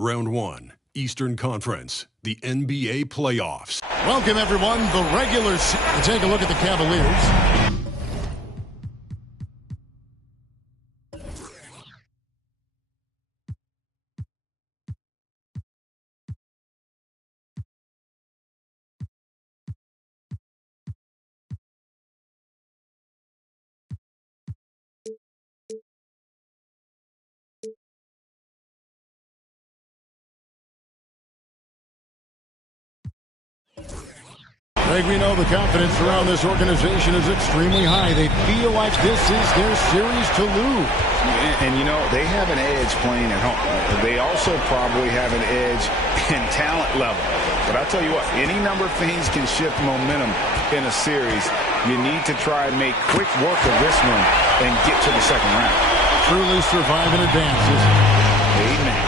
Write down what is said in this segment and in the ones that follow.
Round 1, Eastern Conference, the NBA playoffs. Welcome, everyone. The regulars. Take a look at the Cavaliers. Greg, we know the confidence around this organization is extremely high. They feel like this is their series to lose. And you know, they have an edge playing at home. They also probably have an edge in talent level. But I'll tell you what, any number of things can shift momentum in a series. You need to try and make quick work of this one and get to the second round. Truly survive in advances. Amen.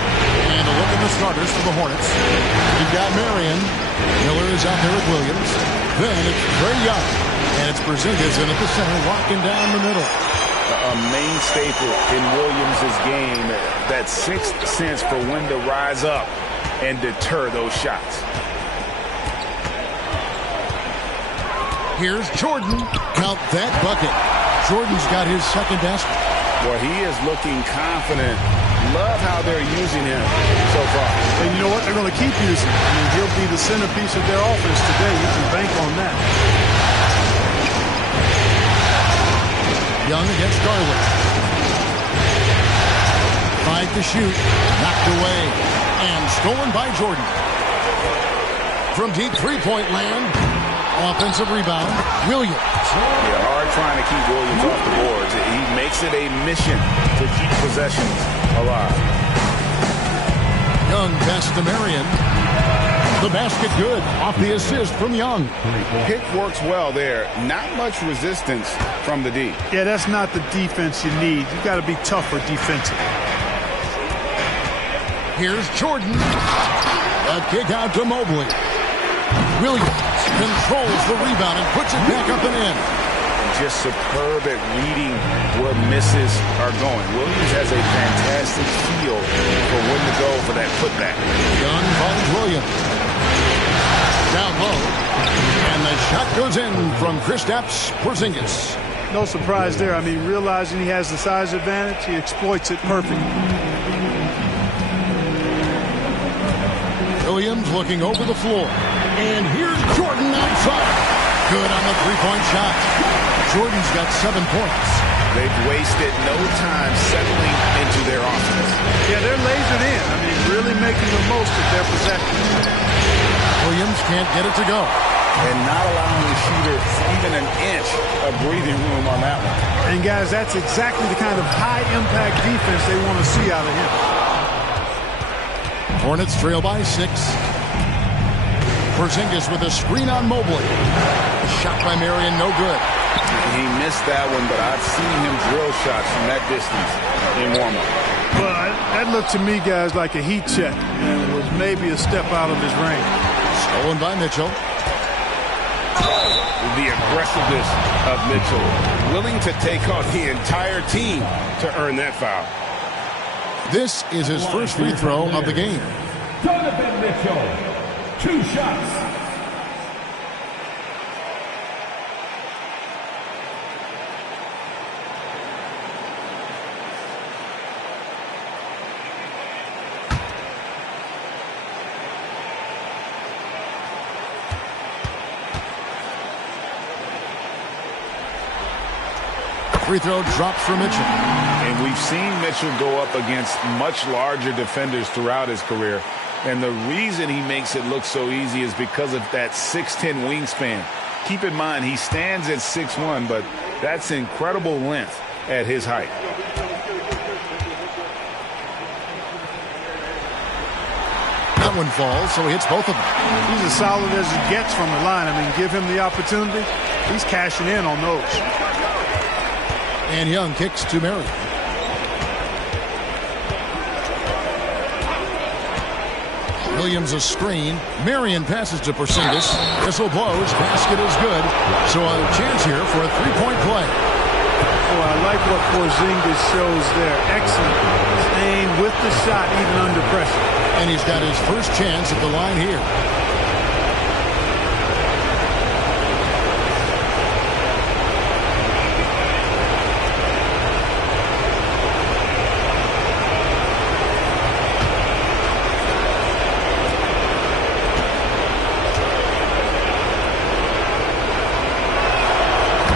And a look at the starters for the Hornets. You've got Marion. Miller is out there with Williams. Then it's Trey Young. And it's Porzingis in at the center, locking down the middle. A main staple in Williams' game, that sixth sense for when to rise up and deter those shots. Here's Jordan. Count that bucket. Jordan's got his second basket. Well, he is looking confident. Love how they're using him so far. And you know what? They're going to keep using him. I mean, he'll be the centerpiece of their offense today. You can bank on that. Young against Garland. 5 to shoot. Knocked away. And stolen by Jordan. From deep three-point land. Offensive rebound. Williams. Yeah, hard trying to keep Williams off the boards. He makes it a mission to keep possessions alive. Young pass to Marion. The basket good. Off the assist from Young. Pick works well there. Not much resistance from the D. Yeah, that's not the defense you need. You got to be tougher defensively. Here's Jordan. A kick out to Mobley. Williams controls the rebound and puts it back up and in. Just superb at reading where misses are going. Williams has a fantastic feel for when to go for that putback. Young finds Williams. Down low. And the shot goes in from Kristaps Porzingis. No surprise there. I mean, realizing he has the size advantage, he exploits it perfectly. Williams looking over the floor. And here's Jordan outside. Good on the three-point shot. Jordan's got 7 points. They've wasted no time settling into their offense. Yeah, they're lasered in. I mean, really making the most of their possession. Williams can't get it to go. And not allowing the shooter even an inch of breathing room on that one. And, guys, that's exactly the kind of high-impact defense they want to see out of him. Hornets trail by 6. Porzingis with a screen on Mobley. Shot by Marion, no good. He missed that one, but I've seen him drill shots from that distance in warm-up. Well, that looked to me, guys, like a heat check, and it was maybe a step out of his range. Stolen by Mitchell. The aggressiveness of Mitchell, willing to take on the entire team to earn that foul. This is his first free throw of the game. Donovan Mitchell, 2 shots. Free throw drops for Mitchell. And we've seen Mitchell go up against much larger defenders throughout his career. And the reason he makes it look so easy is because of that 6'10 wingspan. Keep in mind, he stands at 6'1", but that's incredible length at his height. That one falls, so he hits both of them. He's as solid as it gets from the line. I mean, give him the opportunity. He's cashing in on those. And Young kicks to Marion. Williams a screen. Marion passes to Porzingis. Whistle blows. Basket is good. So a chance here for a three-point play. Oh, I like what Porzingis shows there. Excellent. Staying with the shot even under pressure. And he's got his first chance at the line here.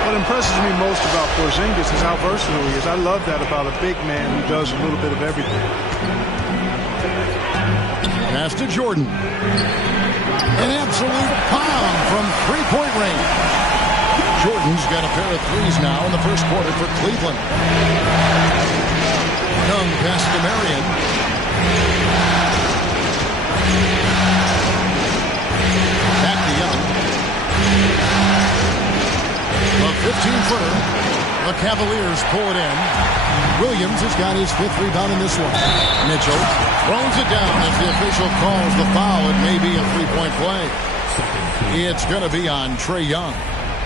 What impresses me most about Porzingis is how versatile he is. I love that about a big man who does a little bit of everything. Pass to Jordan. An absolute bomb from three-point range. Jordan's got a pair of threes now in the first quarter for Cleveland. Young pass to Marion. Back to Young. A 15-footer. The Cavaliers pull it in. Williams has got his fifth rebound in this one. Mitchell throws it down as the official calls the foul. It may be a three-point play. It's going to be on Trae Young.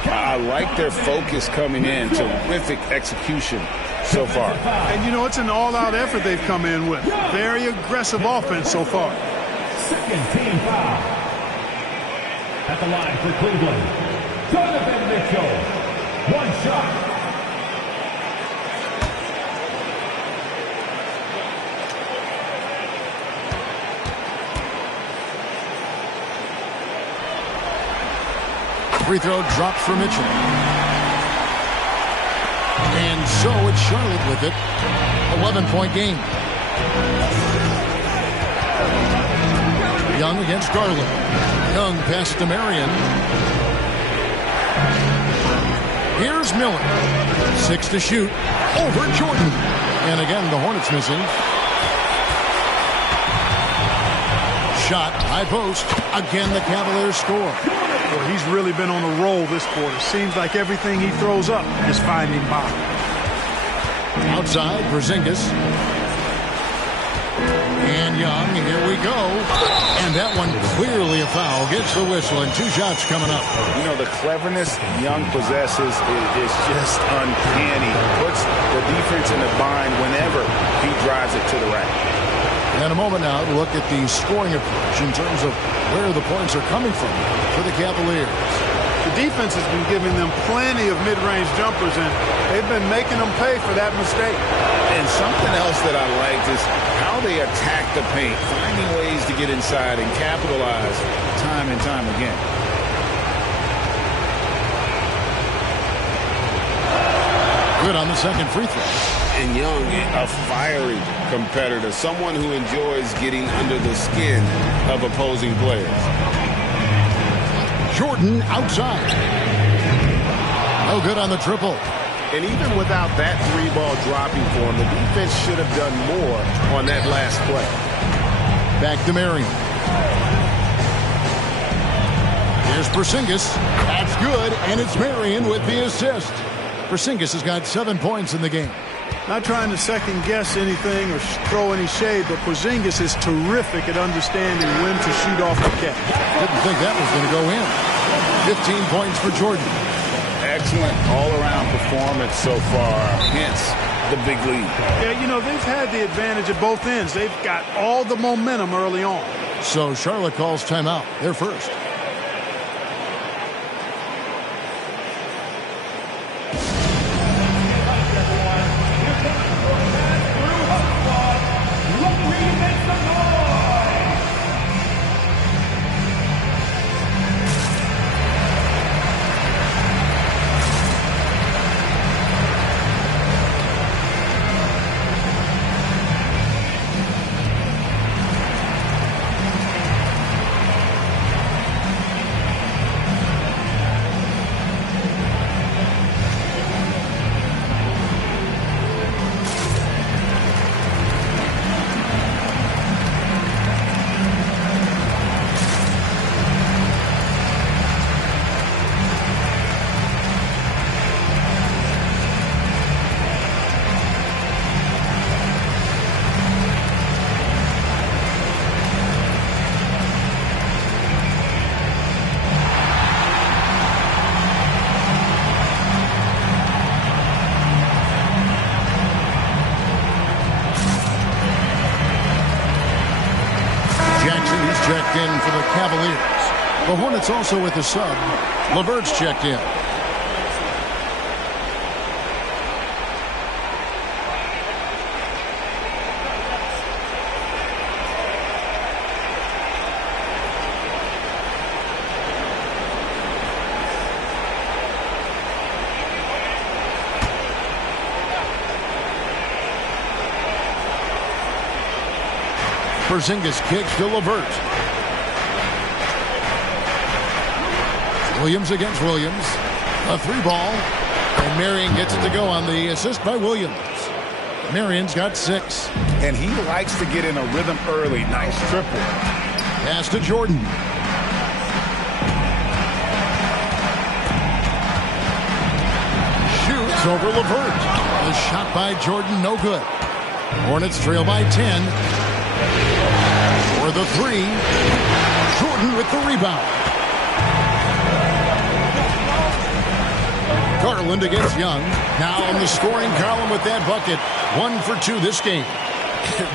I like their focus coming in. Terrific execution so far. And, you know, it's an all-out effort they've come in with. Very aggressive offense so far. Second team foul. At the line for Cleveland, Donovan Mitchell. One shot. Free throw dropped for Mitchell. And so it's Charlotte with it. 11-point game. Young against Garland. Young pass to Marion. Here's Miller. 6 to shoot. Over Jordan. And again, the Hornets missing. Shot, high post. Again, the Cavaliers score. Well, he's really been on a roll this quarter. Seems like everything he throws up is finding bottom. Outside, Porzingis. And Young, here we go. And that one clearly a foul. Gets the whistle, and 2 shots coming up. You know, the cleverness Young possesses is just uncanny. Puts the defense in a bind whenever he drives it to the rack. And a moment now to look at the scoring approach in terms of where the points are coming from for the Cavaliers. The defense has been giving them plenty of mid-range jumpers, and they've been making them pay for that mistake. And something else that I liked is how they attack the paint, finding ways to get inside and capitalize time and time again. Good on the second free throw. And Young, a fiery competitor, someone who enjoys getting under the skin of opposing players. Jordan outside. No good on the triple. And even without that 3-ball dropping for him, the defense should have done more on that last play. Back to Marion. Here's Porzingis. That's good, and it's Marion with the assist. Porzingis has got 7 points in the game. Not trying to second-guess anything or throw any shade, but Porzingis is terrific at understanding when to shoot off the catch. Didn't think that was going to go in. 15 points for Jordan. Excellent all-around performance so far, hence the big lead. Yeah, you know, they've had the advantage at both ends. They've got all the momentum early on. So Charlotte calls timeout. They're first. checked in for the Cavaliers. The Hornets also with the sub. LeVert's checked in. Porzingis kicks to LeVert. Williams against Williams. A three ball. And Marion gets it to go on the assist by Williams. Marion's got 6. And he likes to get in a rhythm early. Nice triple. Pass to Jordan. Shoots over LeVert. The shot by Jordan, no good. Hornets trail by 10. For the 3. Jordan with the rebound. Garland against Young. Now in the scoring column with that bucket. 1 for 2 this game.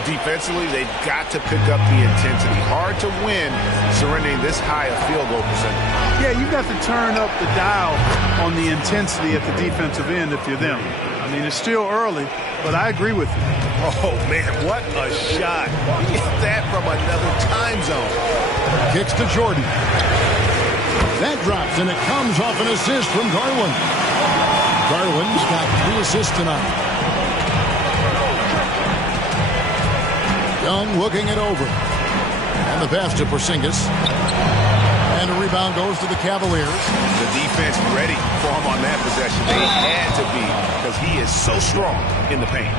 Defensively, they've got to pick up the intensity. Hard to win surrendering this high a field goal percentage. Yeah, you've got to turn up the dial on the intensity at the defensive end if you're them. I mean, it's still early, but I agree with you. Oh, man, what a shot. He hit that from another time zone. Kicks to Jordan. That drops, and it comes off an assist from Garland. Garland's got 3 assists tonight. Young looking it over. And the pass to Porzingis. And a rebound goes to the Cavaliers. The defense ready for him on that possession. They had to be because he is so strong in the paint.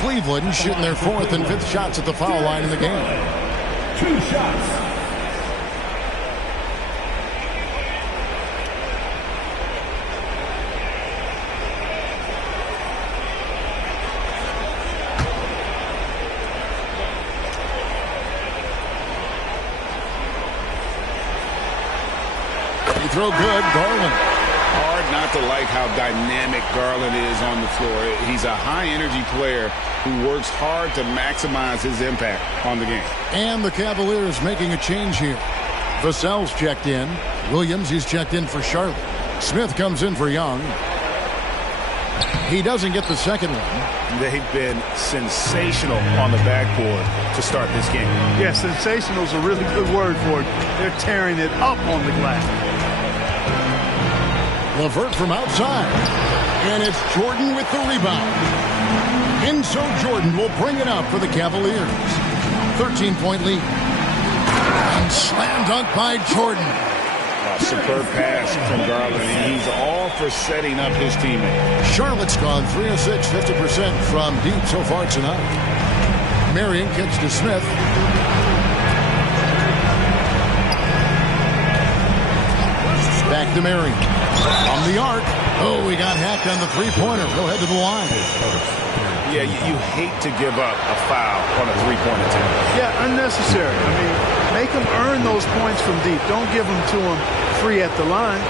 Cleveland shooting their 4th and 5th shots at the foul line in the game. 2 shots. Throw good, Garland. Hard not to like how dynamic Garland is on the floor. He's a high-energy player who works hard to maximize his impact on the game. And the Cavaliers making a change here. Vassell's checked in. Williams, he's checked in for Charlotte. Smith comes in for Young. He doesn't get the second one. They've been sensational on the backboard to start this game. Yeah, sensational is a really good word for it. They're tearing it up on the glass. LeVert from outside. And it's Jordan with the rebound. And so Jordan will bring it up for the Cavaliers. 13-point lead. And slam dunk by Jordan. Superb pass from Garland. He's all for setting up his teammate. Charlotte's gone 3 of 6, 50% from deep so far tonight. Marion kicks to Smith. Back to Marion. On the arc. Oh, he got hacked on the three-pointer. He'll head to the line. Yeah, you hate to give up a foul on a three-point attempt. Yeah, unnecessary. I mean, make them earn those points from deep. Don't give them to them free at the line.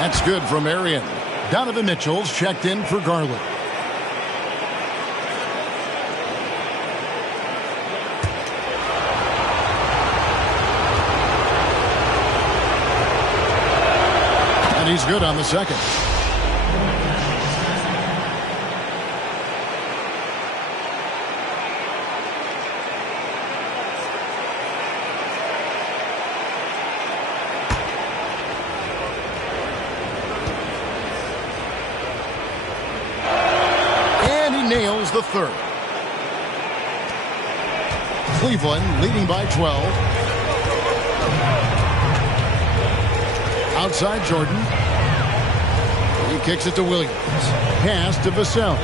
That's good from Marion. Donovan Mitchell's checked in for Garland. And he's good on the second. Nails the third. Cleveland leading by 12. Outside Jordan. He kicks it to Williams. Pass to Vassell.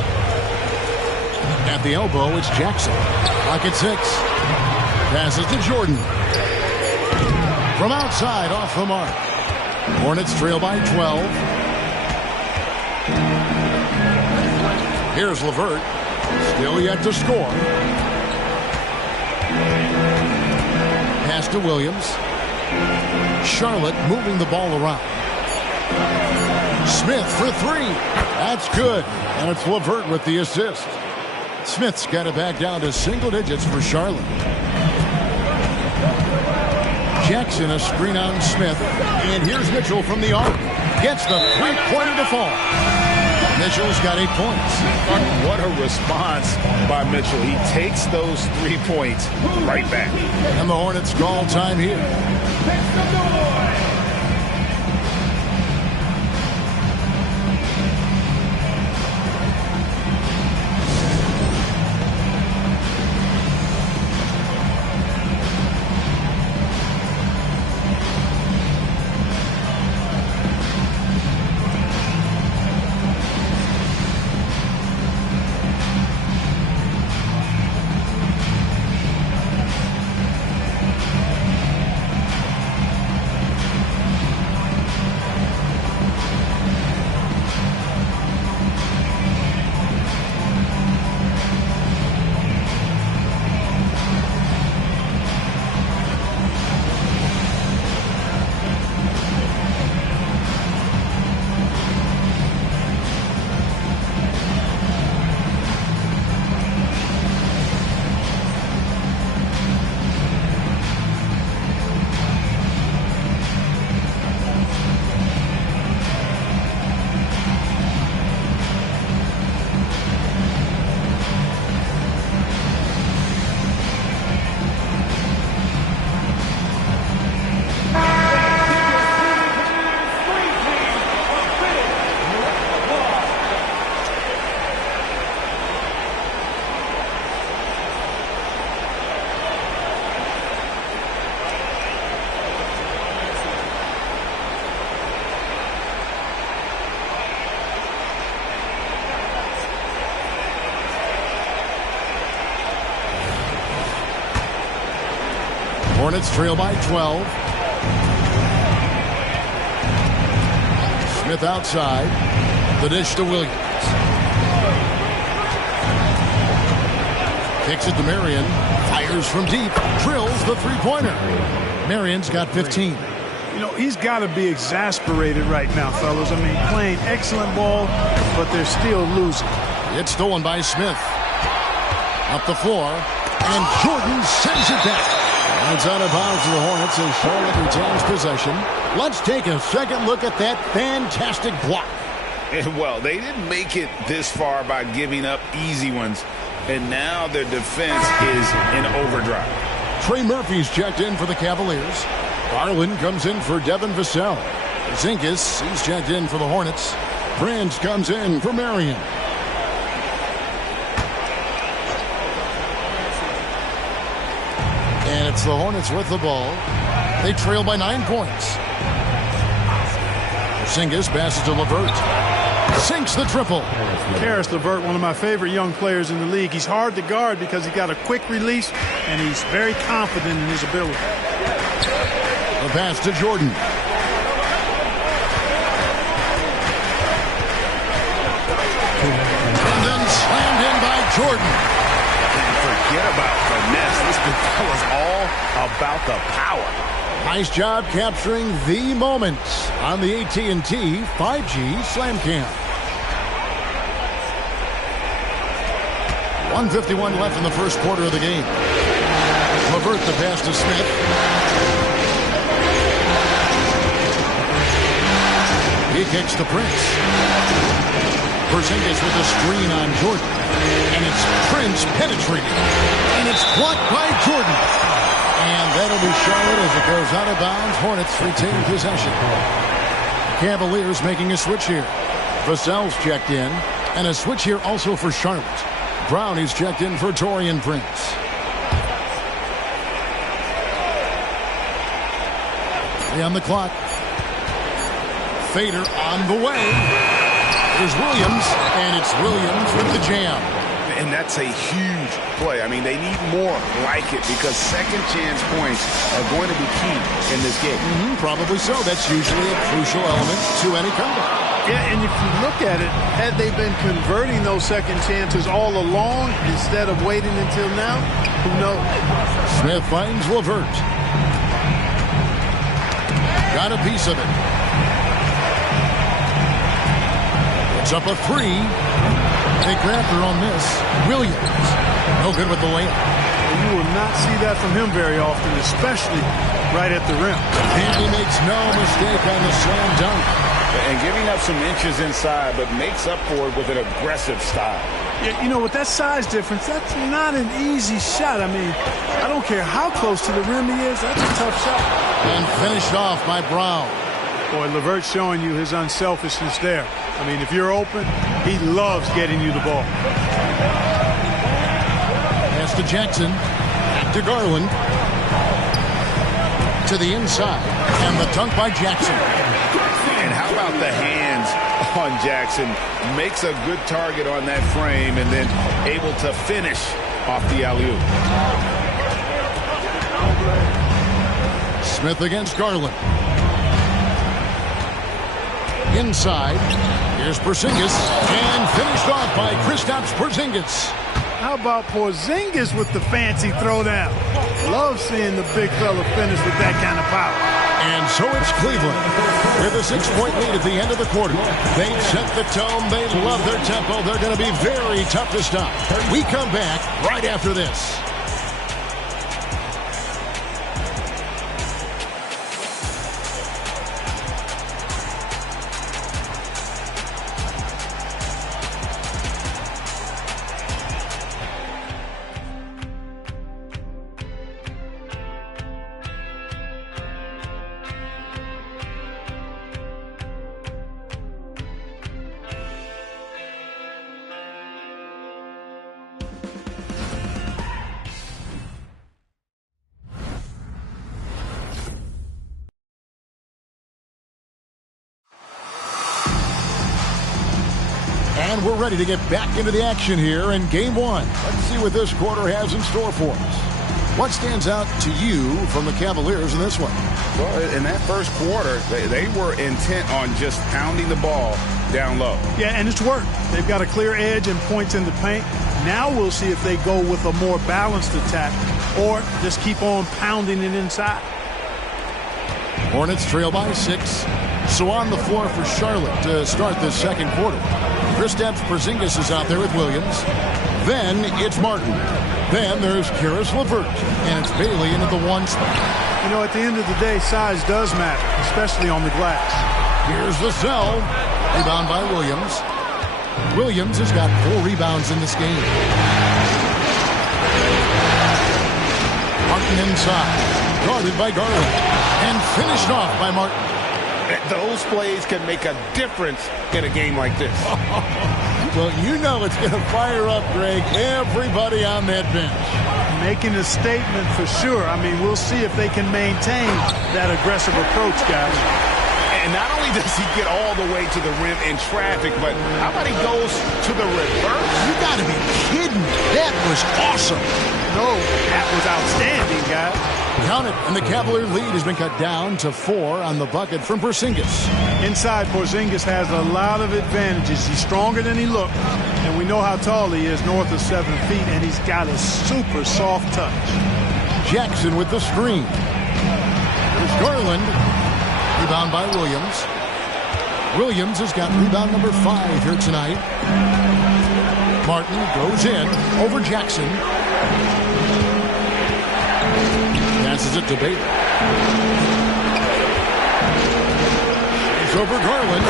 At the elbow, it's Jackson. Clock at 6. Passes to Jordan. From outside, off the mark. Hornets trail by 12. Here's LeVert. Still yet to score. Pass to Williams. Charlotte moving the ball around. Smith for three. That's good. And it's LeVert with the assist. Smith's got it back down to single digits for Charlotte. Jackson a screen on Smith. And here's Mitchell from the arc. Gets the three-pointer to fall. Mitchell's got 8 points. What a response by Mitchell. He takes those 3 points right back. And the Hornets call time here. Hornets trail by 12. Smith outside. The dish to Williams. Kicks it to Marion. Fires from deep. Drills the three-pointer. Marion's got 15. You know, he's got to be exasperated right now, fellas. I mean, playing excellent ball, but they're still losing. It's stolen by Smith. Up the floor. And Jordan sends it back. It's out of bounds to the Hornets as Charlotte retains possession. Let's take a second look at that fantastic block. And well, they didn't make it this far by giving up easy ones. And now their defense is in overdrive. Trey Murphy's checked in for the Cavaliers. Garland comes in for Devin Vassell. Zinkas, he's checked in for the Hornets. Prince comes in for Marion. And it's the Hornets with the ball. They trail by 9 points. Zingas passes to LeVert. Sinks the triple. Karis LeVert, one of my favorite young players in the league. He's hard to guard because he's got a quick release, and he's very confident in his ability. The pass to Jordan. And then slammed in by Jordan. Forget about finesse. This was all about the power. Nice job capturing the moment on the AT&T 5G Slam Cam. 1:51 left in the first quarter of the game. LeVert the pass to Smith. He kicks to Prince. Porzingis with a screen on Jordan. And it's Prince penetrating. And it's blocked by Jordan. And that'll be Charlotte as it goes out of bounds. Hornets retain possession. Cavaliers making a switch here. Vassell's checked in. And a switch here also for Charlotte. Brown is checked in for Taurean Prince. On the clock. Fader on the way. There's Williams, and it's Williams with the jam. And that's a huge play. I mean, they need more like it because second chance points are going to be key in this game. Probably so. That's usually a crucial element to any comeback. Yeah, and if you look at it, had they been converting those second chances all along instead of waiting until now, who knows? Smith finds Levert. Got a piece of it. It's up a three. They grabbed her on this. Williams. No good with the layup. You will not see that from him very often, especially right at the rim. And he makes no mistake on the slam dunk. And giving up some inches inside, but makes up for it with an aggressive style. Yeah, you know, with that size difference, that's not an easy shot. I mean, I don't care how close to the rim he is. That's a tough shot. And finished off by Brown. Boy, Levert's showing you his unselfishness there. I mean, if you're open, he loves getting you the ball. Pass to Jackson. Back to Garland. To the inside. And the dunk by Jackson. And how about the hands on Jackson? Makes a good target on that frame and then able to finish off the alley-oop. Smith against Garland. Inside. Here's Porzingis. And finished off by Kristaps Porzingis. How about Porzingis with the fancy throwdown? Love seeing the big fella finish with that kind of power. And so it's Cleveland with a 6-point lead at the end of the quarter. They set the tone. They love their tempo. They're going to be very tough to stop. We come back right after this. And we're ready to get back into the action here in Game 1. Let's see what this quarter has in store for us. What stands out to you from the Cavaliers in this one? Well, in that first quarter, they were intent on just pounding the ball down low. Yeah, and it's worked. They've got a clear edge and points in the paint. Now we'll see if they go with a more balanced attack or just keep on pounding it inside. Hornets trail by 6. So on the floor for Charlotte to start this second quarter. Kristaps Porzingis is out there with Williams. Then it's Martin. Then there's Karis LeVert. And it's Bailey into the 1 spot. You know, at the end of the day, size does matter, especially on the glass. Here's Vassell. Rebound by Williams. Williams has got 4 rebounds in this game. Martin inside. Guarded by Garland. And finished off by Martin. Those plays can make a difference in a game like this. Well, you know it's going to fire up, Greg, everybody on that bench. Making a statement for sure. I mean, we'll see if they can maintain that aggressive approach, guys. And not only does he get all the way to the rim in traffic, but how about he goes to the reverse? You got to be kidding me. That was awesome. No, that was outstanding, guys. Count it, and the Cavalier lead has been cut down to 4 on the bucket from Porzingis. Inside, Porzingis has a lot of advantages. He's stronger than he looks, and we know how tall he is, north of 7 feet, and he's got a super soft touch. Jackson with the screen. There's Garland. Rebound by Williams. Williams has got rebound number 5 here tonight. Martin goes in over Jackson. Passes it to Bailey. It's over Garland.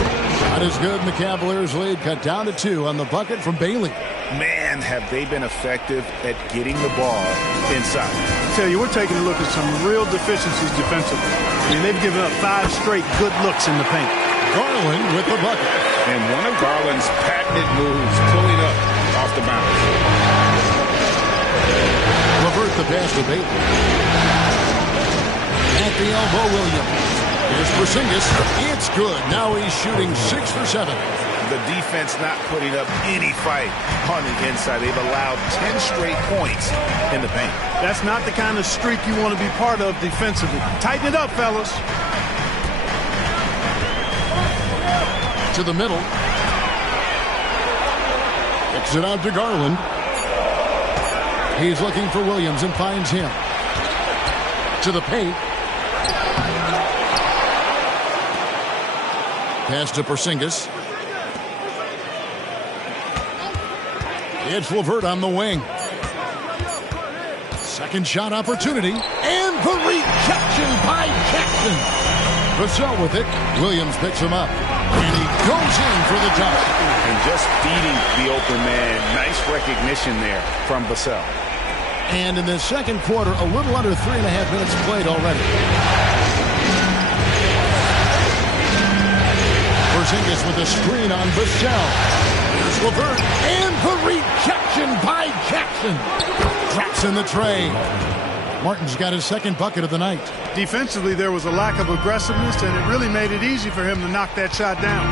Not as good, and the Cavaliers lead cut down to 2 on the bucket from Bailey. Man, have they been effective at getting the ball inside. I tell you, we're taking a look at some real deficiencies defensively. I mean, they've given up 5 straight good looks in the paint. Garland with the bucket. And one of Garland's patented moves, pulling up off the bounce. LeVert the pass to Bailey. At the elbow, Williams. Here's Porzingis. It's good. Now he's shooting 6 for 7. The defense not putting up any fight on the inside. They've allowed 10 straight points in the paint. That's not the kind of streak you want to be part of defensively. Tighten it up, fellas. To the middle. Kicks it out to Garland. He's looking for Williams and finds him. To the paint. Pass to Porzingis. It's LeVert on the wing. Second shot opportunity. And the rejection by Jackson. Vassell with it. Williams picks him up. And he goes in for the dunk. And just feeding the open man. Nice recognition there from Vassell. And in the second quarter, a little under 3.5 minutes played already. Porzingis with a screen on Vassell. Here's LeVert. And the rejection by Jackson. Drops in the tray. Martin's got his second bucket of the night. Defensively, there was a lack of aggressiveness, and it really made it easy for him to knock that shot down.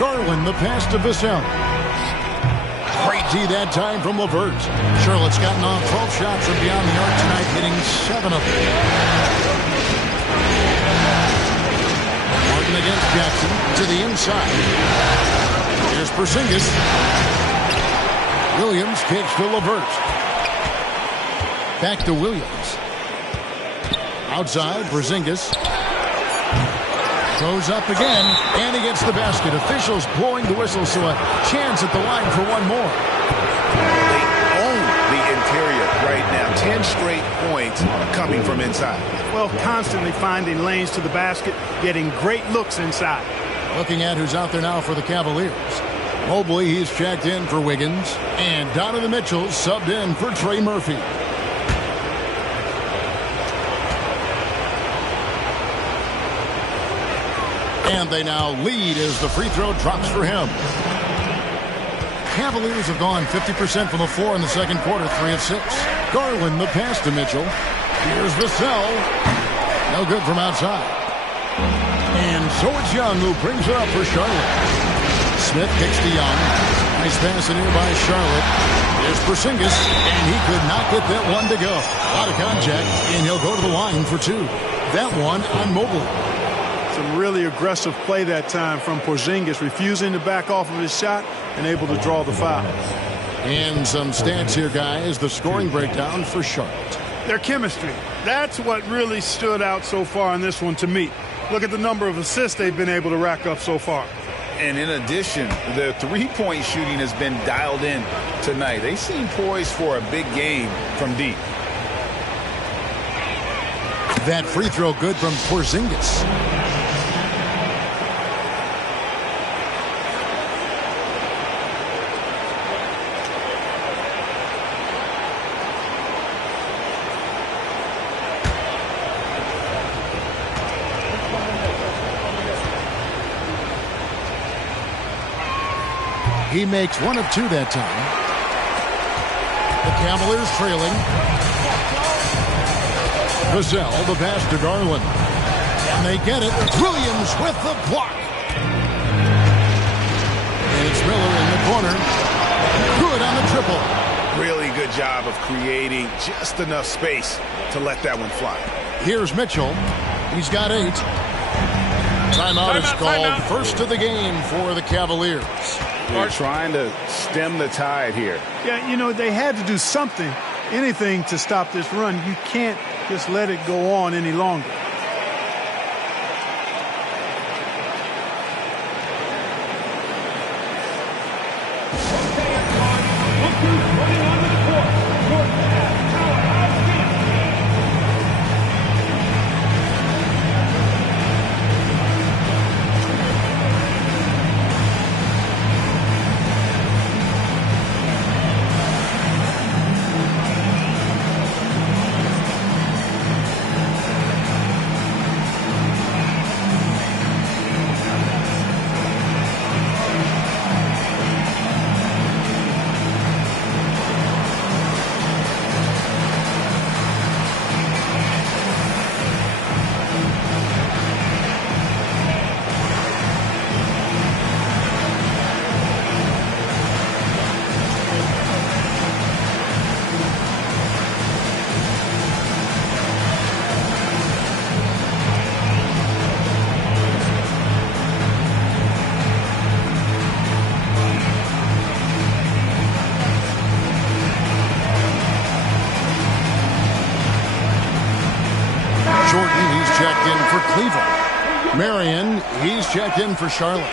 Garland, the pass to Vassell. Great D that time from LeVert. Charlotte's gotten off 12 shots from beyond the arc tonight, hitting 7 of them. Martin against Jackson to the inside. Here's Porzingis. Williams kicks to LeVert. Back to Williams. Outside, Porzingis. Goes up again, and he gets the basket. Officials blowing the whistle, so a chance at the line for one more. They own the interior right now. 10 straight points coming from inside. Well, constantly finding lanes to the basket, getting great looks inside. Looking at who's out there now for the Cavaliers. Mobley, he's checked in for Wiggins. And Donovan Mitchell subbed in for Trey Murphy. And they now lead as the free throw drops for him. Cavaliers have gone 50% from the floor in the second quarter, 3 of 6. Garland, the pass to Mitchell. Here's Vassell. No good from outside. And so it's Young who brings it up for Charlotte. Smith kicks to Young. Nice pass in here by Charlotte. There's Porzingis, and he could not get that one to go. A lot of contact, and he'll go to the line for 2. That one on Mobley. Some really aggressive play that time from Porzingis, refusing to back off of his shot and able to draw the foul. And some stats here, guys. The scoring breakdown for Charlotte. Their chemistry. That's what really stood out so far in this one to me. Look at the number of assists they've been able to rack up so far. And in addition, the three-point shooting has been dialed in tonight. They seem poised for a big game from deep. That free throw good from Porzingis. He makes 1 of 2 that time. The Cavaliers trailing. Vassell, the pass to Garland. And they get it. Williams with the block. And it's Miller in the corner. Good on the triple. Really good job of creating just enough space to let that one fly. Here's Mitchell. He's got 8. Timeout is called. First of the game for the Cavaliers. They're trying to stem the tide here. Yeah, you know, they had to do something, anything to stop this run. You can't just let it go on any longer. checked in for Cleveland. Marion, he's checked in for Charlotte.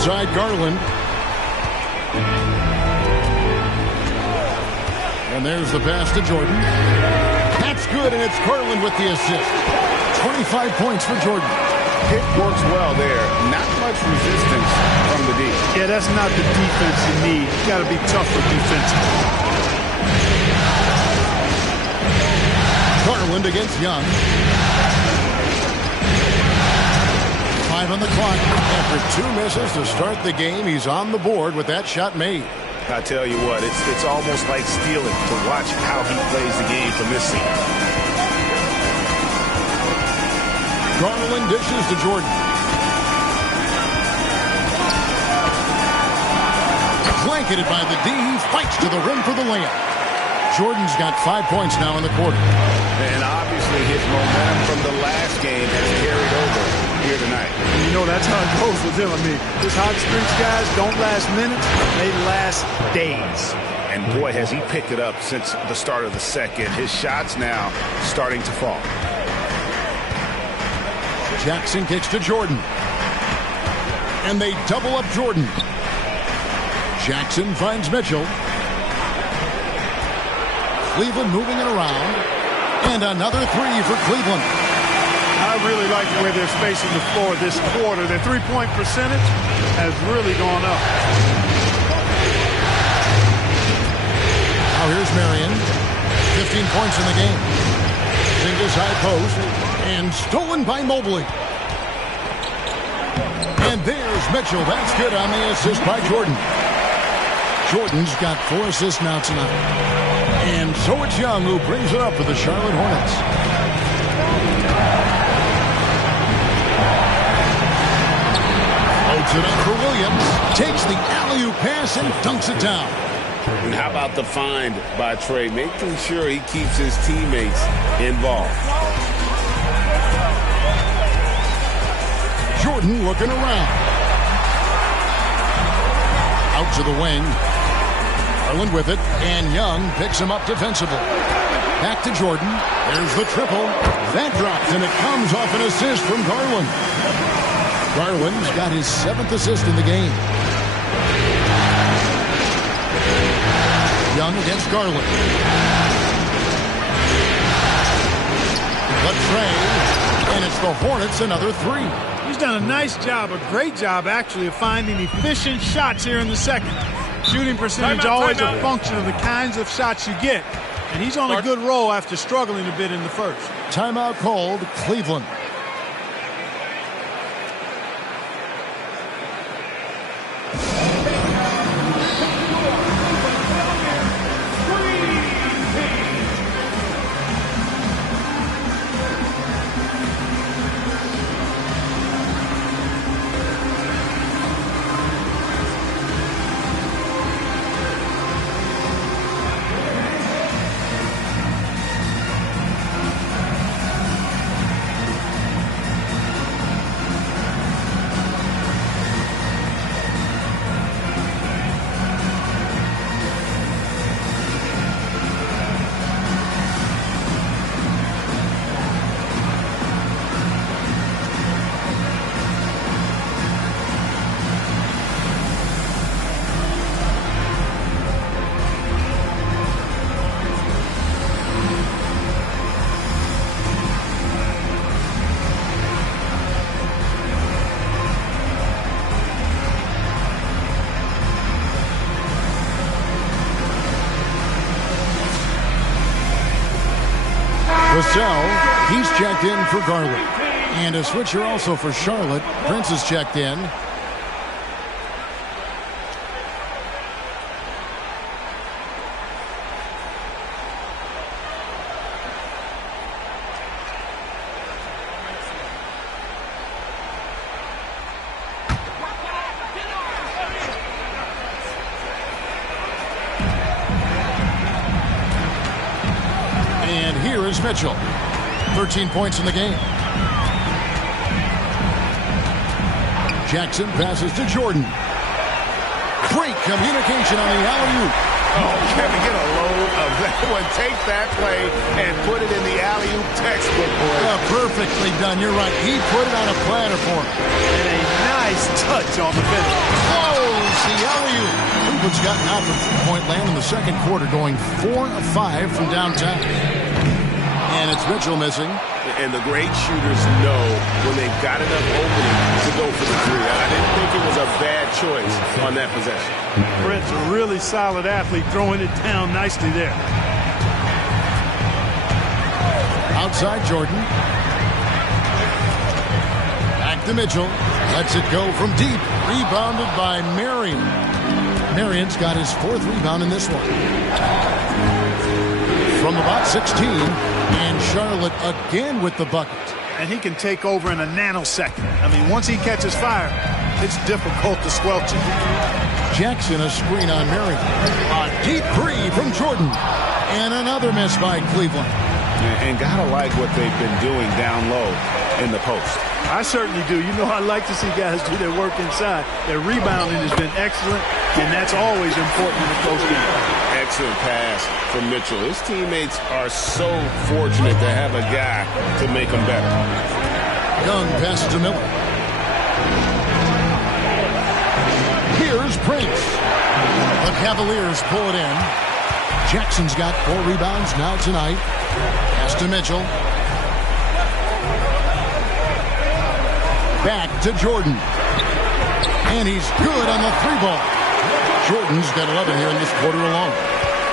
Outside Garland. And there's the pass to Jordan. That's good, and it's Garland with the assist. 25 points for Jordan. It works well there. Not much resistance from the D. Yeah, that's not the defense you need. You got to be tougher defensively. Garland against Young. 5 on the clock. After 2 misses to start the game, he's on the board with that shot made. I tell you what, it's almost like stealing to watch how he plays the game from this seat. Garland dishes to Jordan. Blanketed by the D. He fights to the rim for the layup. Jordan's got 5 points now in the quarter. And obviously his momentum from the last game has carried over here tonight. And you know, that's how it goes with him. I mean, his hot streaks, guys, don't last minutes. They last days. And boy, has he picked it up since the start of the second. His shots now starting to fall. Jackson kicks to Jordan. And they double up Jordan. Jackson finds Mitchell. Cleveland moving it around. And another 3 for Cleveland. I really like the way they're spacing the floor this quarter. Their three-point percentage has really gone up. Now here's Marion. 15 points in the game. Fingers high post. And stolen by Mobley. And there's Mitchell. That's good on the assist by Jordan. Jordan's got 4 assists now tonight. And so it's Young who brings it up for the Charlotte Hornets. Loads it up for Williams. Takes the alley-oop pass and dunks it down. And how about the find by Trey, making sure he keeps his teammates involved. Jordan looking around. Out to the wing. Garland with it, and Young picks him up defensively. Back to Jordan. There's the triple. That dropped, and it comes off an assist from Garland. Garland's got his 7th assist in the game. Young against Garland. The tray, and it's the Hornets another 3. He's done a nice job, a great job actually, of finding efficient shots here in the second. Shooting percentage always a function of the kinds of shots you get. And he's on a good roll after struggling a bit in the first. Timeout called, Cleveland. Vassell, he's checked in for Garland. And a switcher also for Charlotte. Prince is checked in. Here's Mitchell. 13 points in the game. Jackson passes to Jordan. Great communication on the alley-oop. Oh, can we get a load of that one? Take that play and put it in the alley-oop textbook, boy. Perfectly done. You're right. He put it on a platter for him. And a nice touch on the finish. Close the alley-oop. Cleveland's gotten out from three-point land in the second quarter, going 4 of 5 from downtown. And it's Mitchell missing. And the great shooters know when they've got enough opening to go for the three. I didn't think it was a bad choice on that possession. Brent's a really solid athlete, throwing it down nicely there. Outside Jordan. Back to Mitchell. Lets it go from deep. Rebounded by Marion. Marion's got his 4th rebound in this one. From about 16, and Charlotte again with the bucket. And he can take over in a nanosecond. I mean, once he catches fire, it's difficult to squelch it. Jackson a screen on Marion. A deep three from Jordan. And another miss by Cleveland. And gotta like what they've been doing down low in the post. I certainly do. You know, I like to see guys do their work inside. Their rebounding has been excellent, and that's always important in a close game. Excellent pass from Mitchell. His teammates are so fortunate to have a guy to make them better. Young passes to Miller. Here's Prince. The Cavaliers pull it in. Jackson's got 4 rebounds now tonight. Pass to Mitchell. Back to Jordan. And he's good on the 3-ball. Jordan's got 11 here in this quarter alone.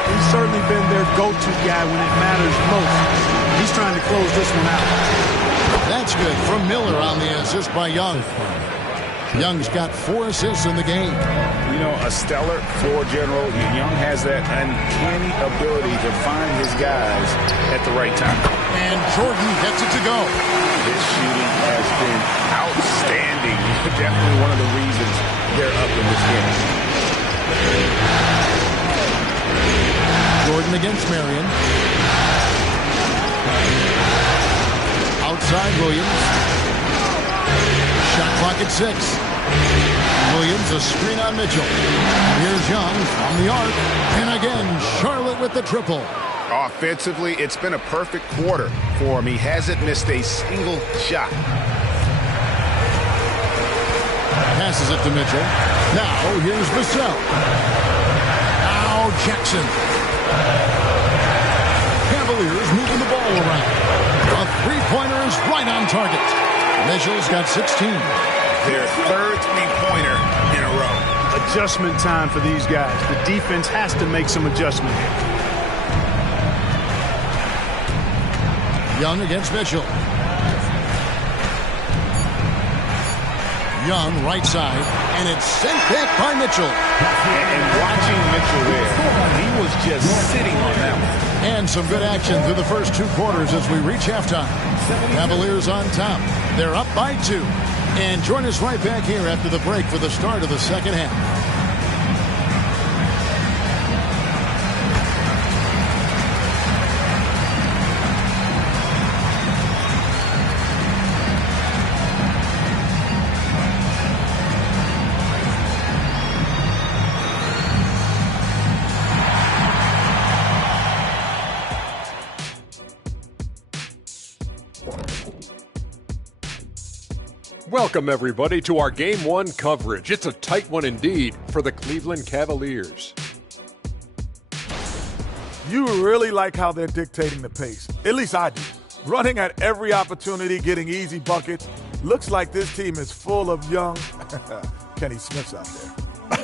He's certainly been their go-to guy when it matters most. He's trying to close this one out. That's good from Miller on the assist by Young. Young's got 4 assists in the game. You know, a stellar floor general. Young has that uncanny ability to find his guys at the right time. And Jordan gets it to go. His shooting has been outstanding. Definitely one of the reasons they're up in this game. Jordan against Marion. Outside Williams. Shot clock at 6. Williams a screen on Mitchell. Here's Young from the arc. And again, Charlotte with the triple. Offensively, it's been a perfect quarter for him. He hasn't missed a single shot. Passes it to Mitchell. Now here's Vassell. Now Jackson. Cavaliers moving the ball around. A three-pointer is right on target. Mitchell's got 16. Their 3rd three-pointer in a row. Adjustment time for these guys. The defense has to make some adjustment. Young against Mitchell. Young right side, and it's sent back by Mitchell. And watching Mitchell there, he was just sitting on that one. And some good action through the first 2 quarters as we reach halftime. Cavaliers on top. They're up by 2. And join us right back here after the break for the start of the second half. Welcome, everybody, to our Game 1 coverage. It's a tight one indeed for the Cleveland Cavaliers. You really like how they're dictating the pace. At least I do. Running at every opportunity, getting easy buckets. Looks like this team is full of young Kenny Smiths out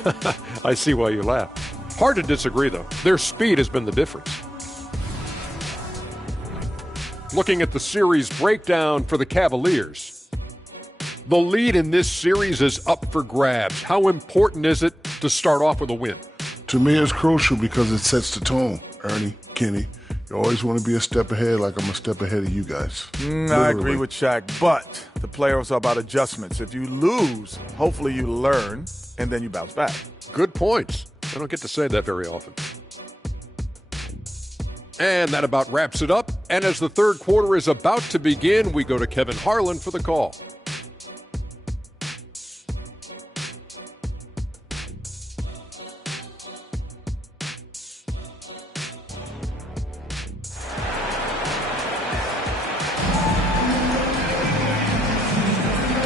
there. I see why you laugh. Hard to disagree, though. Their speed has been the difference. Looking at the series breakdown for the Cavaliers, the lead in this series is up for grabs. How important is it to start off with a win? To me, it's crucial because it sets the tone, Ernie, Kenny. You always want to be a step ahead, like I'm a step ahead of you guys. I agree with Shaq, but the playoffs are about adjustments. If you lose, hopefully you learn, and then you bounce back. Good points. I don't get to say that very often. And that about wraps it up. And as the third quarter is about to begin, we go to Kevin Harlan for the call.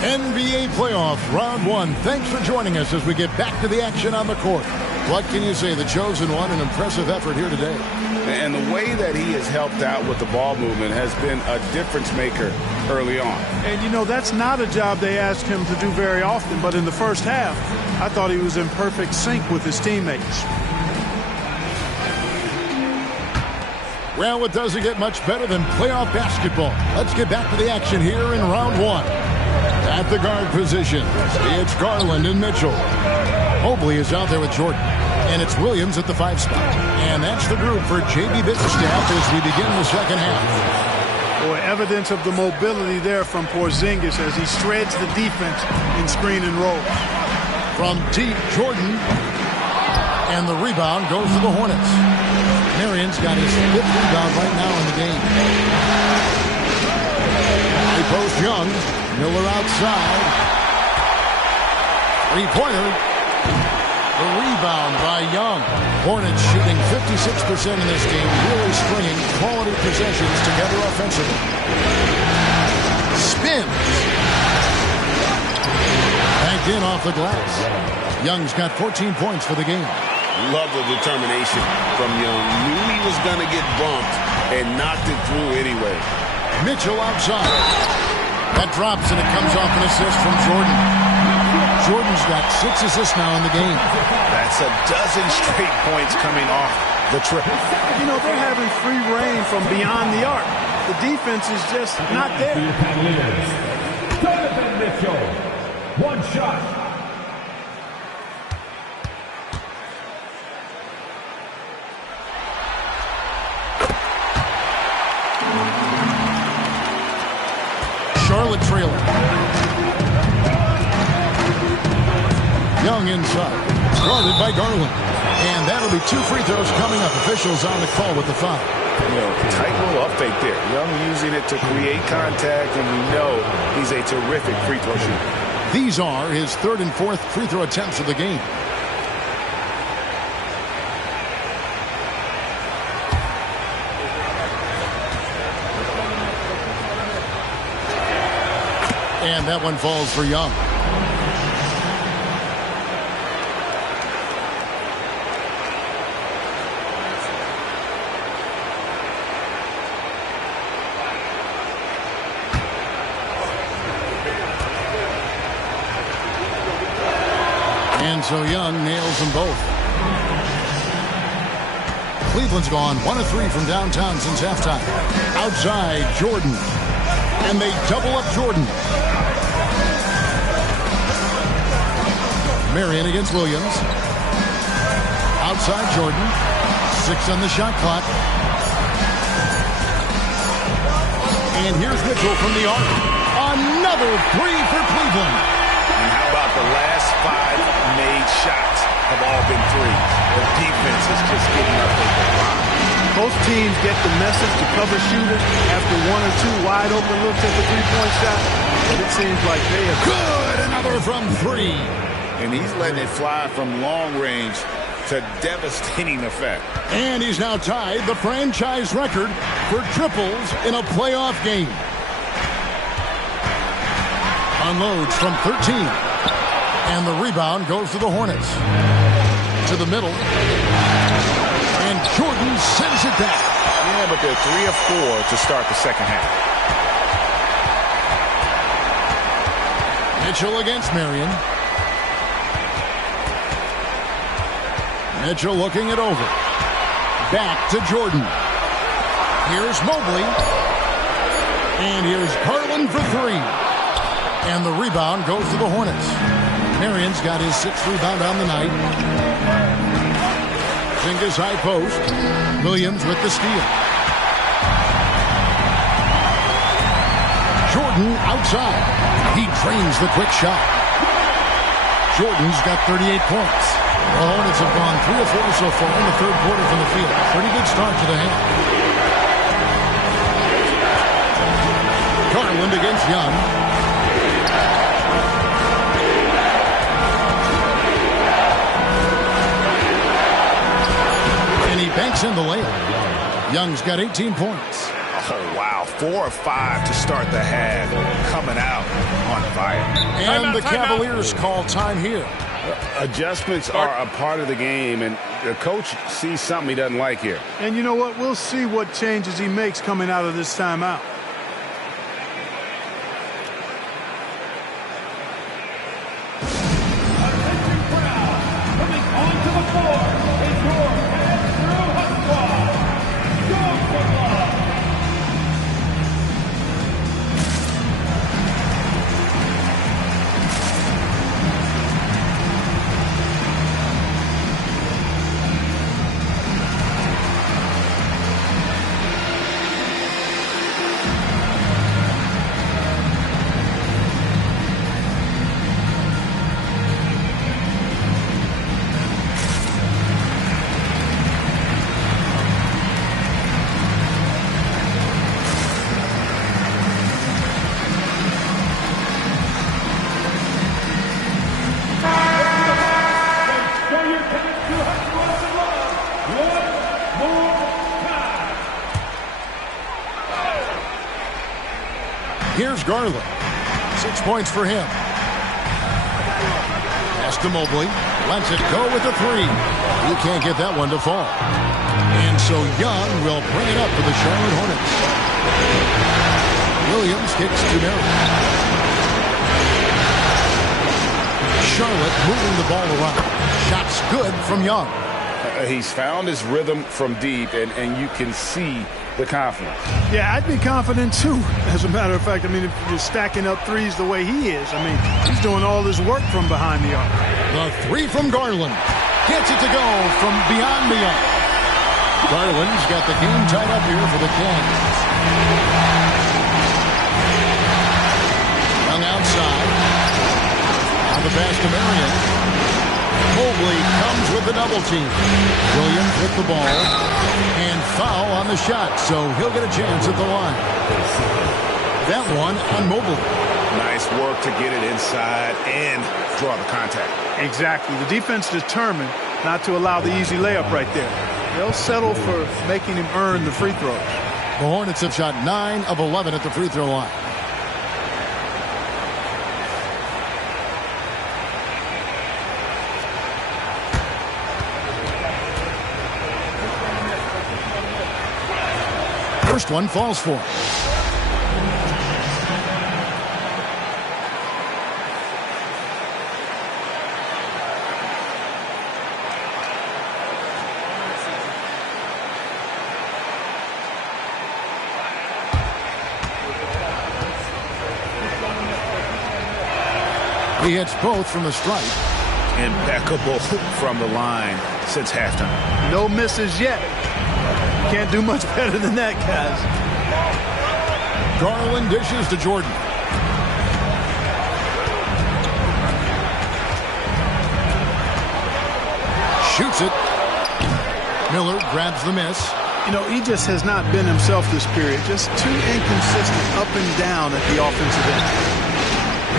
NBA playoff round one. Thanks for joining us as we get back to the action on the court. What can you say? The chosen one, an impressive effort here today. And the way that he has helped out with the ball movement has been a difference maker early on. And, you know, that's not a job they ask him to do very often. But in the first half, I thought he was in perfect sync with his teammates. Well, it doesn't get much better than playoff basketball. Let's get back to the action here in round one. At the guard position, it's Garland and Mitchell. Mobley is out there with Jordan. And it's Williams at the 5 spot. And that's the group for J.B. Bickerstaff as we begin the second half. Boy, evidence of the mobility there from Porzingis as he shreds the defense in screen and roll. From deep, Jordan. And the rebound goes to the Hornets. Marion's got his 5th rebound right now in the game. They post Young. Miller outside. Three-pointer. The rebound by Young. Hornets shooting 56% in this game, really stringing quality possessions together offensively. Spins. Banked in off the glass. Young's got 14 points for the game. Love the determination from Young. Knew he was going to get bumped and knocked it through anyway. Mitchell outside. That drops and it comes off an assist from Jordan. Jordan's got 6 assists now in the game. That's a dozen straight points coming off the triple. You know, they're having free reign from beyond the arc. The defense is just not there. Donovan Mitchell, one shot. Charlotte trailing. Young inside. Guarded by Garland. And that'll be 2 free throws coming up. Officials on the call with the foul. You know, tight little up fake there. Young using it to create contact, and we know he's a terrific free throw shooter. These are his 3rd and 4th free throw attempts of the game. And that one falls for Young. And so Young nails them both. Cleveland's gone 1 of 3 from downtown since halftime. Outside, Jordan. And they double up Jordan. Marion against Williams. Outside Jordan. 6 on the shot clock. And here's Mitchell from the arc. Another 3 for Cleveland. And how about the last 5 made shots have all been threes? The defense is just getting up with the line. Both teams get the message to cover shooters after 1 or 2 wide open looks at the three-point shot. And it seems like they are good. Another from 3. And he's letting it fly from long range to devastating effect. And he's now tied the franchise record for triples in a playoff game. Unloads from 13. And the rebound goes to the Hornets. To the middle. And Jordan sends it back. Yeah, but they're 3 of 4 to start the second half. Mitchell against Marion. Mitchell looking it over. Back to Jordan. Here's Mobley. And here's Garland for 3. And the rebound goes to the Hornets. Marion's got his 6th rebound on the night. Zingas high post. Williams with the steal. Jordan outside. He drains the quick shot. Jordan's got 38 points. The Hornets have gone 3 of 4 so far in the third quarter from the field. Pretty good start to the half. Garland against Young. And he banks in the layup. Young's got 18 points. Oh, wow. 4 of 5 to start the half. Coming out on fire. And the Cavaliers call time here. Adjustments are a part of the game, and the coach sees something he doesn't like here. And you know what? We'll see what changes he makes coming out of this timeout. Here's Garland. 6 points for him. Pass to Mobley. Lets it go with the three. He can't get that one to fall. And so Young will bring it up for the Charlotte Hornets. Williams kicks to Mary. Charlotte moving the ball around. Shots good from Young. He's found his rhythm from deep, and you can see the confidence. Yeah, I'd be confident too. As a matter of fact, I mean, if you're stacking up threes the way he is, I mean, he's doing all his work from behind the arc. The three from Garland. Gets it to go from beyond the arc. Garland's got the game tied up here for the Cavs. Young outside. On the pass to Marion. Mobley comes with the double team. Williams with the ball. And foul on the shot, so he'll get a chance at the line. That one on Mobley. Nice work to get it inside and draw the contact. Exactly. The defense determined not to allow the easy layup right there. They'll settle for making him earn the free throws. The Hornets have shot 9 of 11 at the free throw line. First one falls for him. He hits both from the stripe. Impeccable from the line since halftime. No misses yet. Can't do much better than that, guys. Garland dishes to Jordan. Shoots it. Miller grabs the miss. You know, he just has not been himself this period. Just too inconsistent up and down at the offensive end.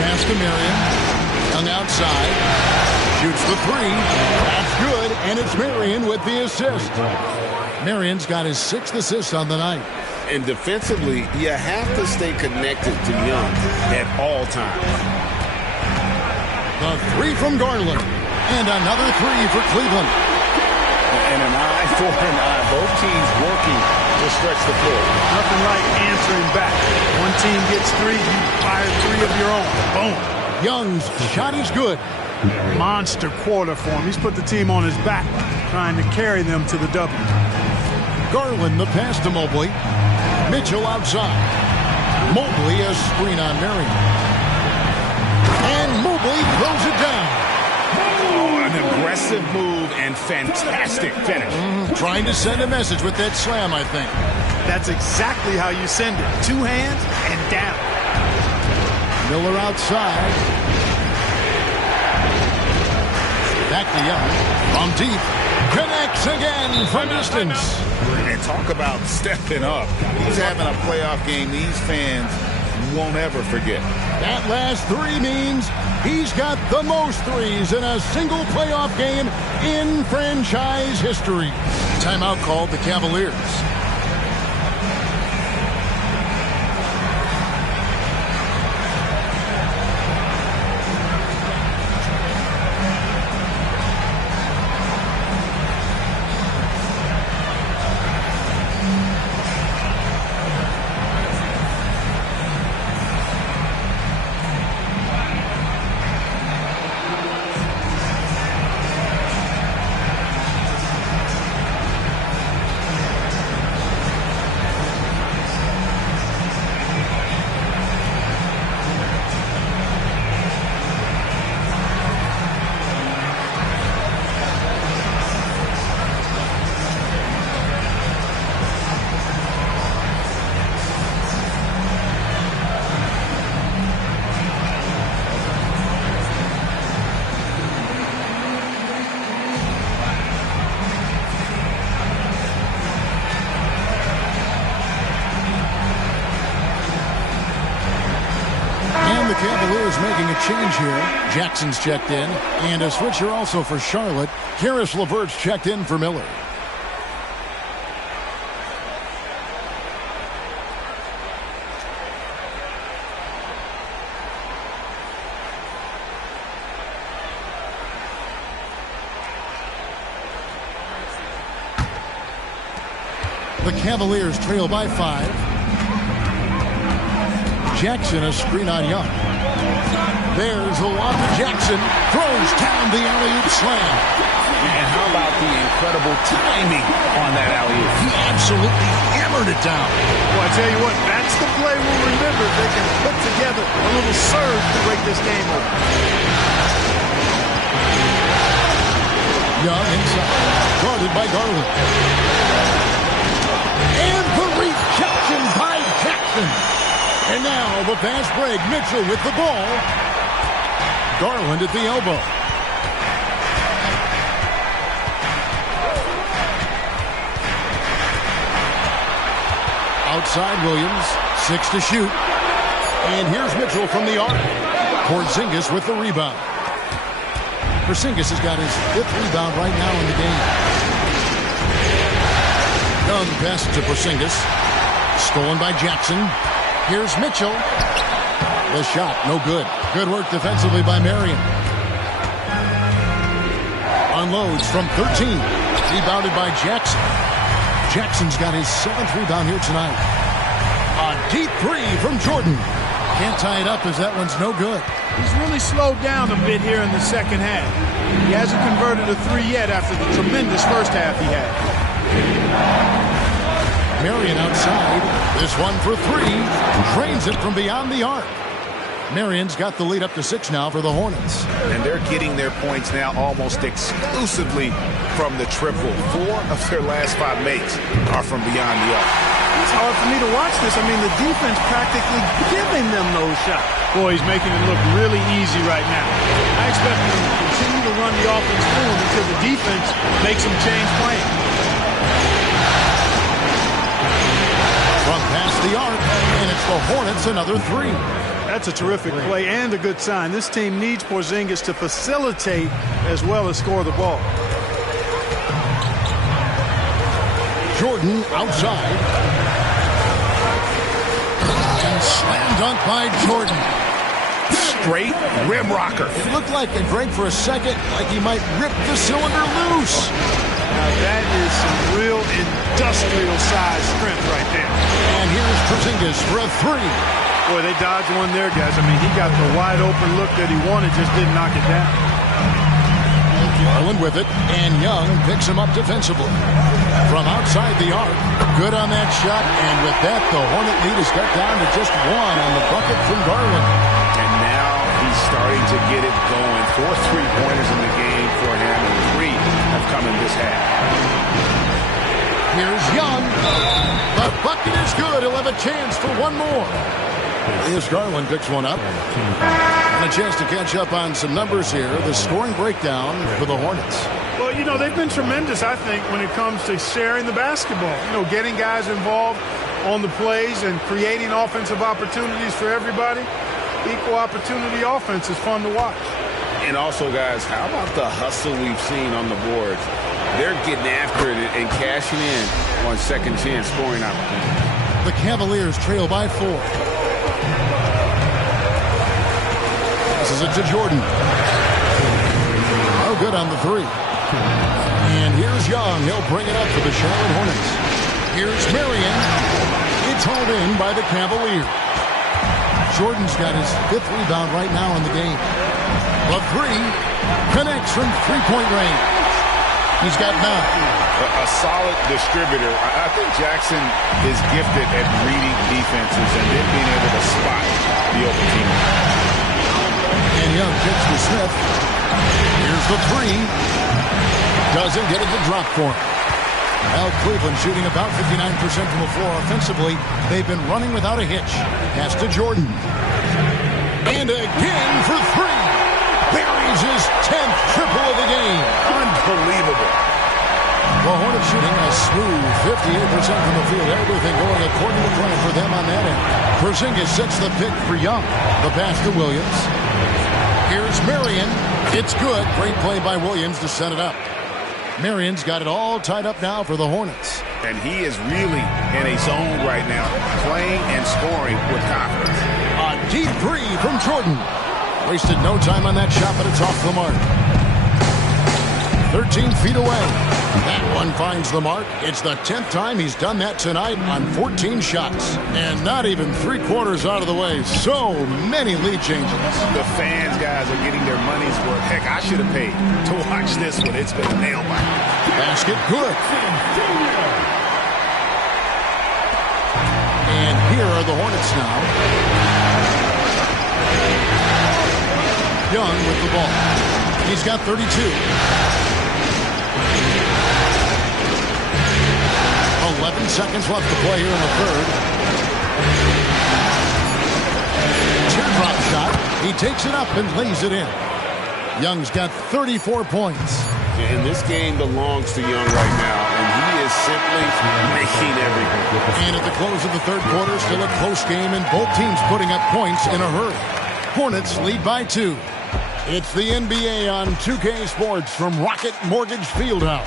Pass to Marion. Young outside. Shoots the three. That's good, and it's Marion with the assist. Marion's got his 6th assist on the night. And defensively, you have to stay connected to Young at all times. The three from Garland. And another three for Cleveland. And an eye for an eye. Both teams working to stretch the floor. Nothing like answering back. One team gets 3, you fire 3 of your own. Boom. Young's shot is good. Monster quarter for him. He's put the team on his back, trying to carry them to the W. Garland the pass to Mobley. Mitchell outside. Mobley a screen on Marion. And Mobley throws it down. Oh, an aggressive move and fantastic finish. Trying to send a message with that slam, I think. That's exactly how you send it. 2 hands and down. Miller outside. Back to Young. From deep. Connects again from distance. And talk about stepping up. He's having a playoff game. These fans won't ever forget. That last three means he's got the most threes in a single playoff game in franchise history. Timeout called the Cavaliers. Making a change here. Jackson's checked in. And a switcher also for Charlotte. Karis LeVert's checked in for Miller. The Cavaliers trail by 5. Jackson a screen on Young. There's a lob to Jackson. Throws down the alley-oop slam. And how about the incredible timing on that alley-oop? He absolutely hammered it down. Well, I tell you what, that's the play we'll remember. They can put together a little surge to break this game open. Young inside. Guarded by Garland. And the rejection by Jackson. And now the fast break. Mitchell with the ball. Garland at the elbow. Outside Williams. 6 to shoot. And here's Mitchell from the arc. Porzingis with the rebound. Porzingis has got his 5th rebound right now in the game. Young pass to Porzingis. Stolen by Jackson. Here's Mitchell. The shot, no good. Good work defensively by Marion. Unloads from 13. Rebounded by Jackson. Jackson's got his 7th rebound here tonight. A deep 3 from Jordan. Can't tie it up as that one's no good. He's really slowed down a bit here in the second half. He hasn't converted a 3 yet after the tremendous first half he had. Marion outside. This one for 3. Drains it from beyond the arc. Marion's got the lead up to 6 now for the Hornets. And they're getting their points now almost exclusively from the triple. 4 of their last 5 makes are from beyond the arc. It's hard for me to watch this. I mean, the defense practically giving them those shots. Boy, he's making it look really easy right now. I expect him to continue to run the offense through him until the defense makes him change plans. From past the arc, and it's the Hornets another 3. That's a terrific play and a good sign. This team needs Porzingis to facilitate as well as score the ball. Jordan outside. And slam dunk by Jordan. Straight rim rocker. It looked like it drank for a second, like he might rip the cylinder loose. Now that is some real industrial size strength right there. And here's Porzingis for a 3. Boy, they dodged one there, guys. I mean, he got the wide open look that he wanted, just didn't knock it down. Garland with it, and Young picks him up defensively. From outside the arc, good on that shot, and with that, the Hornet lead is cut down to just 1 on the bucket from Garland. And now he's starting to get it going. 4 3-pointers in the game for him, and 3 have come in this half. Here's Young. The bucket is good. He'll have a chance for one more. Here's Garland, picks one up. And a chance to catch up on some numbers here. The scoring breakdown for the Hornets. Well, you know, they've been tremendous, I think, when it comes to sharing the basketball. You know, getting guys involved. on the plays and creating offensive opportunities for everybody. Equal opportunity offense is fun to watch. And also, guys, how about the hustle we've seen on the boards? They're getting after it and cashing in on second chance scoring opportunities. The Cavaliers trail by 4. This is it to Jordan. Oh, good on the 3. And here's Young. He'll bring it up for the Charlotte Hornets. Here's Marion. It's hauled in by the Cavaliers. Jordan's got his 5th rebound right now in the game. The 3 connects from three-point range. He's got 9. A solid distributor. I think Jackson is gifted at reading defenses and then being able to spot the open team. And Young kicks to Smith. Here's the 3. Doesn't get it to drop for him. Well, Cleveland shooting about 59% from the floor offensively. They've been running without a hitch. Pass to Jordan. And again for 3. Buries his 10th triple of the game. Unbelievable. The Hornets shooting a smooth 58% from the field. Everything going according to plan for them on that end. Porzingis sets the pick for Young. The pass to Williams. Here's Marion. It's good. Great play by Williams to set it up. Marion's got it all tied up now for the Hornets. And he is really in a zone right now, playing and scoring with confidence. A deep 3 from Jordan. Wasted no time on that shot, but it's off the mark. 13 feet away. That one finds the mark. It's the 10th time he's done that tonight on 14 shots. And not even 3/4 out of the way. So many lead changes. The fans, guys, are getting their money's worth. Heck, I should have paid to watch this one. It's been a nail biter. Basket good. And here are the Hornets now. Young with the ball. He's got 32. 11 seconds left to play here in the third. Teardrop shot. He takes it up and lays it in. Young's got 34 points. And this game belongs to Young right now, and he is simply making everything. And at the close of the third quarter, still a close game, and both teams putting up points in a hurry. Hornets lead by 2. It's the NBA on 2K Sports from Rocket Mortgage Fieldhouse.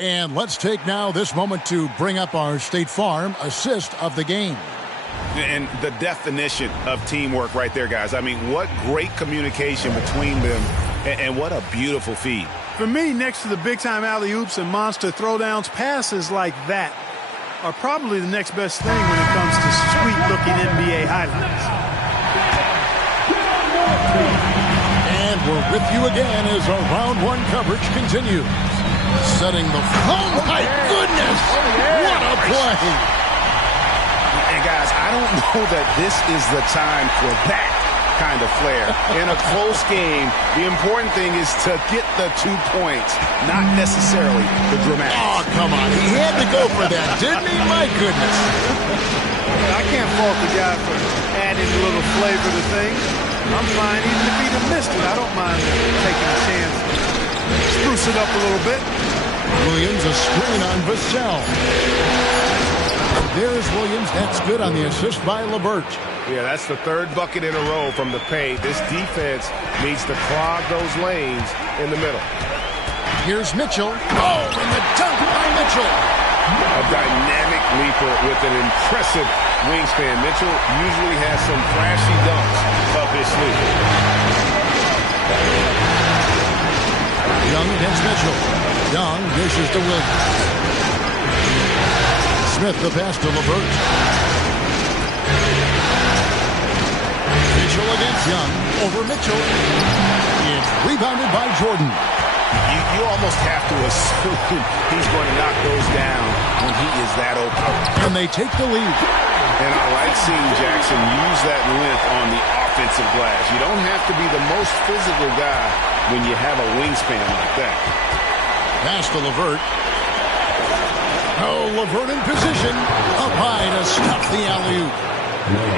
And let's take now this moment to bring up our State Farm assist of the game. And the definition of teamwork right there, guys. I mean, what great communication between them, and what a beautiful feed. For me, next to the big-time alley-oops and monster throwdowns, passes like that are probably the next best thing when it comes to sweet-looking NBA highlights. And we're with you again as our round 1 coverage continues. Setting the... Oh, my goodness! What a play! And, guys, I don't know that this is the time for that kind of flair. In a close game, the important thing is to get the 2 points, not necessarily the dramatic. Oh, come on. He had to go for that, didn't he? My goodness. I can't fault the guy for adding a little flavor to things. I'm fine. Even if he'd have missed it, I don't mind taking a chance. Spruce it up a little bit. Williams a screen on Vassell. There's Williams. That's good on the assist by LeVert. Yeah, that's the 3rd bucket in a row from the paint. This defense needs to clog those lanes in the middle. Here's Mitchell. Oh, and the dunk by Mitchell. A dynamic leaper with an impressive wingspan. Mitchell usually has some flashy dunks up his sleeve. Young against Mitchell. Young dishes to Williams. Smith the pass to LeVert. Mitchell against Young. Over Mitchell. It's rebounded by Jordan. You almost have to assume he's going to knock those down when he is that open. And they take the lead. And I like seeing Jackson use that length on the offensive glass. You don't have to be the most physical guy when you have a wingspan like that. Pass to LeVert. Oh, LeVert in position. Up high to stop the alley-oop.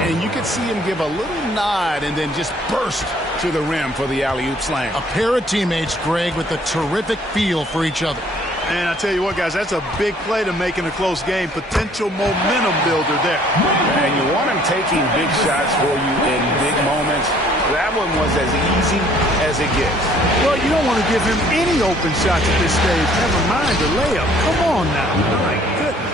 And you can see him give a little nod and then just burst to the rim for the alley-oop slam. A pair of teammates, Greg, with a terrific feel for each other. And I tell you what, guys, that's a big play to make in a close game. Potential momentum builder there. And you want him taking big shots for you in big moments. That one was as easy as it gets. Well, you don't want to give him any open shots at this stage. Never mind the layup. Come on now. My goodness.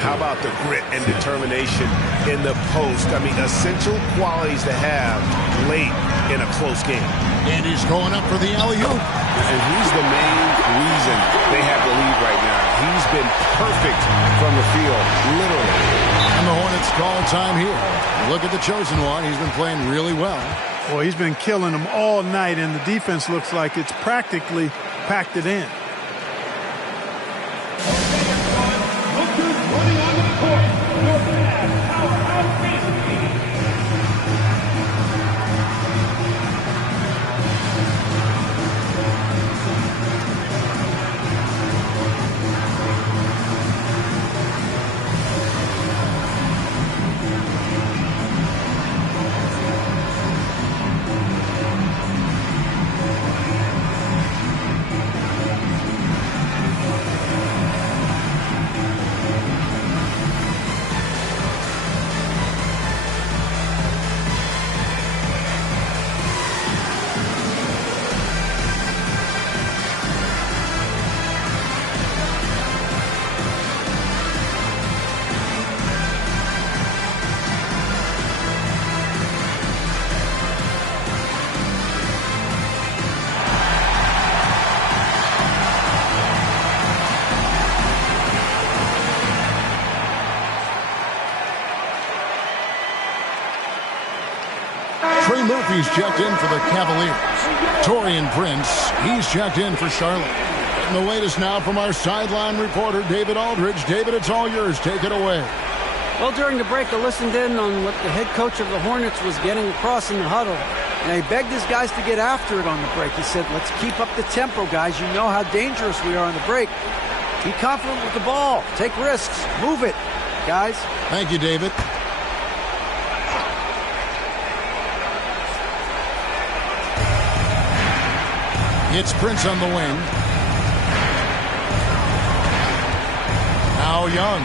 How about the grit and determination in the post? I mean, essential qualities to have late in a close game. And he's going up for the alley-oop. And he's the main reason they have the lead right now. He's been perfect from the field, literally. And the Hornets call time here. Look at the chosen one. He's been playing really well. Well, he's been killing them all night, and the defense looks like it's practically packed it in. Trey Murphy's checked in for the Cavaliers. Torian Prince, he's checked in for Charlotte. And the latest now from our sideline reporter, David Aldridge. David, it's all yours. Take it away. Well, during the break, I listened in on what the head coach of the Hornets was getting across in the huddle. And he begged his guys to get after it on the break. He said, let's keep up the tempo, guys. You know how dangerous we are on the break. Be confident with the ball. Take risks. Move it, guys. Thank you, David. It's Prince on the wing. Now Young.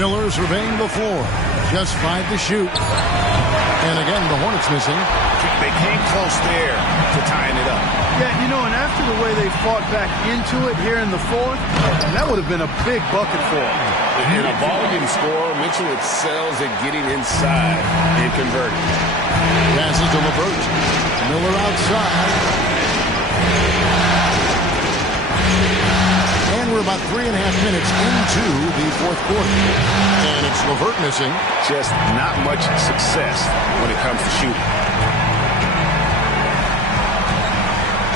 Miller surveying the floor. Just 5 to shoot. And again, the Hornets missing. They came close there to tying it up. Yeah, you know, and after the way they fought back into it here in the fourth, that would have been a big bucket for them. In a volume score, Mitchell excels at getting inside and converting. Passes to LeVert. Miller outside. And we're about 3.5 minutes into the fourth quarter. And it's LeVert missing. Just not much success when it comes to shooting.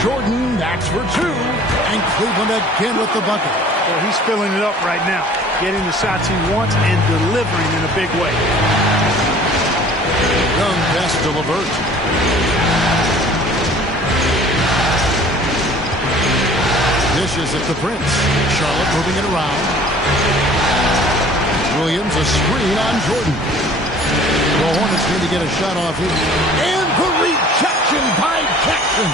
Jordan, that's for 2. And Cleveland again with the bucket. Well, he's filling it up right now, getting the shots he wants and delivering in a big way. Young pass to LeVert. Dishes at the Prince. Charlotte moving it around. Williams, a screen on Jordan. The Hornets need to get a shot off here. And the rejection by Jackson.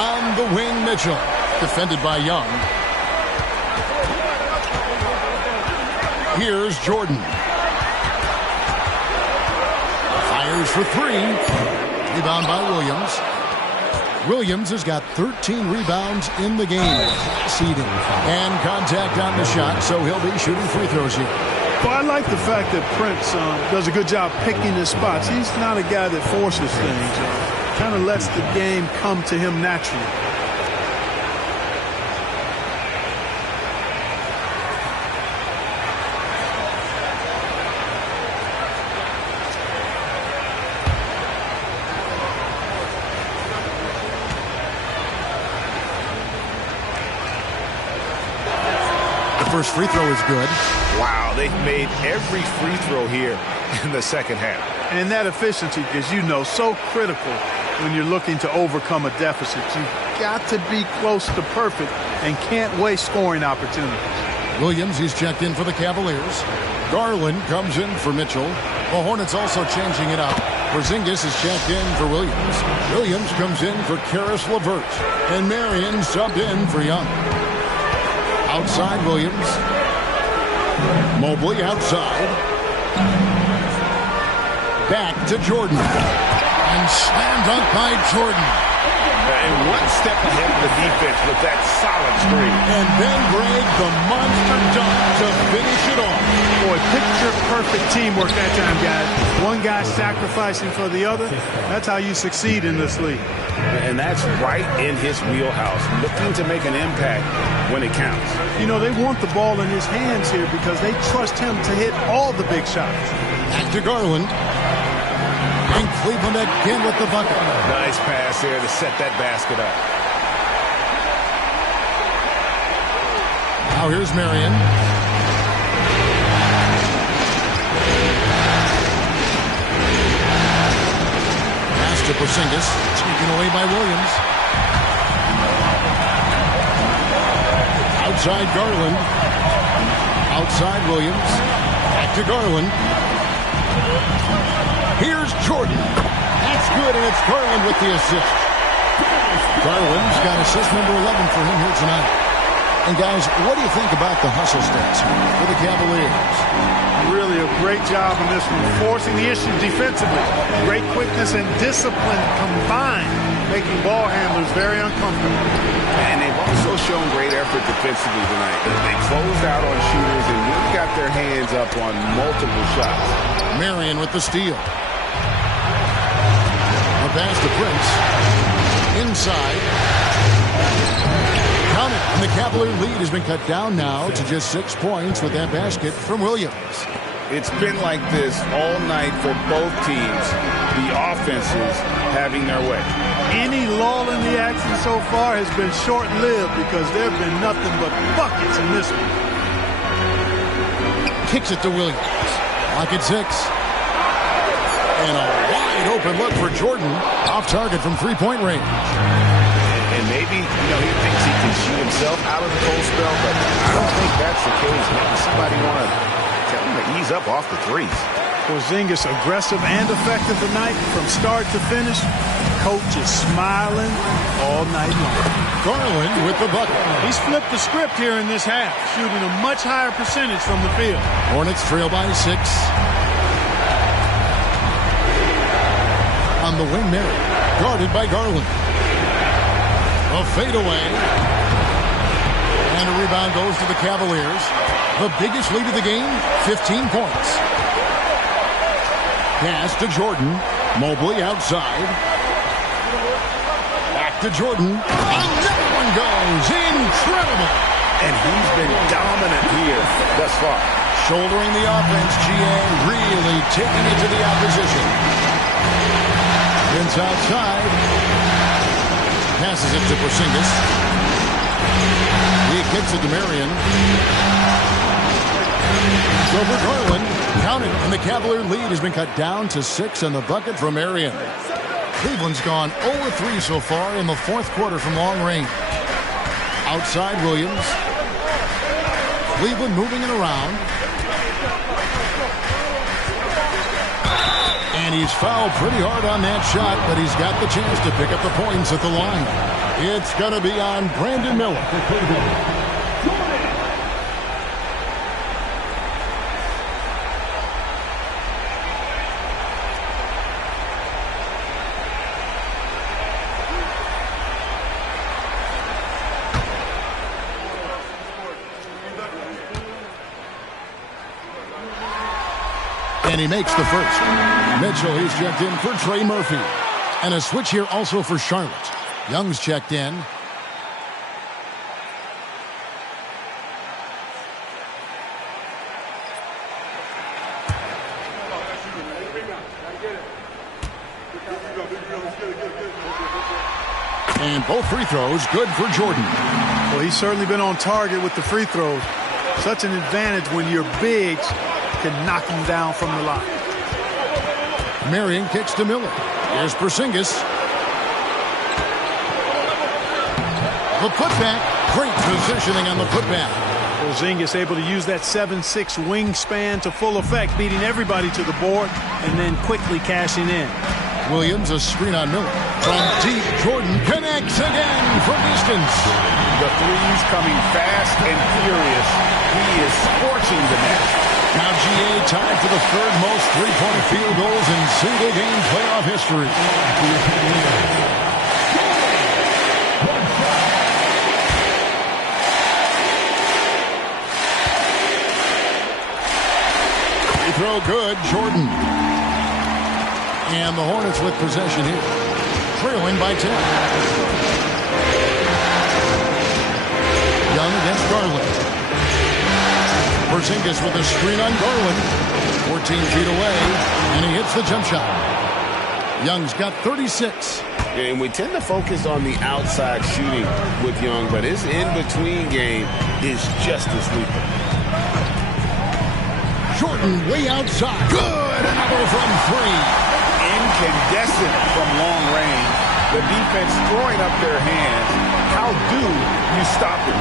On the wing, Mitchell. Defended by Young. Here's Jordan. Fires for 3. Rebound by Williams. Williams has got 13 rebounds in the game. Seeding. And contact on the shot, so he'll be shooting free throws here. Well, I like the fact that Prince does a good job picking his spots. He's not a guy that forces things. Kind of lets the game come to him naturally. First free throw is good. Wow, they've made every free throw here in the second half. And that efficiency is, so critical when you're looking to overcome a deficit. You've got to be close to perfect and can't waste scoring opportunities. Williams, he's checked in for the Cavaliers. Garland comes in for Mitchell. The Hornets also changing it up. Porzingis is checked in for Williams. Williams comes in for Karis LeVert. And Marion subbed in for Young. Outside Williams. Mobley outside. Back to Jordan. And slam dunk by Jordan. And one step ahead of the defense with that solid screen. And Ben Gregg, the monster dunk to finish it off. Boy, picture-perfect teamwork that time, guys. One guy sacrificing for the other. That's how you succeed in this league. And that's right in his wheelhouse, looking to make an impact when it counts. They want the ball in his hands here because they trust him to hit all the big shots. Back to Garland. And Cleveland again with the bucket. Nice pass there to set that basket up. Now here's Marion. Pass to Porzingis. Taken away by Williams. Outside Garland. Outside Williams. Back to Garland. Here's Jordan. That's good, and it's Garland with the assist. Garland's got assist number 11 for him here tonight. And guys, what do you think about the hustle stats for the Cavaliers? Really a great job in this one, forcing the issue defensively. Great quickness and discipline combined, making ball handlers very uncomfortable. And they've also shown great effort defensively tonight. They closed out on shooters and really got their hands up on multiple shots. Marion with the steal. A pass to Prince. Inside. Count it. And the Cavalier lead has been cut down now to just 6 points with that basket from Williams. It's been like this all night for both teams. The offenses having their way. Any lull in the action so far has been short-lived because there have been nothing but buckets in this one. Kicks it to Williams. Lock at 6. And a wide open look for Jordan. Off target from three-point range. And maybe, he thinks he can shoot himself out of the cold spell, but I don't think that's the case. Maybe somebody want to tell him to ease up off the threes. Porzingis aggressive and effective tonight from start to finish. Coach is smiling all night long. Garland with the bucket. He's flipped the script here in this half, shooting a much higher percentage from the field. Hornets trail by 6. On the wing, Mary. Guarded by Garland. A fadeaway. And a rebound goes to the Cavaliers. The biggest lead of the game, 15 points. Pass to Jordan. Mobley outside. Back to Jordan. Another one goes. Incredible. And he's been dominant here thus far. Shouldering the offense, GA really taking it to the opposition. Vince outside. Passes it to Porzingis. He kicks it to Marion. Over Garland. Count it. And the Cavalier lead has been cut down to 6 on the bucket from Marion. Cleveland's gone 0-3 so far in the fourth quarter from long range. Outside Williams. Cleveland moving it around. And he's fouled pretty hard on that shot, but he's got the chance to pick up the points at the line. It's going to be on Brandon Miller. And he makes the first. Mitchell, he's checked in for Trey Murphy. And a switch here also for Charlotte. Young's checked in. And both free throws good for Jordan. Well, he's certainly been on target with the free throws. Such an advantage when your bigs can knock them down from the line. Marion kicks to Miller. Here's Porzingis. The putback. Great positioning on the putback. Porzingis able to use that 7'6" wingspan to full effect, beating everybody to the board and then quickly cashing in. Williams, a screen on Miller. From deep, Jordan connects again from distance. The threes coming fast and furious. He is scorching the net. Now GA tied for the third most three-point field goals in single-game playoff history. Free throw good, Jordan. And the Hornets with possession here, trailing by 10. Young against Garland. Porzingis with a screen on Garland. 14 feet away, and he hits the jump shot. Young's got 36. And we tend to focus on the outside shooting with Young, but his in-between game is just as lethal. Jordan way outside. Good, another from three. Incandescent from long range. The defense throwing up their hands. How do you stop it?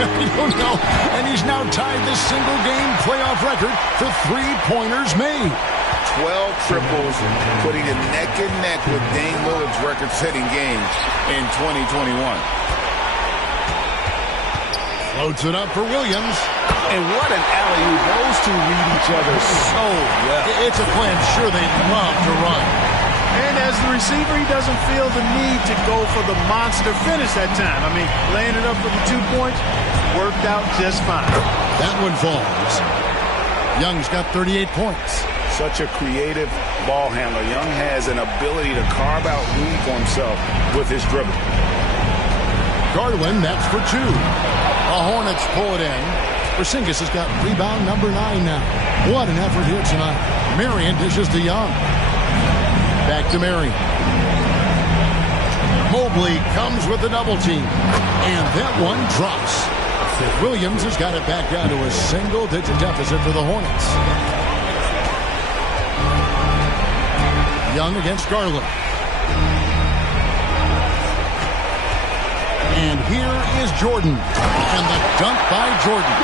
I don't know. And he's now tied the single-game playoff record for three-pointers made. 12 triples, putting it neck and neck with Dame Lillard's record-setting games in 2021. Floats it up for Williams. And what an alley-oop. Those two read each other so well. It's a play I'm sure they love to run. And as the receiver, he doesn't feel the need to go for the monster finish that time. I mean, laying it up for the 2 points worked out just fine. That one falls. Young's got 38 points. Such a creative ball handler. Young has an ability to carve out room for himself with his dribble. Garland, that's for two. The Hornets pull it in. Porzingis has got rebound number 9 now. What an effort here tonight. Marion dishes to Young. Back to Marion. Mobley comes with the double team. And that one drops. Williams has got it back down to a single-digit deficit for the Hornets. Young against Garland. And here is Jordan. And the dunk by Jordan.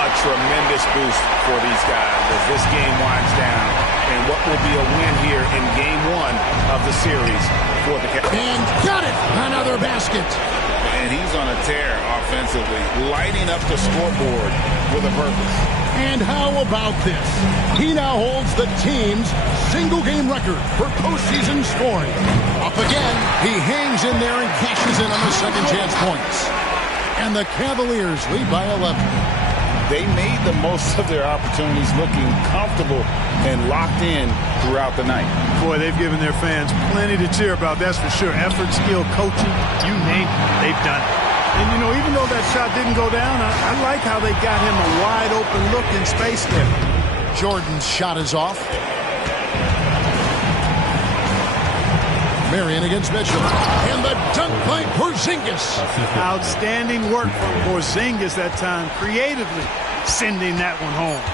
A tremendous boost for these guys as this game winds down. And what will be a win here in game 1 of the series for the Cavs. And got it! Another basket. And he's on a tear offensively, lighting up the scoreboard with a purpose. And how about this? He now holds the team's single-game record for postseason scoring. Up again, he hangs in there and cashes in on the second chance points. And the Cavaliers lead by 11. They made the most of their opportunities, looking comfortable and locked in throughout the night. Boy, they've given their fans plenty to cheer about, that's for sure. Effort, skill, coaching, you name it, they've done it. And, you know, even though that shot didn't go down, I like how they got him a wide-open look in space there. Jordan's shot is off. Marion against Mitchell. And the dunk by Porzingis. Outstanding work from Porzingis that time, creatively sending that one home.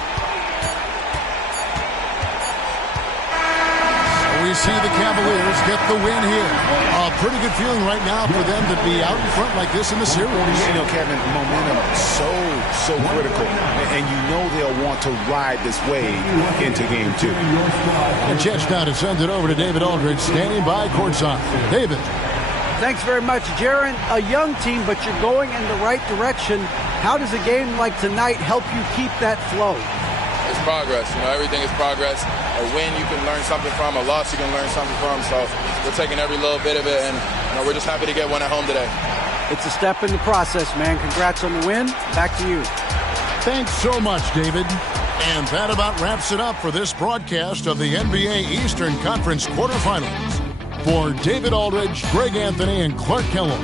We see the Cavaliers get the win here. A pretty good feeling right now for them to be out in front like this in the series. You know, Kevin, momentum so critical. And you know they'll want to ride this wave into game 2. And chance now to send it over to David Aldridge, standing by courtside. David. Thanks very much, Jaron. A young team, but you're going in the right direction. How does a game like tonight help you keep that flow? It's progress. You know, everything is progress. A win you can learn something from, a loss you can learn something from. So we're taking every little bit of it, and you know, we're just happy to get one at home today. It's a step in the process, man. Congrats on the win. Back to you. Thanks so much, David. And that about wraps it up for this broadcast of the NBA Eastern Conference quarterfinals. For David Aldridge, Greg Anthony, and Clark Kellogg,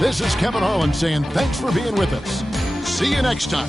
this is Kevin Harlan saying thanks for being with us. See you next time.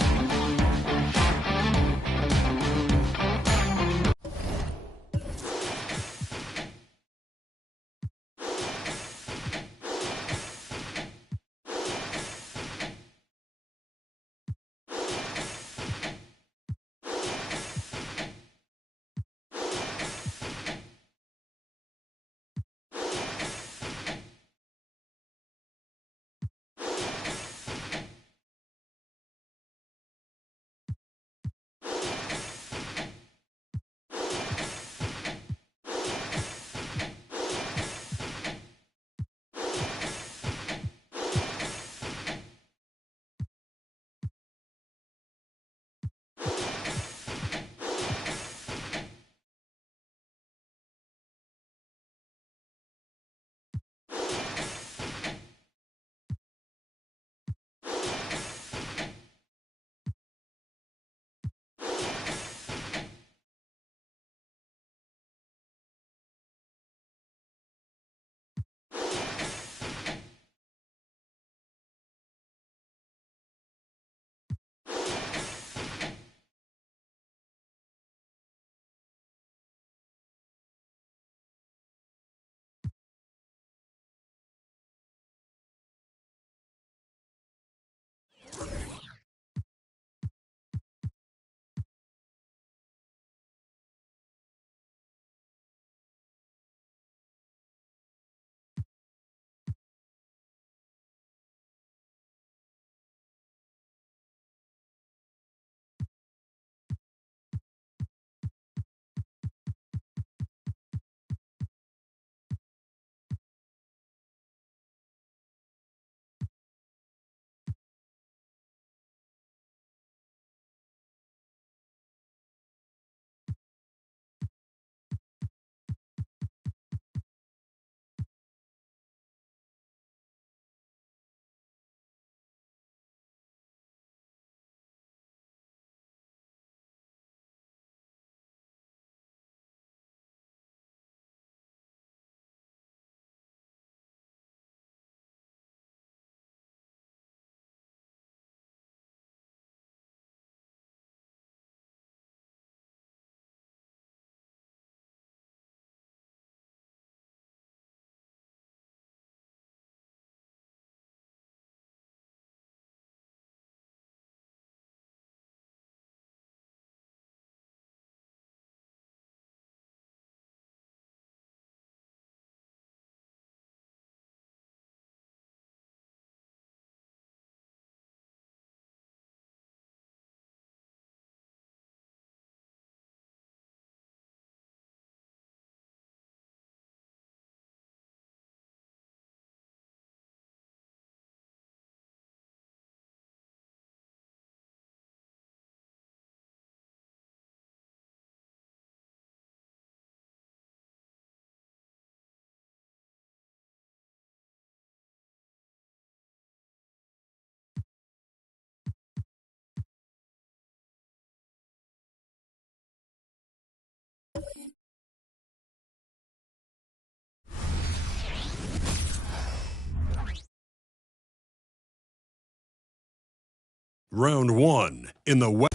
Round one in the West.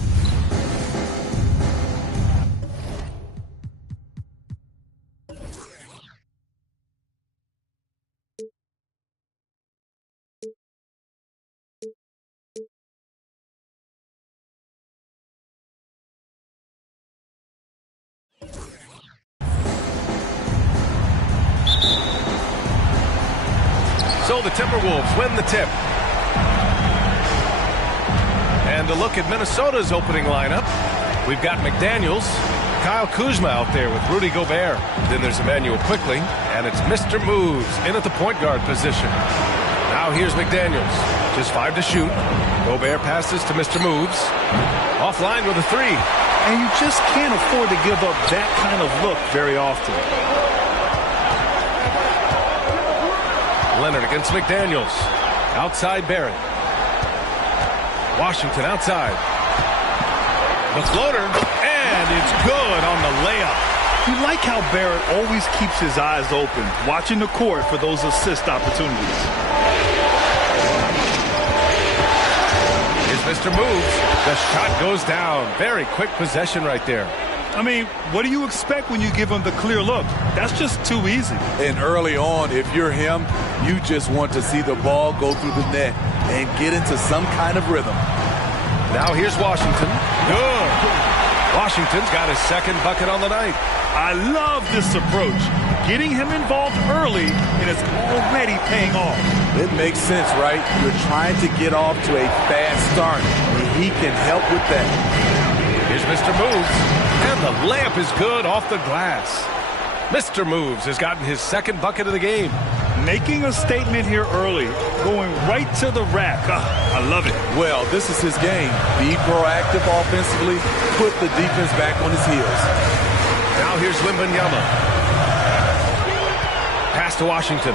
So the Timberwolves win the tip. And a look at Minnesota's opening lineup. We've got McDaniels, Kyle Kuzma out there with Rudy Gobert. Then there's Emmanuel Quickley, and it's Mr. Moves in at the point guard position. Now here's McDaniels, just 5 to shoot. Gobert passes to Mr. Moves. Offline with a 3. And you just can't afford to give up that kind of look very often. Leonard against McDaniels. Outside Barrett. Washington outside. The floater, and it's good on the layup. You like how Barrett always keeps his eyes open, watching the court for those assist opportunities. Here's Mr. Moves. The shot goes down. Very quick possession right there. I mean, what do you expect when you give him the clear look? That's just too easy. And early on, if you're him, you just want to see the ball go through the net and get into some kind of rhythm. Now here's Washington. Good. Washington's got his second bucket on the night. I love this approach. Getting him involved early, and it's already paying off. It makes sense, right? You're trying to get off to a fast start, and he can help with that. Here's Mr. Moves. And the layup is good off the glass. Mr. Moves has gotten his second bucket of the game. Making a statement here early, going right to the rack. I love it. Well, this is his game. Be proactive offensively, put the defense back on his heels. Now here's Wembanyama. Pass to Washington.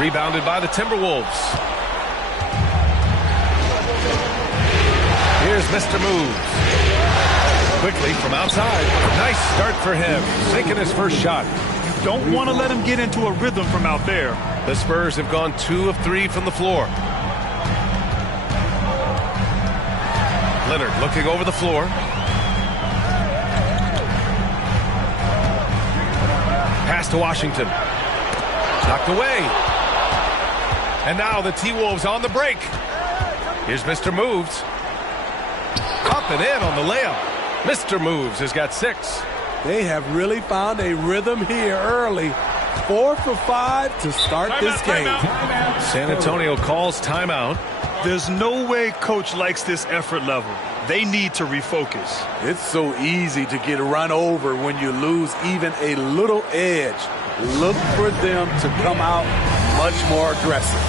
Rebounded by the Timberwolves. Here's Mr. Moves. Quickly from outside. Nice start for him. Sinking his first shot. You don't want to let him get into a rhythm from out there. The Spurs have gone 2 of 3 from the floor. Leonard looking over the floor. Pass to Washington. Knocked away. And now the T-Wolves on the break. Here's Mr. Moves. Up and in on the layup. Mr. Moves has got 6. They have really found a rhythm here early. 4 for 5 to start this game. San Antonio calls timeout. There's no way coach likes this effort level. They need to refocus. It's so easy to get run over when you lose even a little edge. Look for them to come out much more aggressive.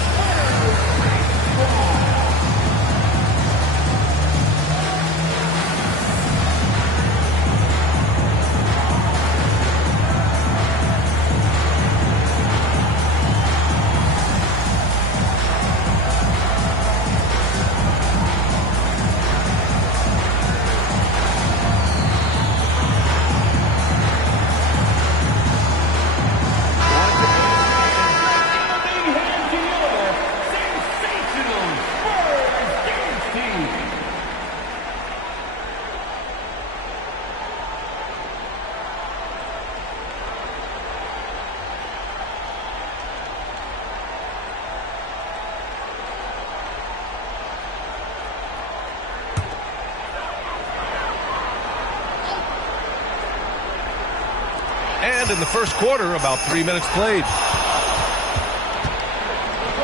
And in the first quarter, about 3 minutes played.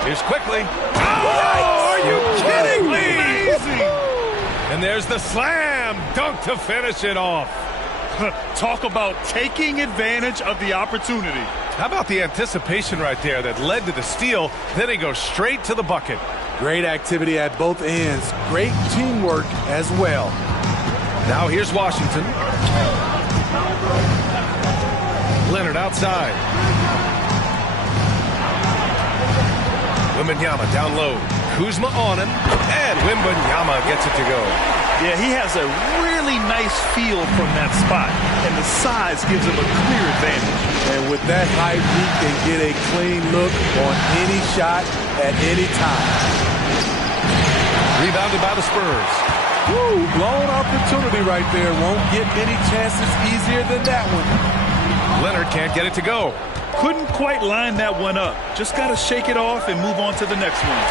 Here's Quickley. Oh, are you kidding me? Amazing. And there's the slam dunk to finish it off. Talk about taking advantage of the opportunity. How about the anticipation right there that led to the steal? Then he goes straight to the bucket. Great activity at both ends. Great teamwork as well. Now here's Washington. Leonard outside. Wembanyama down low. Kuzma on him. And Wembanyama gets it to go. Yeah, he has a really nice feel from that spot, and the size gives him a clear advantage. And with that height, he can get a clean look on any shot at any time. Rebounded by the Spurs. Woo, blown opportunity right there. Won't get many chances easier than that one. Leonard can't get it to go. Couldn't quite line that one up. Just got to shake it off and move on to the next one.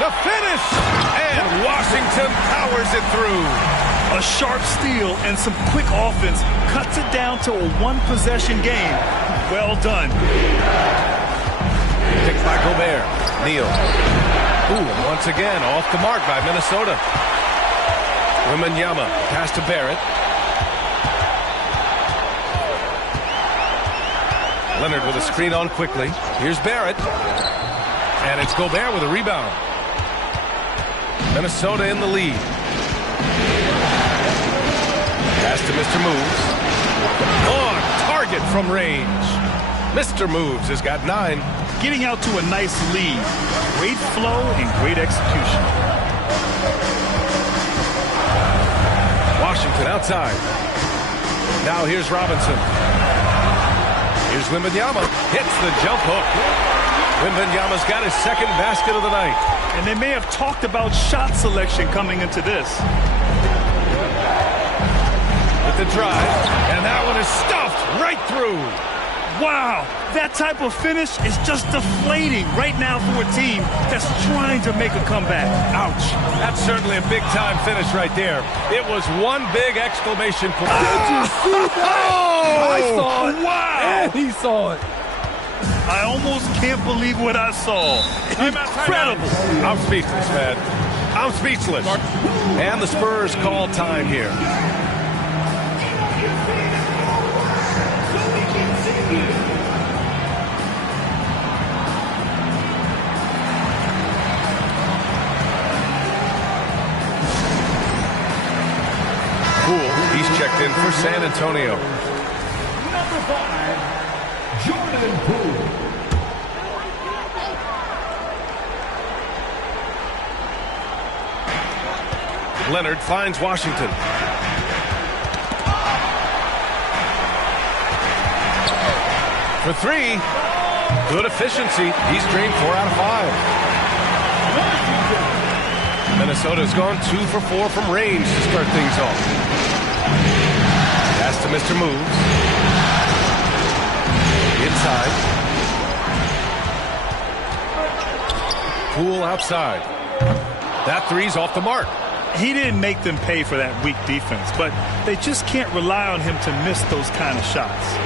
The finish! And Washington powers it through. A sharp steal and some quick offense cuts it down to a one-possession game. Well done. Picked by Gobert. Neal. Ooh, once again, off the mark by Minnesota. Wembanyama, pass to Barrett. Leonard with a screen on quickly. Here's Barrett. And it's Gobert with a rebound. Minnesota in the lead. Pass to Mr. Moves. On target from range. Mr. Moves has got 9. Getting out to a nice lead. Great flow and great execution. Washington outside. Now here's Robinson. Here's Wembanyama. Hits the jump hook. Wembanyama's got his second basket of the night. And they may have talked about shot selection coming into this. With the drive. And that one is stuffed right through. Wow, that type of finish is just deflating right now for a team that's trying to make a comeback. Ouch. That's certainly a big-time finish right there. It was one big exclamation point. Did you see that? I saw it. Wow. And he saw it. I almost can't believe what I saw. Incredible. I'm speechless, man. I'm speechless. And the Spurs call time here. He's checked in for San Antonio. Number 5, Jordan Poole. Leonard finds Washington. For 3. Good efficiency. He's drained 4 out of 5. Minnesota's gone 2 for 4 from range to start things off. Pass to Mr. Moves. Inside. Poole outside. That 3's off the mark. He didn't make them pay for that weak defense, but they just can't rely on him to miss those kind of shots.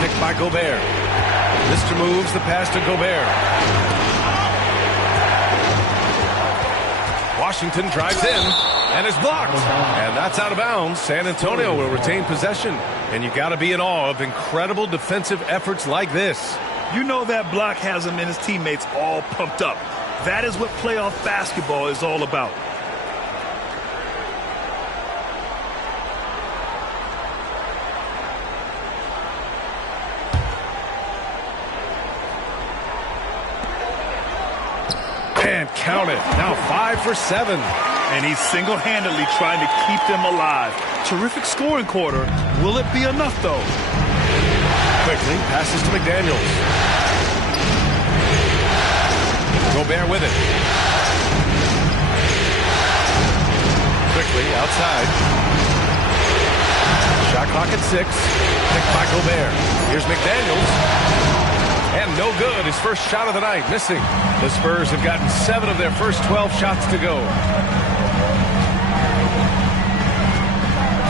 Picked by Gobert. Mr. Moves the pass to Gobert. Washington drives in and is blocked. And that's out of bounds. San Antonio will retain possession. And you got to be in awe of incredible defensive efforts like this. You know that block has him and his teammates all pumped up. That is what playoff basketball is all about. And count it. Now 5 for 7. And he's single-handedly trying to keep them alive. Terrific scoring quarter. Will it be enough, though? Quickly passes to McDaniels. Gobert with it. Quickly outside. Shot clock at 6. Picked by Gobert. Here's McDaniels. And no good. His first shot of the night, missing. The Spurs have gotten 7 of their first 12 shots to go.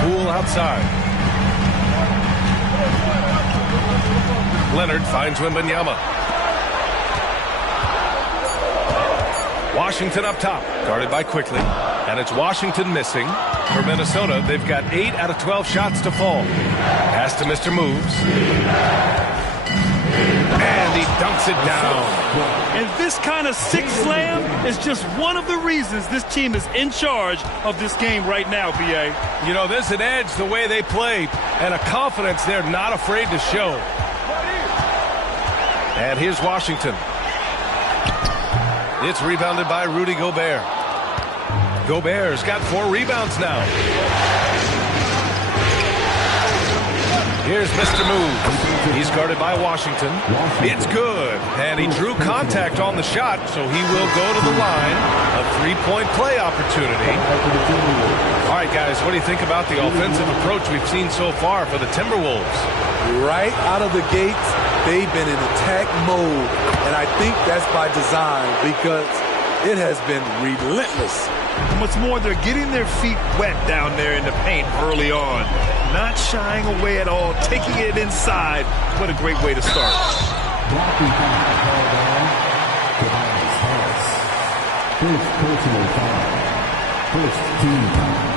Poole outside. Leonard finds Wembanyama. Washington up top, guarded by Quickly. And it's Washington missing. For Minnesota, they've got 8 out of 12 shots to fall. Pass to Mr. Moves. And he dunks it down. And this kind of six slam is just one of the reasons this team is in charge of this game right now, B.A. You know, there's an edge the way they play and a confidence they're not afraid to show. And here's Washington. It's rebounded by Rudy Gobert. Gobert's got 4 rebounds now. Here's Mr. Move. He's guarded by Washington. It's good. And he drew contact on the shot, so he will go to the line. A 3-point play opportunity. All right, guys, what do you think about the offensive approach we've seen so far for the Timberwolves? Right out of the gates, they've been in attack mode. And I think that's by design because it has been relentless. What's more, they're getting their feet wet down there in the paint early on. Not shying away at all, taking it inside. What a great way to start. First personal foul. First team foul.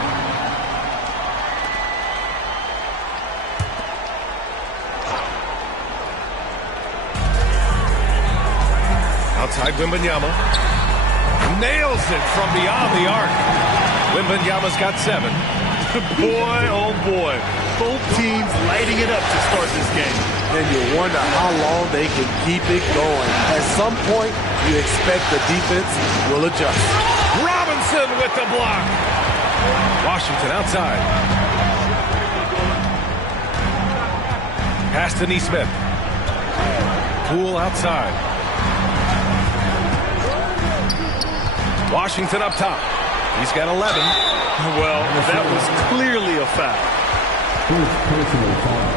Outside Wembanyama. Nails it from beyond the arc. Wembanyama's got 7. Boy, oh boy. Both teams lighting it up to start this game. And you wonder how long they can keep it going. At some point, you expect the defense will adjust. Robinson with the block. Washington outside. Pass to Nesmith. Poole outside. Washington up top. He's got 11. Well, that was clearly a foul. First personal foul.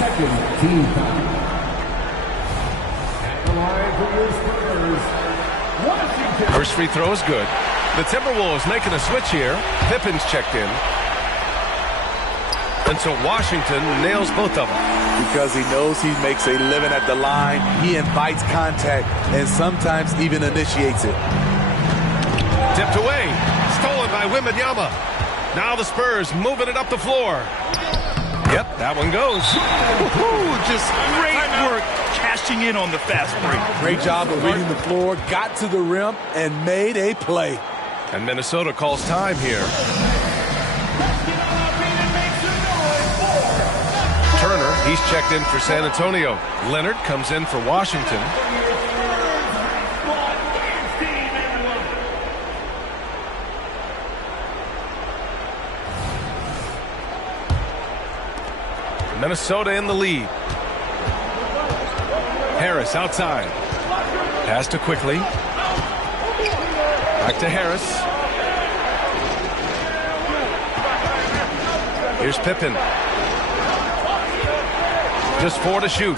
Second team foul. At the line for your Spurs, Washington. First free throw is good. The Timberwolves making a switch here. Pippen's checked in. And so Washington nails both of them. Because he knows he makes a living at the line, he invites contact and sometimes even initiates it. Tipped away. Stolen by Wembanyama. Now the Spurs moving it up the floor. Yep, that one goes. Just great work cashing in on the fast break. Great job of reading the floor, got to the rim, and made a play. And Minnesota calls time here. Turner, he's checked in for San Antonio. Leonard comes in for Washington. Minnesota in the lead. Harris outside. Pass to Quickly. Back to Harris. Here's Pippen. Just 4 to shoot.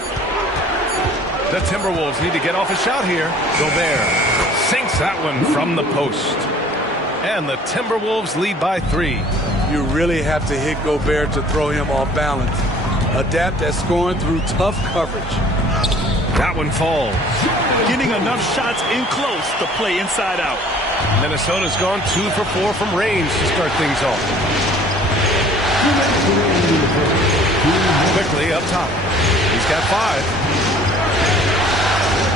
The Timberwolves need to get off a shot here. Gobert sinks that one from the post. And the Timberwolves lead by 3. You really have to hit Gobert to throw him off balance. Adapt at scoring through tough coverage. That one falls. Getting enough shots in close to play inside out. Minnesota's gone 2 for 4 from range to start things off. Quickly up top. He's got 5.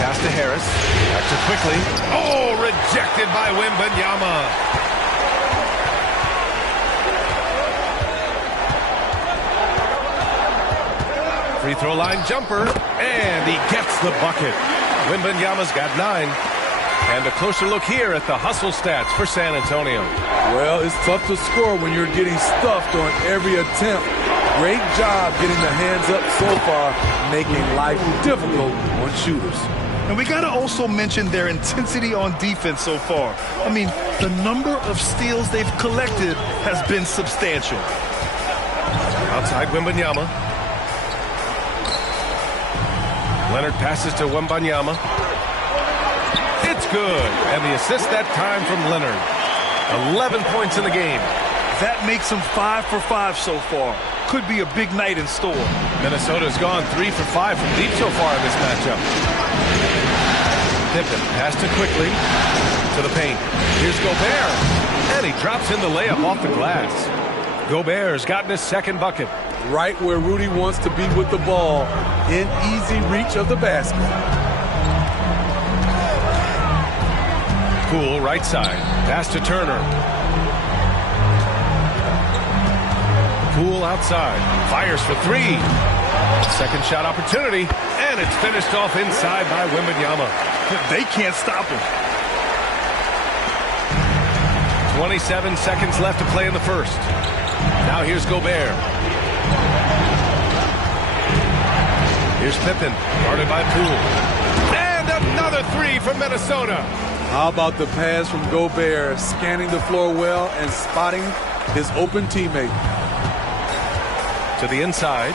Pass to Harris. Back to Quickly. Oh, rejected by Wembanyama. Free throw line jumper, and he gets the bucket. Wembanyama's got 9. And a closer look here at the hustle stats for San Antonio. Well, it's tough to score when you're getting stuffed on every attempt. Great job getting the hands up so far, making life difficult on shooters. And we got to also mention their intensity on defense so far. I mean, the number of steals they've collected has been substantial. Outside Wembanyama. Leonard passes to Wembanyama. It's good. And the assist that time from Leonard. 11 points in the game. That makes him 5 for 5 so far. Could be a big night in store. Minnesota's gone 3 for 5 from deep so far in this matchup. Pippen pass to Quickly to the paint. Here's Gobert. And he drops in the layup off the glass. Gobert's gotten his second bucket. Right where Rudy wants to be with the ball, in easy reach of the basket. Poole right side. Pass to Turner. Poole outside. Fires for 3. Second shot opportunity. And it's finished off inside by Wembanyama. They can't stop him. 27 seconds left to play in the first. Now here's Gobert. Here's Pippen, guarded by Poole. And another three from Minnesota. How about the pass from Gobert, scanning the floor well and spotting his open teammate. To the inside.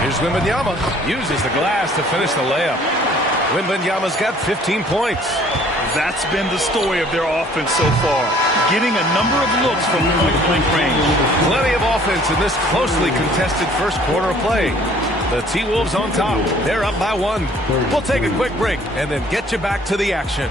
Here's Wembanyama. Uses the glass to finish the layup. Wembanyama's got 15 points. That's been the story of their offense so far. Getting a number of looks from point-blank range. Plenty of offense in this closely contested first quarter of play. The T-Wolves on top. They're up by 1. We'll take a quick break and then get you back to the action.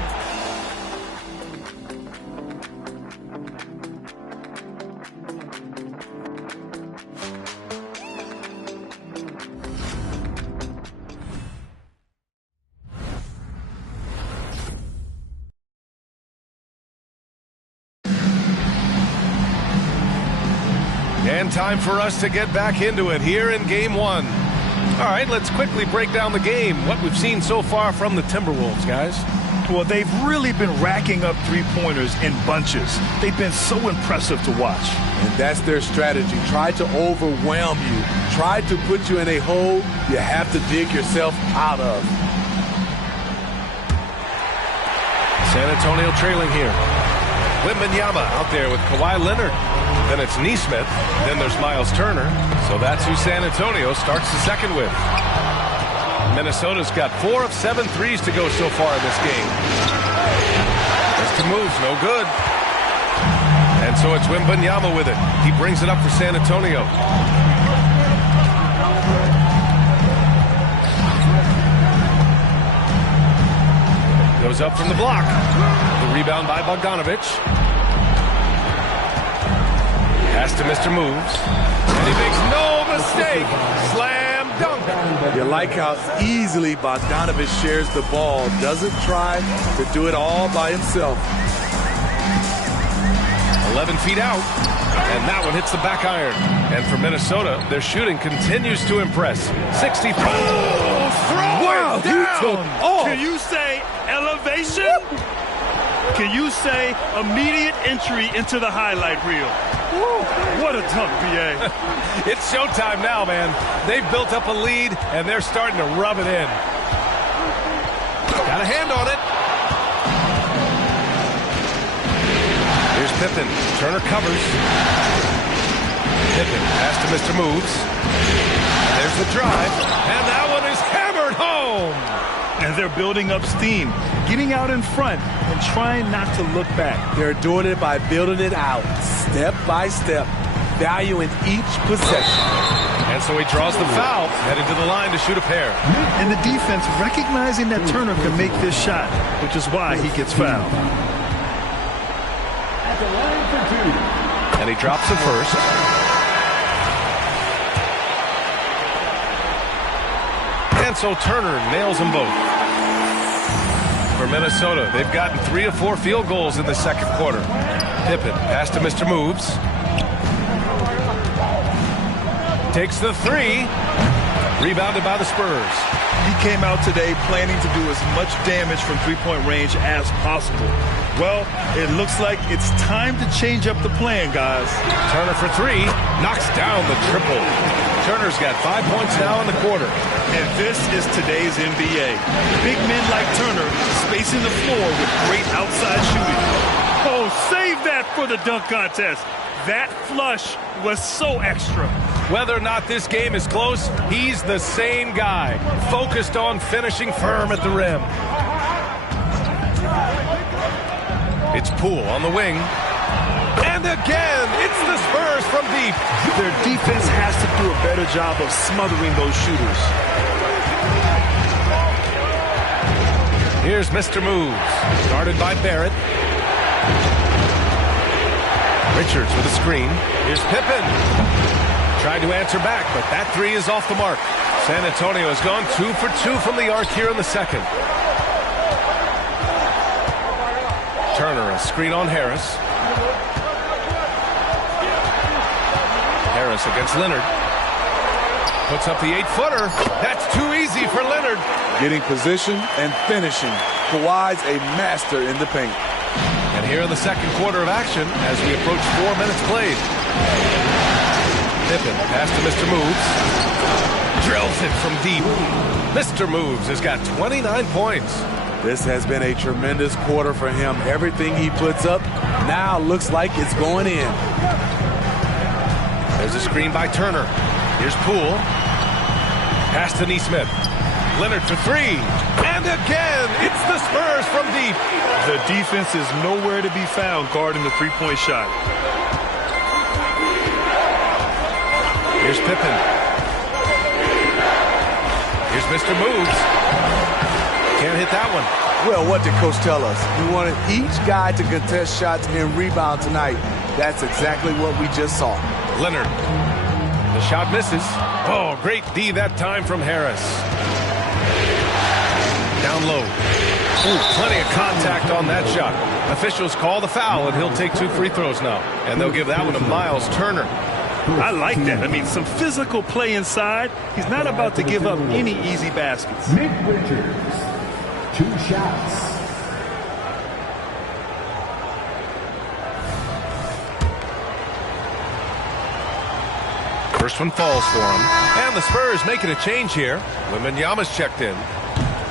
And time for us to get back into it here in Game 1. All right, let's quickly break down the game. What we've seen so far from the Timberwolves, guys. Well, they've really been racking up three-pointers in bunches. They've been so impressive to watch. And that's their strategy. Try to overwhelm you. Try to put you in a hole you have to dig yourself out of. San Antonio trailing here. Wembanyama out there with Kawhi Leonard. Then it's Nesmith. Then there's Miles Turner. So that's who San Antonio starts the second with. Minnesota's got 4 of 7 threes to go so far in this game. Mr. Moves, no good. And so it's Wembanyama with it. He brings it up for San Antonio. Goes up from the block. The rebound by Bogdanovich. Pass to Mr. Moves. And he makes no mistake. Slam dunk. You like how easily Bogdanovich shares the ball. Doesn't try to do it all by himself. 11 feet out. And that one hits the back iron. And for Minnesota, their shooting continues to impress. 64. Wow, he took off. Can you say elevation? Can you say immediate entry into the highlight reel? What a dunk, B.A. It's showtime now, man. They've built up a lead, and they're starting to rub it in. Got a hand on it. Here's Pippen. Turner covers. Pippen, pass to Mr. Moves. There's the drive, and that one is hammered home. And they're building up steam, getting out in front and trying not to look back. They're doing it by building it out, step by step, valuing each possession. And so he draws the foul, headed to the line to shoot a pair. And the defense recognizing that Turner can make this shot, which is why he gets fouled. At the line for 2. And he drops the first. And so Turner nails them both. For Minnesota, they've gotten 3 of 4 field goals in the second quarter. Pippen, pass to Mr. Moves. Takes the 3. Rebounded by the Spurs. He came out today planning to do as much damage from three-point range as possible. Well, it looks like it's time to change up the plan, guys. Turner for 3. Knocks down the triple. Turner's got 5 points now in the quarter. And this is today's NBA. Big men like Turner spacing the floor with great outside shooting. Oh, save that for the dunk contest. That flush was so extra. Whether or not this game is close, he's the same guy, focused on finishing firm at the rim. It's Poole on the wing. And again, it's the Spurs from deep. Their defense has to do a better job of smothering those shooters. Here's Mr. Moves, guarded by Barrett. Richards with a screen. Here's Pippen. Tried to answer back, but that 3 is off the mark. San Antonio has gone 2 for 2 from the arc here in the second. Turner, a screen on Harris. Harris against Leonard. Puts up the 8-footer. That's too easy for Leonard. Getting position and finishing. Kawhi's a master in the paint. And here in the second quarter of action as we approach 4 minutes played. Pippen pass to Mr. Moves. Drills it from deep. Mr. Moves has got 29 points. This has been a tremendous quarter for him. Everything he puts up now looks like it's going in. There's a screen by Turner. Here's Poole. Pass to Neesmith. Leonard for three. And again, it's the Spurs from deep. The defense is nowhere to be found guarding the three-point shot. Here's Pippen. Here's Mr. Moves. Can't hit that one. Well, what did Coach tell us? He wanted each guy to contest shots and rebound tonight. That's exactly what we just saw. Leonard. The shot misses. Oh, great D that time from Harris. Down low. Ooh, plenty of contact on that shot. Officials call the foul, and he'll take 2 free throws now. And they'll give that one to Miles Turner. I like that. I mean, some physical play inside. He's not about to give up any easy baskets. Nick Richards, 2 shots. First one falls for him. And the Spurs making a change here. Wembanyama's checked in.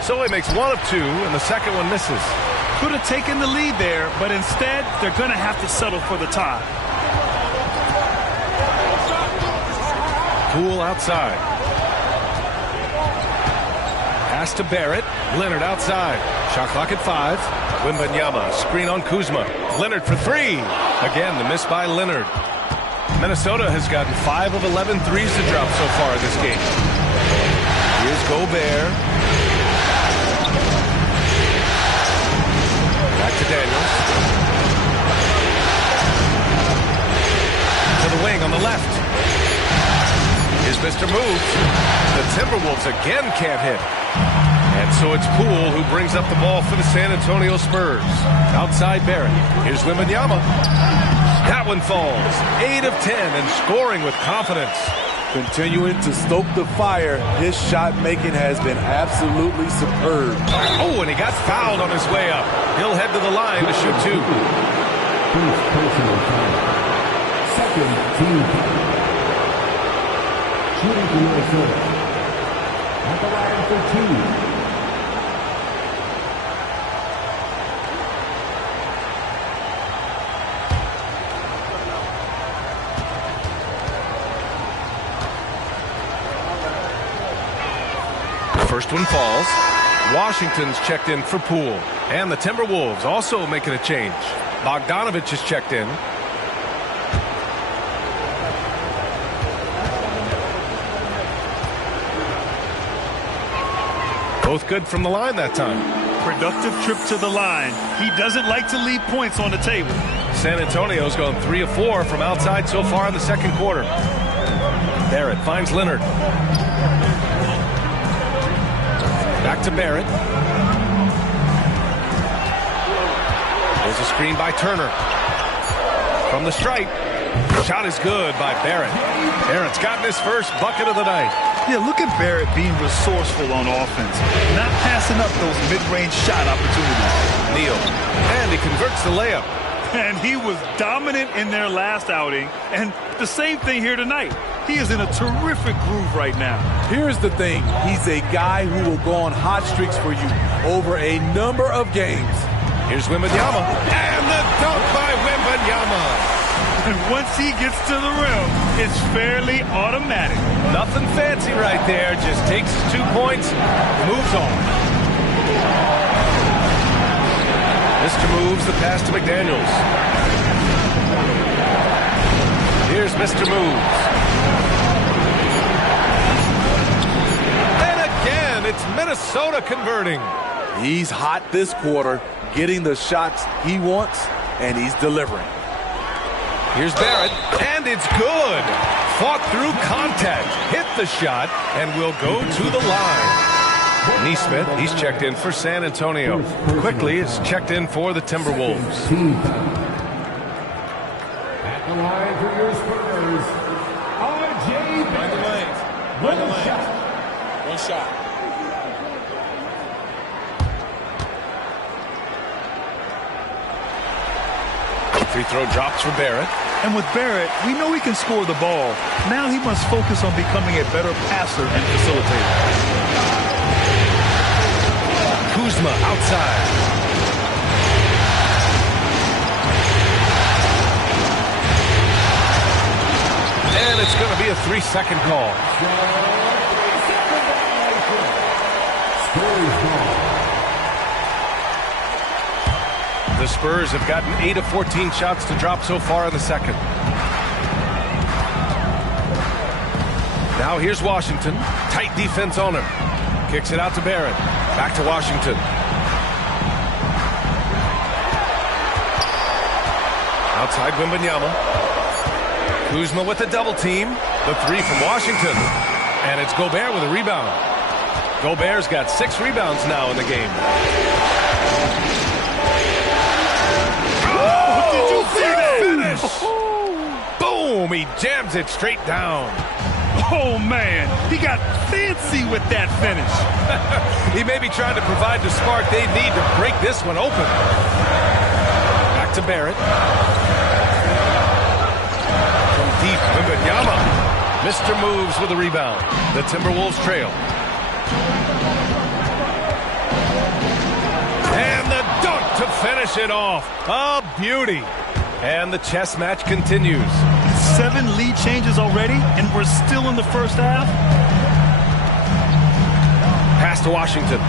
So he makes 1 of 2, and the second one misses. Could have taken the lead there, but instead, they're going to have to settle for the tie. Poole outside. Pass to Barrett. Leonard outside. Shot clock at 5. Wembanyama, screen on Kuzma. Leonard for 3. Again, the miss by Leonard. Minnesota has gotten 5 of 11 threes to drop so far in this game. Here's Gobert. Back to Daniels. To the wing on the left. Here's Mr. Moves. The Timberwolves again can't hit. And so it's Poole who brings up the ball for the San Antonio Spurs. Outside Barrett. Here's Wembanyama. That one falls. 8 of 10 and scoring with confidence. Continuing to stoke the fire, his shot making has been absolutely superb. Oh, and he got fouled on his way up. He'll head to the line to shoot 2. First personal foul. Second team foul. Shooting for Minnesota. At the line for 2. First one falls. Washington's checked in for Poole. And the Timberwolves also making a change. Bogdanovich is checked in. Both good from the line that time. Productive trip to the line. He doesn't like to leave points on the table. San Antonio's gone 3 of 4 from outside so far in the second quarter. Barrett finds Leonard. Back to Barrett. There's a screen by Turner. From the stripe. Shot is good by Barrett. Barrett's gotten his first bucket of the night. Yeah, look at Barrett being resourceful on offense. Not passing up those mid-range shot opportunities. Neal. And he converts the layup. And he was dominant in their last outing. And the same thing here tonight. He is in a terrific groove right now. Here's the thing. He's a guy who will go on hot streaks for you over a number of games. Here's Wembanyama. And the dunk by Wembanyama. And once he gets to the rim, it's fairly automatic. Nothing fancy right there. Just takes his 2 points, moves on. Mr. Moves the pass to McDaniels. Here's Mr. Moves. It's Minnesota converting. He's hot this quarter, getting the shots he wants, and he's delivering. Here's Barrett, and it's good. Fought through contact, hit the shot, and will go to the line. Neesmith, he's checked in for San Antonio. Quickly is checked in for the Timberwolves. At the line for your Spurs, R.J. Barrett. One shot. Free throw drops for Barrett. And with Barrett, we know he can score the ball. Now he must focus on becoming a better passer and facilitator. Kuzma outside. And it's going to be a 3-second call. The Spurs have gotten 8 of 14 shots to drop so far in the second. Now here's Washington. Tight defense on him. Kicks it out to Barrett. Back to Washington. Outside Wembanyama. Kuzma with the double team. The three from Washington. And it's Gobert with a rebound. Gobert's got 6 rebounds now in the game. Oh, did you see that? Finish! Boom! He jams it straight down. Oh, man. He got fancy with that finish. He may be trying to provide the spark they need to break this one open. Back to Barrett. From deep, Wembanyama. Mr. Moves with a rebound. The Timberwolves trail. And the dunk to finish it off. A beauty. And the chess match continues. 7 lead changes already, and we're still in the first half. Pass to Washington.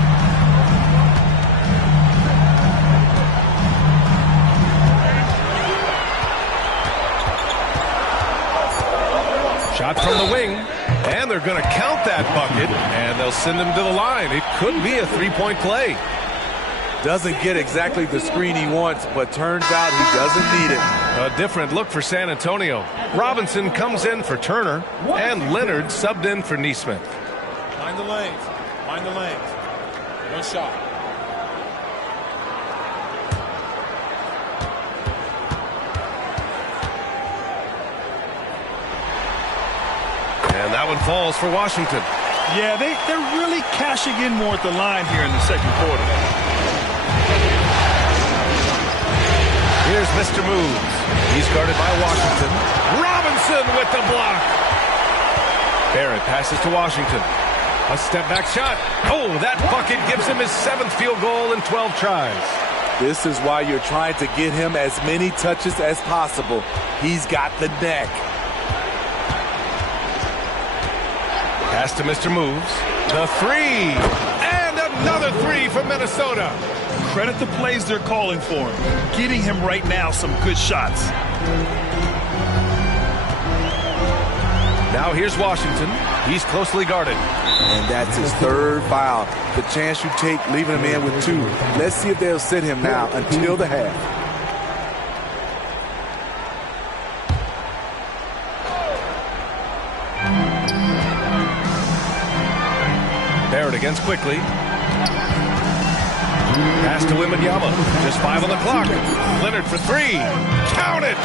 Shot from the wing, and they're going to count that bucket, and they'll send him to the line. It could be a 3-point play. Doesn't get exactly the screen he wants, but turns out he doesn't need it. A different look for San Antonio. Robinson comes in for Turner, and Leonard subbed in for Neesmith. Mind the lanes. Mind the lanes. One shot. And that one falls for Washington. Yeah, they're really cashing in more at the line here in the second quarter. Here's Mr. Moves. He's guarded by Washington. Robinson with the block. Barrett passes to Washington. A step-back shot. Oh, that bucket gives him his 7th field goal in 12 tries. This is why you're trying to get him as many touches as possible. He's got the neck. Pass to Mr. Moves. The 3. And another 3 for Minnesota. Credit the plays they're calling for him. Getting him right now some good shots. Now here's Washington. He's closely guarded. And that's his 3rd foul. The chance you take leaving him in with 2. Let's see if they'll sit him now until the half. Barrett against quickly. Pass to Wembanyama. Just 5 on the clock. Leonard for 3. Count it!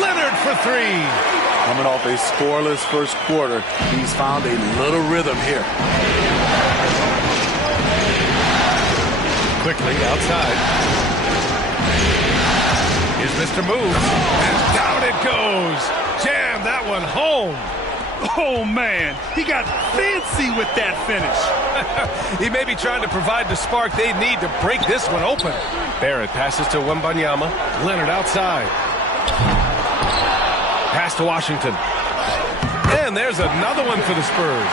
Leonard for 3. Coming off a scoreless first quarter, he's found a little rhythm here. Quickly outside. Here's Mr. Moves. And down it goes. Jam that one home. Oh, man. He got fancy with that finish. He may be trying to provide the spark they need to break this one open. Barrett passes to Wembanyama. Leonard outside. Pass to Washington. And there's another one for the Spurs.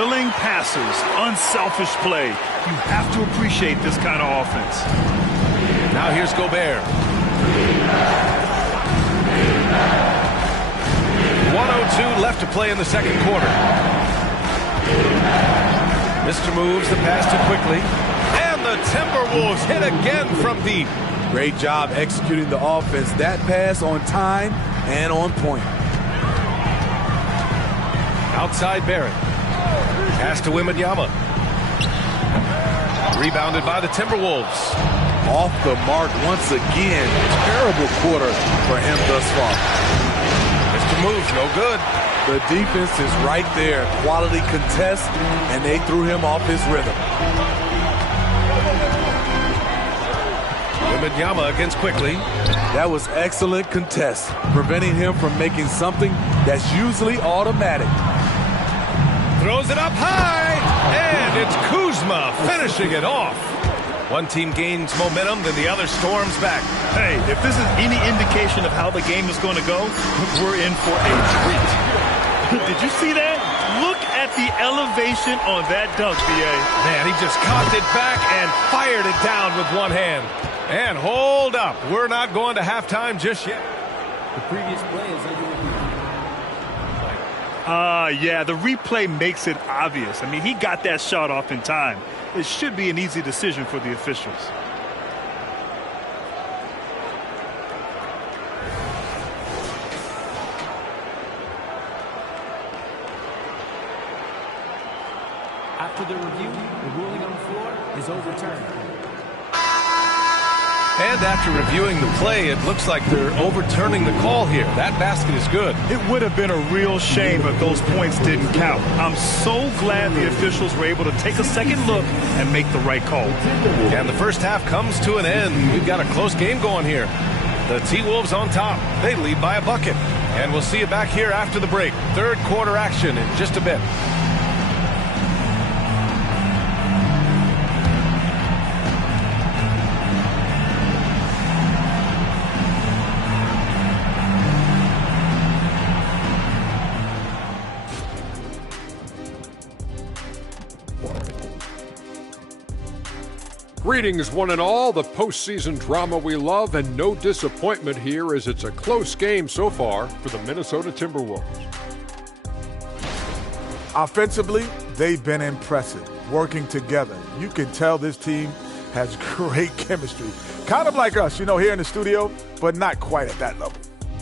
Willing passers, unselfish play. You have to appreciate this kind of offense. Now here's Gobert. 1:02 left to play in the second quarter. Mr. Moves the pass to quickly. And the Timberwolves hit again from deep. Great job executing the offense. That pass on time and on point. Outside Barrett. Pass to Wembanyama. Rebounded by the Timberwolves. Off the mark once again. Terrible quarter for him thus far. Mr. Moves, no good. The defense is right there. Quality contest, and they threw him off his rhythm. Wembanyama against Quickly. That was excellent contest, preventing him from making something that's usually automatic. Throws it up high, and it's Kuzma finishing it off. One team gains momentum, then the other storms back. Hey, if this is any indication of how the game is going to go, we're in for a treat. Did you see that? Look at the elevation on that dunk, B.A. Man, he just cocked it back and fired it down with one hand. And hold up, we're not going to halftime just yet. The previous play is under review. Yeah, the replay makes it obvious. I mean, he got that shot off in time. It should be an easy decision for the officials. After the review, the ruling on the floor is overturned. And after reviewing the play, it looks like they're overturning the call here. That basket is good. It would have been a real shame if those points didn't count. I'm so glad the officials were able to take a second look and make the right call. And the first half comes to an end. We've got a close game going here. The T-Wolves on top. They lead by a bucket. And we'll see you back here after the break. Third quarter action in just a bit. Greetings, one and all. The postseason drama we love, and no disappointment here as it's a close game so far for the Minnesota Timberwolves. Offensively, they've been impressive, working together. You can tell this team has great chemistry. Kind of like us, here in the studio, but not quite at that level.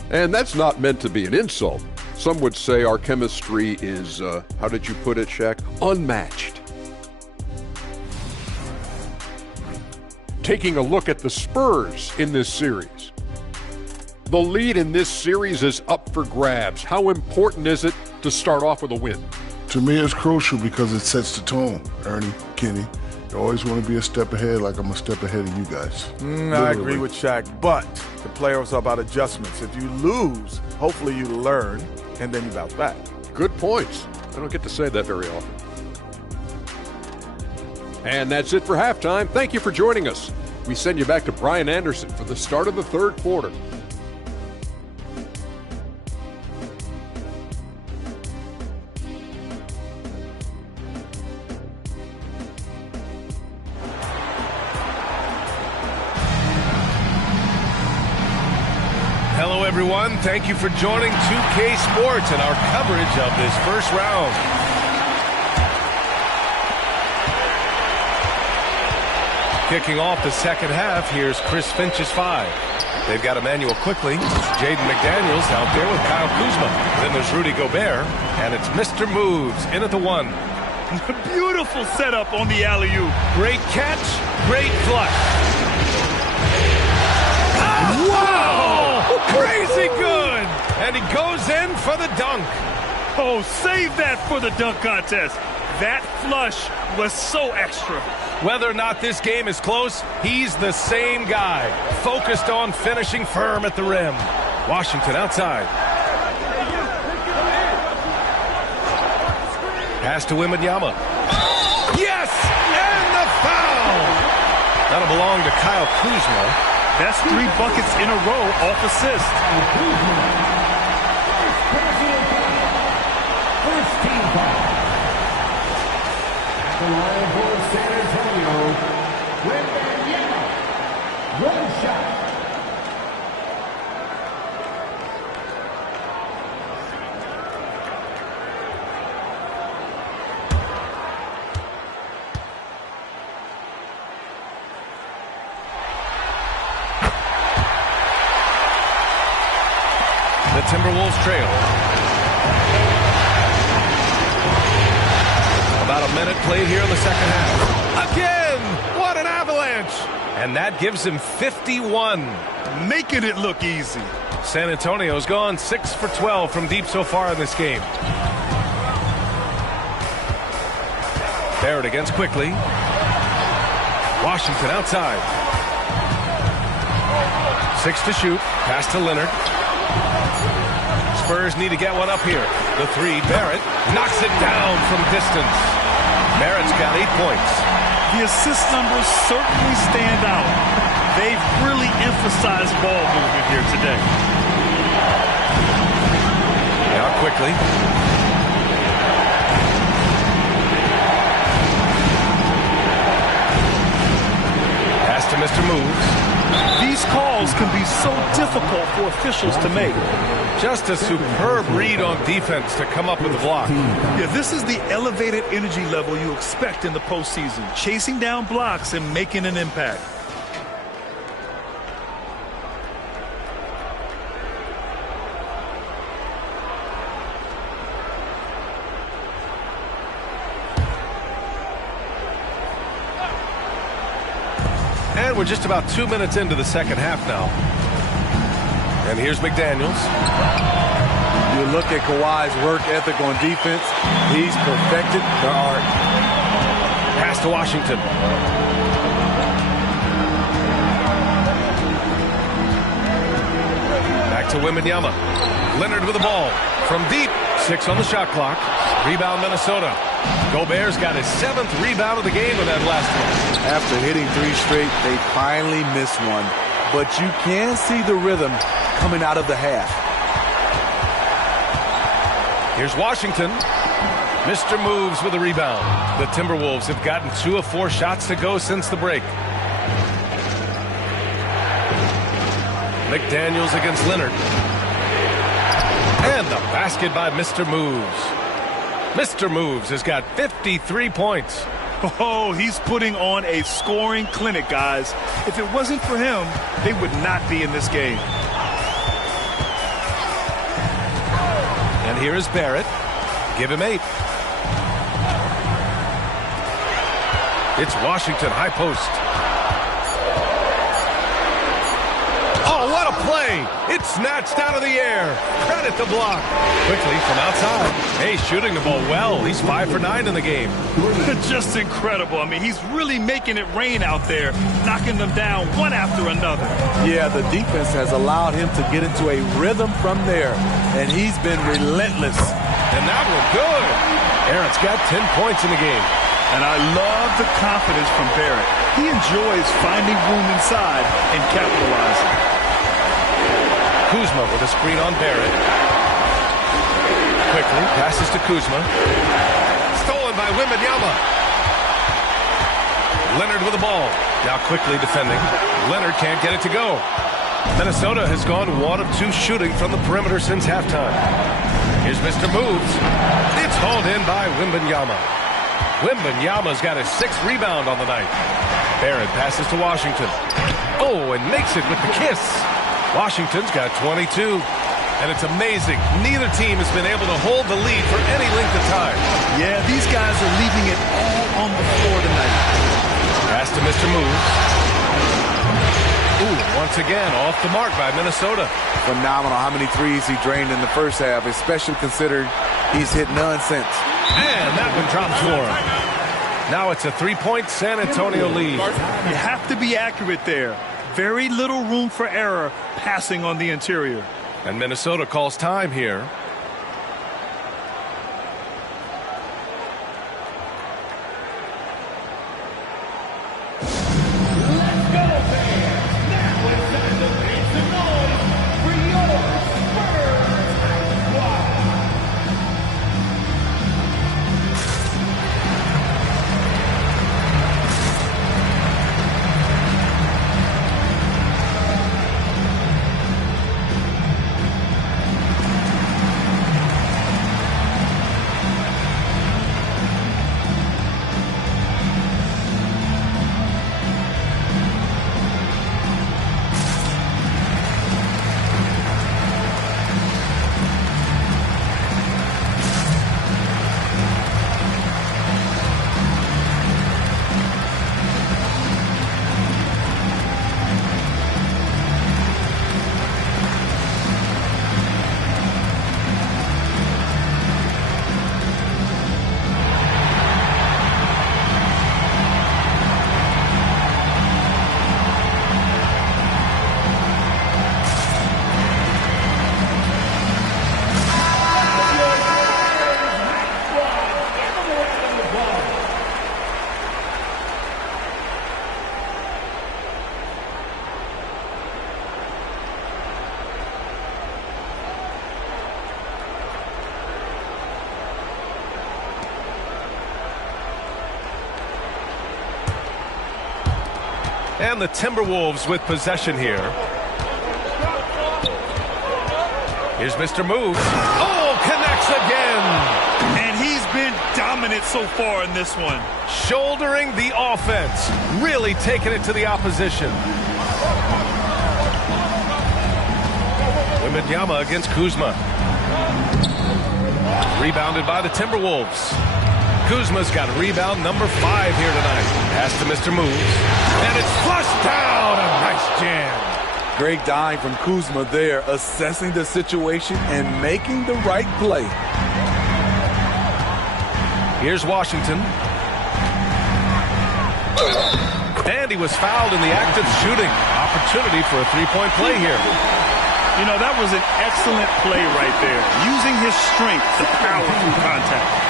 And that's not meant to be an insult. Some would say our chemistry is, how did you put it, Shaq? Unmatched. Taking a look at the Spurs in this series. The lead in this series is up for grabs. How important is it to start off with a win? To me, it's crucial because it sets the tone, Ernie, Kenny. You always want to be a step ahead, like I'm a step ahead of you guys. I agree with Shaq, but the playoffs are about adjustments. If you lose, hopefully you learn, and then you bounce back. Good points. I don't get to say that very often. And that's it for halftime. Thank you for joining us. We send you back to Brian Anderson for the start of the third quarter. Hello, everyone. Thank you for joining 2K Sports and our coverage of this first round. Kicking off the second half, here's Chris Finch's 5. They've got Emmanuel Quickly, Jaden McDaniels out there with Kyle Kuzma. Then there's Rudy Gobert, and it's Mr. Moves in at the 1. Beautiful setup on the alley-oop. Great catch, great flush. Wow! Crazy good! And he goes in for the dunk. Oh, save that for the dunk contest. That flush was so extra. Whether or not this game is close, he's the same guy, focused on finishing firm at the rim. Washington outside. Pass to Wembanyama. Yes! And the foul! That'll belong to Kyle Kuzma. That's 3 buckets in a row off assist. First team foul. At the line for San Antonio, Wembanyama. One shot. The Timberwolves trail. About a minute played here in the second half. Again! What an avalanche! And that gives him 51. Making it look easy. San Antonio's gone 6 for 12 from deep so far in this game. Barrett against Quickly. Washington outside. 6 to shoot. Pass to Leonard. Spurs need to get one up here. The 3, Barrett knocks it down from distance. Barrett's got 8 points. The assist numbers certainly stand out. They've really emphasized ball movement here today. Now quickly. Pass to Mr. Moves. These calls can be so difficult for officials to make. Just a superb read on defense to come up with the block. Yeah, this is the elevated energy level you expect in the postseason. Chasing down blocks and making an impact. And we're just about 2 minutes into the second half now. And here's McDaniels. You look at Kawhi's work ethic on defense. He's perfected the art. Pass to Washington. Back to Wembanyama. Leonard with the ball. From deep. 6 on the shot clock. Rebound Minnesota. Gobert's got his 7th rebound of the game with that last one. After hitting 3 straight, they finally missed one. But you can see the rhythm coming out of the half. Here's Washington. Mr. Moves with a rebound. The Timberwolves have gotten 2 of 4 shots to go since the break. McDaniels against Leonard. And the basket by Mr. Moves. Mr. Moves has got 53 points. Oh, he's putting on a scoring clinic, guys. If it wasn't for him, they would not be in this game. And here is Barrett. Give him 8. It's Washington, high post. Oh, what a play! It's snatched out of the air. Credit the block. Quickly from outside. Hey, shooting the ball well. He's 5 for 9 in the game. Just incredible. I mean, he's really making it rain out there, knocking them down one after another. Yeah, the defense has allowed him to get into a rhythm from there, and he's been relentless. And that was good. Barrett's got 10 points in the game. And I love the confidence from Barrett. He enjoys finding room inside and capitalizing. Kuzma with a screen on Barrett. Quickly passes to Kuzma. Stolen by Wembanyama. Leonard with the ball. Now quickly defending. Leonard can't get it to go. Minnesota has gone 1 of 2 shooting from the perimeter since halftime. Here's Mr. Moves. It's hauled in by Wembanyama. Wembanyama's got his 6th rebound on the night. Barrett passes to Washington. Oh, and makes it with the kiss. Washington's got 22. And it's amazing. Neither team has been able to hold the lead for any length of time. Yeah, these guys are leaving it all on the floor tonight. Pass to Mr. Moves. Ooh, once again, off the mark by Minnesota. Phenomenal how many threes he drained in the first half, especially considering he's hit none since. And that one drops for him. Now it's a 3-point San Antonio lead. You have to be accurate there. Very little room for error passing on the interior. And Minnesota calls time here. And the Timberwolves with possession here. Here's Mr. Moves. Oh, connects again. And he's been dominant so far in this one. Shouldering the offense. Really taking it to the opposition. Wembanyama against Kuzma. Rebounded by the Timberwolves. Kuzma's got rebound number 5 here tonight. Pass to Mr. Moves. And it's flushed down. A nice jam. Great dime from Kuzma there, assessing the situation and making the right play. Here's Washington. And he was fouled in the act of shooting. Opportunity for a three-point play here. You know, that was an excellent play right there. Using his strength to power through contact.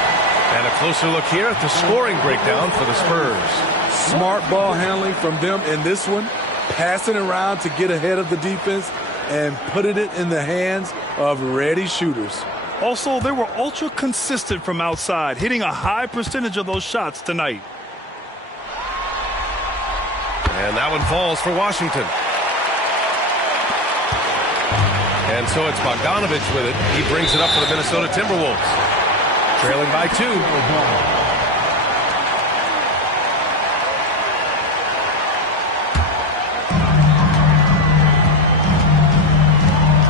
And a closer look here at the scoring breakdown for the Spurs. Smart ball handling from them in this one. Passing around to get ahead of the defense and putting it in the hands of ready shooters. Also, they were ultra consistent from outside, hitting a high percentage of those shots tonight. And that one falls for Washington. And so it's Bogdanovich with it. He brings it up for the Minnesota Timberwolves. Trailing by 2.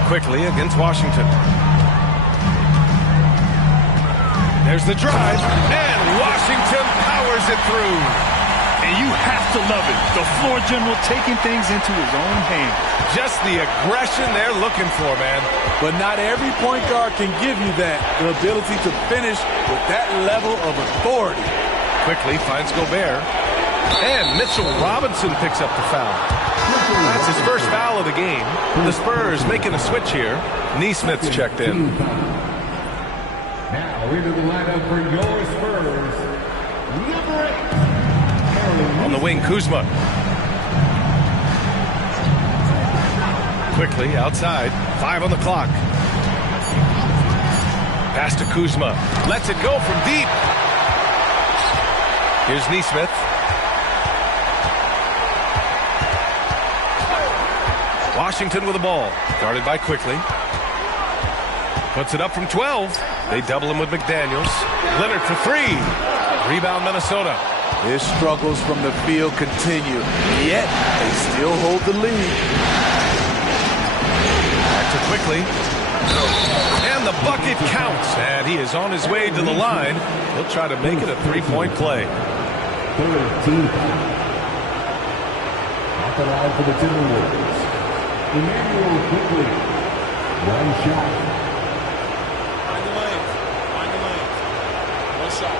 Quickly against Washington. There's the drive, and Washington powers it through. And you have to love it. The floor general taking things into his own hands. Just the aggression they're looking for, man. But not every point guard can give you that. The ability to finish with that level of authority. Quickly finds Gobert. And Mitchell Robinson picks up the foul. That's his first foul of the game. The Spurs making a switch here. Neesmith's checked in. Now into the lineup for your Spurs, number 8. On the wing, Kuzma. Quickly outside. 5 on the clock. Pass to Kuzma. Lets it go from deep. Here's Neesmith. Washington with the ball. Guarded by Quickly. Puts it up from 12. They double him with McDaniels. Leonard for 3. Rebound Minnesota. His struggles from the field continue, yet they still hold the lead. Back to Quickly. And the bucket counts. And he is on his way to the line. He'll try to make it a three-point play. 13. Off the line for the Timberwolves. Emmanuel Quickly. One shot. Find the lanes. Find the lanes. One shot.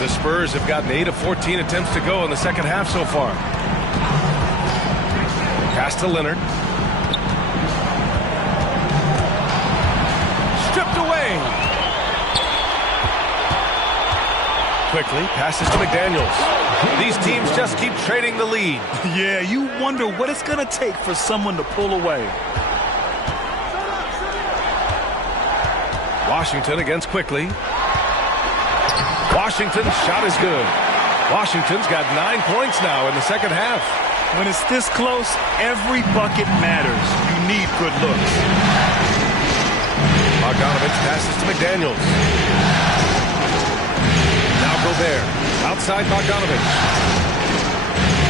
The Spurs have gotten 8 of 14 attempts to go in the second half so far. Pass to Leonard. Stripped away. Quickly passes to McDaniels. These teams just keep trading the lead. Yeah, you wonder what it's going to take for someone to pull away. Washington against Quickly. Washington's shot is good. Washington's got 9 points now in the second half. When it's this close, every bucket matters. You need good looks. Bogdanovich passes to McDaniels. Now Gobert. Outside Bogdanovich.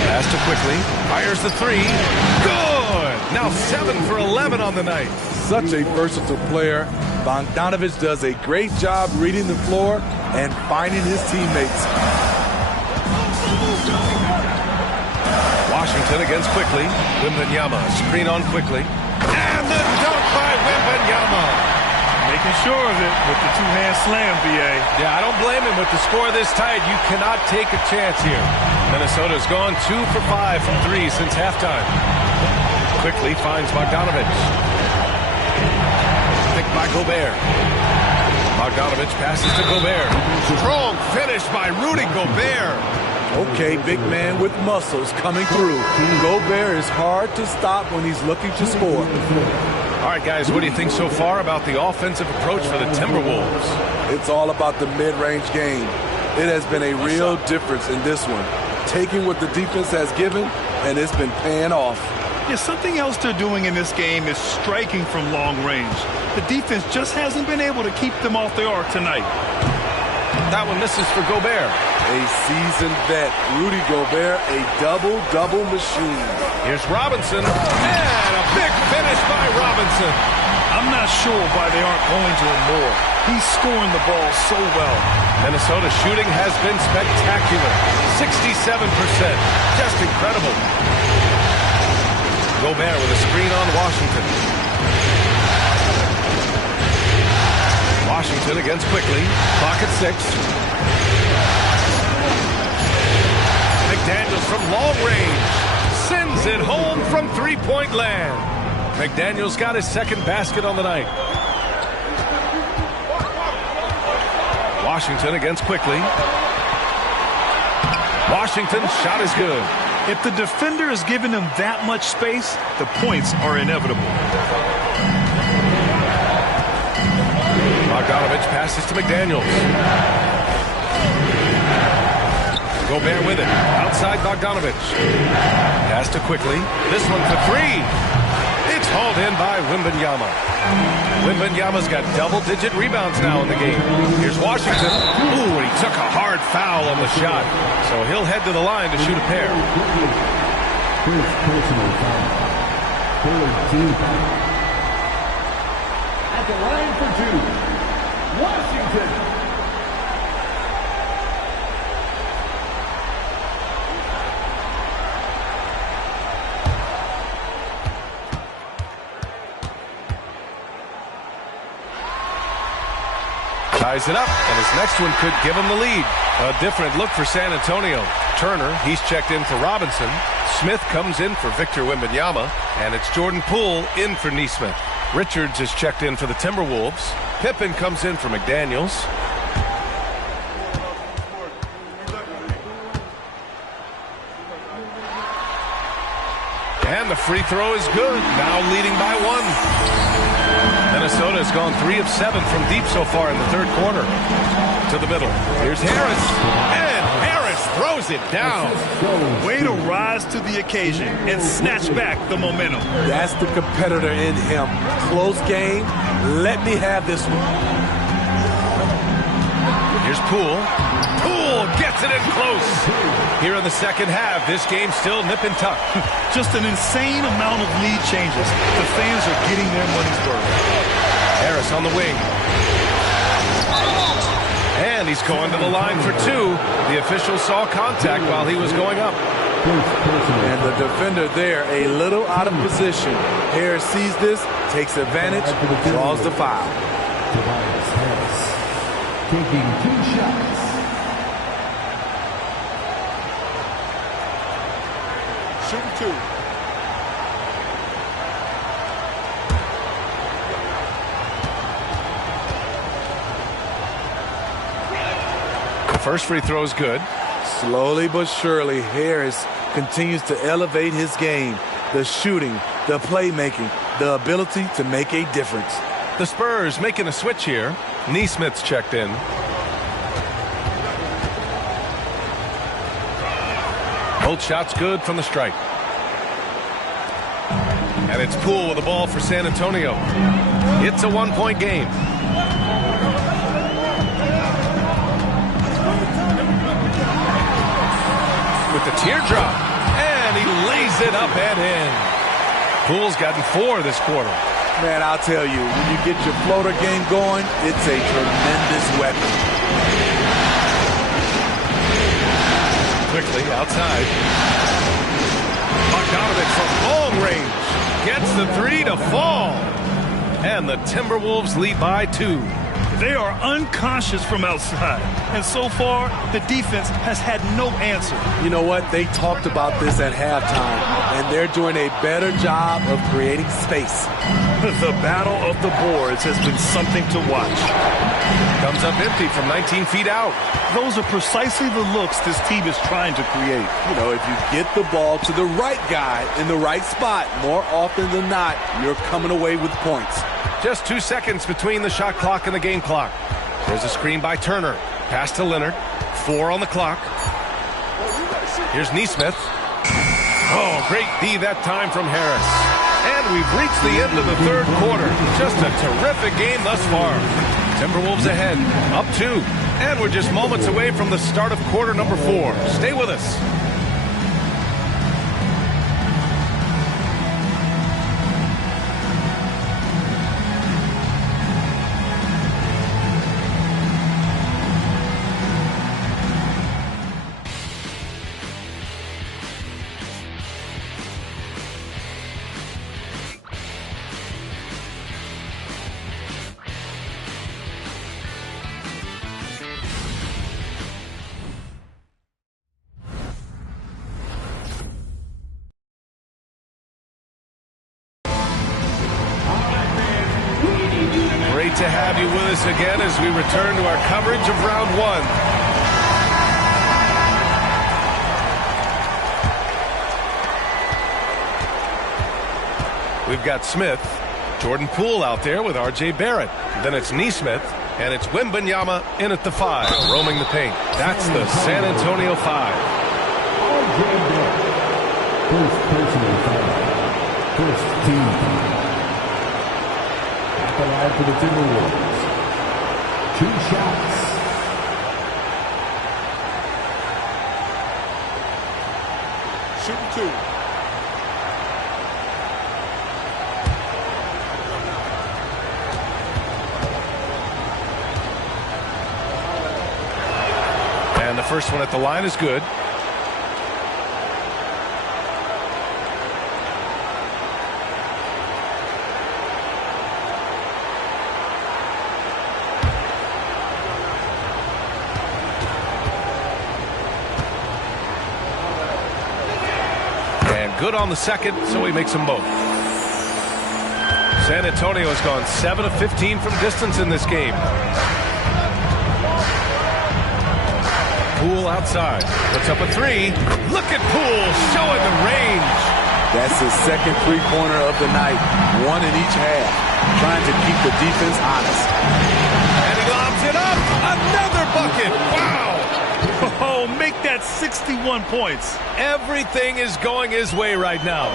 Pass to Quickly. Fires the 3. Good! Now 7 for 11 on the night. Such a versatile player. Bogdanovich does a great job reading the floor and finding his teammates. Washington against Quickly. Wembanyama, screen on Quickly. And the dunk by Wembanyama. Making sure of it with the two-hand slam, B.A. Yeah, I don't blame him with the score this tight. You cannot take a chance here. Minnesota's gone 2 for 5 from 3 since halftime. Quickly finds Bogdanovich. Picked by Gobert. Bogdanovich passes to Gobert. Strong finish by Rudy Gobert. Okay, big man with muscles coming through. Gobert is hard to stop when he's looking to score. All right, guys, what do you think so far about the offensive approach for the Timberwolves? It's all about the mid-range game. It has been a real difference in this one. Taking what the defense has given, and it's been paying off. Yeah, something else they're doing in this game is striking from long range. The defense just hasn't been able to keep them off the arc tonight. That one misses for Gobert. A seasoned vet, Rudy Gobert, a double-double machine. Here's Robinson, and a big finish by Robinson. I'm not sure why they aren't going to him more. He's scoring the ball so well. Minnesota shooting has been spectacular. 67%. Just incredible. Gobert with a screen on Washington. Washington against Quickly. Clock at 6. McDaniels from long range. Sends it home from three-point land. McDaniels got his second basket on the night. Washington against Quickly. Washington's shot is good. If the defender is giving him that much space, the points are inevitable. Bogdanovich passes to McDaniels. Gobert with it. Outside Bogdanovich. Pass to Quickly. This one for three. It's hauled in by Wembanyama. Wembanyama's got double-digit rebounds now in the game. Here's Washington. Ooh, and he took a hard foul on the shot. So he'll head to the line to shoot a pair. First personal foul. Third team foul. At the line for two, Washington. Ties it up, and his next one could give him the lead. A different look for San Antonio. Turner, he's checked in for Robinson. Smith comes in for Victor Wembanyama, and it's Jordan Poole in for Nesmith. Richards is checked in for the Timberwolves. Pippen comes in for McDaniels. And the free throw is good, now leading by one. Minnesota has gone 3 of 7 from deep so far in the third quarter. To the middle. Here's Harris. And Harris throws it down. Way to rise to the occasion and snatch back the momentum. That's the competitor in him. Close game. Let me have this one. Here's Poole. Poole gets it in close. Here in the second half, this game's still nip and tuck. Just an insane amount of lead changes. The fans are getting their money's worth. Harris on the wing. And he's going to the line for two. The official saw contact while he was going up. And the defender there a little out of position. Harris sees this, takes advantage, draws the foul. Tobias Harris taking 2 shots. Shooting 2. First free throw is good. Slowly but surely, Harris continues to elevate his game. The shooting, the playmaking, the ability to make a difference. The Spurs making a switch here. Nesmith's checked in. Both shots good from the stripe. And it's Poole with the ball for San Antonio. It's a 1-point game. With the teardrop, and he lays it up and in. Poole's gotten 4 this quarter. Man, I'll tell you, when you get your floater game going, it's a tremendous weapon. Quickly outside. Bogdanovich from long range gets the 3 to fall. And the Timberwolves lead by 2. They are unconscious from outside. And so far, the defense has had no answer. You know what? They talked about this at halftime, and they're doing a better job of creating space. The battle of the boards has been something to watch. Comes up empty from 19 feet out. Those are precisely the looks this team is trying to create. You know, if you get the ball to the right guy in the right spot, more often than not, you're coming away with points. Just 2 seconds between the shot clock and the game clock. There's a screen by Turner. Pass to Leonard. 4 on the clock. Here's Neesmith. Oh, great D that time from Harris. And we've reached the end of the third quarter. Just a terrific game thus far. Timberwolves ahead, up 2. And we're just moments away from the start of quarter number 4. Stay with us. Great to have you with us again as we return to our coverage of round 1. We've got Smith, Jordan Poole out there with R.J. Barrett. Then it's Neesmith, and it's Wembanyama in at the 5, roaming the paint. That's the San Antonio 5. R.J. Barrett, first personal foul, first team foul. At the line for the Timberwolves. 2 shots. Shooting 2. And the first one at the line is good. Good on the second, so he makes them both. San Antonio has gone 7 of 15 from distance in this game. Poole outside. Puts up a 3. Look at Poole showing the range. That's his second three-pointer of the night. 1 in each half. Trying to keep the defense honest. And he lobs it up. Another bucket. Wow. Oh, make that 61 points. Everything is going his way right now.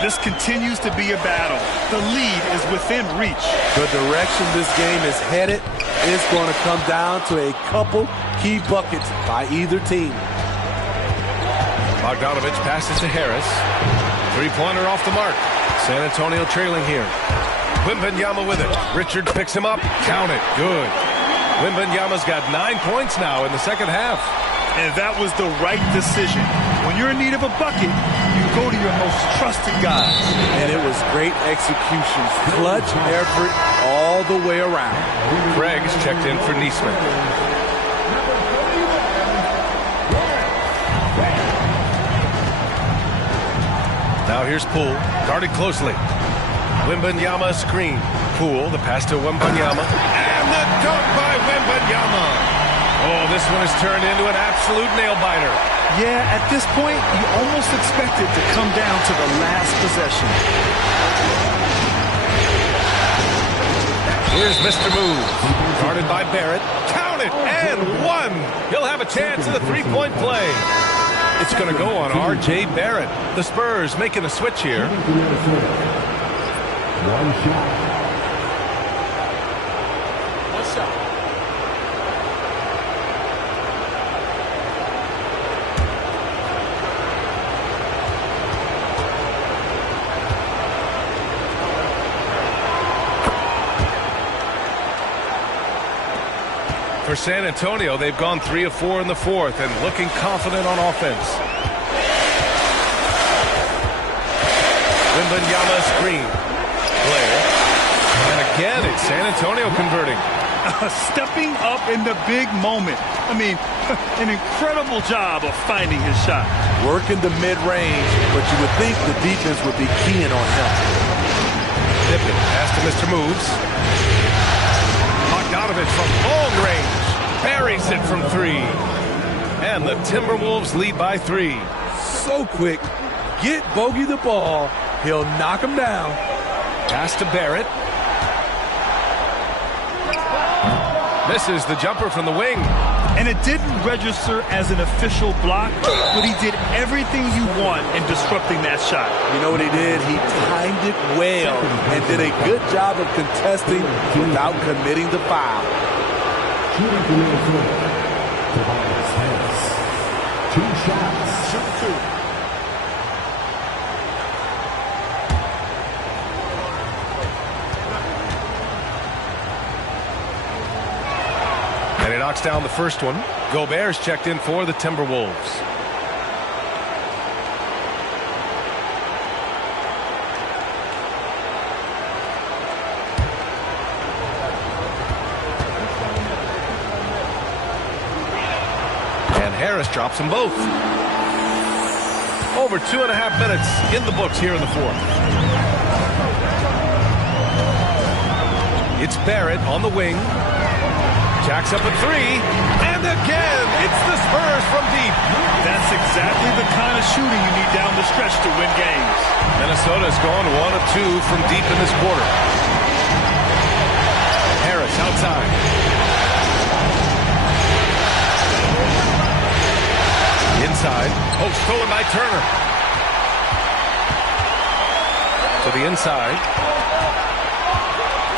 This continues to be a battle. The lead is within reach. The direction this game is headed is going to come down to a couple key buckets by either team. Bogdanovich passes to Harris. Three-pointer off the mark. San Antonio trailing here. Wembanyama with it. Richard picks him up. Count it. Good. Wembanyama's got 9 points now in the second half. And that was the right decision. When you're in need of a bucket, you go to your most trusted guys. And it was great execution. Clutch effort all the way around. Craig's checked in for Neesmith. Now here's Poole, guarded closely. Wembanyama screen. Poole, the pass to Wembanyama. And the dunk by Wembanyama. Oh, this one has turned into an absolute nail-biter. Yeah, at this point, you almost expect it to come down to the last possession. Here's Mr. Moves, guarded by Barrett. Count it, and 1. He'll have a chance at a three-point play. It's going to go on R.J. Barrett. The Spurs making a switch here. 1 shot. 1 shot. For San Antonio, they've gone 3 of 4 in the fourth and looking confident on offense. Wembanyama screen. Blair. And again, it's San Antonio converting. Stepping up in the big moment. I mean, an incredible job of finding his shot. Working the mid-range, but you would think the defense would be keying on him. Pippen pass to Mr. Moves. Bogdanovich from long range. Buries it from 3. And the Timberwolves lead by 3. So quick. Get Bogey the ball. He'll knock him down. Pass to Barrett. Misses the jumper from the wing. And it didn't register as an official block, but he did everything you want in disrupting that shot. You know what he did? He timed it well and did a good job of contesting without committing the foul. Shooting for Minnesota, Tobias Harris. 2 shots. Shoot 2. And he knocks down the first one. Gobert's checked in for the Timberwolves. And Harris drops them both. Over 2.5 minutes in the books here in the fourth. It's Barrett on the wing. Jacks up at 3, and again, it's the Spurs from deep. That's exactly the kind of shooting you need down the stretch to win games. Minnesota's gone 1 of 2 from deep in this quarter. Harris outside. Inside, post stolen by Turner. To the inside.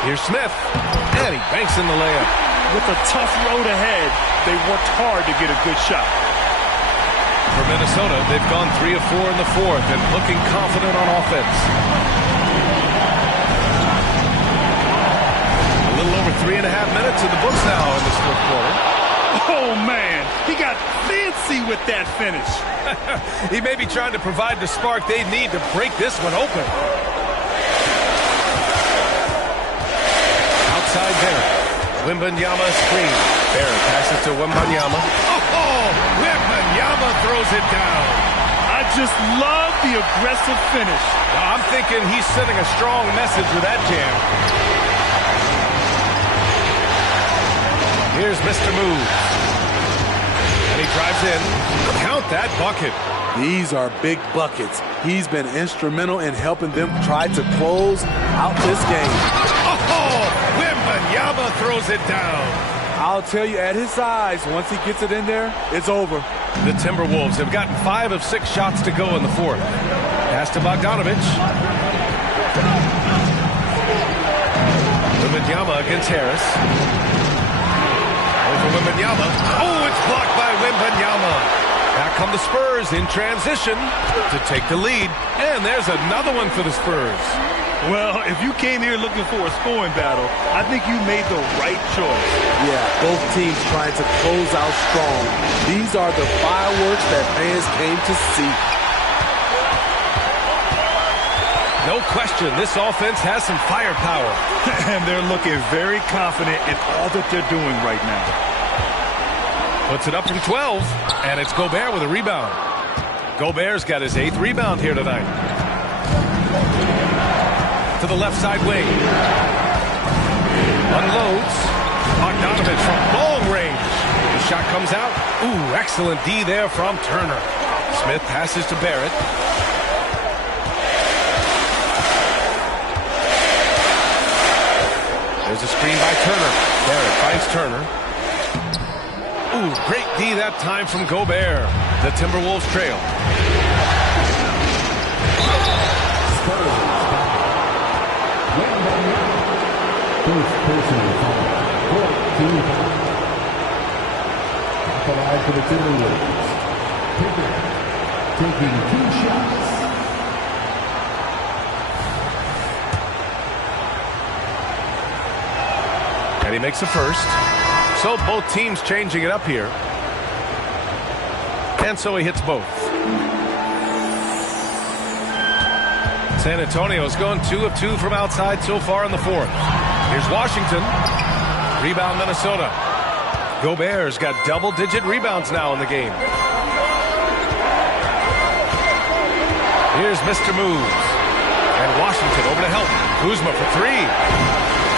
Here's Smith, and he banks in the layup. With a tough road ahead, they worked hard to get a good shot. For Minnesota, they've gone 3 of 4 in the fourth and looking confident on offense. A little over 3.5 minutes in the books now in this fourth quarter. Oh, man, he got fancy with that finish. He may be trying to provide the spark they need to break this one open. Outside Barrett. Wembanyama screen. Barrett passes to Wembanyama. Oh, Wembanyama throws it down. I just love the aggressive finish. I'm thinking he's sending a strong message with that jam. Here's Mr. Moves. And he drives in. Count that bucket. These are big buckets. He's been instrumental in helping them try to close out this game. Oh, Wembanyama throws it down. I'll tell you, at his size, once he gets it in there, it's over. The Timberwolves have gotten 5 of 6 shots to go in the fourth. Pass to Bogdanovich. Wembanyama against Harris. Over Wembanyama. Oh, it's blocked by Wembanyama. Back come the Spurs in transition to take the lead. And there's another one for the Spurs. Well, if you came here looking for a scoring battle, I think you made the right choice. Yeah, both teams trying to close out strong. These are the fireworks that fans came to see. No question, this offense has some firepower. And they're looking very confident in all that they're doing right now. Puts it up from 12, and it's Gobert with a rebound. Gobert's got his 8th rebound here tonight. To the left side wing. Unloads. Bogdanovich from long range. The shot comes out. Ooh, excellent D there from Turner. Smith passes to Barrett. There's a screen by Turner. Barrett finds Turner. Ooh, great D that time from Gobert. The Timberwolves trail. First personal foul. 14 fouls. At the line for the Timberwolves. Pippen taking 2 shots. And he makes the first. So both teams changing it up here. And so he hits both. San Antonio's gone 2 of 2 from outside so far in the fourth. Here's Washington. Rebound, Minnesota. Gobert's got double-digit rebounds now in the game. Here's Mr. Moves. And Washington over to help. Kuzma for three.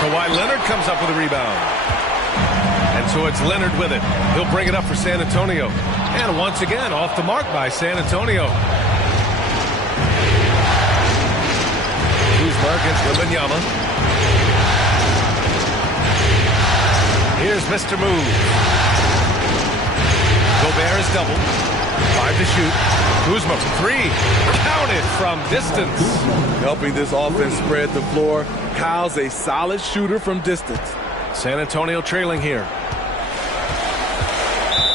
Kawhi Leonard comes up with a rebound. And so it's Leonard with it. He'll bring it up for San Antonio. And once again, off the mark by San Antonio. Kuzma against Wembanyama. Here's Mr. Move. Gobert is doubled. 5 to shoot. Kuzma for three. Counted from distance. Helping this offense spread the floor. Kyle's a solid shooter from distance. San Antonio trailing here.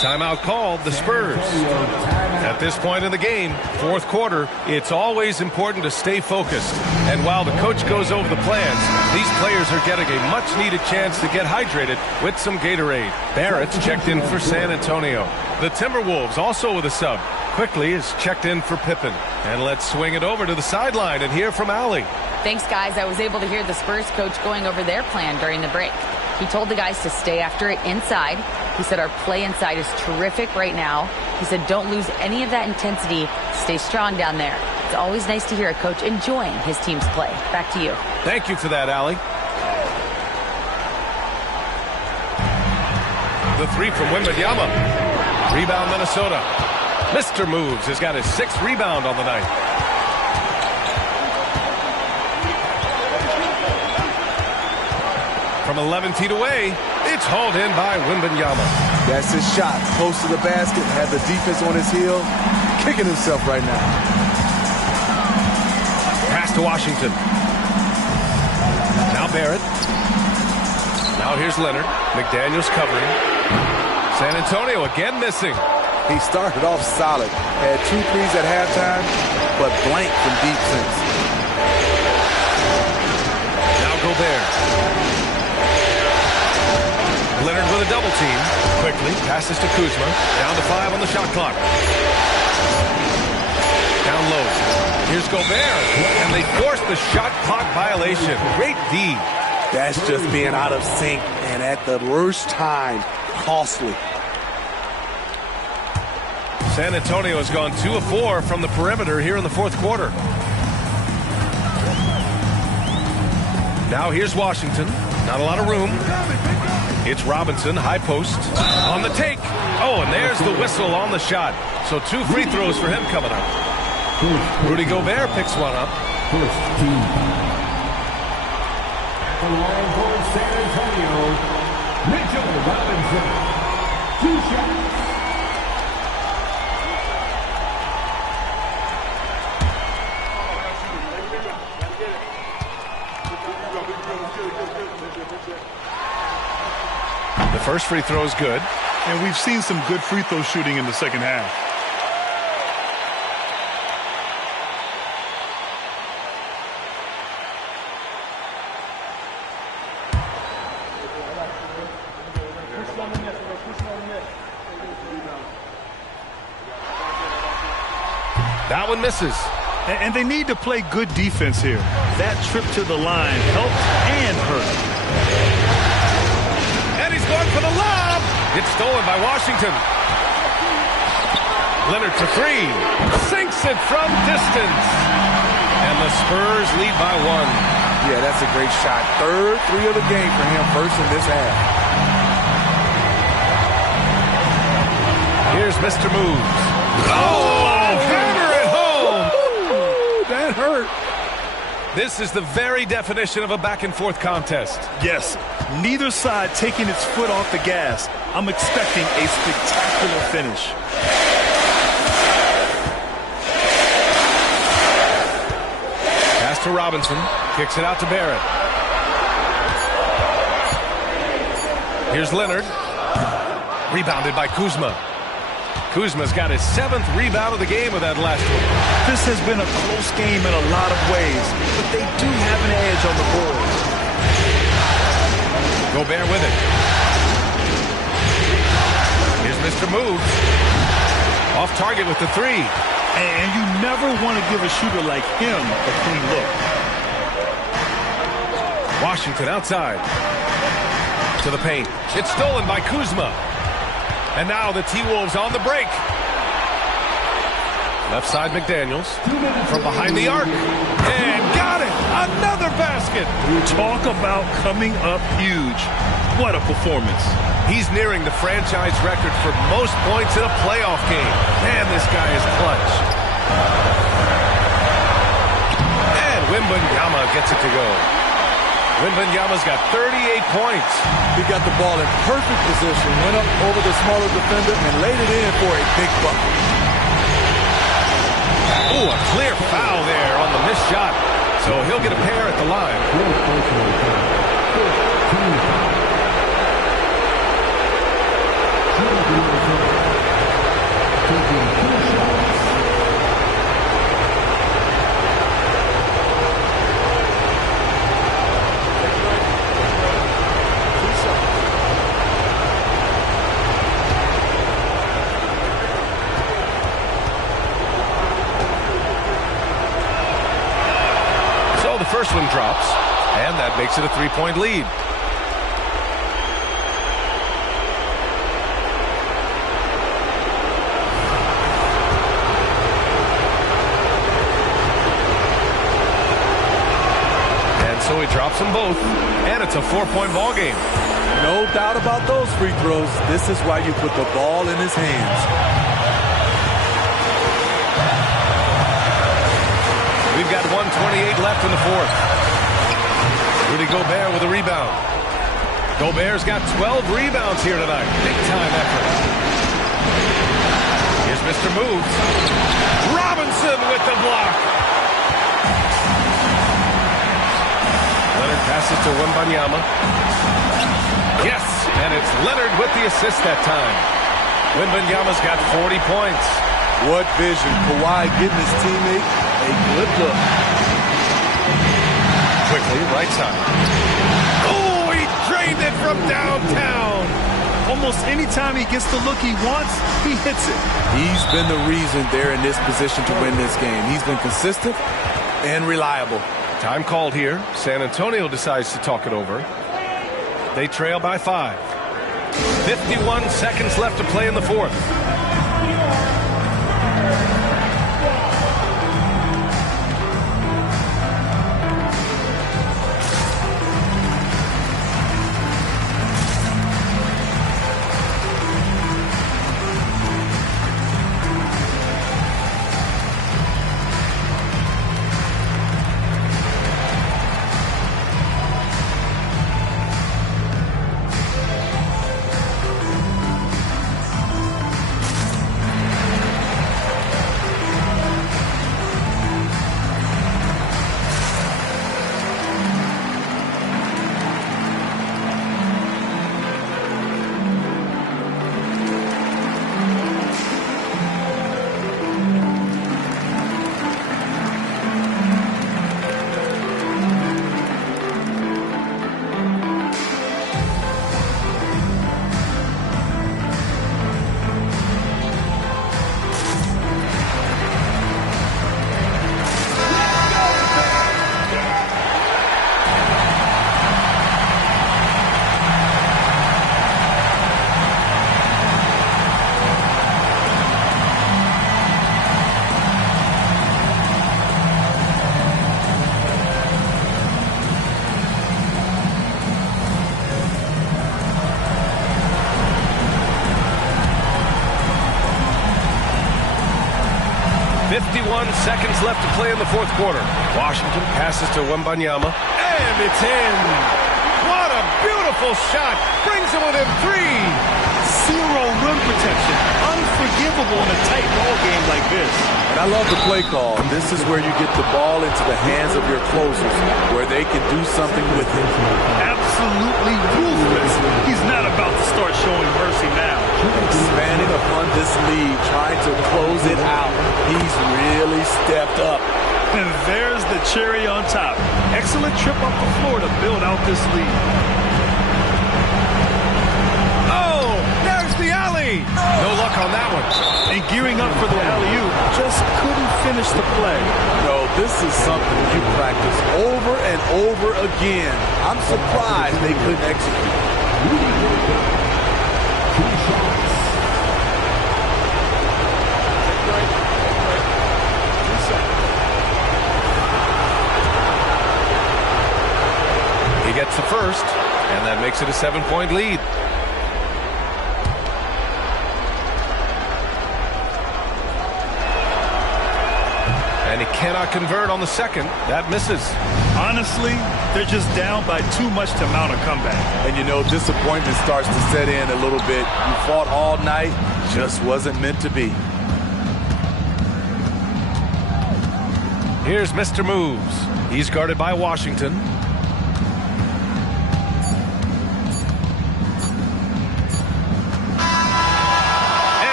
Timeout called, the Spurs. At this point in the game, fourth quarter, it's always important to stay focused. And while the coach goes over the plans, these players are getting a much-needed chance to get hydrated with some Gatorade. Barrett's checked in for San Antonio. The Timberwolves also with a sub. Quickly is checked in for Pippen. And let's swing it over to the sideline and hear from Allie. Thanks, guys. I was able to hear the Spurs coach going over their plan during the break. He told the guys to stay after it inside. He said our play inside is terrific right now. He said don't lose any of that intensity. Stay strong down there. It's always nice to hear a coach enjoying his team's play. Back to you. Thank you for that, Allie. The three from Wembanyama. Rebound, Minnesota. Mr. Moves has got his 6th rebound on the night. From 11 feet away, it's hauled in by Wembanyama. That's his shot. Close to the basket, had the defense on his heel, kicking himself right now. Pass to Washington. Now Barrett. Now here's Leonard. McDaniels covering. San Antonio again missing. He started off solid. Had 2 threes at halftime, but blank from deep since. Now Gobert. Leonard with a double team. Quickly passes to Kuzma. Down to 5 on the shot clock. Down low. Here's Gobert. And they force the shot clock violation. Great D. That's just being out of sync and at the worst time. Costly. San Antonio has gone 2 of 4 from the perimeter here in the fourth quarter. Now here's Washington. Not a lot of room. It's Robinson, high post, on the take. Oh, and there's the whistle on the shot. So 2 free throws for him coming up. Rudy Gobert picks one up. First team. At the line for San Antonio, Mitchell Robinson. 2 shots. The first free throw is good. And we've seen some good free throw shooting in the second half. That one misses. And they need to play good defense here. That trip to the line helped and hurt. And he's going for the lob. It's stolen by Washington. Leonard for 3. Sinks it from distance. And the Spurs lead by 1. Yeah, that's a great shot. 3rd 3 of the game for him, first in this half. Here's Mr. Moves. Oh, hammer it home. That hurt. This is the very definition of a back-and-forth contest. Yes, neither side taking its foot off the gas. I'm expecting a spectacular finish. Pass to Robinson. Kicks it out to Barrett. Here's Leonard. Rebounded by Kuzma. Kuzma's got his 7th rebound of the game with that last one. This has been a close game in a lot of ways, but they do have an edge on the board. Gobert with it. Here's Mr. Moves. Off target with the 3. And you never want to give a shooter like him a clean look. Washington outside. To the paint. It's stolen by Kuzma. And now the T-Wolves on the break. Left side McDaniels from behind the arc. And got it! Another basket! Talk about coming up huge. What a performance. He's nearing the franchise record for most points in a playoff game. Man, this guy is clutch. And Wembanyama gets it to go. Wembanyama's got 38 points. He got the ball in perfect position, went up over the smaller defender, and laid it in for a big bucket. Ooh, a clear foul there on the missed shot. So he'll get a pair at the line. First one drops, and that makes it a three-point lead. And so he drops them both, and it's a 4-point ball game. No doubt about those free throws. This is why you put the ball in his hands. We've got 1:28 left in the fourth. Rudy Gobert with a rebound. Gobert's got 12 rebounds here tonight. Big time effort. Here's Mr. Moves. Robinson with the block. Leonard passes to Wembanyama. Yes, and it's Leonard with the assist that time. Wembanyama's got 40 points. What vision. Kawhi getting his teammate a good look. Quickly, right side. Oh, he drained it from downtown. Almost any time he gets the look he wants, he hits it. He's been the reason they're in this position to win this game. He's been consistent and reliable. Time called here. San Antonio decides to talk it over. They trail by 5. 51 seconds left to play in the fourth. Seconds left to play in the fourth quarter. Washington passes to Wembanyama. And it's in. What a beautiful shot. Brings him within 3. Zero rim protection. Unforgivable in a tight ball game like this. And I love the play call. This is where you get the ball into the hands of your closers, where they can do something with it. Absolutely ruthless. He's not about to start showing mercy now. Expanding upon this lead, trying to close it out. He's really stepped up. And there's the cherry on top. Excellent trip up the floor to build out this lead. Oh, there's the alley. No luck on that one. And gearing up for the alley-oop, just couldn't finish the play. No, this is something you practice over and over again. I'm surprised they couldn't execute. He gets the first, and that makes it a 7-point lead. And he cannot convert on the second. That misses. Honestly, they're just down by too much to mount a comeback. And, you know, disappointment starts to set in a little bit. You fought all night, just wasn't meant to be. Here's Mr. Moves. He's guarded by Washington.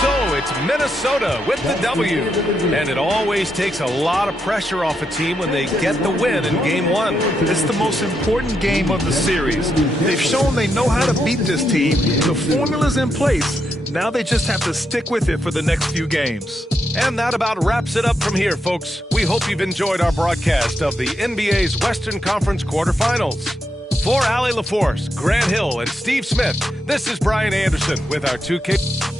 So it's Minnesota with the W. And it always takes a lot of pressure off a team when they get the win in Game 1. It's the most important game of the series. They've shown they know how to beat this team. The formula's in place. Now they just have to stick with it for the next few games. And that about wraps it up from here, folks. We hope you've enjoyed our broadcast of the NBA's Western Conference quarterfinals. For Allie LaForce, Grant Hill, and Steve Smith, this is Brian Anderson with our 2K.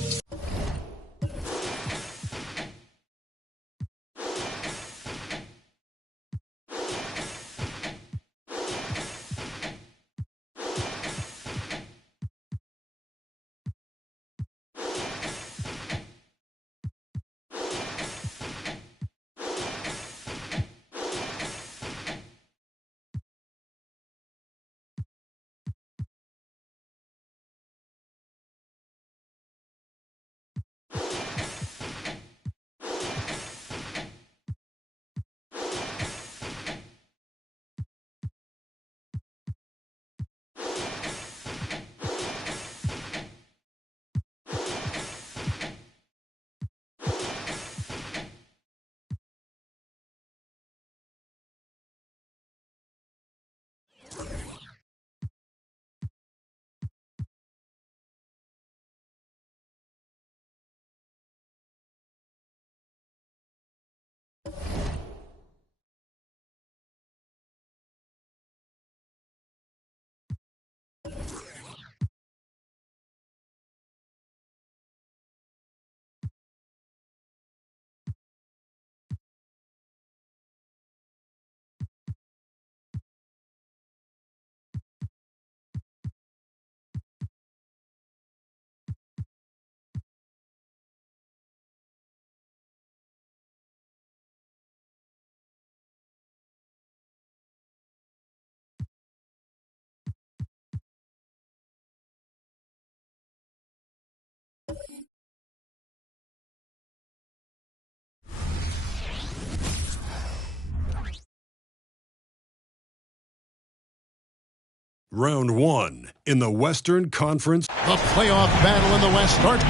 Round 1 in the Western Conference. The playoff battle in the West starts.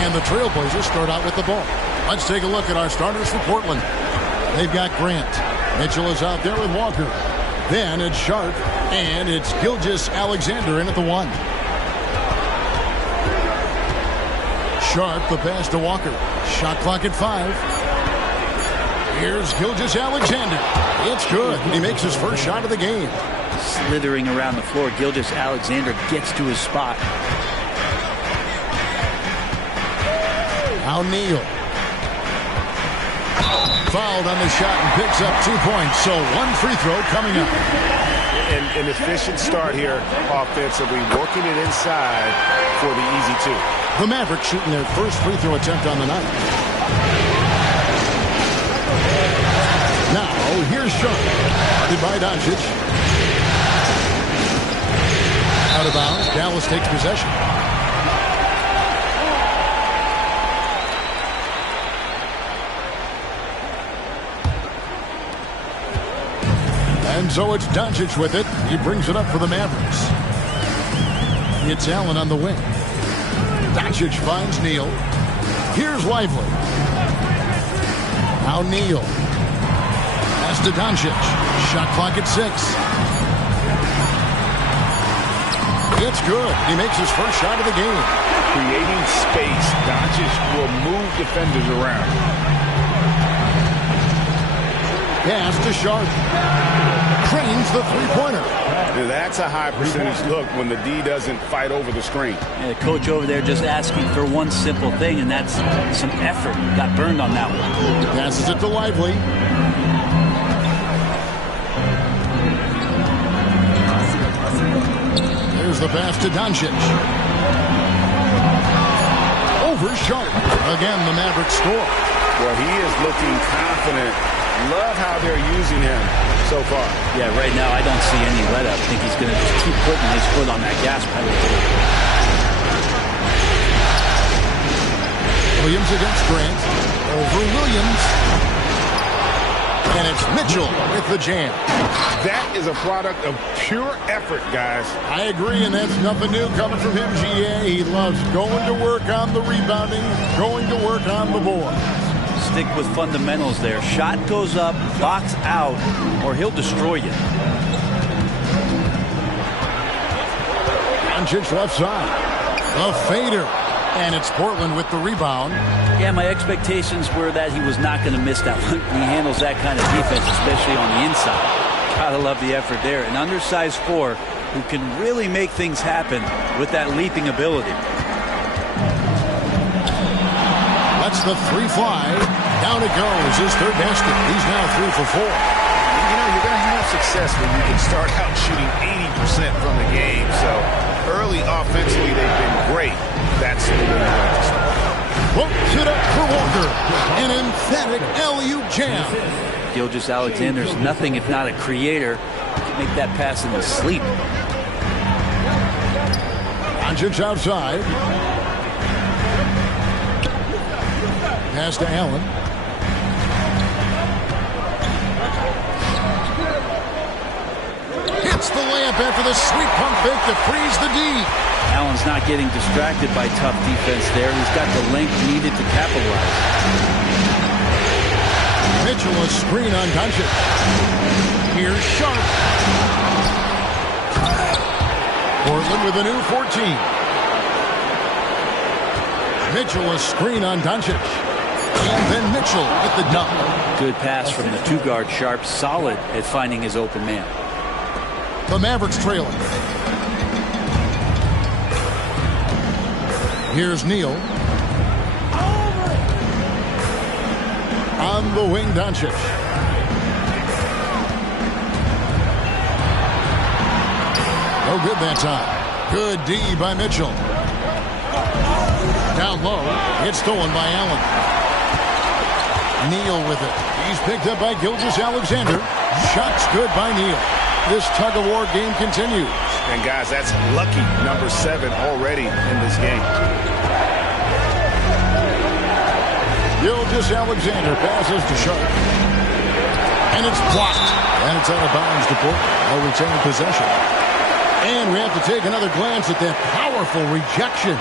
And the Trailblazers start out with the ball. Let's take a look at our starters for Portland. They've got Grant. Mitchell is out there with Walker. Then it's Sharp, and it's Gilgeous-Alexander in at the 1. Sharp, the pass to Walker. Shot clock at 5. Here's Gilgeous-Alexander. It's good. He makes his first shot of the game. Slithering around the floor, Gilgeous-Alexander gets to his spot. Now Neal. Fouled on the shot and picks up 2 points. So one free throw coming up. An efficient start here offensively, working it inside for the easy 2. The Mavericks shooting their first free throw attempt on the night. Now, here's Sharp. Guarded by Doncic. Out of bounds. Dallas takes possession. And so it's Doncic with it. He brings it up for the Mavericks. It's Allen on the wing. Doncic finds Neal. Here's Lively. Now Neal. Pass to Doncic. Shot clock at 6. It's good. He makes his first shot of the game. Creating space. Doncic will move defenders around. Pass to Sharp. Cranes the three-pointer. That's a high percentage look when the D doesn't fight over the screen. And the coach over there just asking for one simple thing, and that's some effort. Got burned on that one. Passes it to Lively. There's the pass to Doncic. Over Sharp. Again, the Mavericks score. Well, he is looking confident. Love how they're using him so far. Yeah, right now I don't see any let up. I think he's going to just keep putting his foot on that gas pedal. Williams against Grant. Over Williams. And it's Mitchell with the jam. That is a product of pure effort, guys. I agree, and that's nothing new coming from him, GA. He loves going to work on the rebounding, going to work on the board. Stick with fundamentals there. Shot goes up, box out, or he'll destroy you. Doncic left side. A fader. And it's Portland with the rebound. Yeah, my expectations were that he was not going to miss that one. He handles that kind of defense, especially on the inside. Gotta love the effort there. An undersized four who can really make things happen with that leaping ability. Lets the three fly. Down it goes. His third basket. He's now 3 for 4. You know, you're going to have success when you can start out shooting 80% from the game. So early offensively, they've been great. That's the way you like to start. Floats it up for Walker. An emphatic alley-oop jam. Gilgeous-Alexander's nothing if not a creator. He can make that pass in his sleep. Doncic outside. Pass to Allen. Hits the layup after the sweet pump fake to freeze the D. Allen's not getting distracted by tough defense there. He's got the length needed to capitalize. Mitchell a screen on Doncic. Here's Sharp. Portland with a new 14. Mitchell a screen on Doncic. And then Mitchell with the dunk. Good pass from the two-guard Sharp. Solid at finding his open man. The Mavericks trailing. Here's Neal. On the wing, Doncic. No good that time. Good D by Mitchell. Down low. It's stolen by Allen. Neal with it. He's picked up by Gilgeous-Alexander. Shots good by Neal. This tug-of-war game continues. And, guys, that's lucky number 7 already in this game. Gilgeous-Alexander passes to Sharp. And it's blocked. And it's out of bounds to Portland. They'll retain possession. And we have to take another glance at that powerful rejection.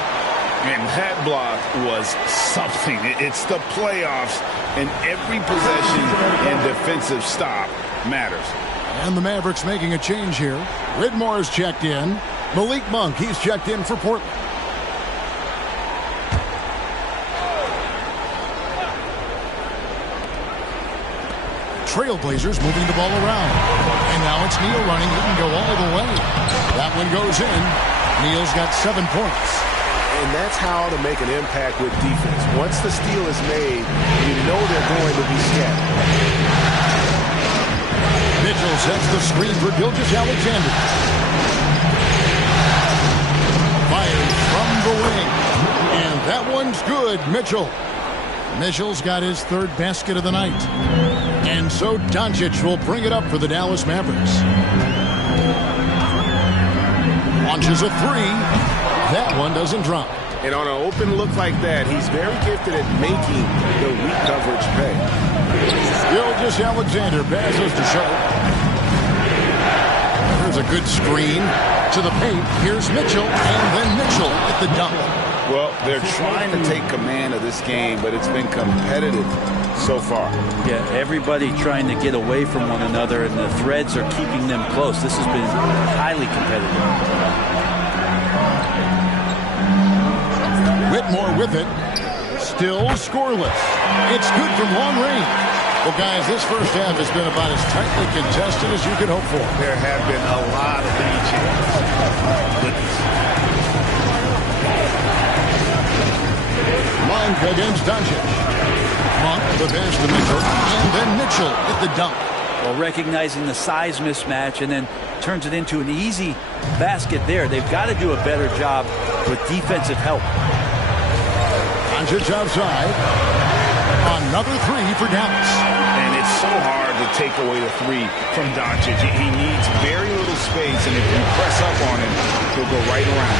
And that block was something. It's the playoffs, and every possession and defensive stop matters. And the Mavericks making a change here. Widmore's checked in. Malik Monk, he's checked in for Portland. Trailblazers moving the ball around. And now it's Neal running. He can go all the way. That one goes in. Neal's got 7 points. And that's how to make an impact with defense. Once the steal is made, you know they're going to be scattered. Mitchell sets the screen for Gilgeous-Alexander. Fires from the wing. And that one's good, Mitchell. Mitchell's got his 3rd basket of the night. And so Doncic will bring it up for the Dallas Mavericks. Launches a 3. That one doesn't drop. And on an open look like that, he's very gifted at making the weak coverage pay. Gilgeous-Alexander passes to Sharp. There's a good screen to the paint. Here's Mitchell, and then Mitchell at the dunk. Well, they're trying to take command of this game, but it's been competitive so far. Yeah, everybody trying to get away from one another, and the threads are keeping them close. This has been highly competitive. Widmore with it. Still scoreless. It's good from long range. Well, guys, this first half has been about as tightly contested as you could hope for. There have been a lot of lead changes. Goodness. Monk against Doncic. Monk the pass to Mitchell, and then Mitchell at the dunk. Well, recognizing the size mismatch and then turns it into an easy basket there. They've got to do a better job with defensive help. Doncic outside. Another three for Dallas. And it's so hard to take away the three from Doncic. He needs very little space, and if you press up on him, he'll go right around.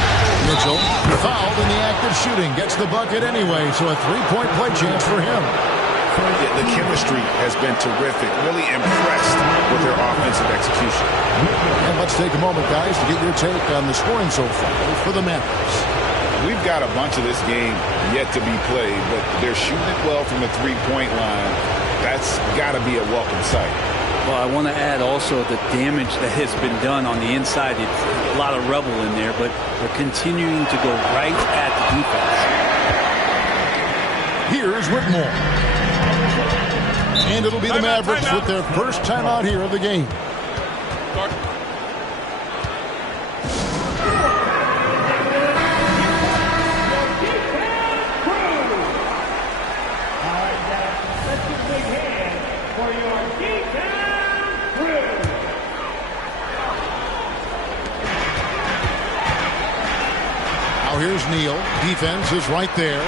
Mitchell, fouled in the act of shooting, gets the bucket anyway, so a three-point play chance for him. The chemistry has been terrific. Really impressed with their offensive execution. And let's take a moment, guys, to get your take on the scoring so far for the Mavericks. We've got a bunch of this game yet to be played, but they're shooting it well from the three-point line. That's got to be a welcome sight. Well, I want to add also the damage that has been done on the inside. It's a lot of rubble in there, but they're continuing to go right at the defense. Here's Whitmore. And it'll be the Mavericks with their first timeout here of the game. Now here's Neal. Defense is right there.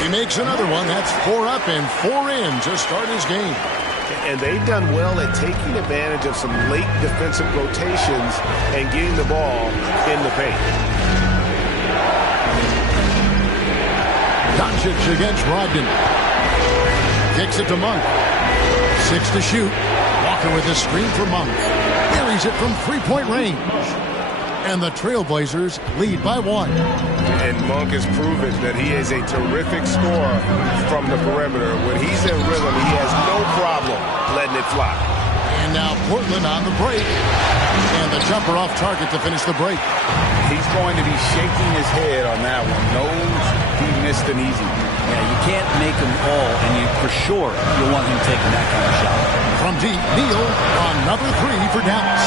He makes another one. That's 4 up and 4 in to start his game. And they've done well at taking advantage of some late defensive rotations and getting the ball in the paint. Doncic against Brogdon. Kicks it to Monk. 6 to shoot. Walker with the screen for Monk. Buries it from three-point range. And the Trailblazers lead by 1. And Monk has proven that he is a terrific scorer from the perimeter. When he's in rhythm, he has no problem letting it fly. And now Portland on the break. And the jumper off target to finish the break. He's going to be shaking his head on that one. Knows he missed an easy one. Yeah, you can't make them all, and you for sure you want him taking that kind of shot. From deep, Neal, another three for Dallas.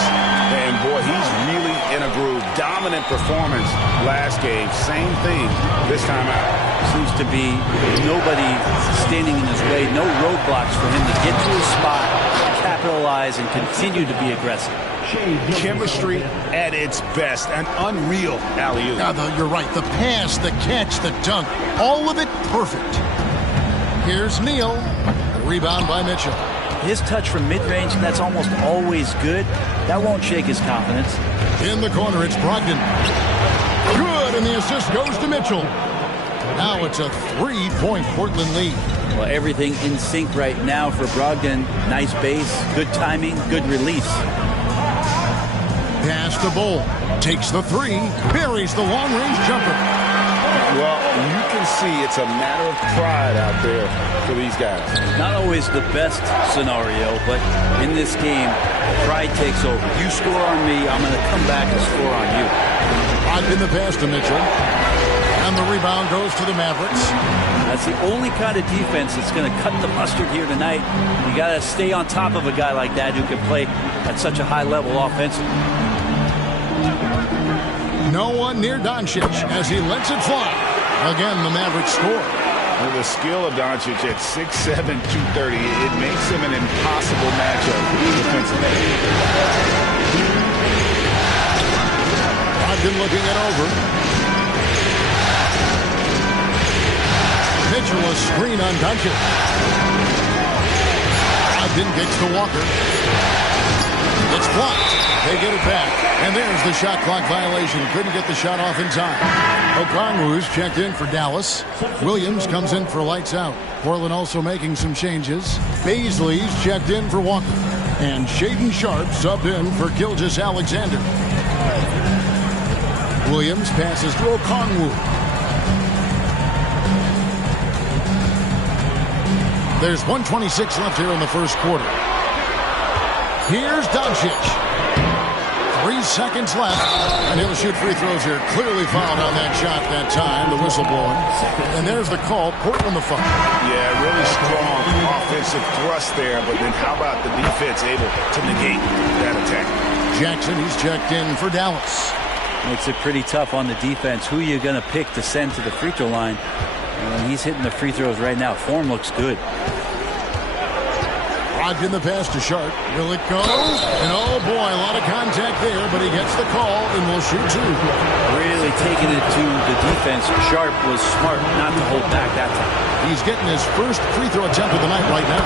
And boy, he's really in a groove. Dominant performance last game. Same thing this time out. Seems to be nobody standing in his way. No roadblocks for him to get to his spot, capitalize, and continue to be aggressive. Chemistry at its best. An unreal alley-oop. You're right. The pass, the catch, the dunk, all of it perfect. Here's Neal. Rebound by Mitchell. His touch from mid-range, that's almost always good. That won't shake his confidence. In the corner, it's Brogdon. Good, and the assist goes to Mitchell. Now it's a 3-point Portland lead. Well, everything in sync right now for Brogdon. Nice base, good timing, good release. Pass to Bull. Takes the three. Buries the long-range jumper. Well, you can see it's a matter of pride out there for these guys. Not always the best scenario, but in this game, pride takes over. You score on me, I'm going to come back and score on you. I've been the pass to Mitchell. And the rebound goes to the Mavericks. That's the only kind of defense that's going to cut the mustard here tonight. You got to stay on top of a guy like that who can play at such a high level offensively. No one near Doncic as he lets it fly. Again, the Mavericks score. Well, the skill of Doncic at 6'7", 230, it makes him an impossible matchup defensively. I've been looking it over. Mitchell a screen on Doncic. Ogden kicks to Walker. It's blocked. They get it back. And there's the shot clock violation. Couldn't get the shot off in time. Okongwu's checked in for Dallas. Williams comes in for lights out. Portland also making some changes. Baisley's checked in for Walker. And Shaden Sharp subbed in for Gilgeous Alexander. Williams passes to Okongwu. There's 1:26 left here in the first quarter. Here's Doncic. 3 seconds left, and he'll shoot free throws here. Clearly fouled on that shot that time, the whistle blowing. And there's the call. Portland the foul. Yeah, really strong offensive thrust there, but then how about the defense able to negate that attack? Jackson, he's checked in for Dallas. Makes it pretty tough on the defense. Who you're going to pick to send to the free throw line. And he's hitting the free throws right now. Form looks good. Brogdon the pass to Sharp. Will it go? And oh boy, a lot of contact there, but he gets the call and will shoot 2. Really taking it to the defense. Sharp was smart not to hold back that time. He's getting his first free throw attempt of the night right now.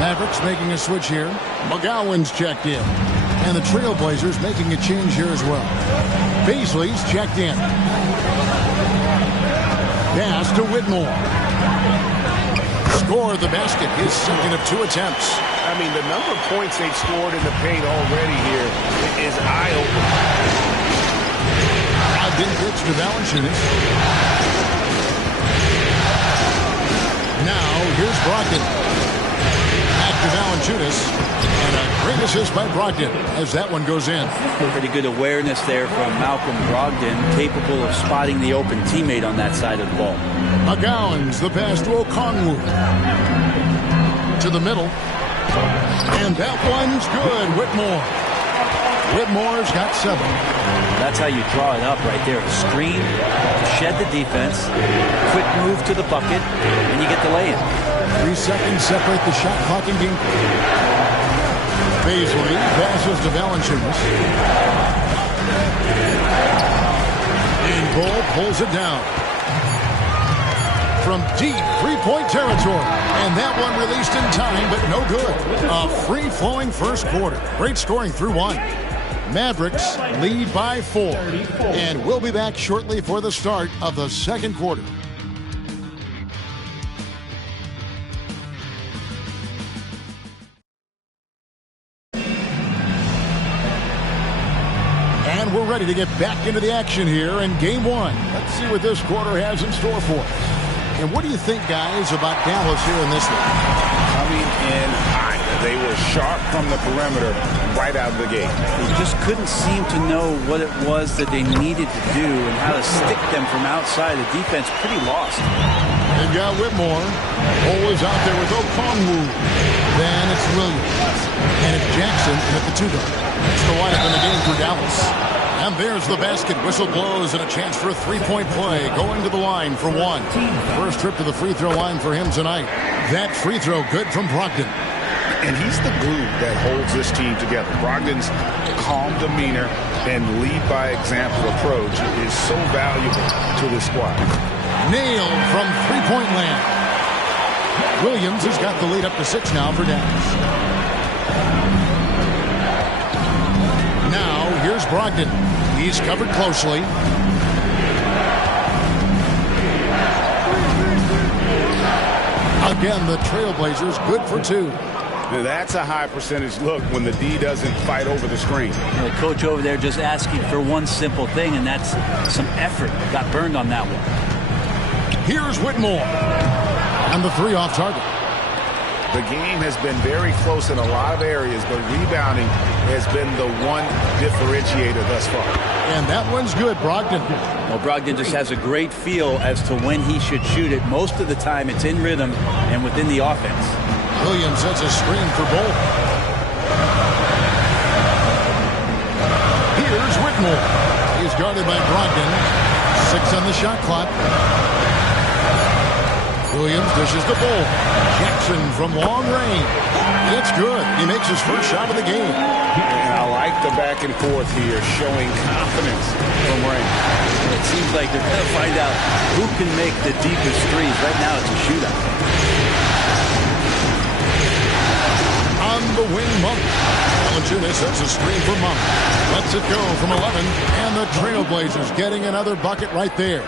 Mavericks making a switch here. McGowan's checked in. And the Trailblazers making a change here as well. Beasley's checked in. Pass to Whitmore. Scored the basket, his second of 2 attempts. I mean, the number of points they've scored in the paint already here is eye-opening. Brogdon gets to Valanciunas. Now, here's Brogdon. Back to Valanciunas. And a great assist by Brogdon as that one goes in. Pretty good awareness there from Malcolm Brogdon, capable of spotting the open teammate on that side of the ball. McGowan's the pass to Okongwu. To the middle. And that one's good. Whitmore. Whitmore's got 7. That's how you draw it up right there. A screen, shed the defense, quick move to the bucket, and you get the lay-in. 3 seconds separate the shot clock and game. Beasley passes to Valanciunas. And Bull pulls it down. From deep 3-point territory. And that one released in time, but no good. A free-flowing first quarter. Great scoring through 1. Mavericks lead by 4. And we'll be back shortly for the start of the second quarter. And we're ready to get back into the action here in Game 1. Let's see what this quarter has in store for us. And what do you think, guys, about Dallas here in this one? Coming in hot. They were sharp from the perimeter right out of the gate. They just couldn't seem to know what it was that they needed to do and how to stick them from outside. The defense pretty lost. They've got Whitmore. Hole is out there with Okongwu. Then it's Williams. And it's Jackson at the 2 guard. That's the lineup in the game for Dallas. And there's the basket. Whistle blows and a chance for a 3-point play. Going to the line for 1. First trip to the free throw line for him tonight. That free throw good from Brogdon. And he's the glue that holds this team together. Brogdon's calm demeanor and lead by example approach is so valuable to the squad. Nailed from 3-point land. Williams has got the lead up to 6 now for Dallas. Now, here's Brogdon. He's covered closely. Again, the Trailblazers good for 2. Now that's a high percentage look when the D doesn't fight over the screen. The coach over there just asking for one simple thing, and that's some effort. Got burned on that one. Here's Whitmore. And the 3 off target. The game has been very close in a lot of areas, but rebounding has been the one differentiator thus far. And that one's good, Brogdon. Well, Brogdon just has a great feel as to when he should shoot it. Most of the time, it's in rhythm and within the offense. Williams sets a screen for Bull. Here's Whitmore. He's guarded by Brogdon. 6 on the shot clock. Williams dishes the Bull. Jackson from long range. It's good. He makes his first shot of the game. And I like the back and forth here, showing confidence from range. It seems like they're going to find out who can make the deepest threes. Right now, it's a shootout. On the wing, Monk. Valanciunas sets a screen for Monk. Lets it go from 11. And the Trailblazers getting another bucket right there.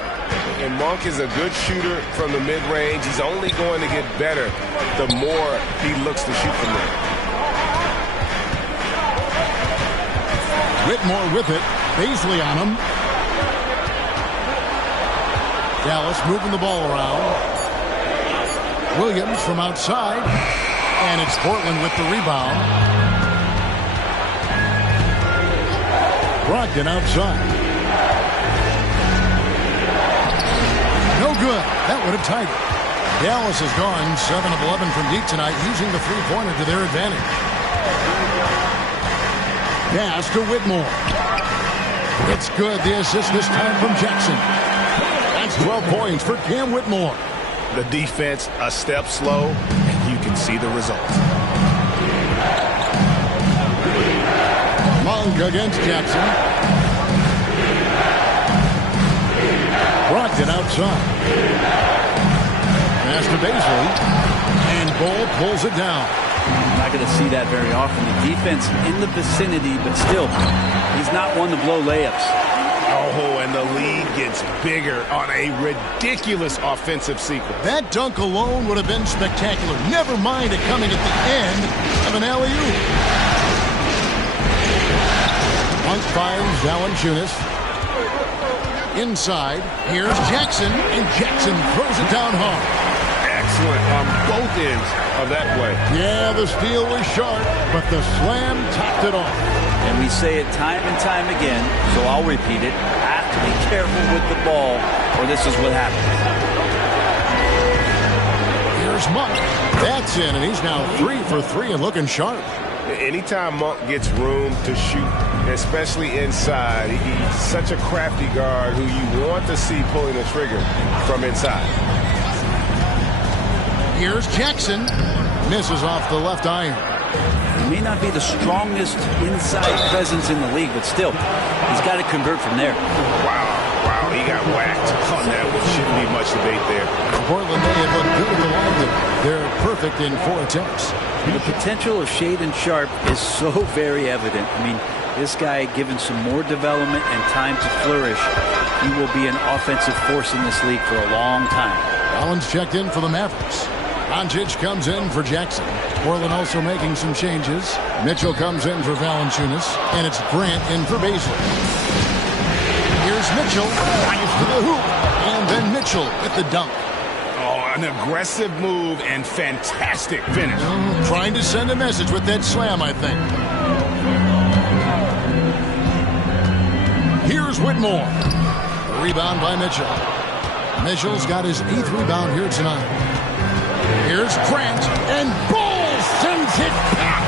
And Monk is a good shooter from the mid-range. He's only going to get better the more he looks to shoot from there. Whitmore with it. Beasley on him. Dallas moving the ball around. Williams from outside. And it's Portland with the rebound. Brogdon outside. No good. That would have tied it. Dallas has gone 7 of 11 from deep tonight, using the three-pointer to their advantage. Pass to Whitmore. It's good. The assist this time from Jackson. That's 12 points for Cam Whitmore. The defense a step slow, and you can see the results. Monk against Jackson. Brogdon outside. Pass to Baisley, and Ball pulls it down. You're not going to see that very often. The defense in the vicinity, but still, he's not one to blow layups. Oh, and the lead gets bigger on a ridiculous offensive sequence. That dunk alone would have been spectacular. Never mind it coming at the end of an alley-oop. Monk fires Valanciunas. Inside, here's Jackson, and Jackson throws it down hard. Excellent on both ends of that play. Yeah, the steal was sharp, but the slam topped it off. And we say it time and time again, so I'll repeat it. Have to be careful with the ball, or this is what happens. Here's Monk. That's in, and he's now 3 for 3 and looking sharp. Anytime Monk gets room to shoot, especially inside, he's such a crafty guard who you want to see pulling the trigger from inside. Here's Jackson. Misses off the left iron. He may not be the strongest inside presence in the league, but still, he's got to convert from there. Wow, he got whacked on that one. Shouldn't be much debate there. Portland may have looked good at the line. They're perfect in 4 attempts. The potential of Shaedon Sharpe is so very evident. I mean, this guy, given some more development and time to flourish, he will be an offensive force in this league for a long time. Allen's checked in for the Mavericks. Doncic comes in for Jackson. Portland also making some changes. Mitchell comes in for Valanciunas, and it's Grant in for Baisley. Here's Mitchell, drives to the hoop, and then Mitchell with the dunk. Oh, an aggressive move and fantastic finish. Trying to send a message with that slam, I think. Here's Whitmore. A rebound by Mitchell. Mitchell's got his 8th rebound here tonight. Here's Grant, and Ball sends it back.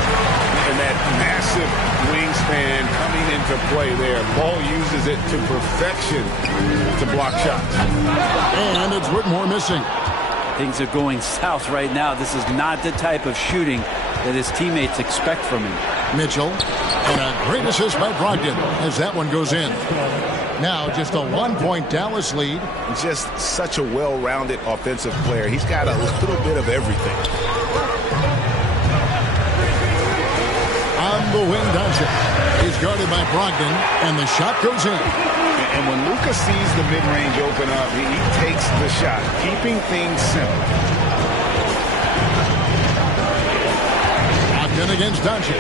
And that massive wingspan coming into play there. Ball uses it to perfection to block shots. And it's Whitmore missing. Things are going south right now. This is not the type of shooting that his teammates expect from him. Mitchell, and a great assist by Brogdon as that one goes in. Now just a 1-point Dallas lead. Just such a well-rounded offensive player. He's got a little bit of everything. On the wing, Doncic. He's guarded by Brogdon, and the shot goes in. And when Luka sees the mid-range open up, he takes the shot, keeping things simple. Brogdon against Doncic.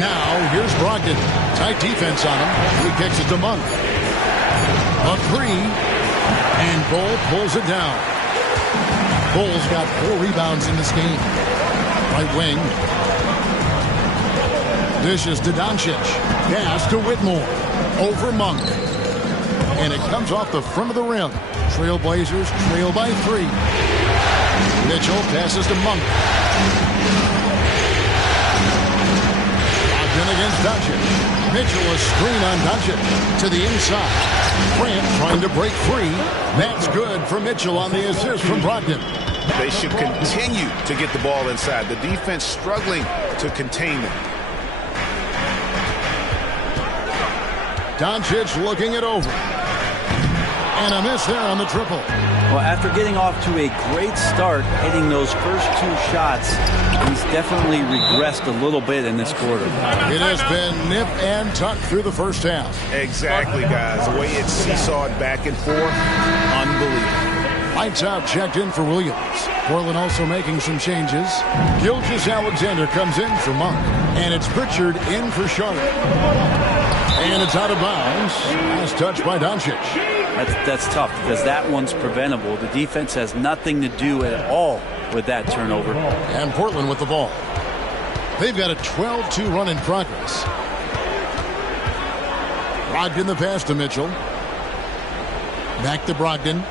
Now, here's Brogdon. Tight defense on him. He kicks it to Monk. A 3. And Bull pulls it down. Bull's got 4 rebounds in this game. Right wing. Dishes to Doncic. Pass to Whitmore. Over Monk. And it comes off the front of the rim. Trailblazers trail by 3. Mitchell passes to Monk. Brogdon against Doncic. Mitchell a screen on Doncic to the inside. Grant trying to break free. That's good for Mitchell on the assist from Brogdon. They should continue to get the ball inside. The defense struggling to contain them. Doncic looking it over. And a miss there on the triple. Well, after getting off to a great start, hitting those first 2 shots, he's definitely regressed a little bit in this quarter. It has been nip and tuck through the first half. Exactly, guys. The way it's seesawed back and forth, unbelievable. Lights out checked in for Williams. Portland also making some changes. Gilgeous-Alexander comes in for Monk. And it's Pritchard in for Sharpe. And it's out of bounds. Last touch by Doncic. That's tough because that one's preventable. The defense has nothing to do at all with that turnover. And Portland with the ball. They've got a 12-2 run in progress. Brogdon the pass to Mitchell. Back to Brogdon.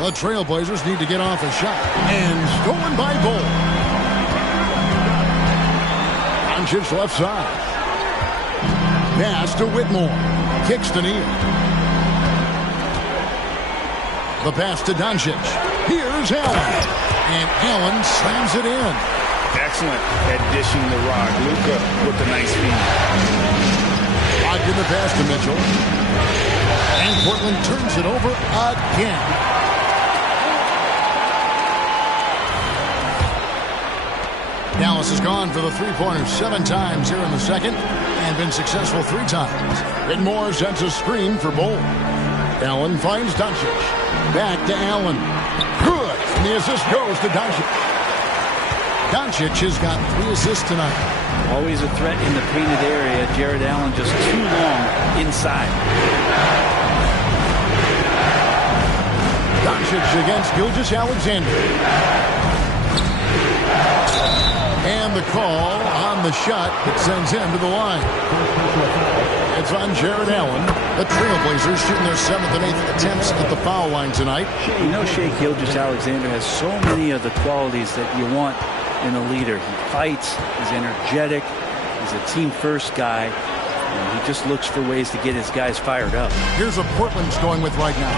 The Trailblazers need to get off a shot. And stolen by Bull. Doncic left side. Pass to Whitmore. Kicks to Neal. The pass to Doncic. Here's Allen. And Allen slams it in. Excellent at dishing the rock. Luka with the nice feed. Brogdon the pass to Mitchell. And Portland turns it over again. Dallas has gone for the three-pointer 7 times here in the second and been successful 3 times. Whitmore sends a screen for Bull. Allen finds Doncic. Back to Allen. Good. And the assist goes to Doncic. Doncic has got 3 assists tonight. Always a threat in the painted area. Jared Allen just too long inside. Doncic against Gilgeous-Alexander. And the call on the shot that sends him to the line. It's on Jared Allen. The Trailblazers shooting their 7th and 8th attempts at the foul line tonight. You know, Shai Gilgeous-Alexander has so many of the qualities that you want in a leader. He fights, he's energetic, he's a team-first guy, and he just looks for ways to get his guys fired up. Here's what Portland's going with right now.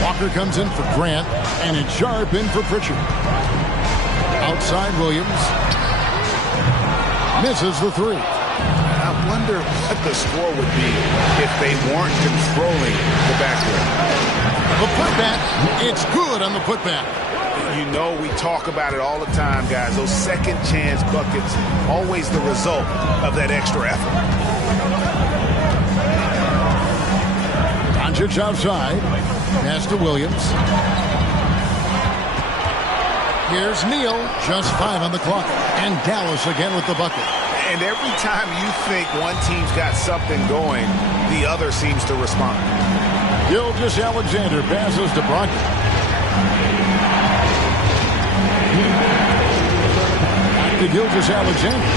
Walker comes in for Grant, and it's Sharp in for Pritchard. Outside Williams. Misses the 3. I wonder what the score would be if they weren't controlling the backcourt. The putback, it's good on the putback. You know, we talk about it all the time, guys. Those second chance buckets, always the result of that extra effort. Doncic outside. Pass to Williams. Here's Neal, just 5 on the clock. And Dallas again with the bucket. And every time you think one team's got something going, the other seems to respond. Gilgeous-Alexander passes to Brogdon. Back to Gilgeous-Alexander.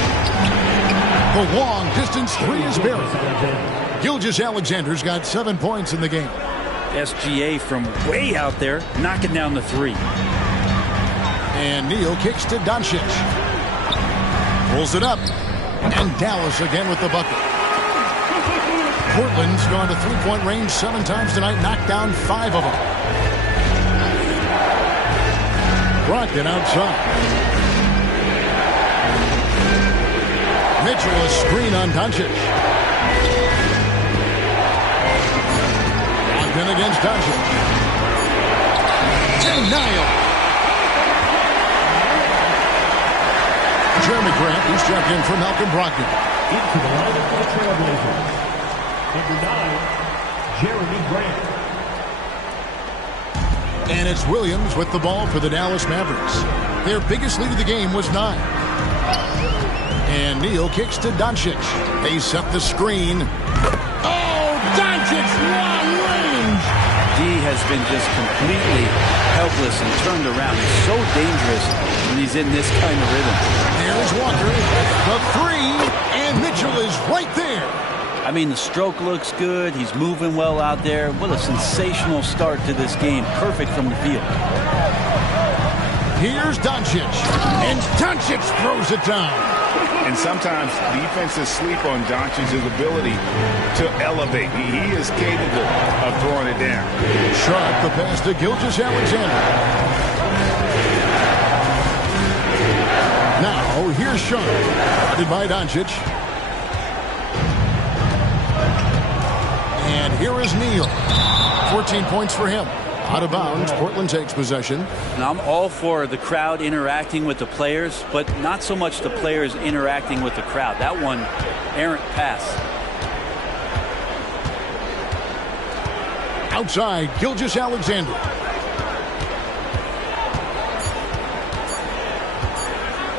The long distance 3 is buried. Gilgeous-Alexander's got 7 points in the game. SGA from way out there, knocking down the 3. And Neal kicks to Doncic. Pulls it up. And Dallas again with the bucket. Portland's gone to 3-point range 7 times tonight, knocked down 5 of them. Brogdon outside. Mitchell a screen on Doncic. Brogdon against Doncic. Denial. Jeremy Grant, who's checked in for Malcolm Brogdon. Into the lineup for the Trailblazers. Number 9, Jeremy Grant. And it's Williams with the ball for the Dallas Mavericks. Their biggest lead of the game was 9. And Neal kicks to Doncic. They set the screen. Oh, Doncic, long range! D has been just completely helpless and turned around. He's so dangerous when he's in this kind of rhythm. There's Walker, the 3, and Mitchell is right there. I mean, the stroke looks good. He's moving well out there. What a sensational start to this game. Perfect from the field. Here's Doncic, and Doncic throws it down. And sometimes defenses sleep on Doncic's ability to elevate. He is capable of throwing it down. Sharp the pass to Gilgeous-Alexander. Now, here's Sharp. Guarded by Doncic. And here is Neal. 14 points for him. Out of bounds, Portland takes possession. And I'm all for the crowd interacting with the players, but not so much the players interacting with the crowd. That one, errant pass. Outside, Gilgeous-Alexander.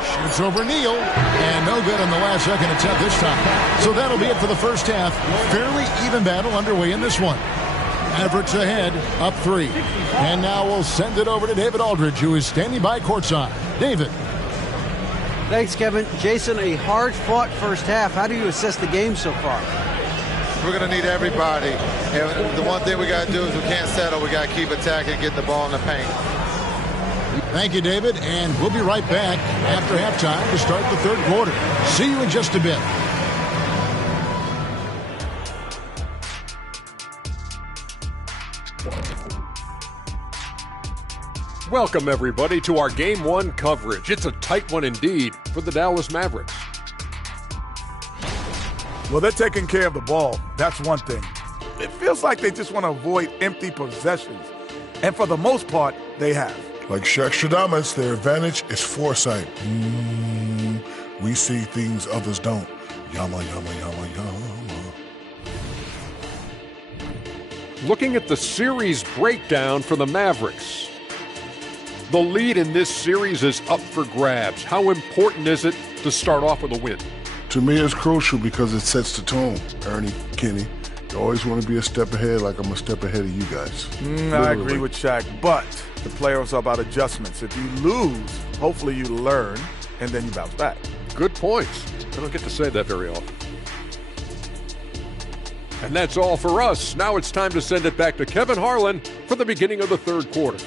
Shoots over Neal, and no good on the last second attempt this time. So that'll be it for the first half. Fairly even battle underway in this one. Mavericks ahead, up 3. And now we'll send it over to David Aldridge, who is standing by courtside. David. Thanks, Kevin. Jason, a hard-fought first half. How do you assess the game so far? We're going to need everybody. And the one thing we got to do is we can't settle. We got to keep attacking and get the ball in the paint. Thank you, David. And we'll be right back after halftime to start the third quarter. See you in just a bit. Welcome, everybody, to our Game 1 coverage. It's a tight one indeed for the Dallas Mavericks. Well, they're taking care of the ball. That's one thing. It feels like they just want to avoid empty possessions. And for the most part, they have. Like Shaqstradamus, their advantage is foresight. We see things others don't. Yama, yama, yama, yama. Looking at the series breakdown for the Mavericks. The lead in this series is up for grabs. How important is it to start off with a win? To me, it's crucial because it sets the tone. Ernie, Kenny, you always want to be a step ahead, like I'm a step ahead of you guys. I agree with Shaq, but the playoffs are about adjustments. If you lose, hopefully you learn, and then you bounce back. Good points. I don't get to say that very often. And that's all for us. Now it's time to send it back to Kevin Harlan for the beginning of the third quarter.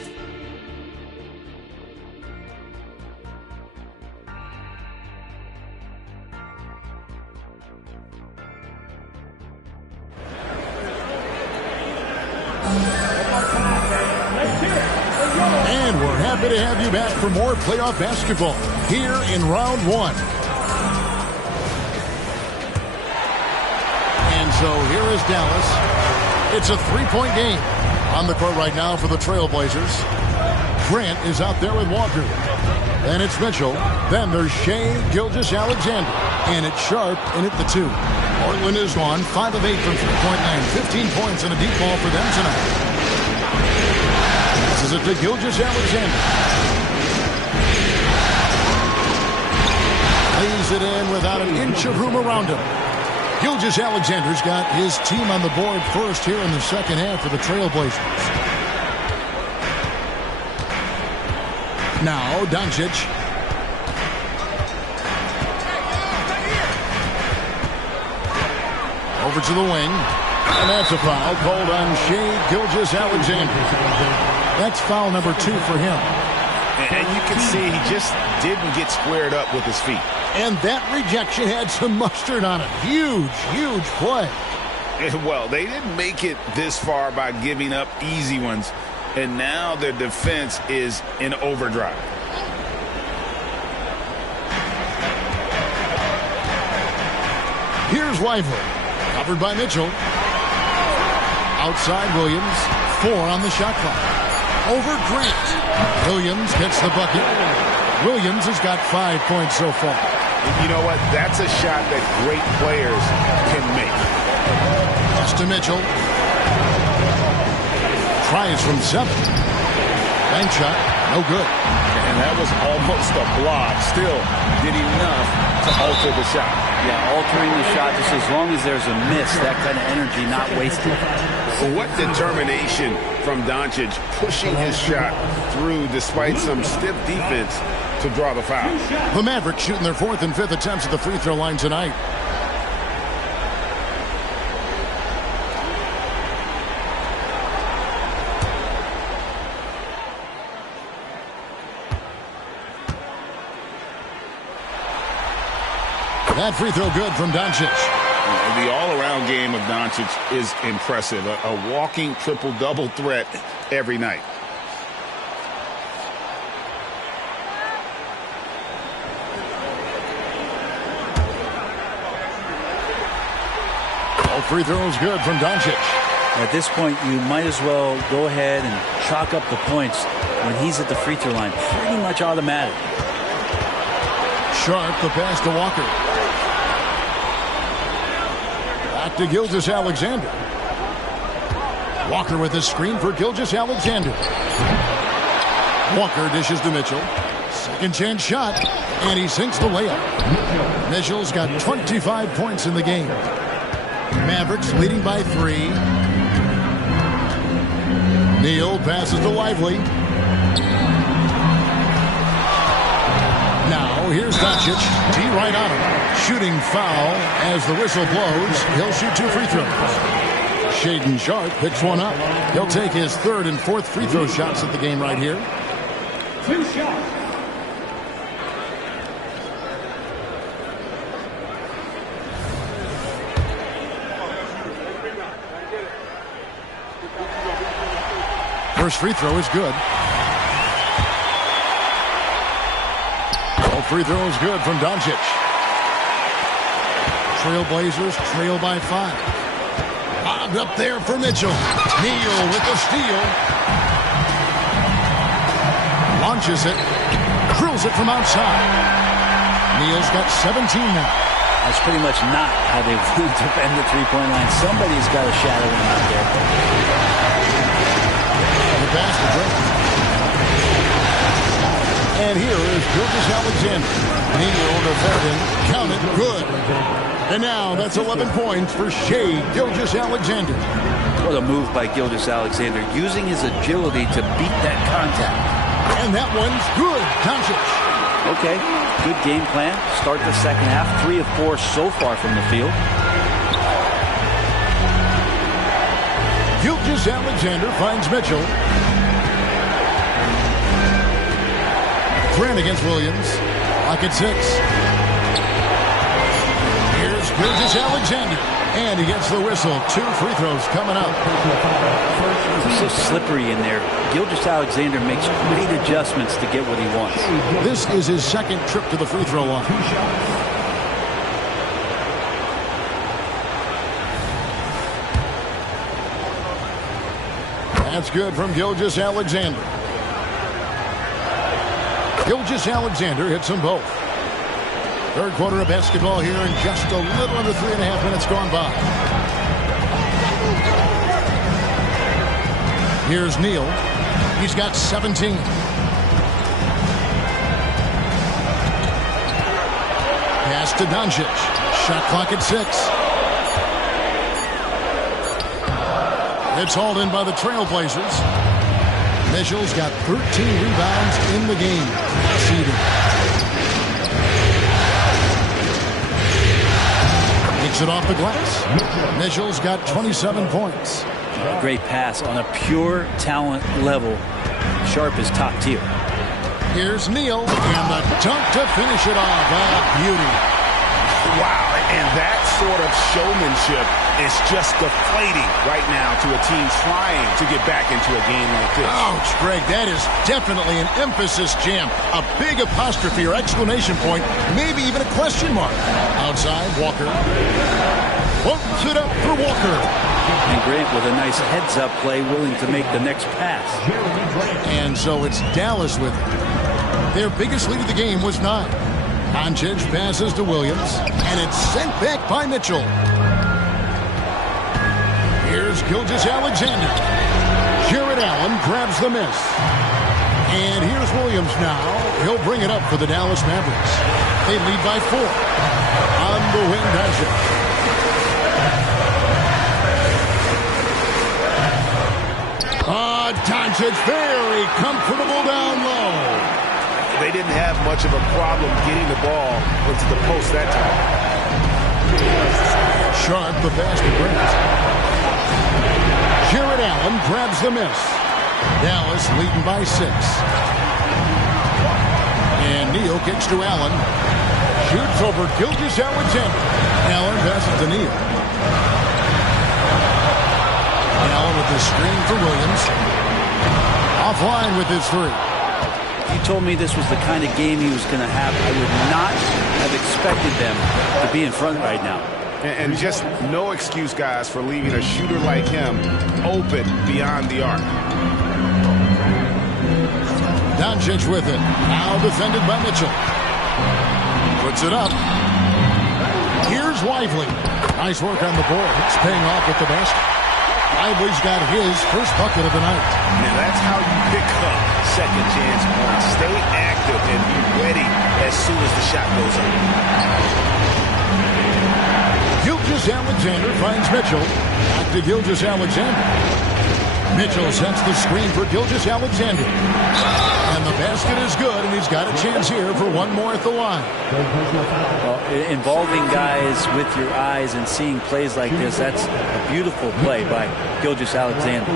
And we're happy to have you back for more playoff basketball here in round 1. And so here is Dallas. It's a 3-point game. On the court right now for the Trailblazers. Grant is out there with Walker. Then it's Mitchell. Then there's Shea Gilgeous-Alexander. And it's Sharp in at the 2. Portland is on 5 of 8 from 3-point line. 15 points and a deep ball for them tonight. Passes it to Gilgeous-Alexander. Lays it in without an inch of room around him. Gilgeous-Alexander's got his team on the board first here in the second half for the Trailblazers. Now, Doncic. Over to the wing. And that's a foul called on Shea Gilgeous-Alexander. That's foul number 2 for him. And you can see he just didn't get squared up with his feet. And that rejection had some mustard on it. Huge, huge play. Well, they didn't make it this far by giving up easy ones. And now their defense is in overdrive. Here's Lively. Covered by Mitchell. Outside Williams. 4 on the shot clock. Over Grant. Williams gets the bucket. Williams has got 5 points so far. You know what? That's a shot that great players can make. Pass to Mitchell. Tries from 7. Bank shot. No good. And that was almost a block. Still did enough to alter the shot. Yeah, altering the shot just as long as there's a miss, that kind of energy not wasted. What determination from Doncic pushing his shot through despite some stiff defense to draw the foul. The Mavericks shooting their 4th and 5th attempts at the free throw line tonight. That free throw good from Doncic. The all-around game of Doncic is impressive. A walking triple-double threat every night. All free throws good from Doncic. At this point, you might as well go ahead and chalk up the points when he's at the free throw line. Pretty much automatic. Sharp, the pass to Walker. Back to Gilgeous-Alexander. Walker with a screen for Gilgeous-Alexander. Walker dishes to Mitchell. Second chance shot, and he sinks the layup. Mitchell's got 25 points in the game. Mavericks leading by 3. Neal passes to Lively. Now here's Doncic. T right on him. Shooting foul as the whistle blows. He'll shoot 2 free throws. Shaedon Sharpe picks one up. He'll take his 3rd and 4th free throw shots at the game right here. 2 shots. First free throw is good. Free throw is good from Doncic. Trailblazers trail by 5. Bobbed up there for Mitchell. Neal with the steal. Launches it. Drills it from outside. Neal's got 17 now. That's pretty much not how they want to defend the three-point line. Somebody's got to shadow him out there. The basket. And here is Gilgeous-Alexander. Neal defending. Count it. Good. And now that's 11 points for Shai Gilgeous-Alexander. What a move by Gilgeous-Alexander, using his agility to beat that contact. And that one's good. Doncic. Okay, good game plan. Start the second half. 3 of 4 so far from the field. Gilgeous-Alexander finds Mitchell. Grant against Williams. Lock at 6. Here's Gilgeous-Alexander. And he gets the whistle. 2 free throws coming up. It's so slippery in there. Gilgeous-Alexander makes great adjustments to get what he wants. This is his 2nd trip to the free throw line. That's good from Gilgeous-Alexander. Gilgeous-Alexander hits them both. 3rd quarter of basketball here, and just a little under 3.5 minutes gone by. Here's Neal. He's got 17. Pass to Doncic. Shot clock at 6. It's hauled in by the Trailblazers. Mitchell's got 13 rebounds in the game. Seeded. Takes it off the glass. Mitchell's got 27 points. Great pass on a pure talent level. Sharpe is top tier. Here's Neal, and the dunk to finish it off. Beauty. Wow, and that sort of showmanship is just deflating right now to a team trying to get back into a game like this. Ouch, Greg, that is definitely an emphasis jam. A big apostrophe or exclamation point, maybe even a question mark. Outside, Walker. Pumps it up for Walker. And Grant with a nice heads-up play, willing to make the next pass. And so it's Dallas with it. Their biggest lead of the game was 9. Doncic passes to Williams, and it's sent back by Mitchell. Here's Gilgeous-Alexander. Jared Allen grabs the miss. And here's Williams now. He'll bring it up for the Dallas Mavericks. They lead by 4. On the wing, Doncic. Doncic very comfortable down low. They didn't have much of a problem getting the ball into the post that time. Sharpe, the basket brings. Jared Allen grabs the miss. Dallas leading by 6. And Neal kicks to Allen. Shoots over Gilgeous-Alexander. Allen passes to Neal. Allen with the screen for Williams. Offline with his 3. If you told me this was the kind of game he was going to have, I would not have expected them to be in front right now. And just no excuse, guys, for leaving a shooter like him open beyond the arc. Doncic with it. Now defended by Mitchell. Puts it up. Here's Lively. Nice work on the board. It's paying off with the basket. Lively's got his first bucket of the night. Now that's how you pick up second chance points. Stay active and be ready as soon as the shot goes up. Gilgeous-Alexander finds Mitchell. Back to Gilgeous-Alexander. Mitchell sets the screen for Gilgeous-Alexander. And the basket is good, and he's got a chance here for one more at the line. Well, involving guys with your eyes and seeing plays like this, that's a beautiful play by Gilgeous-Alexander.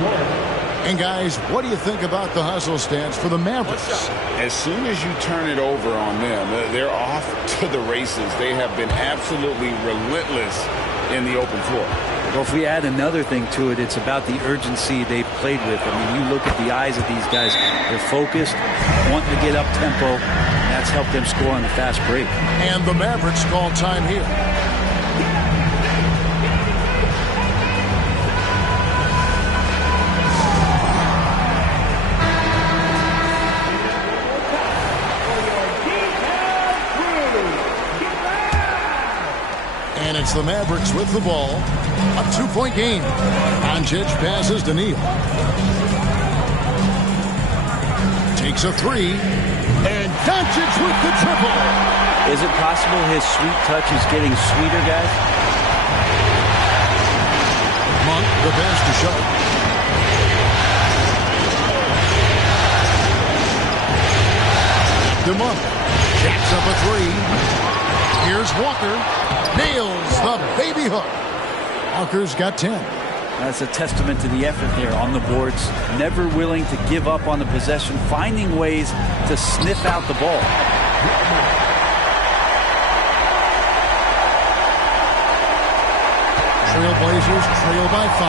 And guys, what do you think about the hustle stance for the Mavericks? As soon as you turn it over on them, they're off to the races. They have been absolutely relentless in the open floor. Well, if we add another thing to it, it's about the urgency they've played with. I mean, you look at the eyes of these guys. They're focused, wanting to get up tempo, and that's helped them score on the fast break. And the Mavericks call time here. And it's the Mavericks with the ball. A 2-point game. Doncic passes to Neal. Takes a three. And Doncic with the triple. Is it possible his sweet touch is getting sweeter, guys? Monk, the pass to Sharp. To Monk. Jacks up a three. Here's Walker. Nails the baby hook. Walker's got 10. That's a testament to the effort there on the boards. Never willing to give up on the possession, finding ways to sniff out the ball. Trailblazers trail by 5.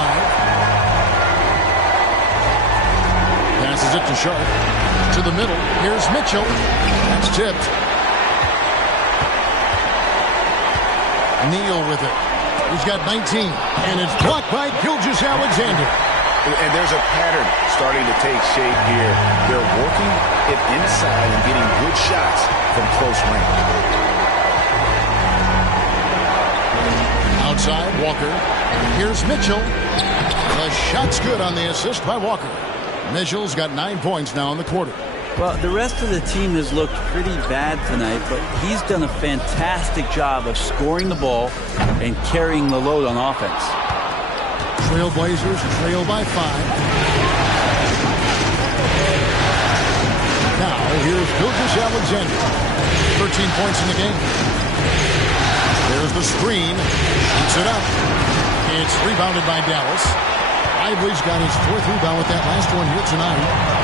Passes it to Sharp. To the middle. Here's Mitchell. That's tipped. Neal with it. He's got 19. And it's blocked by Gilgeous-Alexander. And there's a pattern starting to take shape here. They're working it inside and getting good shots from close range. Outside, Walker. Here's Mitchell. The shot's good on the assist by Walker. Mitchell's got 9 points now in the quarter. Well, the rest of the team has looked pretty bad tonight, but he's done a fantastic job of scoring the ball and carrying the load on offense. Trailblazers trail by 5. Now, here's Gilgeous-Alexander. 13 points in the game. There's the screen. Shoots it up. It's rebounded by Dallas. Ivory's got his 4th rebound with that last one here tonight.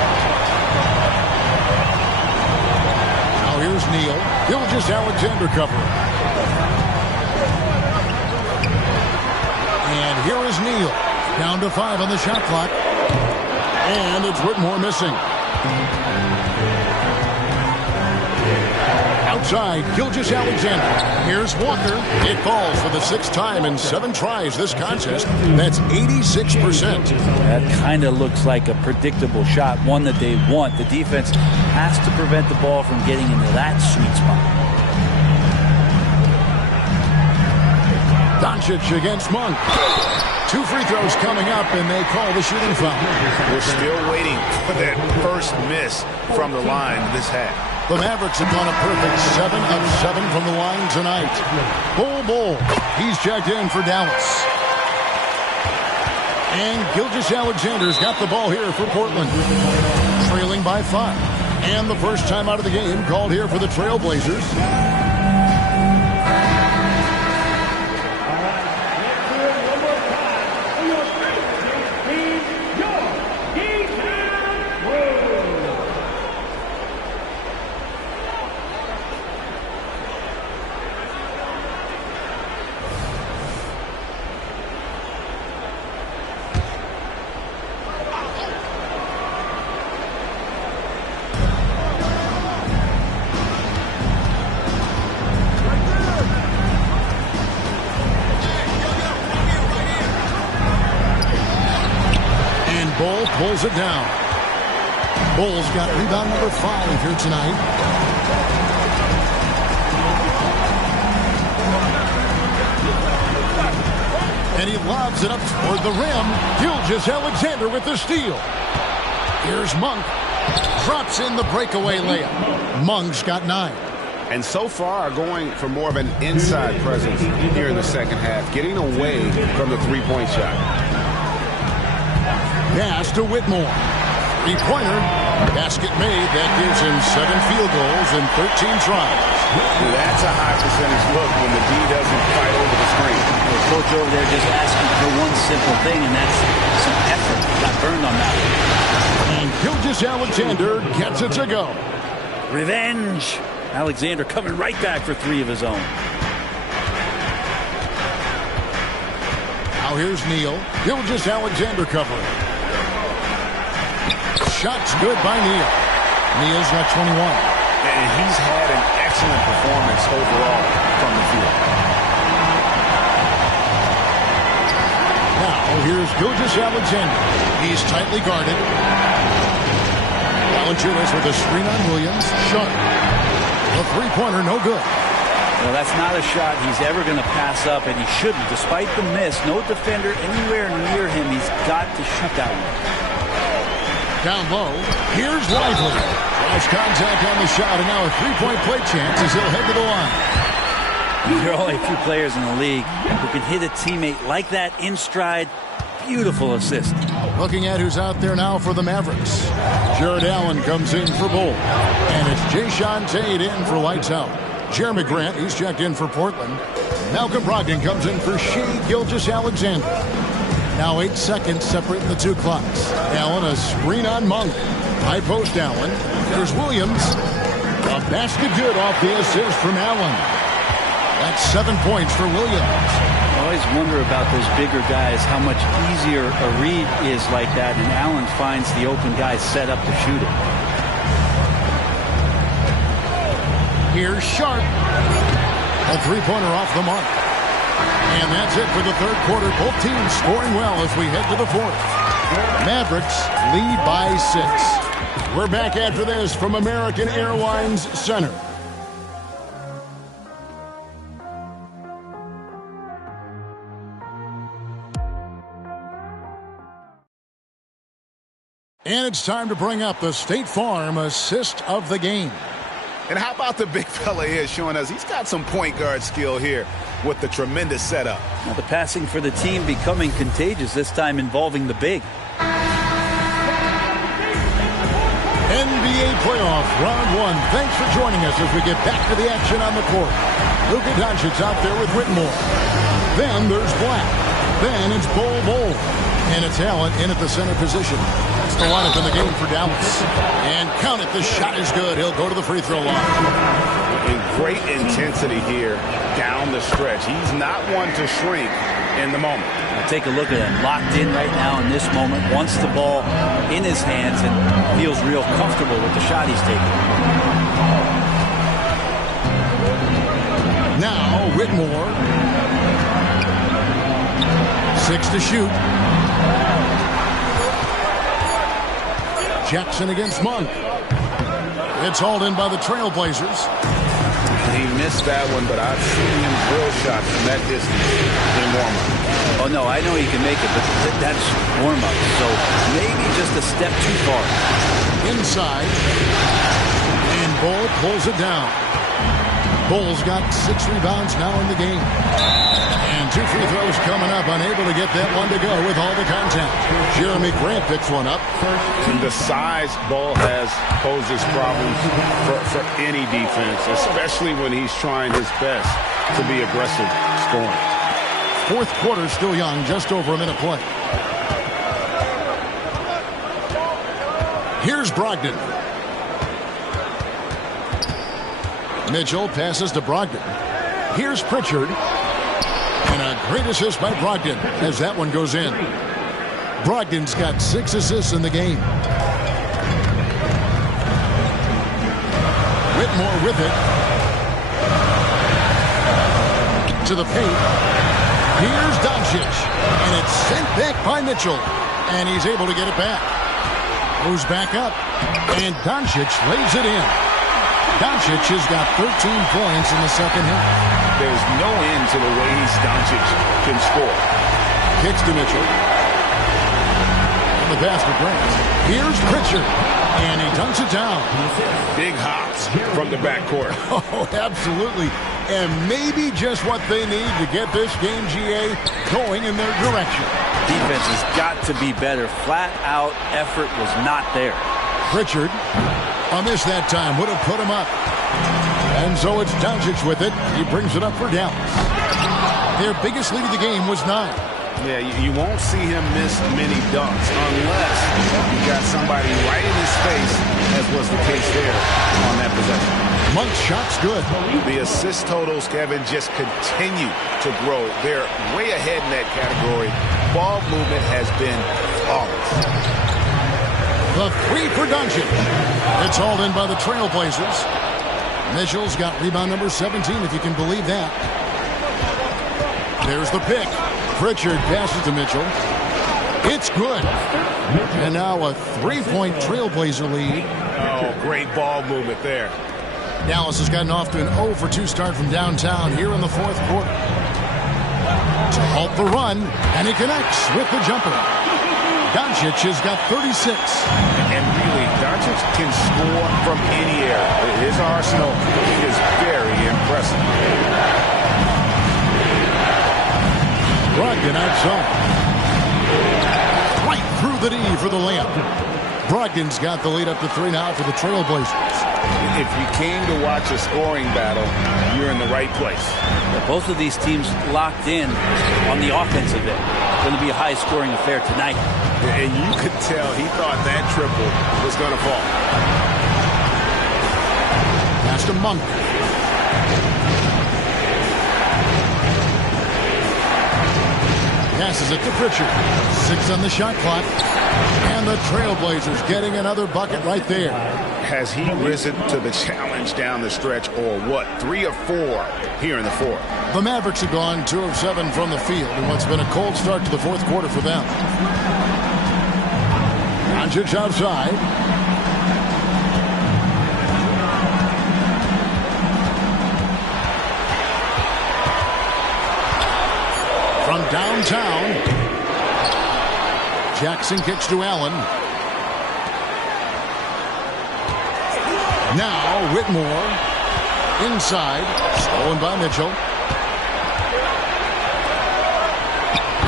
Here's Neal. Gilgeous-Alexander covering. And here is Neal. Down to 5 on the shot clock. And it's Whitmore missing. Outside, Gilgeous-Alexander. Here's Walker. It falls for the 6th time in 7 tries this contest. That's 86%. That kind of looks like a predictable shot, one that they want. The defense has to prevent the ball from getting into that sweet spot. Doncic against Monk. 2 free throws coming up, and they call the shooting foul. We're still waiting for that first miss from the line this half. The Mavericks have gone a perfect 7 of 7 from the line tonight. Bull. He's checked in for Dallas. And Gilgeous-Alexander's got the ball here for Portland. Trailing by 5. And the first time out of the game called here for the Trailblazers. Pulls it down. Bull's got rebound number 5 here tonight. And he lobs it up toward the rim. Gilgeous-Alexander with the steal. Here's Monk. Drops in the breakaway layup. Monk's got 9. And so far going for more of an inside presence here in the second half, getting away from the three-point shot. Pass to Whitmore. Three-pointer. Basket made. That gives him 7 field goals and 13 tries. That's a high percentage look when the D doesn't fight over the screen. The coach over there just asking for one simple thing, and that's some effort. Got burned on that one. And Gilgeous-Alexander gets it to go. Revenge. Alexander coming right back for 3 of his own. Now here's Neal. Gilgeous-Alexander covering. Shots good by Neal. Neal's got 21. And he's had an excellent performance overall from the field. Now here's Gilgeous-Alexander. He's tightly guarded. Valanciunas with a screen on Williams. Sharp. The three-pointer, no good. Well, that's not a shot he's ever going to pass up, and he shouldn't. Despite the miss, no defender anywhere near him. He's got to shoot that one. Down low, here's Lively. Cross contact on the shot, and now a three-point play chance as he'll head to the line. There are only a few players in the league who can hit a teammate like that in stride. Beautiful assist. Looking at who's out there now for the Mavericks. Jared Allen comes in for Bull. And it's Jayshawn Tate in for Lights Out. Jeremy Grant, he's checked in for Portland. Malcolm Brogdon comes in for Shea Gilgeous-Alexander. Now 8 seconds separating the two clocks. Allen, a screen on Monk. High post Allen. There's Williams. A basket good off the assist from Allen. That's 7 points for Williams. I always wonder about those bigger guys, how much easier a read is like that, and Allen finds the open guy set up to shoot it. Here's Sharp. A three-pointer off the mark. And that's it for the third quarter. Both teams scoring well as we head to the fourth. Mavericks lead by 6. We're back after this from American Airlines Center. And it's time to bring up the State Farm assist of the game. And how about the big fella here showing us he's got some point guard skill here with the tremendous setup. Now the passing for the team becoming contagious, this time involving the big. NBA playoff round 1. Thanks for joining us as we get back to the action on the court. Luka Doncic's out there with Whitmore. Then there's Black. Then it's Bol. And it's Allen in at the center position. That's the lineup in the game for Dallas. And count it, the shot is good. He'll go to the free throw line. And great intensity here down the stretch. He's not one to shrink in the moment. Now take a look at him. Locked in right now in this moment. Wants the ball in his hands and feels real comfortable with the shot he's taking. Now Whitmore. 6 to shoot. Jackson against Monk. It's hauled in by the Trailblazers. He missed that one, but I've seen him drill shots from that distance in warm-up. Oh, no, I know he can make it, but that's warm-up. So maybe just a step too far. Inside. And Bull pulls it down. Bull's got 6 rebounds now in the game. And 2 free throws coming up. Unable to get that one to go with all the contact. Jeremy Grant picks one up. And the size Bull has poses problems for any defense, especially when he's trying his best to be aggressive scoring. Fourth quarter still young, just over a minute play. Here's Brogdon. Mitchell passes to Brogdon. Here's Pritchard. And a great assist by Brogdon as that one goes in. Brogdon's got 6 assists in the game. Whitmore with it. To the paint. Here's Doncic. And it's sent back by Mitchell. And he's able to get it back. Moves back up. And Doncic lays it in. Doncic has got 13 points in the second half. There's no end to the way Doncic can score. Kicks to Mitchell. And the pass to Grant. Here's Pritchard. And he dunks it down. Big hops from the backcourt. Oh, absolutely. And maybe just what they need to get this game, GA, going in their direction. defense has got to be better. Flat-out effort was not there. Pritchard, a miss that time, would have put him up. And so it's Doncic with it. He brings it up for Dallas. Their biggest lead of the game was 9. Yeah, you won't see him miss many dunks unless you got somebody right in his face, as was the case there on that possession. Monk's shot's good. The assist totals, Kevin, just continue to grow. They're way ahead in that category. Ball movement has been flawless. The 3 for Doncic. It's hauled in by the Trailblazers. Mitchell's got rebound number 17, if you can believe that. There's the pick. Pritchard passes to Mitchell. It's good. And now a 3-point Trailblazer lead. Oh, great ball movement there. Dallas has gotten off to an 0 for 2 start from downtown here in the fourth quarter. To halt the run, and he connects with the jumper. Doncic has got 36. And really, Doncic can score from any area. His arsenal is very impressive. Brogdon outside. Right through the D for the layup. Brogdon's got the lead up to 3 now for the Trailblazers. If you came to watch a scoring battle, you're in the right place. Yeah, both of these teams locked in on the offensive end. Going to be a high-scoring affair tonight. And you could tell he thought that triple was going to fall. Pass to Monk. Passes it to Pritchard. 6 on the shot clock. And the Trailblazers getting another bucket right there. Has he risen to the challenge down the stretch, or what? 3 of 4 here in the fourth. The Mavericks have gone 2 of 7 from the field in what's been a cold start to the fourth quarter for them. Doncic outside. From downtown, Jackson kicks to Allen. Now Whitmore inside, stolen by Mitchell.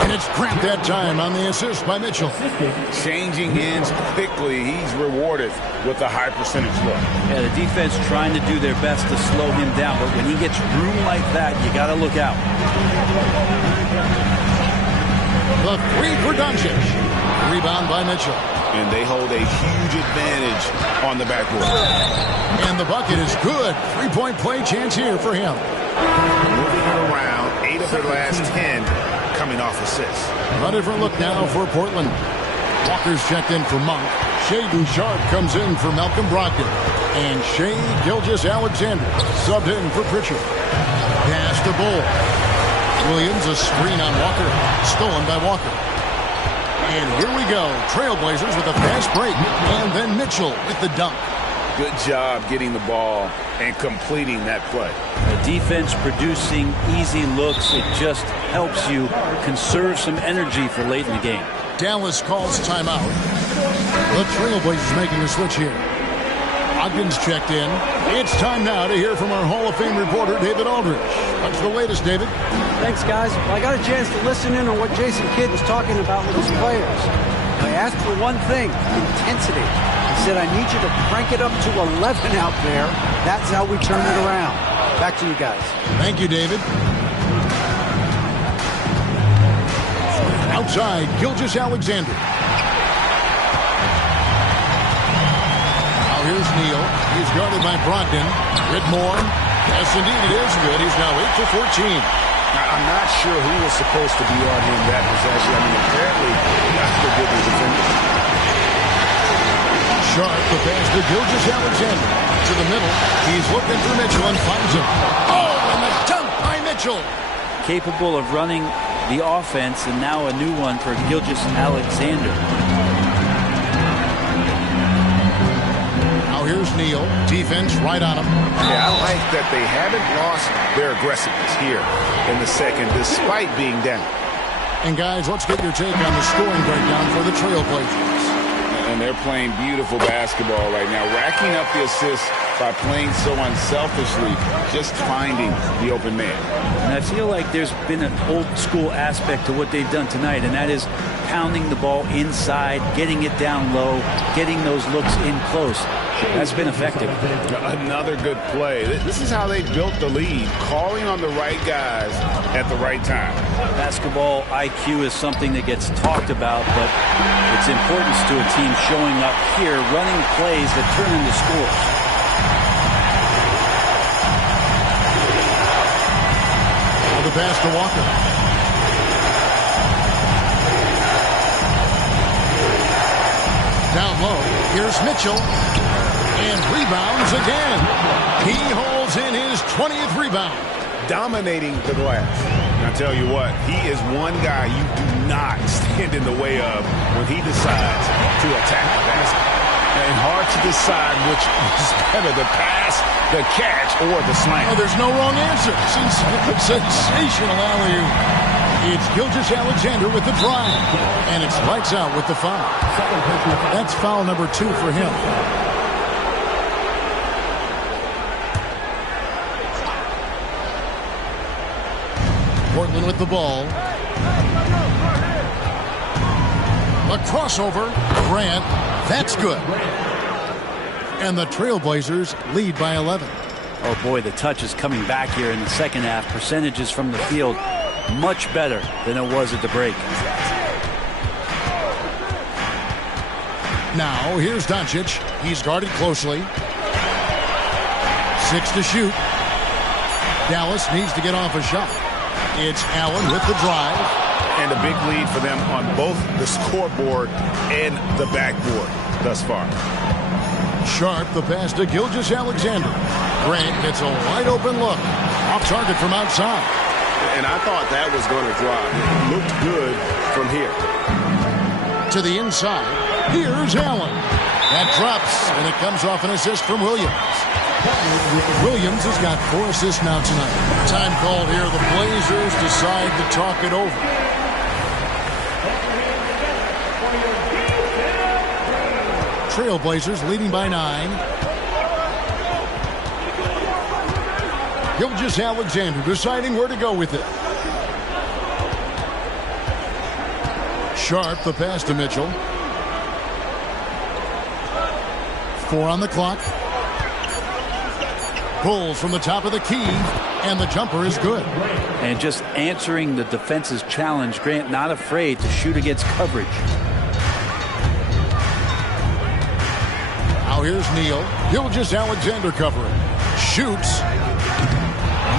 And it's cramped that time on the assist by Mitchell. Changing ends quickly. He's rewarded with a high percentage look. Yeah, the defense trying to do their best to slow him down, but when he gets room like that, you got to look out. The 3 for Doncic. Rebound by Mitchell. And they hold a huge advantage on the backboard. And the bucket is good. 3-point play chance here for him. Moving it around, 8 of their last 10 coming off assists. A different look now for Portland. Walker's checked in for Monk. Shaden Sharp comes in for Malcolm Brogdon. And Shai Gilgeous-Alexander subbed in for Pritchard. Pass to Bull. Williams, a screen on Walker. Stolen by Walker. And here we go. Trailblazers with a fast break. And then Mitchell with the dunk. Good job getting the ball and completing that play. The defense producing easy looks. It just helps you conserve some energy for late in the game. Dallas calls timeout. The Trailblazers making a switch here. Ogden's checked in. It's time now to hear from our Hall of Fame reporter, David Aldridge. What's the latest, David? Thanks, guys. Well, I got a chance to listen in on what Jason Kidd was talking about with his players. I asked for one thing, intensity. He said, I need you to crank it up to 11 out there. That's how we turn it around. Back to you guys. Thank you, David. Outside, Gilgeous-Alexander. Now here's Neal. He's guarded by Brogdon. Whitmore. Yes, indeed it is good. He's now 8 for 14. I'm not sure who was supposed to be on him that possession. I mean, apparently, that's the good defender. Sharp, the pass to Gilgeous-Alexander. To the middle. He's looking for Mitchell and finds him. Oh, and the dunk by Mitchell. Capable of running the offense, and now a new one for Gilgeous-Alexander. Now here's Neal. Defense right on him. Yeah, I like that they haven't lost their aggressiveness here in the second, despite being down. And guys, let's get your take on the scoring breakdown for the Trailblazers. And they're playing beautiful basketball right now, racking up the assists by playing so unselfishly, just finding the open man. And I feel like there's been an old school aspect to what they've done tonight, and that is pounding the ball inside, getting it down low, getting those looks in close. That's been effective. Another good play. This is how they built the lead, calling on the right guys at the right time. Basketball IQ is something that gets talked about, but its importance to a team showing up here, running plays that turn into scores. The pass to Walker. Down low, here's Mitchell, and rebounds again. He holds in his 20th rebound. Dominating the glass. And I tell you what, he is one guy you do not stand in the way of when he decides to attack the basket. And hard to decide which is better, the pass, the catch, or the slam. Oh, there's no wrong answer. Sensational alley-oop. It's Gilgeous-Alexander with the drive. And it's lights out with the foul. That's foul number 2 for him. Portland with the ball. A crossover. Grant. That's good. And the Trailblazers lead by 11. Oh, boy, the touch is coming back here in the second half. Percentages from the field much better than it was at the break. Now, here's Doncic. He's guarded closely. 6 to shoot. Dallas needs to get off a shot. It's Allen with the drive. And a big lead for them on both the scoreboard and the backboard thus far. Sharp, the pass to Gilgeous-Alexander. Grant gets a wide-open look. Off target from outside. And I thought that was going to drop. It looked good from here. To the inside. Here's Allen. That drops, and it comes off an assist from Williams. Williams has got 4 assists now tonight. Time called here. The Blazers decide to talk it over. Trailblazers leading by 9. Gilgeous-Alexander deciding where to go with it. Sharp, the pass to Mitchell. 4 on the clock. Pulls from the top of the key, and the jumper is good. And just answering the defense's challenge, Grant not afraid to shoot against coverage. Now here's Neal. Gilgeous-Alexander covering. Shoots.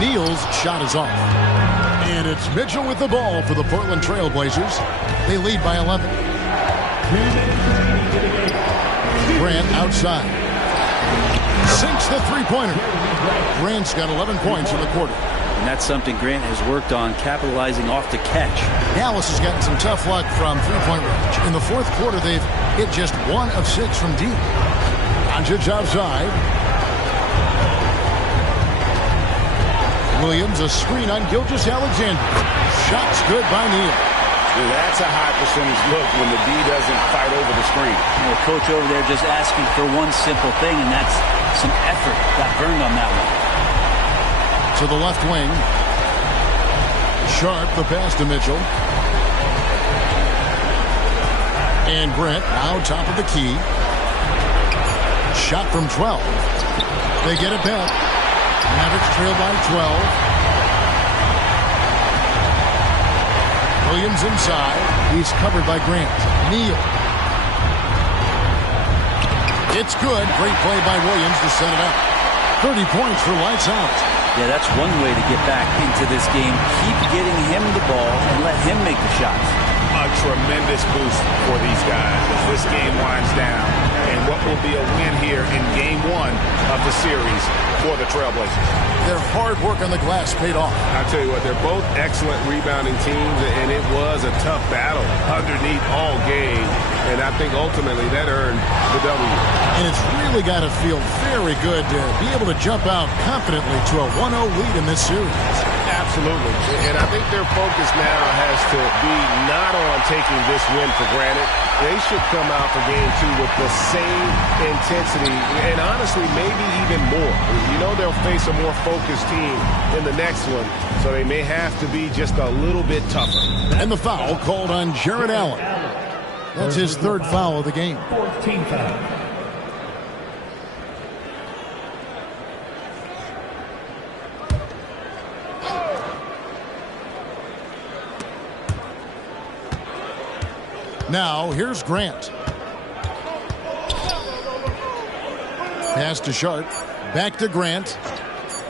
Neal's shot is off. And it's Mitchell with the ball for the Portland Trailblazers. They lead by 11. Grant outside. Sinks the three-pointer. Grant's got 11 points in the quarter. And that's something Grant has worked on, capitalizing off the catch. Dallas has gotten some tough luck from three-point range. In the fourth quarter, they've hit just 1 of 6 from deep. Doncic outside. Williams, a screen on Gilgeous-Alexander. Shot's good by Neal. That's a high percentage look when the D doesn't fight over the screen. The coach over there just asking for one simple thing, and that's some effort. Got burned on that one. To the left wing. Sharp, the pass to Mitchell. And Grant now top of the key. Shot from 12. They get it back. Mavericks trail by 12. Williams inside. He's covered by Grant. Neal. It's good. Great play by Williams to set it up. 30 points for lights out. Yeah, that's one way to get back into this game. Keep getting him the ball and let him make the shots. A tremendous boost for these guys as this game winds down. And what will be a win here in game 1 of the series for the Trailblazers. Their hard work on the glass paid off. I tell you what, they're both excellent rebounding teams, and it was a tough battle underneath all game. And I think ultimately that earned the W. And it's really got to feel very good to be able to jump out confidently to a 1-0 lead in this series. Absolutely. And I think their focus now has to be not on taking this win for granted. They should come out for game 2 with the same intensity and honestly maybe even more. You know they'll face a more focused team in the next one, so they may have to be just a little bit tougher. And the foul called on Jared Allen. That's his third foul of the game. 14 foul. Now, here's Grant. Pass to Sharp. Back to Grant.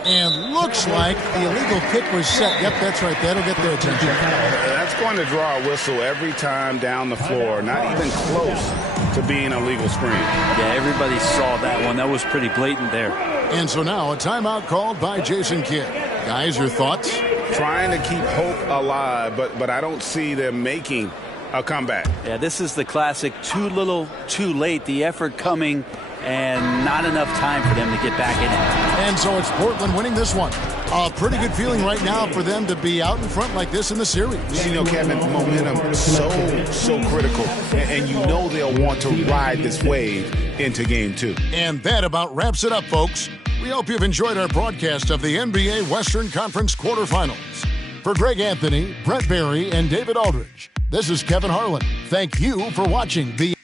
And looks like the illegal kick was set. Yep, that's right. That'll get their attention. That's going to draw a whistle every time down the floor. Not even close to being a legal screen. Yeah, everybody saw that one. That was pretty blatant there. And so now a timeout called by Jason Kidd. Guys, your thoughts? Trying to keep hope alive, but I don't see them making a comeback. Yeah, this is the classic too little, too late. The effort coming and not enough time for them to get back in it. And so it's Portland winning this one. A pretty good feeling right now for them to be out in front like this in the series. You know, Kevin, momentum so critical. And you know they'll want to ride this wave into game 2. And that about wraps it up, folks. We hope you've enjoyed our broadcast of the NBA Western Conference quarterfinals. For Greg Anthony, Brett Barry, and David Aldridge, this is Kevin Harlan. Thank you for watching the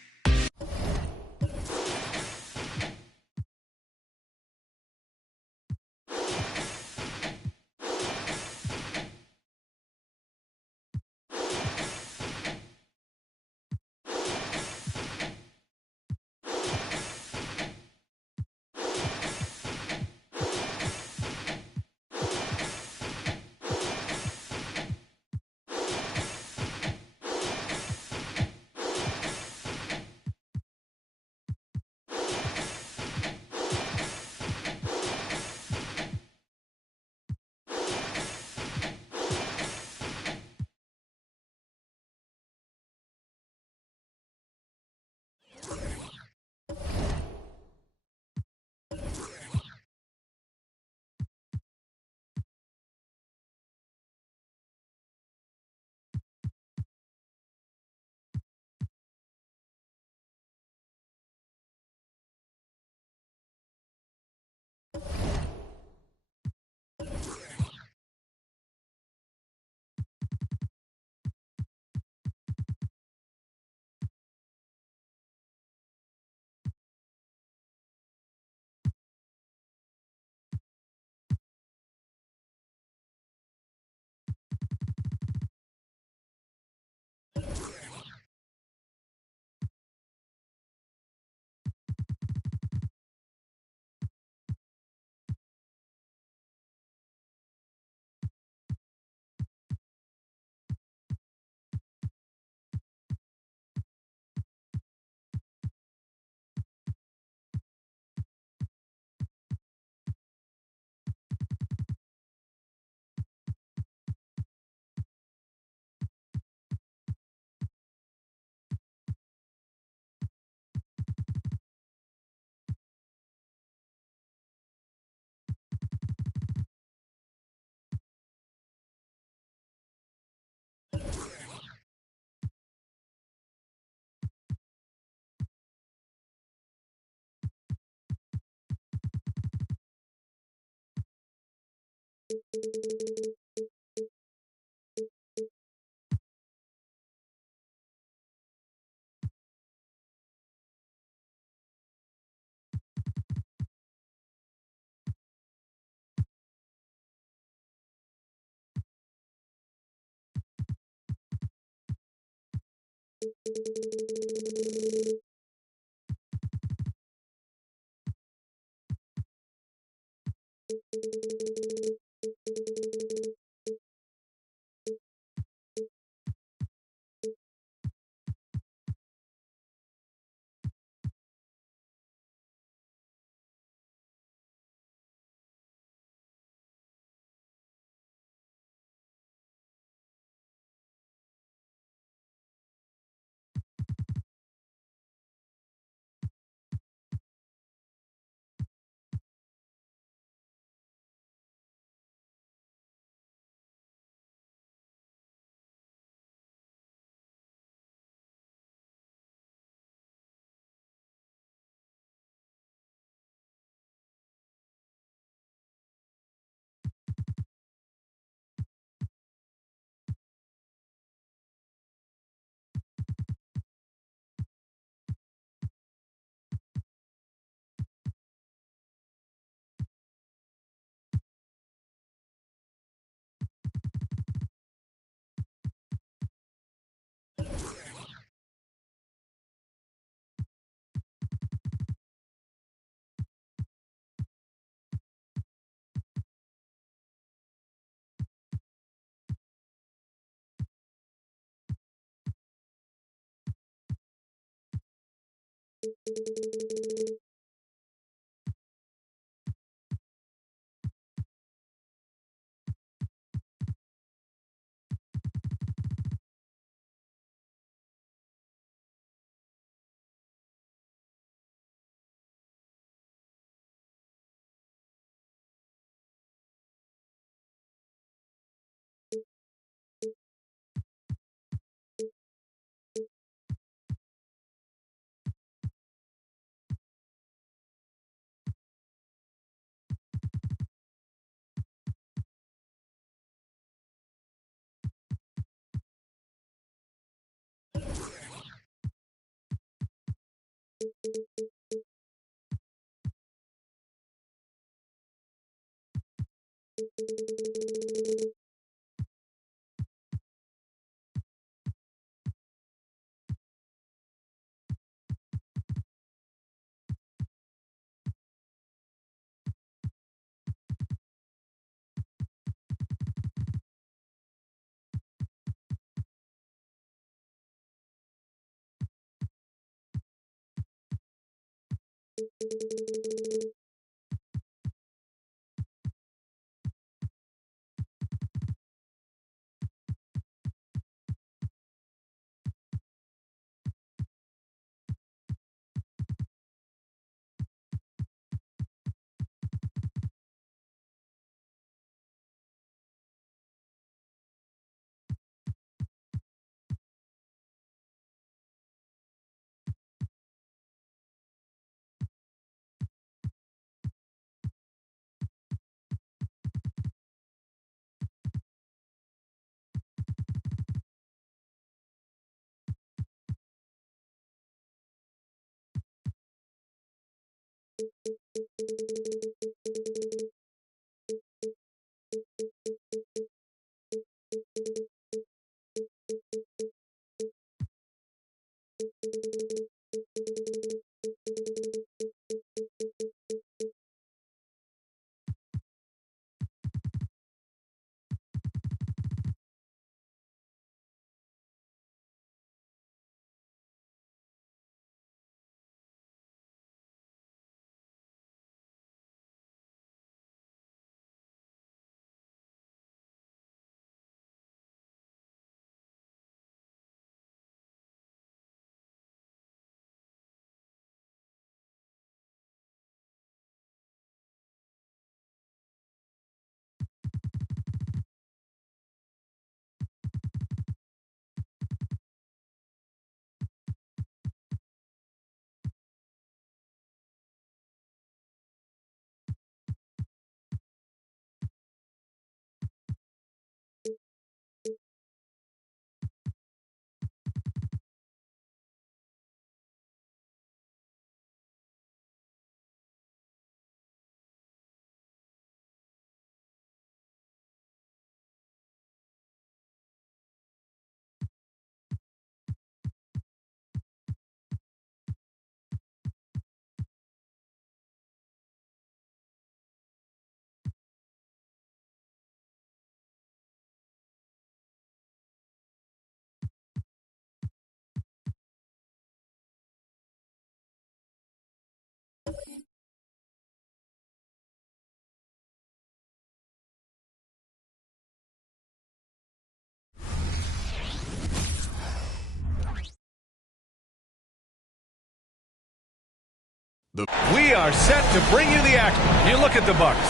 We are set to bring you the action. You look at the Bucks.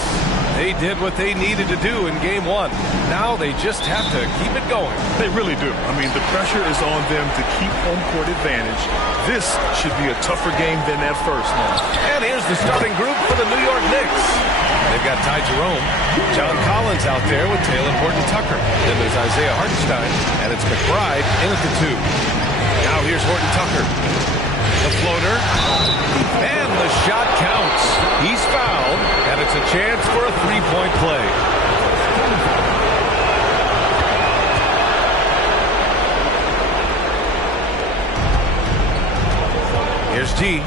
They did what they needed to do in Game 1. Now they just have to keep it going. They really do. I mean, the pressure is on them to keep home court advantage. This should be a tougher game than that first one. And here's the starting group for the New York Knicks. They've got Ty Jerome, John Collins out there with Taylor Horton-Tucker. Then there's Isaiah Hartenstein, and it's McBride in at the 2. Now here's Horton-Tucker. The floater, and the shot counts. He's fouled, and it's a chance for a three-point play. Here's G.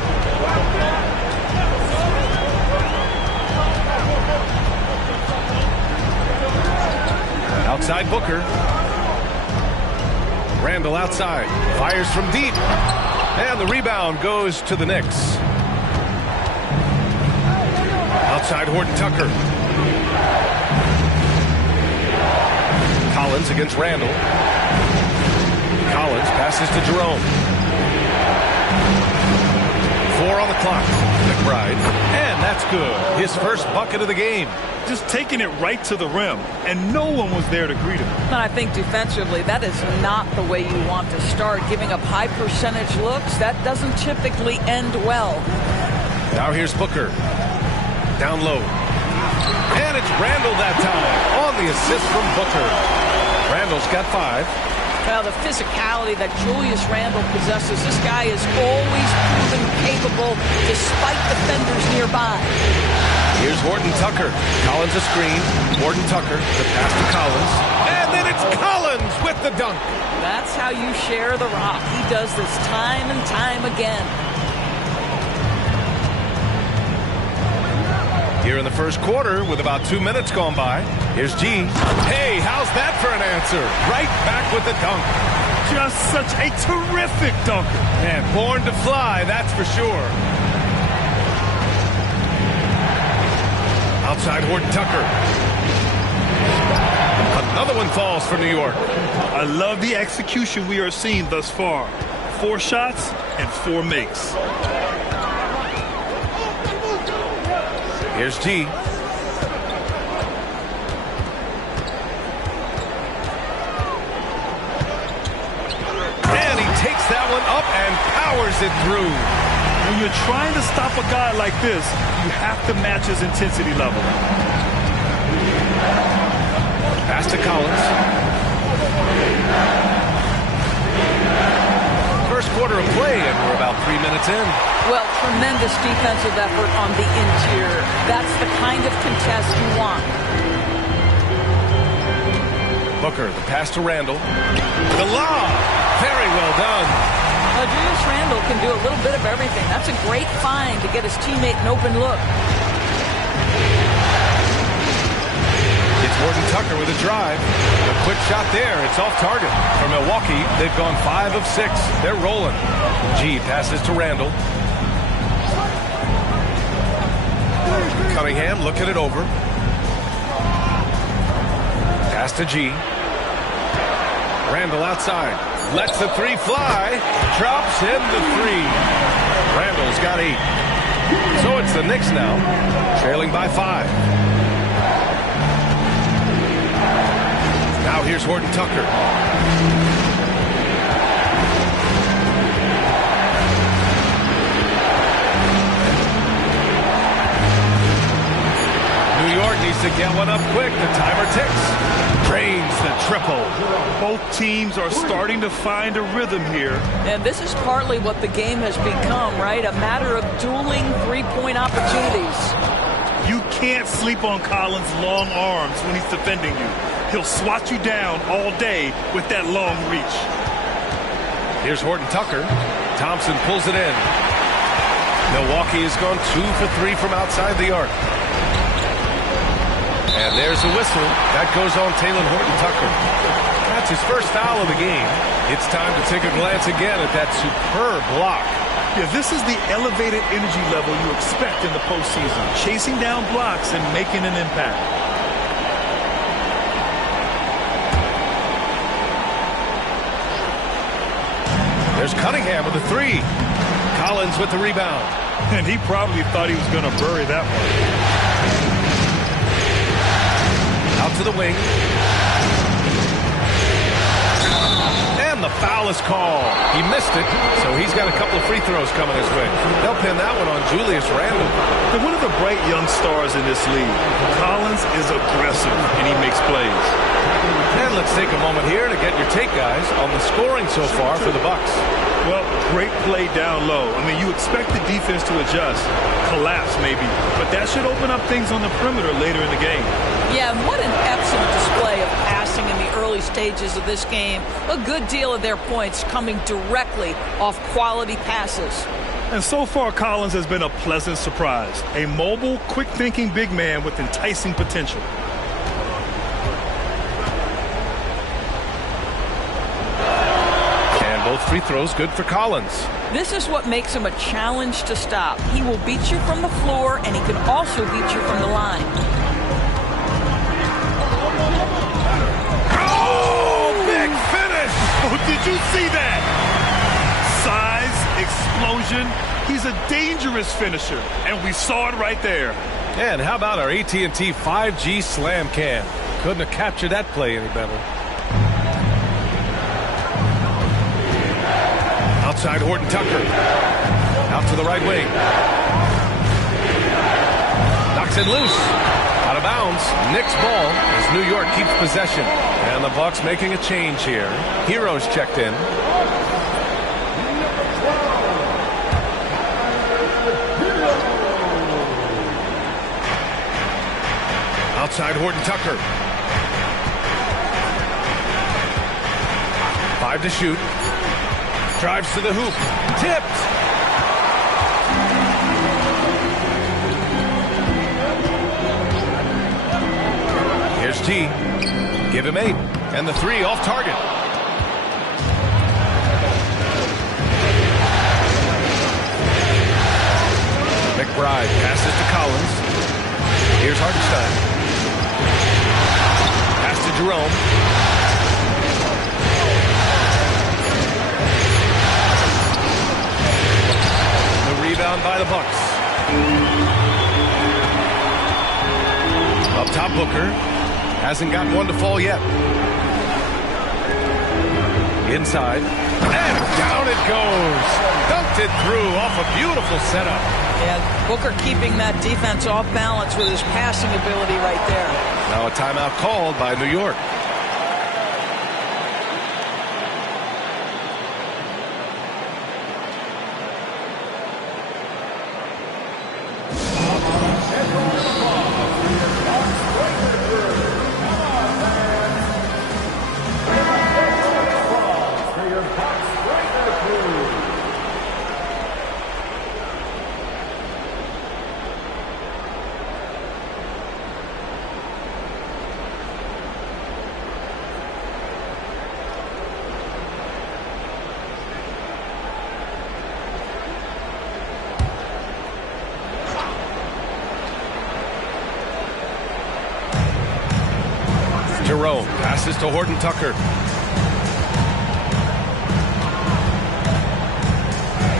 Outside Booker. Randall outside. Fires from deep. And the rebound goes to the Knicks. Outside Horton Tucker. Collins against Randall. Collins passes to Jerome. 4 on the clock. McBride. And that's good. His first bucket of the game. Just taking it right to the rim, and no one was there to greet him. And I think defensively, that is not the way you want to start. Giving up high percentage looks, that doesn't typically end well. Now here's Booker. Down low. And it's Randall that time on the assist from Booker. Randall's got 5. Well, the physicality that Julius Randall possesses, this guy is always proven capable despite defenders nearby. Here's Horton Tucker. Collins a screen. Horton Tucker, the pass to Collins. And then it's Collins with the dunk. That's how you share the rock. He does this time and time again. Here in the first quarter with about 2 minutes gone by. Here's G. Hey, how's that for an answer? Right back with the dunk. Just such a terrific dunker. Man, born to fly, that's for sure. Outside Horton Tucker. Another one falls for New York. I love the execution we are seeing thus far. 4 shots and 4 makes. Here's G. And he takes that one up and powers it through. When you're trying to stop a guy like this, you have to match his intensity level. Pass to Collins. First quarter of play, and we're about 3 minutes in. Well, tremendous defensive effort on the interior. That's the kind of contest you want. Booker, the pass to Randall. The lob. Very well done. Julius Randall can do a little bit of everything. That's a great find to get his teammate an open look. It's Horton Tucker with a drive. A quick shot there. It's off target. For Milwaukee, they've gone 5 of 6. They're rolling. G passes to Randall. Cunningham looking it over. Pass to G. Randall outside. Lets the 3 fly. Drops in the 3. Randall's got 8. So it's the Knicks now, trailing by 5. Now here's Horton Tucker. New York needs to get one up quick. The timer ticks. Drains the triple. Both teams are starting to find a rhythm here. And this is partly what the game has become, right? A matter of dueling three-point opportunities. You can't sleep on Collins' long arms when he's defending you. He'll swat you down all day with that long reach. Here's Horton Tucker. Thompson pulls it in. Milwaukee has gone 2 for 3 from outside the arc. And there's a whistle. That goes on Taylor Horton Tucker. That's his first foul of the game. It's time to take a glance again at that superb block. Yeah, this is the elevated energy level you expect in the postseason. Chasing down blocks and making an impact. There's Cunningham with a 3. Collins with the rebound. And he probably thought he was going to bury that one. Out to the wing. And the foul is called. He missed it, so he's got a couple of free throws coming his way. They'll pin that one on Julius Randall. They're one of the bright young stars in this league. Collins is aggressive, and he makes plays. And let's take a moment here to get your take, guys, on the scoring so far for the Bucks. Well, great play down low. I mean, you expect the defense to adjust, collapse maybe, but that should open up things on the perimeter later in the game. Yeah, what an excellent display of passing in the early stages of this game. A good deal of their points coming directly off quality passes. And so far, Collins has been a pleasant surprise. A mobile, quick-thinking big man with enticing potential. Both free throws good for Collins. This is what makes him a challenge to stop. He will beat you from the floor, and he can also beat you from the line. Oh, big finish! Oh, did you see that? Size, explosion. He's a dangerous finisher, and we saw it right there. And how about our AT&T 5G Slam Cam? Couldn't have captured that play any better. Outside Horton Tucker. Out to the right wing. Knocks it loose. Out of bounds. Knicks ball as New York keeps possession. And the Bucks making a change here. Heroes checked in. Outside Horton Tucker. 5 to shoot. Drives to the hoop. Tipped. Here's T. Give him 8. And the 3 off target. McBride passes to Collins. Here's Hartenstein. Pass to Jerome. Rebound by the Bucks. Up top, Booker. Hasn't got one to fall yet. Inside. And down it goes. Dunked it through off a beautiful setup. Yeah, Booker keeping that defense off balance with his passing ability right there. Now a timeout called by New York. Jerome passes to Horton Tucker.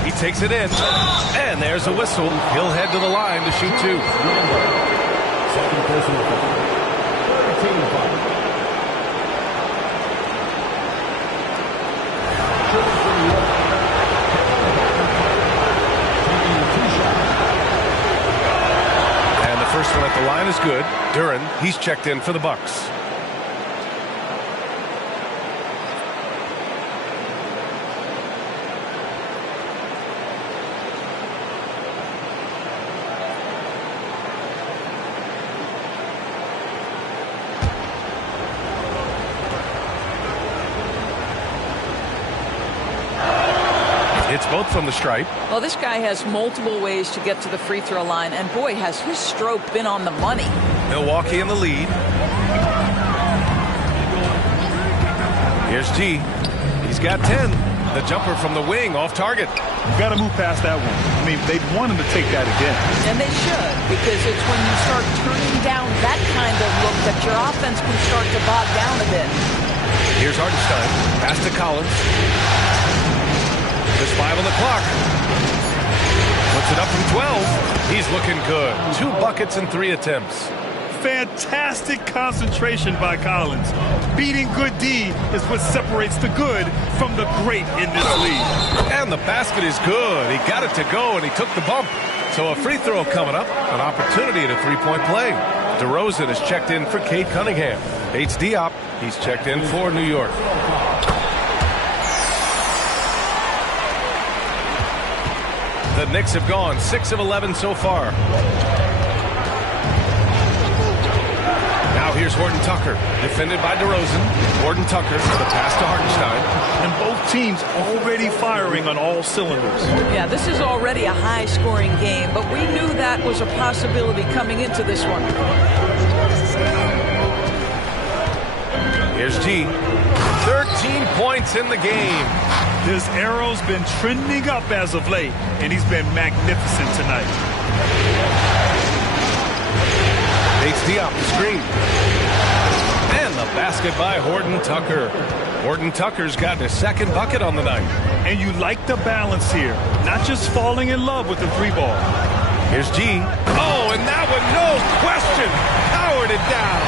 He takes it in, and there's a whistle. He'll head to the line to shoot 2. Second personal foul. 13 foul. And the first one at the line is good. Duren, he's checked in for the Bucks. It's both from the stripe. Well, this guy has multiple ways to get to the free throw line, and boy, has his stroke been on the money. Milwaukee in the lead. Here's G. He's got 10. The jumper from the wing off target. You got to move past that one. I mean, they'd want him to take that again. And they should, because it's when you start turning down that kind of look that your offense can start to bog down a bit. Here's Hartenstein. Pass to Collins. There's 5 on the clock. Puts it up from 12. He's looking good. 2 buckets and 3 attempts. Fantastic concentration by Collins. Beating good D is what separates the good from the great in this league. And the basket is good. He got it to go, and he took the bump. So a free throw coming up. An opportunity at a three-point play. DeRozan is checked in for Cade Cunningham. H. Diop, he's checked in for New York. The Knicks have gone 6 of 11 so far. Now here's Horton Tucker, defended by DeRozan. Horton Tucker for the pass to Hartenstein. And both teams already firing on all cylinders. Yeah, this is already a high-scoring game, but we knew that was a possibility coming into this one. Here's G. 13 points in the game. This arrow's been trending up as of late, and he's been magnificent tonight. HD off the screen. And the basket by Horton Tucker. Horton Tucker's gotten his second bucket on the night. And you like the balance here, not just falling in love with the three ball. Here's G. Oh, and that one, no question, powered it down.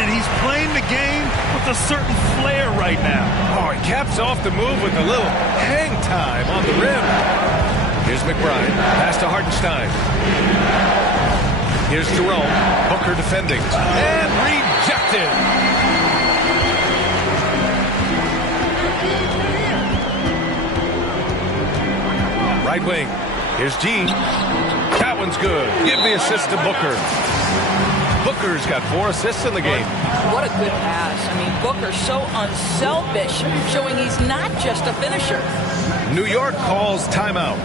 And he's playing the game with a certain flair right now. Oh, he caps off the move with a little hang time on the rim. Here's McBride, pass to Hartenstein. Here's Jerome, Booker defending, and rejected. Right wing, here's G. That one's good. Give the assist to Booker. Booker's got 4 assists in the game. What a good pass. I mean, Booker's so unselfish, showing he's not just a finisher. New York calls timeout.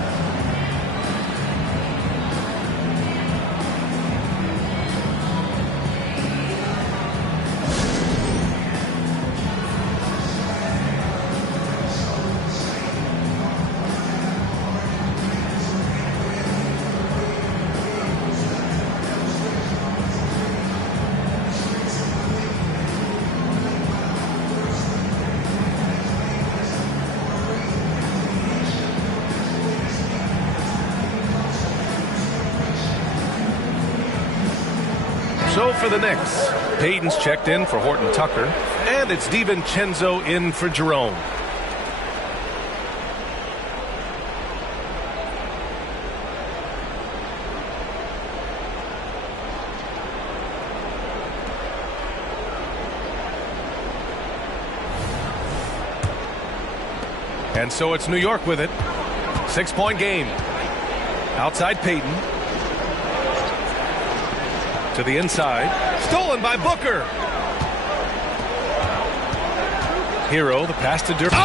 So for the Knicks, Payton's checked in for Horton Tucker, and it's DiVincenzo in for Jerome. And so it's New York with it. 6-point game. Outside Payton. To the inside. Stolen by Booker. Hero, the pass to Dirk. Oh!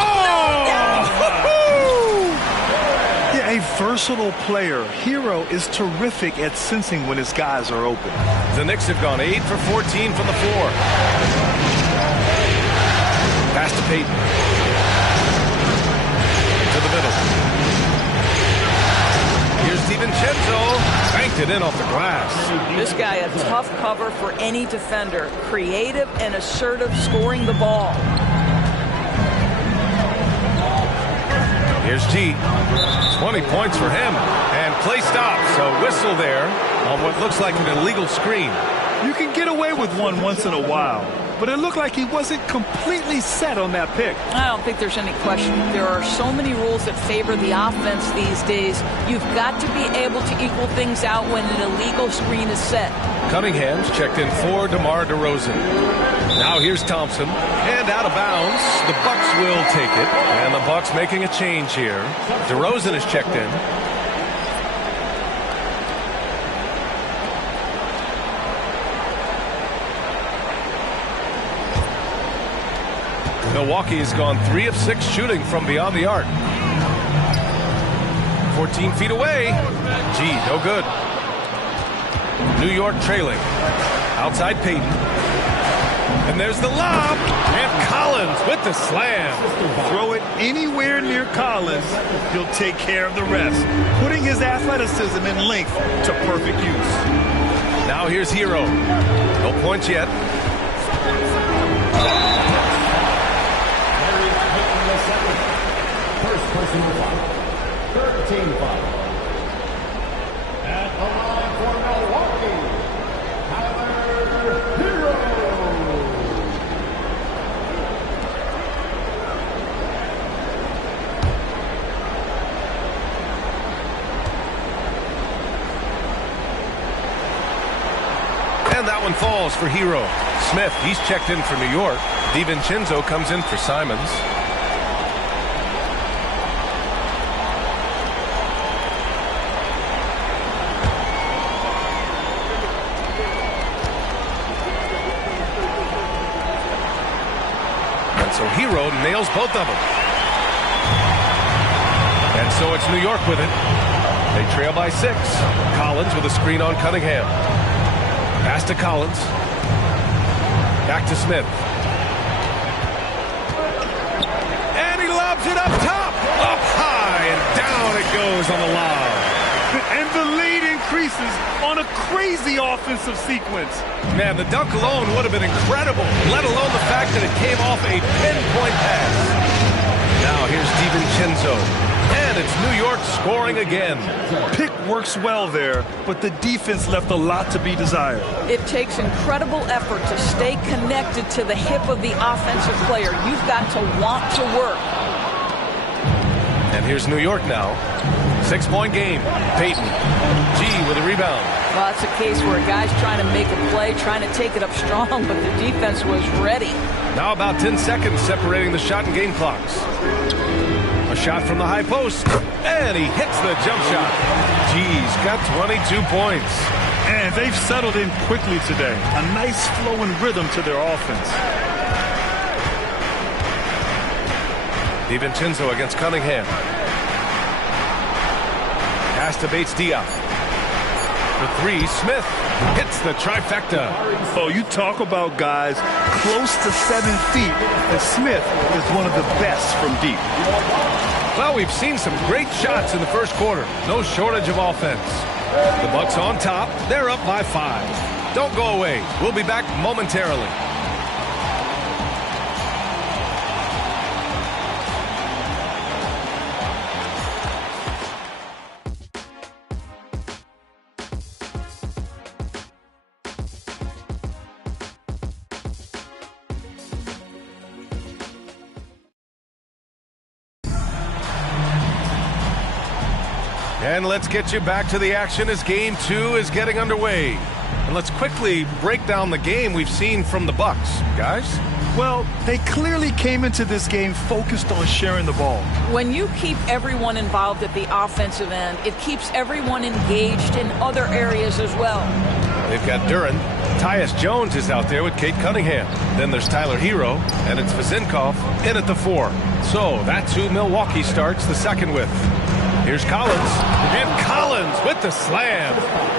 Yeah, a versatile player. Hero is terrific at sensing when his guys are open. The Knicks have gone 8 for 14 from the floor. Pass to Payton. To the middle. Here's DiVincenzo. Banked it in off the glass. This guy a tough cover for any defender. Creative and assertive scoring the ball. Here's G. 20 points for him. And play stops. So whistle there on what looks like an illegal screen. You can get away with one once in a while, but it looked like he wasn't completely set on that pick. I don't think there's any question. There are so many rules that favor the offense these days. You've got to be able to equal things out when an illegal screen is set. Cunningham's checked in for DeMar DeRozan. Now here's Thompson. And out of bounds. The Bucks will take it. And the Bucks making a change here. DeRozan is checked in. Milwaukee has gone 3 of 6 shooting from beyond the arc. 14 feet away. Gee, no good. New York trailing. Outside Payton. And there's the lob. And Collins with the slam. Throw it anywhere near Collins. He'll take care of the rest. Putting his athleticism and length to perfect use. Now here's Hero. No points yet. First personal foul. 13 foul. At the line for Milwaukee, Tyler Hero. And that one falls for Hero. Smith, he's checked in for New York. DiVincenzo comes in for Simons. So Hero nails both of them. And so it's New York with it. They trail by 6. Collins with a screen on Cunningham. Pass to Collins. Back to Smith. And he lobs it up top. Up high, and down it goes on the lob. And the lead increases on a crazy offensive sequence. Man, the dunk alone would have been incredible, let alone the fact that it came off a pinpoint pass. Now here's DiVincenzo, and it's New York scoring again. Pick works well there, but the defense left a lot to be desired. It takes incredible effort to stay connected to the hip of the offensive player. You've got to want to work. And here's New York now. 6-point game. Payton. G with a rebound. Well, that's a case where a guy's trying to make a play, trying to take it up strong, but the defense was ready. Now about 10 seconds separating the shot and game clocks. A shot from the high post, and he hits the jump shot. G's got 22 points. And they've settled in quickly today. A nice flowing rhythm to their offense. DiVincenzo against Cunningham. Pass to Bates-Diop. For three, Smith hits the trifecta. Oh, you talk about guys close to 7 feet, and Smith is one of the best from deep. Well, we've seen some great shots in the first quarter. No shortage of offense. The Bucks on top. They're up by 5. Don't go away. We'll be back momentarily. And let's get you back to the action as Game 2 is getting underway. And let's quickly break down the game we've seen from the Bucks. Guys? Well, they clearly came into this game focused on sharing the ball. When you keep everyone involved at the offensive end, it keeps everyone engaged in other areas as well. They've got Duren. Tyus Jones is out there with Kate Cunningham. Then there's Tyler Hero, and it's Vezinkov in at the 4. So that's who Milwaukee starts the second with. Here's Collins, and Collins with the slam.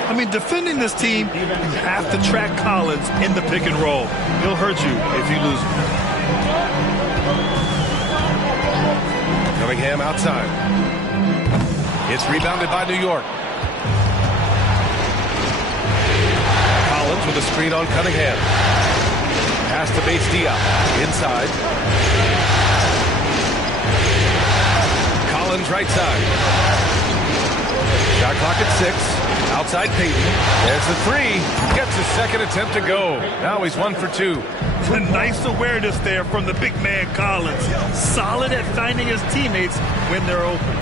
I mean, defending this team, you have to track Collins in the pick and roll. He'll hurt you if you lose him. Cunningham outside. It's rebounded by New York. Collins with a screen on Cunningham. Pass to Bates-Diop. Inside. Collins right side. Shot clock at 6. Outside Payton. There's the 3. Gets his second attempt to go. Now he's 1 for 2. A nice awareness there from the big man Collins. Solid at finding his teammates when they're open.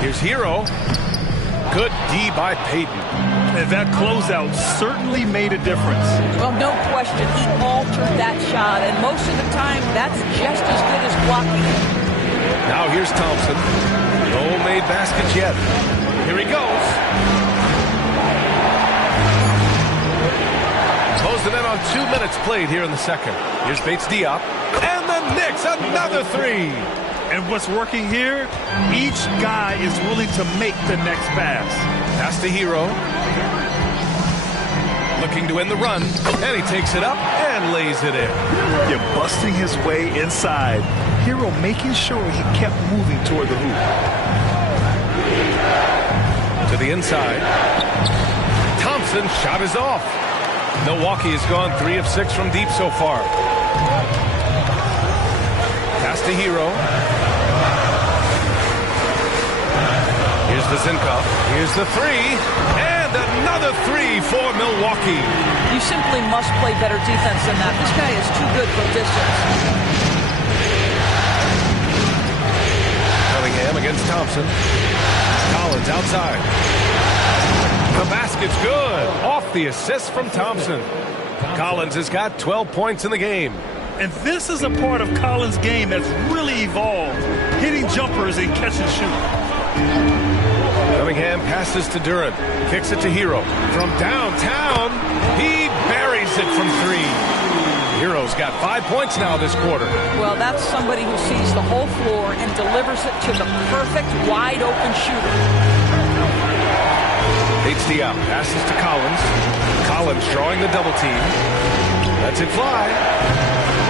Here's Hero. Good D by Payton. And that closeout certainly made a difference. Well, no question, he altered that shot, and most of the time, that's just as good as blocking it. Now here's Thompson. No made baskets yet. Here he goes. Closing in on 2 minutes played here in the second. Here's Bates-Diop. And the Knicks, another 3. And what's working here, each guy is willing to make the next pass. Pass to Hero. Looking to end the run, and he takes it up and lays it in. You're busting his way inside. Hero making sure he kept moving toward the hoop. To the inside. Thompson's shot is off. Milwaukee has gone 3 of 6 from deep so far. Pass to Hero. Here's Vezinkov. Here's the 3. And another 3 for Milwaukee. You simply must play better defense than that. This guy is too good for distance. Cunningham against Thompson. Collins outside. The basket's good. Off the assist from Thompson. Collins has got 12 points in the game. And this is a part of Collins' game that's really evolved. Hitting jumpers and catch and shoot. Cunningham passes to Duren. Kicks it to Hero. From downtown, he buries it from 3. Hero's got 5 points now this quarter. Well, that's somebody who sees the whole floor and delivers it to the perfect wide-open shooter. Bates-Diop passes to Collins. Collins drawing the double team. Lets it fly.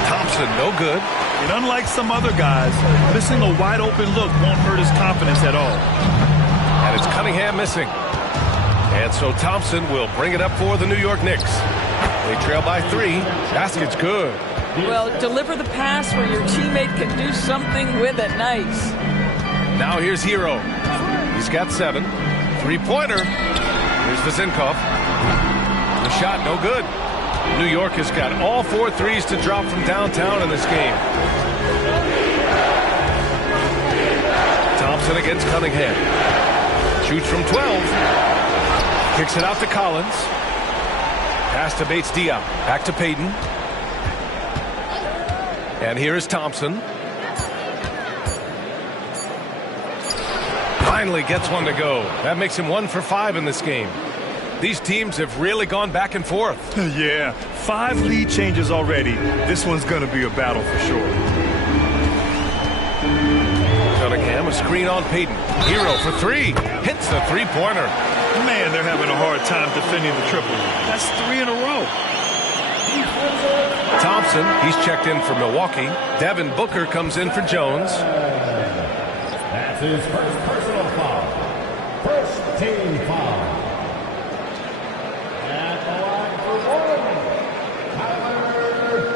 Thompson, no good. And unlike some other guys, missing a wide open look won't hurt his confidence at all. And it's Cunningham missing. And so Thompson will bring it up for the New York Knicks. They trail by 3. Basket's good. Well, deliver the pass where your teammate can do something with it. Nice. Now here's Hero. He's got 7. 3-pointer. Here's Vezinkov. The shot, no good. New York has got all 4 threes to drop from downtown in this game. Thompson against Cunningham. Shoots from 12. Kicks it out to Collins. Pass to Bates-Diop. Back to Payton. And here is Thompson. Finally gets one to go. That makes him 1 for 5 in this game. These teams have really gone back and forth. Yeah, 5 lead changes already. This one's going to be a battle for sure. Cunningham, a screen on Payton. Hero for 3. Hits the 3-pointer. Man, they're having a hard time defending the triple. That's 3 in a row. Thompson, he's checked in for Milwaukee. Devin Booker comes in for Jones. That's his first personal foul. First team foul. At the line for one, Tyler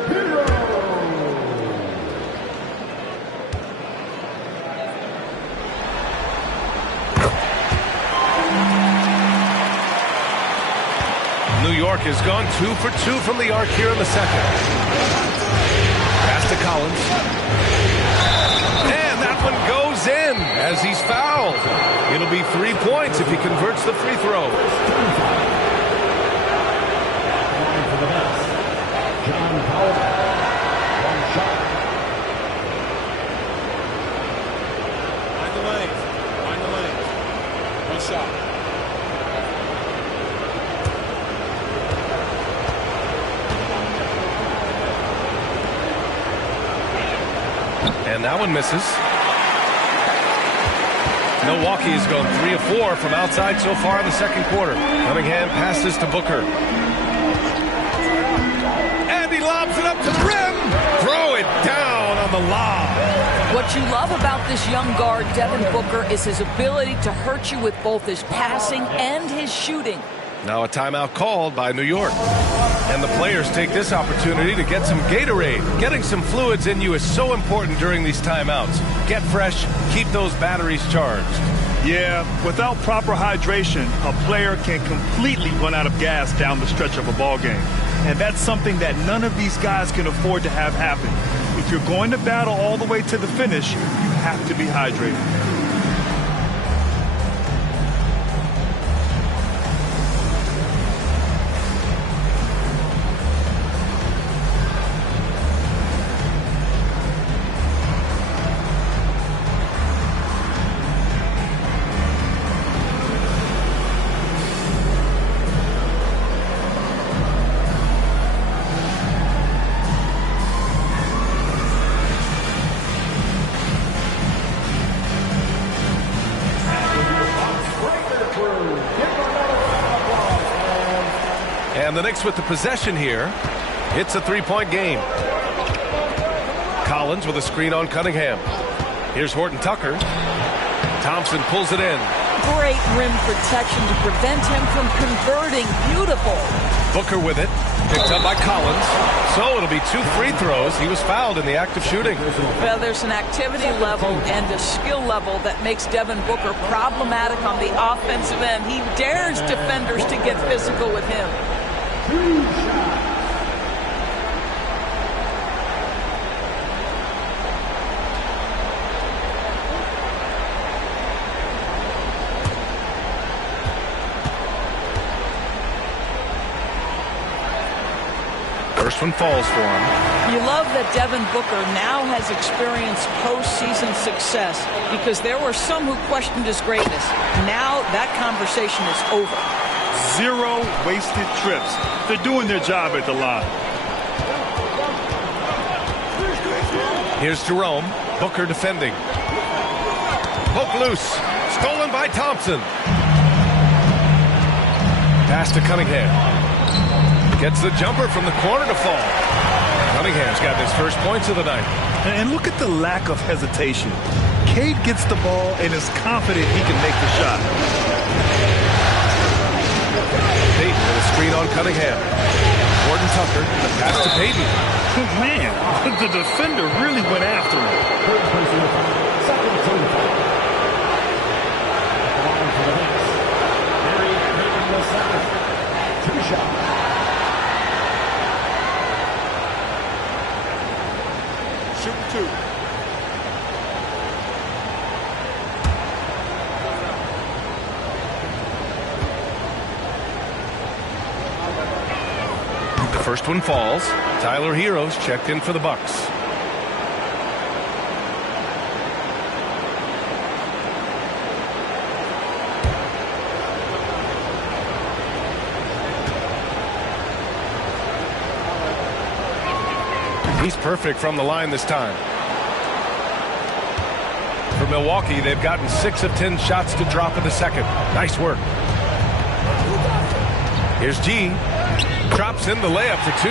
Hero. New York has gone 2 for 2 from the arc here in the second. Pass to Collins. And that one goes in as he's fouled. It'll be 3 points if he converts the free throw. John Powell. One shot. Find the lanes. Find the lanes. One shot. And that one misses. Milwaukee has gone 3 of 4 from outside so far in the second quarter. Cunningham passes to Booker. And he lobs it up to the rim. Throw it down on the lob. What you love about this young guard, Devin Booker, is his ability to hurt you with both his passing and his shooting. Now a timeout called by New York. And the players take this opportunity to get some Gatorade. Getting some fluids in you is so important during these timeouts. Get fresh, keep those batteries charged. Yeah, without proper hydration, a player can completely run out of gas down the stretch of a ball game. And that's something that none of these guys can afford to have happen. If you're going to battle all the way to the finish, you have to be hydrated. And the Knicks with the possession here. It's a 3-point game. Collins with a screen on Cunningham. Here's Horton Tucker. Thompson pulls it in. Great rim protection to prevent him from converting. Beautiful. Booker with it. Picked up by Collins. So it'll be 2 free throws. He was fouled in the act of shooting. Well, there's an activity level and a skill level that makes Devin Booker problematic on the offensive end. He dares defenders to get physical with him. First one falls for him. You love that Devin Booker now has experienced postseason success because there were some who questioned his greatness. Now that conversation is over. 0 wasted trips. They're doing their job at the line. Here's Jerome. Booker defending. Poke loose. Stolen by Thompson. Pass to Cunningham. Gets the jumper from the corner to fall. Cunningham's got his first points of the night. And look at the lack of hesitation. Cade gets the ball and is confident he can make the shot. Payton with a screen on Cunningham. Gordon Tucker, the pass to Payton. Man, the defender really went after him. Shooting 2. The first one falls. Tyler Hero's checked in for the Bucks. He's perfect from the line this time. For Milwaukee, they've gotten 6 of 10 shots to drop in the second. Nice work. Here's G. Drops in the layup for 2.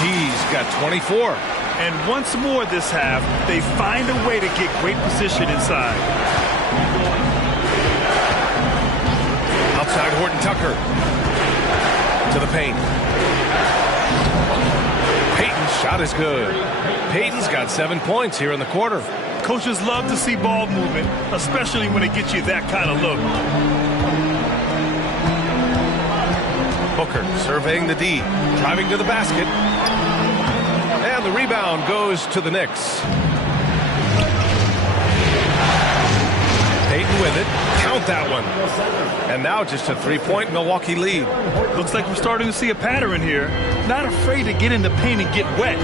G's got 24. And once more this half, they find a way to get great position inside. Outside Horton Tucker. To the paint. Payton's shot is good. Payton's got 7 points here in the quarter. Coaches love to see ball movement, especially when it gets you that kind of look. Booker surveying the D, driving to the basket. And the rebound goes to the Knicks. Payton with it. Count that one. And now just a 3-point Milwaukee lead. Looks like we're starting to see a pattern here. Not afraid to get in the paint and get wet.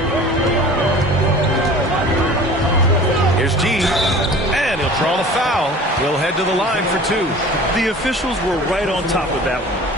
Here's G. And he'll draw the foul. He'll head to the line for 2. The officials were right on top of that one.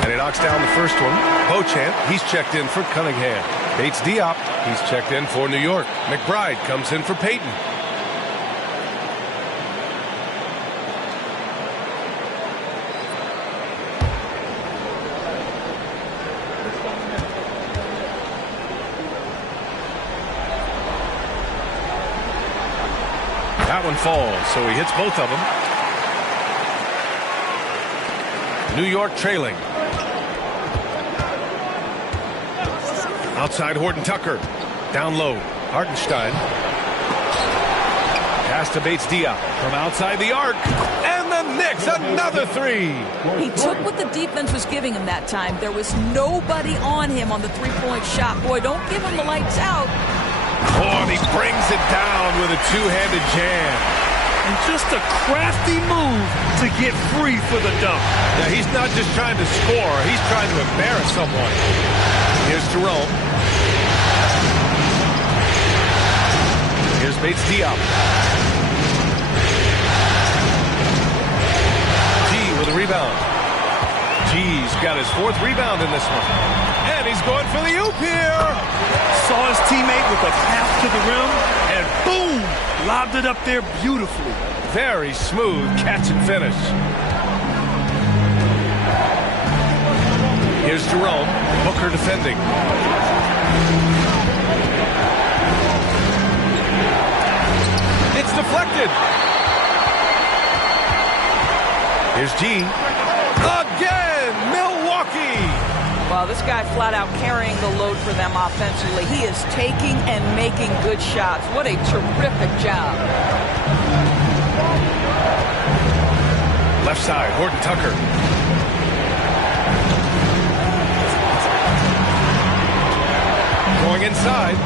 And he knocks down the first one. Beauchamp, he's checked in for Cunningham. Bates Diop, he's checked in for New York. McBride comes in for Payton. That one falls, so he hits both of them. New York trailing. Outside Horton Tucker. Down low. Hartenstein. Pass to Bates Diop from outside the arc. And the Knicks, another 3. He took what the defense was giving him that time. There was nobody on him on the three-point shot. Boy, don't give him the lights out. Oh, and he brings it down with a two-handed jam. And just a crafty move to get free for the dunk. Yeah, he's not just trying to score. He's trying to embarrass someone. Here's Jerome. Here's Bates Diop. G with a rebound. G's got his 4th rebound in this one. And he's going for the oop here. Saw his teammate with a pass to the rim, and boom! Lobbed it up there beautifully. Very smooth catch and finish. Here's Jerome. Booker defending. It's deflected. Here's G. Again, Milwaukee. Well, this guy flat out carrying the load for them offensively. He is taking and making good shots. What a terrific job. Left side, Horton Tucker. Going inside.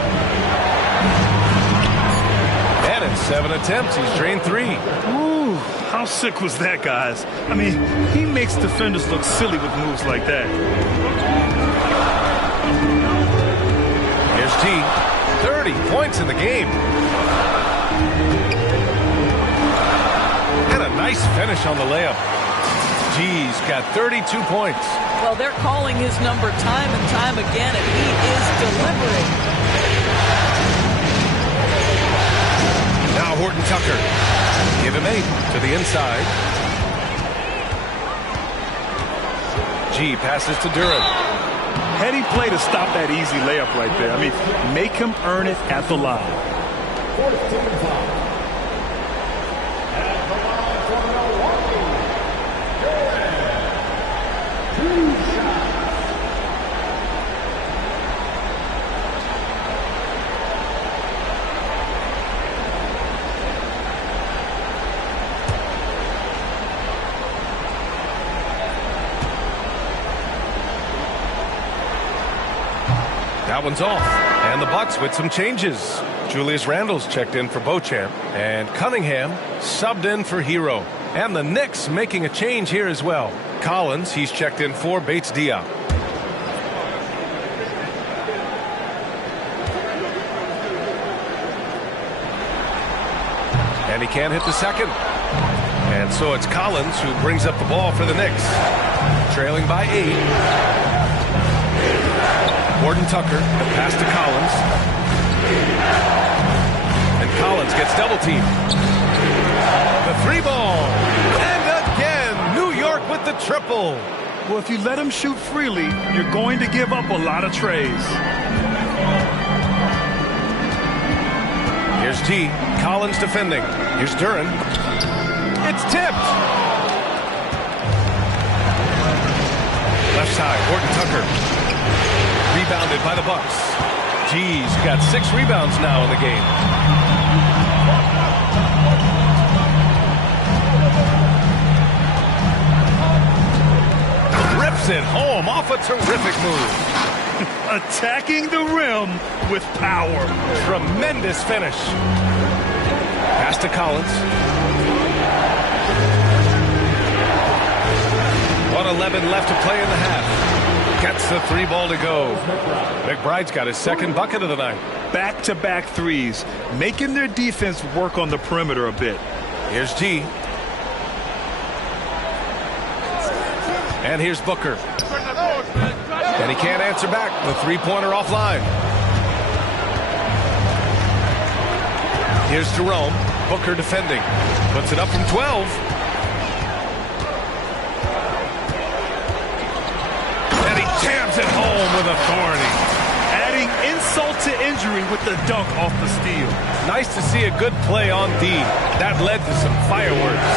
And in 7 attempts, he's drained 3. Ooh, how sick was that, guys? I mean, he makes defenders look silly with moves like that. Here's T. 30 points in the game. And a nice finish on the layup. G's got 32 points. Well, they're calling his number time and time again, and he is delivering. Now Horton Tucker. Give him 8 to the inside. G passes to Duran. Heady play to stop that easy layup right there. I mean, make him earn it at the line. That one's off. And the Bucks with some changes. Julius Randle's checked in for Beauchamp. And Cunningham subbed in for Hero. And the Knicks making a change here as well. Collins, he's checked in for Bates Diop. And he can't hit the second. And so it's Collins who brings up the ball for the Knicks. Trailing by 8. Horton Tucker, the pass to Collins. And Collins gets double teamed. The 3-ball. And again, New York with the triple. Well, if you let him shoot freely, you're going to give up a lot of trays. Here's G. Collins defending. Here's Duran. It's tipped. Left side, Horton Tucker. Rebounded by the Bucks. G's got 6 rebounds now in the game. Rips it home off a terrific move. Attacking the rim with power. Tremendous finish. Pass to Collins. 1:11 left to play in the half. Gets the 3-ball to go. McBride's got his second bucket of the night. Back-to-back threes, making their defense work on the perimeter a bit. Here's G. And here's Booker. And he can't answer back. The 3-pointer offline. Here's Jerome. Booker defending. Puts it up from 12. Jams it home with authority. Adding insult to injury with the dunk off the steal. Nice to see a good play on D. That led to some fireworks.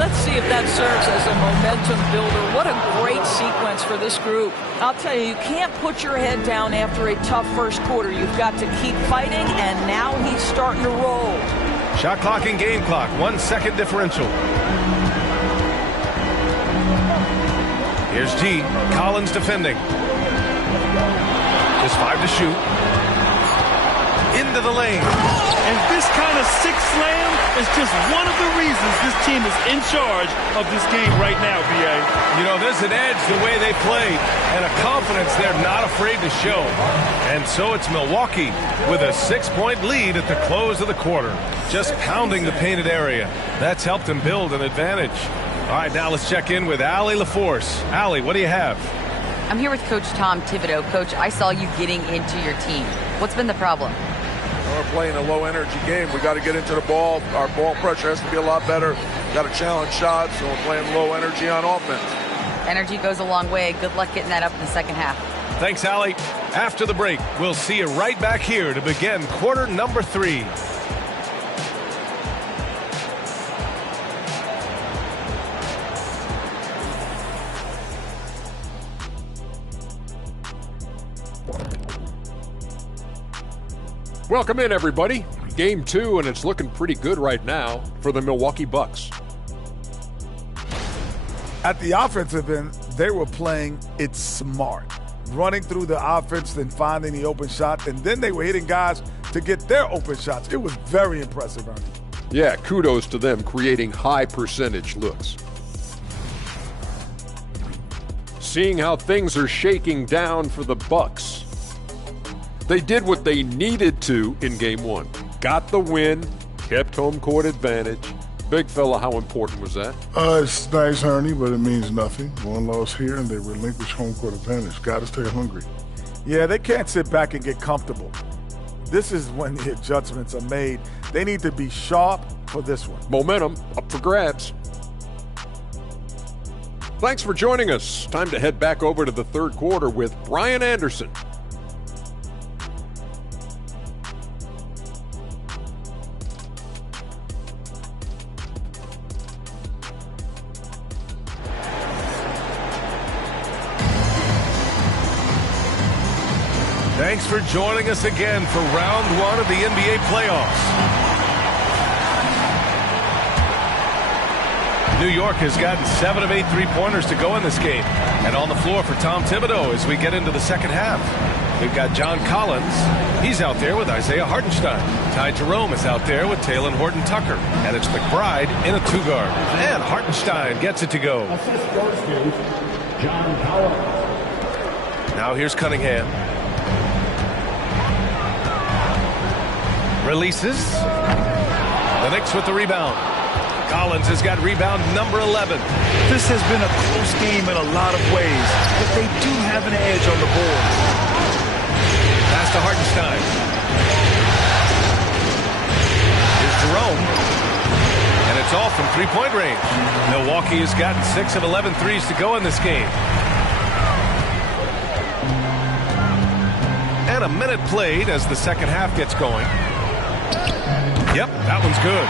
Let's see if that serves as a momentum builder. What a great sequence for this group. I'll tell you, you can't put your head down after a tough first quarter. You've got to keep fighting, and now he's starting to roll. Shot clock and game clock. 1 second differential. Here's G. Collins defending. Just 5 to shoot. Into the lane. And this kind of sick slam is just one of the reasons this team is in charge of this game right now, B.A. You know, there's an edge the way they play and a confidence they're not afraid to show. And so it's Milwaukee with a 6-point lead at the close of the quarter. Just pounding the painted area. That's helped them build an advantage. All right, now let's check in with Allie LaForce. Allie, what do you have? I'm here with Coach Tom Thibodeau. Coach, I saw you getting into your team. What's been the problem? We're playing a low-energy game. We got to get into the ball. Our ball pressure has to be a lot better. Got to challenge shots, so we're playing low energy on offense. Energy goes a long way. Good luck getting that up in the second half. Thanks, Allie. After the break, we'll see you right back here to begin quarter number 3. Welcome in, everybody. Game 2, and it's looking pretty good right now for the Milwaukee Bucks. At the offensive end, they were playing it smart. Running through the offense, then finding the open shot, and then they were hitting guys to get their open shots. It was very impressive, Ernie. Yeah, kudos to them creating high percentage looks. Seeing how things are shaking down for the Bucks. They did what they needed to in Game 1. Got the win Kept home court advantage. Big fella, how important was that? It's nice, Ernie, but it means nothing. One loss here, and they relinquish home court advantage. Got to stay hungry. Yeah, they can't sit back and get comfortable. This is when the adjustments are made. They need to be sharp for this one. Momentum up for grabs. Thanks for joining us. Time to head back over to the third quarter with Brian Anderson. Thanks for joining us again for round one of the NBA playoffs. New York has gotten 7 of 8 three-pointers to go in this game. And on the floor for Tom Thibodeau as we get into the second half. We've got John Collins. He's out there with Isaiah Hartenstein. Ty Jerome is out there with Talen Horton-Tucker. And it's McBride in a two-guard. And Hartenstein gets it to go. Assist goes to John Collins. Now here's Cunningham. Releases. The Knicks with the rebound. Collins has got rebound number 11. This has been a close game in a lot of ways, but they do have an edge on the board. Pass to Hartenstein. Here's Jerome. And it's all from three-point range. Milwaukee has gotten 6 of 11 threes to go in this game. And a minute played as the second half gets going. Yep, that one's good.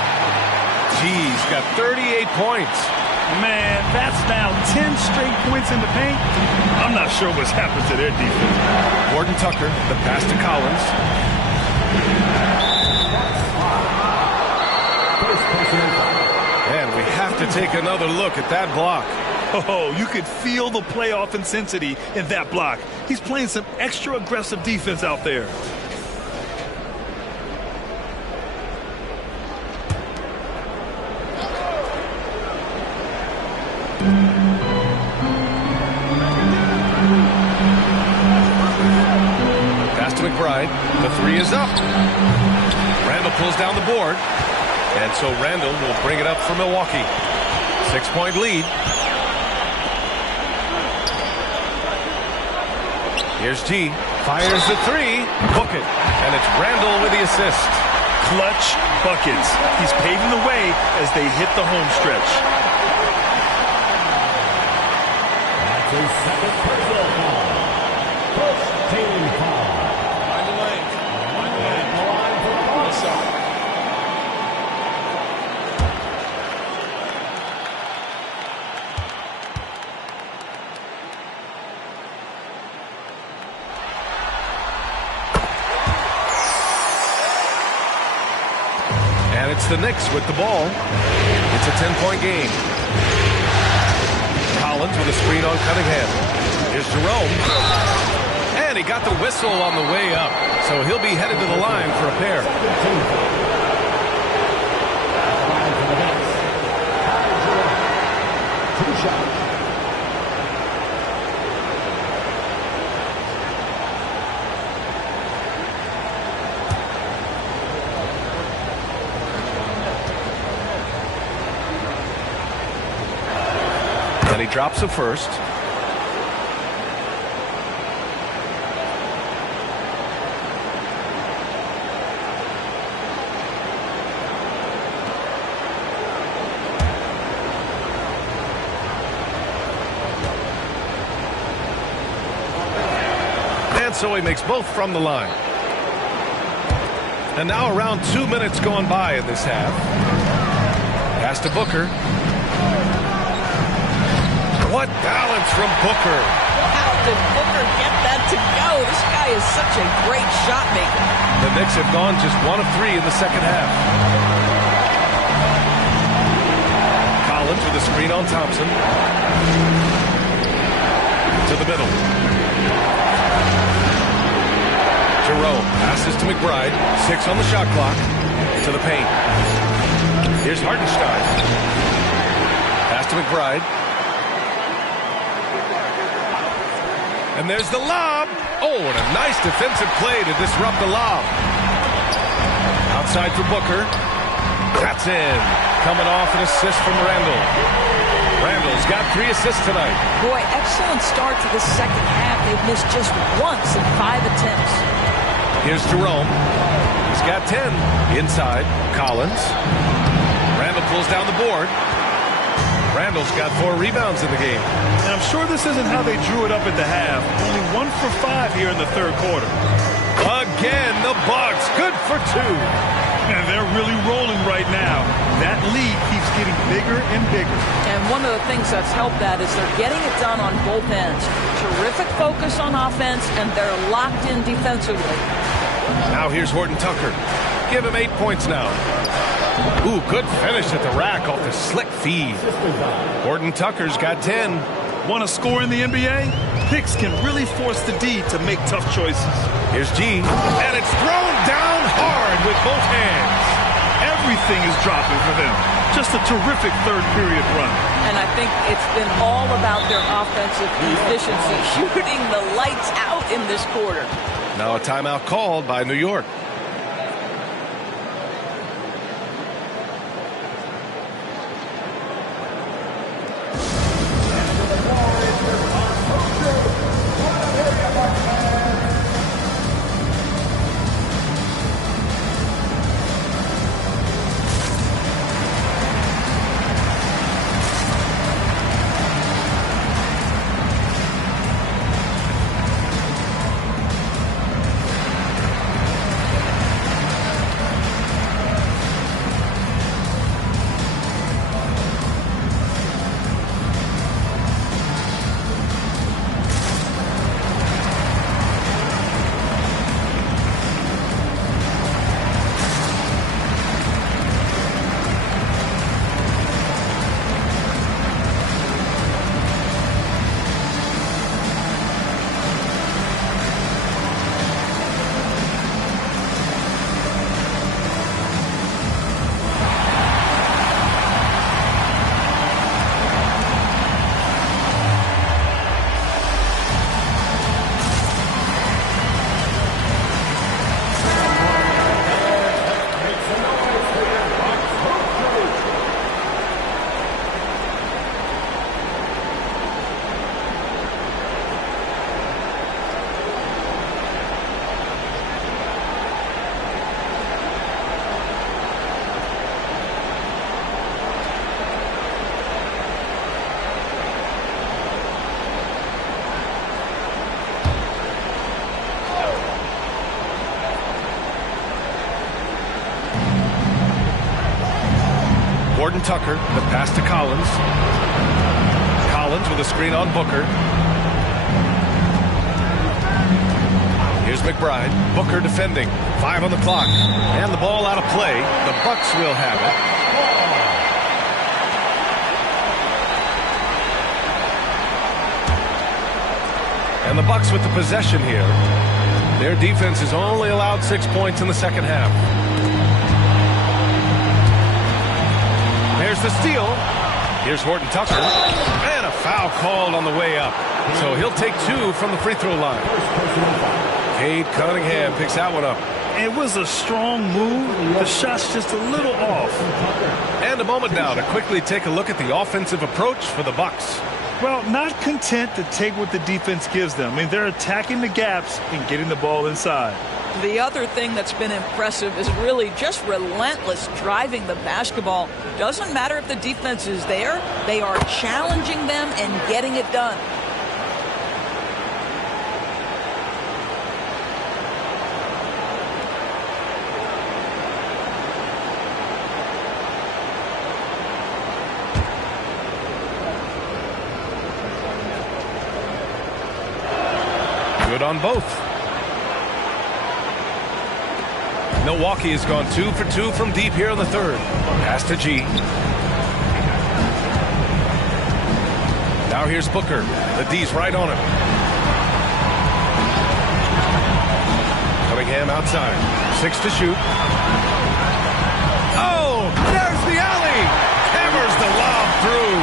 He's got 38 points. Man, that's now 10 straight points in the paint. I'm not sure what's happened to their defense. Horton-Tucker, the pass to Collins. And we have to take another look at that block. Oh, you could feel the playoff intensity in that block. He's playing some extra aggressive defense out there. Pass to McBride. The three is up. Randall pulls down the board. And so Randall will bring it up for Milwaukee. 6-point lead. Here's G. Fires the three. Book it. And it's Randall with the assist. Clutch buckets. He's paving the way as they hit the home stretch. That's a second personal foul. First team foul. Find the lane. Find the lane. The line for What's up? And it's the Knicks with the ball. It's a 10-point game. Collins with a screen on Cunningham. Here's Jerome. And he got the whistle on the way up. So he'll be headed to the line for a pair. Two shots. And he drops a first. And so he makes both from the line. And now around 2 minutes gone by in this half. Pass to Booker. What balance from Booker. How did Booker get that to go? This guy is such a great shot maker. The Knicks have gone just 1 of 3 in the second half. Collins with a screen on Thompson. To the middle. Jerome passes to McBride. 6 on the shot clock. To the paint. Here's Hartenstein. Pass to McBride. And there's the lob. Oh, and a nice defensive play to disrupt the lob. Outside for Booker. That's in. Coming off an assist from Randall. Randall's got 3 assists tonight. Boy, excellent start to the second half. They've missed just once in 5 attempts. Here's Jerome. He's got 10. Inside, Collins. Randall pulls down the board. Randall's got 4 rebounds in the game. And I'm sure this isn't how they drew it up at the half. Only 1 for 5 here in the third quarter. Again, the Bucks. Good for 2. And they're really rolling right now. That lead keeps getting bigger and bigger. And one of the things that's helped that is they're getting it done on both ends. Terrific focus on offense, and they're locked in defensively. Now here's Horton Tucker. Give him 8 points now. Ooh, good finish at the rack off the slick feed. Horton Tucker's got 10. Want to score in the NBA? Picks can really force the D to make tough choices. Here's G, and it's thrown down hard with both hands. Everything is dropping for them. Just a terrific third period run. And I think it's been all about their offensive efficiency, shooting the lights out in this quarter. Now a timeout called by New York. Horton Tucker, the pass to Collins. Collins with a screen on Booker. Here's McBride. Booker defending. 5 on the clock. And the ball out of play. The Bucks will have it. And the Bucks with the possession here. Their defense has only allowed 6 points in the second half. There's the steal. Here's Horton Tucker. And a foul called on the way up. So he'll take 2 from the free throw line. Cade Cunningham picks that one up. It was a strong move. The shot's just a little off. And a moment now to quickly take a look at the offensive approach for the Bucks. Well, not content to take what the defense gives them. I mean, they're attacking the gaps and getting the ball inside. The other thing that's been impressive is really just relentless driving the basketball. Doesn't matter if the defense is there. They are challenging them and getting it done. Good on both. Milwaukee has gone 2 for 2 from deep here in the third. Pass to G. Now here's Booker. The D's right on him. Cunningham outside. 6 to shoot. Oh, there's the alley. Hammers the lob through.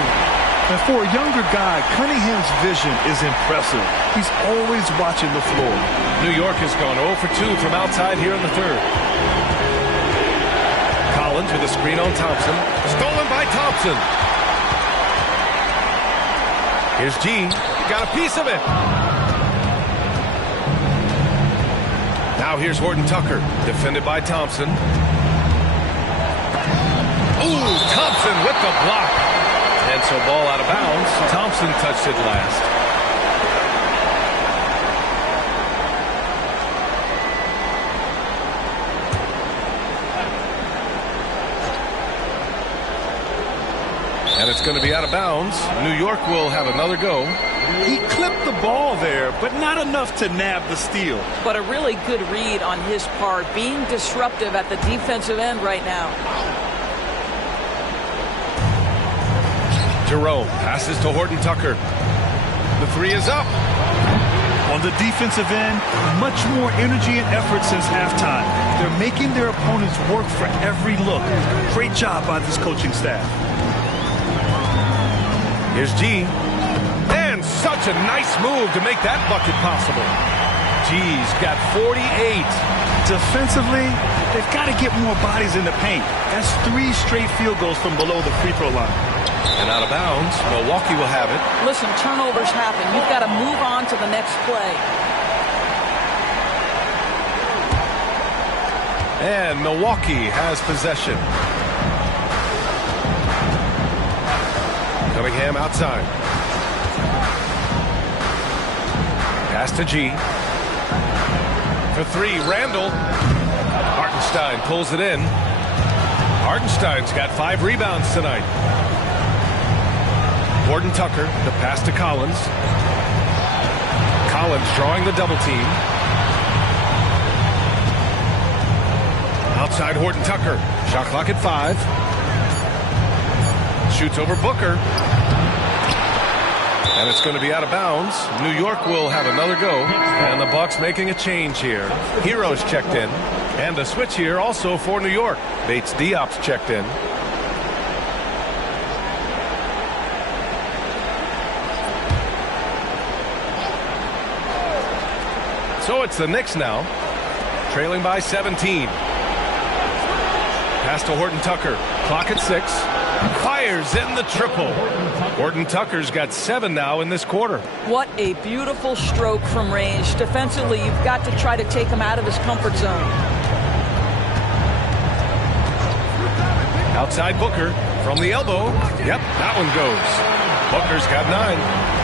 And for a younger guy, Cunningham's vision is impressive. He's always watching the floor. New York has gone 0 for 2 from outside here in the third. Collins with a screen on Thompson. Stolen by Thompson. Here's G. Got a piece of it. Now here's Horton Tucker. Defended by Thompson. Ooh, Thompson with the block. And so ball out of bounds. Thompson touched it last. And it's going to be out of bounds. New York will have another go. He clipped the ball there, but not enough to nab the steal. But a really good read on his part, being disruptive at the defensive end right now. Jerome passes to Horton Tucker. The three is up. On the defensive end, much more energy and effort since halftime. They're making their opponents work for every look. Great job by this coaching staff. Here's G. And such a nice move to make that bucket possible. G's got 48. Defensively, they've got to get more bodies in the paint. That's 3 straight field goals from below the free throw line. And out of bounds, Milwaukee will have it. Listen, turnovers happen. You've got to move on to the next play. And Milwaukee has possession. Cunningham outside. Pass to G. For 3, Randall. Hartenstein pulls it in. Hartenstein's got 5 rebounds tonight. Horton Tucker, the pass to Collins. Collins drawing the double team. Outside Horton Tucker. Shot clock at 5. Shoots over Booker. And it's going to be out of bounds. New York will have another go. And the Bucks making a change here. Heroes checked in. And a switch here also for New York. Bates Diop's checked in. So it's the Knicks now, trailing by 17. Pass to Horton Tucker. Clock at 6. Fires in the triple. Horton Tucker's got 7 now in this quarter. What a beautiful stroke from range. Defensively, you've got to try to take him out of his comfort zone. Outside Booker from the elbow. Yep, that one goes. Booker's got 9.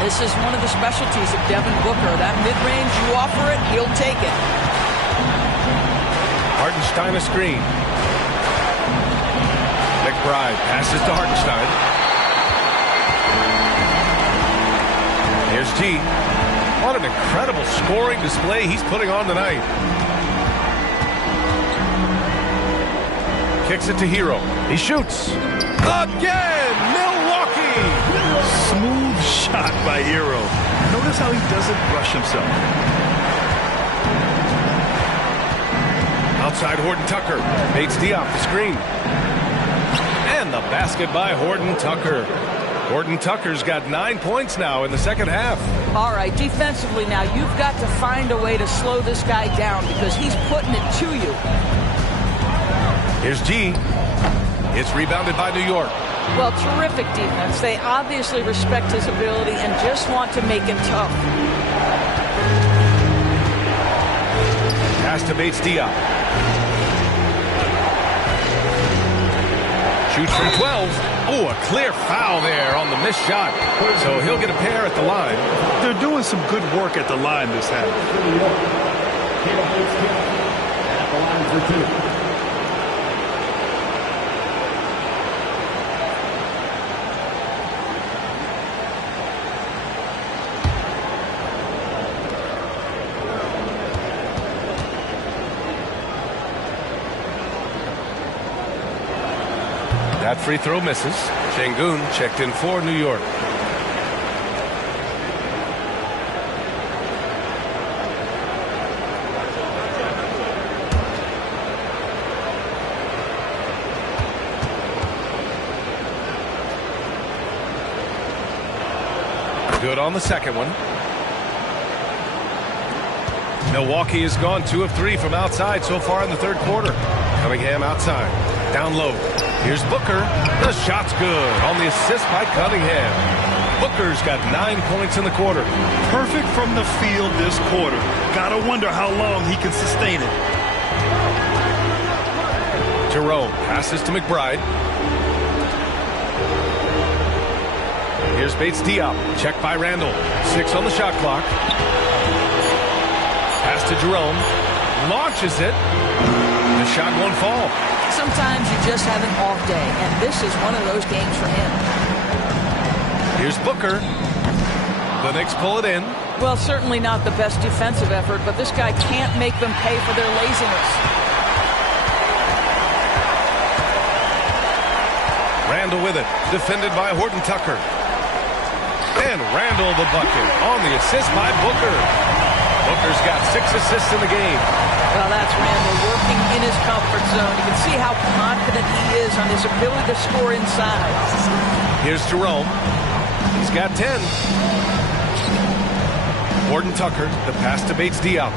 This is one of the specialties of Devin Booker. That mid-range, you offer it, he'll take it. Hartenstein a screen. McBride passes to Hartenstein. Here's G. What an incredible scoring display he's putting on tonight. Kicks it to Hero. He shoots. Again! Milwaukee! Smooth shot by Hero. Notice how he doesn't rush himself. Outside Horton Tucker. Bates Diop the screen. And the basket by Horton Tucker. Horton Tucker's got 9 points now in the second half. All right, defensively now, you've got to find a way to slow this guy down because he's putting it to you. Here's G. It's rebounded by New York. Well, terrific defense. They obviously respect his ability and just want to make it tough. Pass to Bates Diop. Shoots from 12. Oh, a clear foul there on the missed shot. So he'll get a pair at the line. They're doing some good work at the line this half. At the line for 2. That free throw misses. Şengün checked in for New York. Good on the second one. Milwaukee has gone 2 of 3 from outside so far in the third quarter. Cunningham outside. Down low. Here's Booker. The shot's good on the assist by Cunningham. Booker's got 9 points in the quarter. Perfect from the field this quarter. Gotta wonder how long he can sustain it. Jerome passes to McBride. Here's Bates Diop. Check by Randall. 6 on the shot clock. Pass to Jerome. Launches it. The shot won't fall. Sometimes you just have an off day, and this is one of those games for him. Here's Booker. The Knicks pull it in. Well, certainly not the best defensive effort, but this guy can't make them pay for their laziness. Randall with it. Defended by Horton Tucker. And Randall the bucket on the assist by Booker. Booker's got 6 assists in the game. Well, that's Randall working in his comfort zone. You can see how confident he is on his ability to score inside. Here's Jerome. He's got 10. Horton Tucker, the pass to Bates Diop.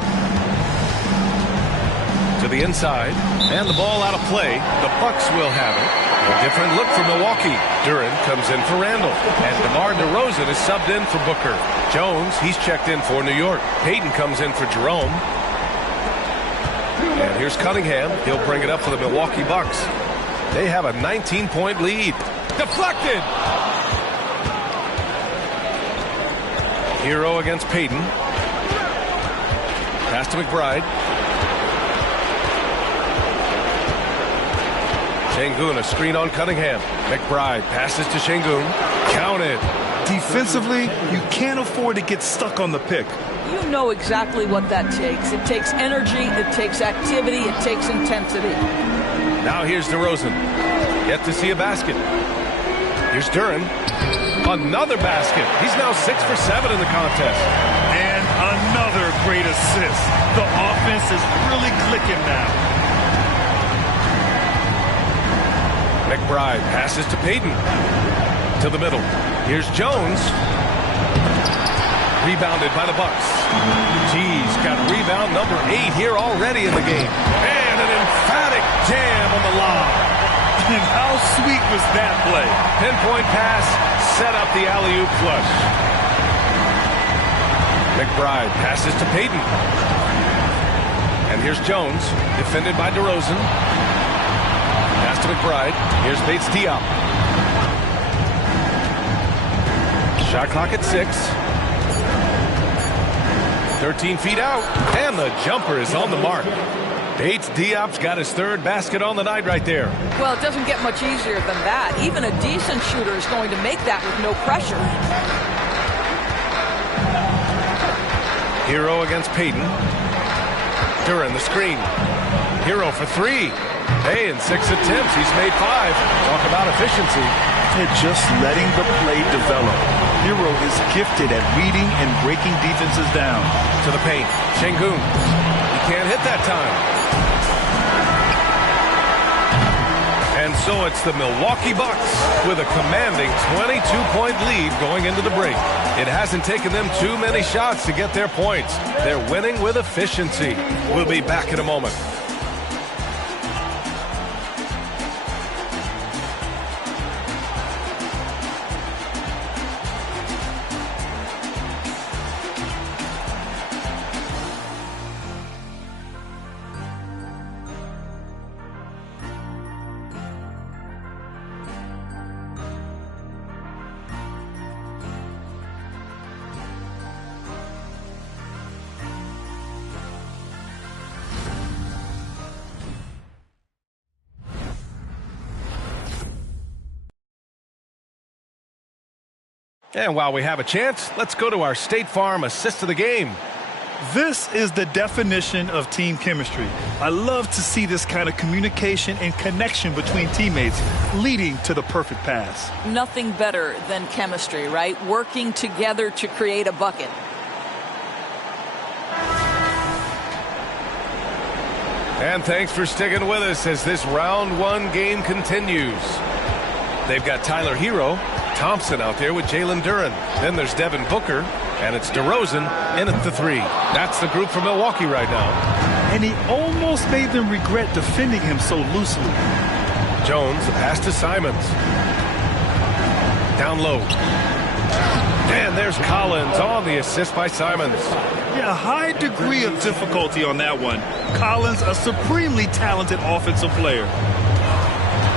To the inside, and the ball out of play. The Bucks will have it. A different look for Milwaukee. Duren comes in for Randall. And DeMar DeRozan is subbed in for Booker. Jones, he's checked in for New York. Payton comes in for Jerome. And here's Cunningham. He'll bring it up for the Milwaukee Bucks. They have a 19-point lead. Deflected! Hero against Payton. Pass to McBride. Şengün, a screen on Cunningham. McBride passes to Şengün. Counted. Defensively, you can't afford to get stuck on the pick. You know exactly what that takes. It takes energy, it takes activity, it takes intensity. Now here's DeRozan. Yet to see a basket. Here's Duren. Another basket. He's now 6 for 7 in the contest. And another great assist. The offense is really clicking now. McBride passes to Payton. To the middle. Here's Jones. Rebounded by the Bucks. G's got rebound number 8 here already in the game. And an emphatic jam on the lob. And how sweet was that play? Pinpoint pass, set up the alley-oop flush. McBride passes to Payton. And here's Jones, defended by DeRozan. Pass to McBride. Here's Bates Diop. Shot clock at 6. 13 feet out. And the jumper is on the mark. Bates Diop's got his 3rd basket on the night right there. Well, it doesn't get much easier than that. Even a decent shooter is going to make that with no pressure. Hero against Payton. Duren the screen. Hero for 3. Hey, in 6 attempts, he's made 5. Talk about efficiency. They're just letting the play develop. Hero is gifted at reading and breaking defenses down. To the paint. Şengün. He can't hit that time. And so it's the Milwaukee Bucks with a commanding 22-point lead going into the break. It hasn't taken them too many shots to get their points. They're winning with efficiency. We'll be back in a moment. And while we have a chance, let's go to our State Farm assist of the game. This is the definition of team chemistry. I love to see this kind of communication and connection between teammates leading to the perfect pass. Nothing better than chemistry, right? Working together to create a bucket. And thanks for sticking with us as this round 1 game continues. They've got Tyler Hero, Thompson out there with Jalen Duren. Then there's Devin Booker, and it's DeRozan in at the 3. That's the group for Milwaukee right now. And he almost made them regret defending him so loosely. Jones, the pass to Simons. Down low. And there's Collins on the assist by Simons. Yeah, a high degree of difficulty on that one. Collins, a supremely talented offensive player.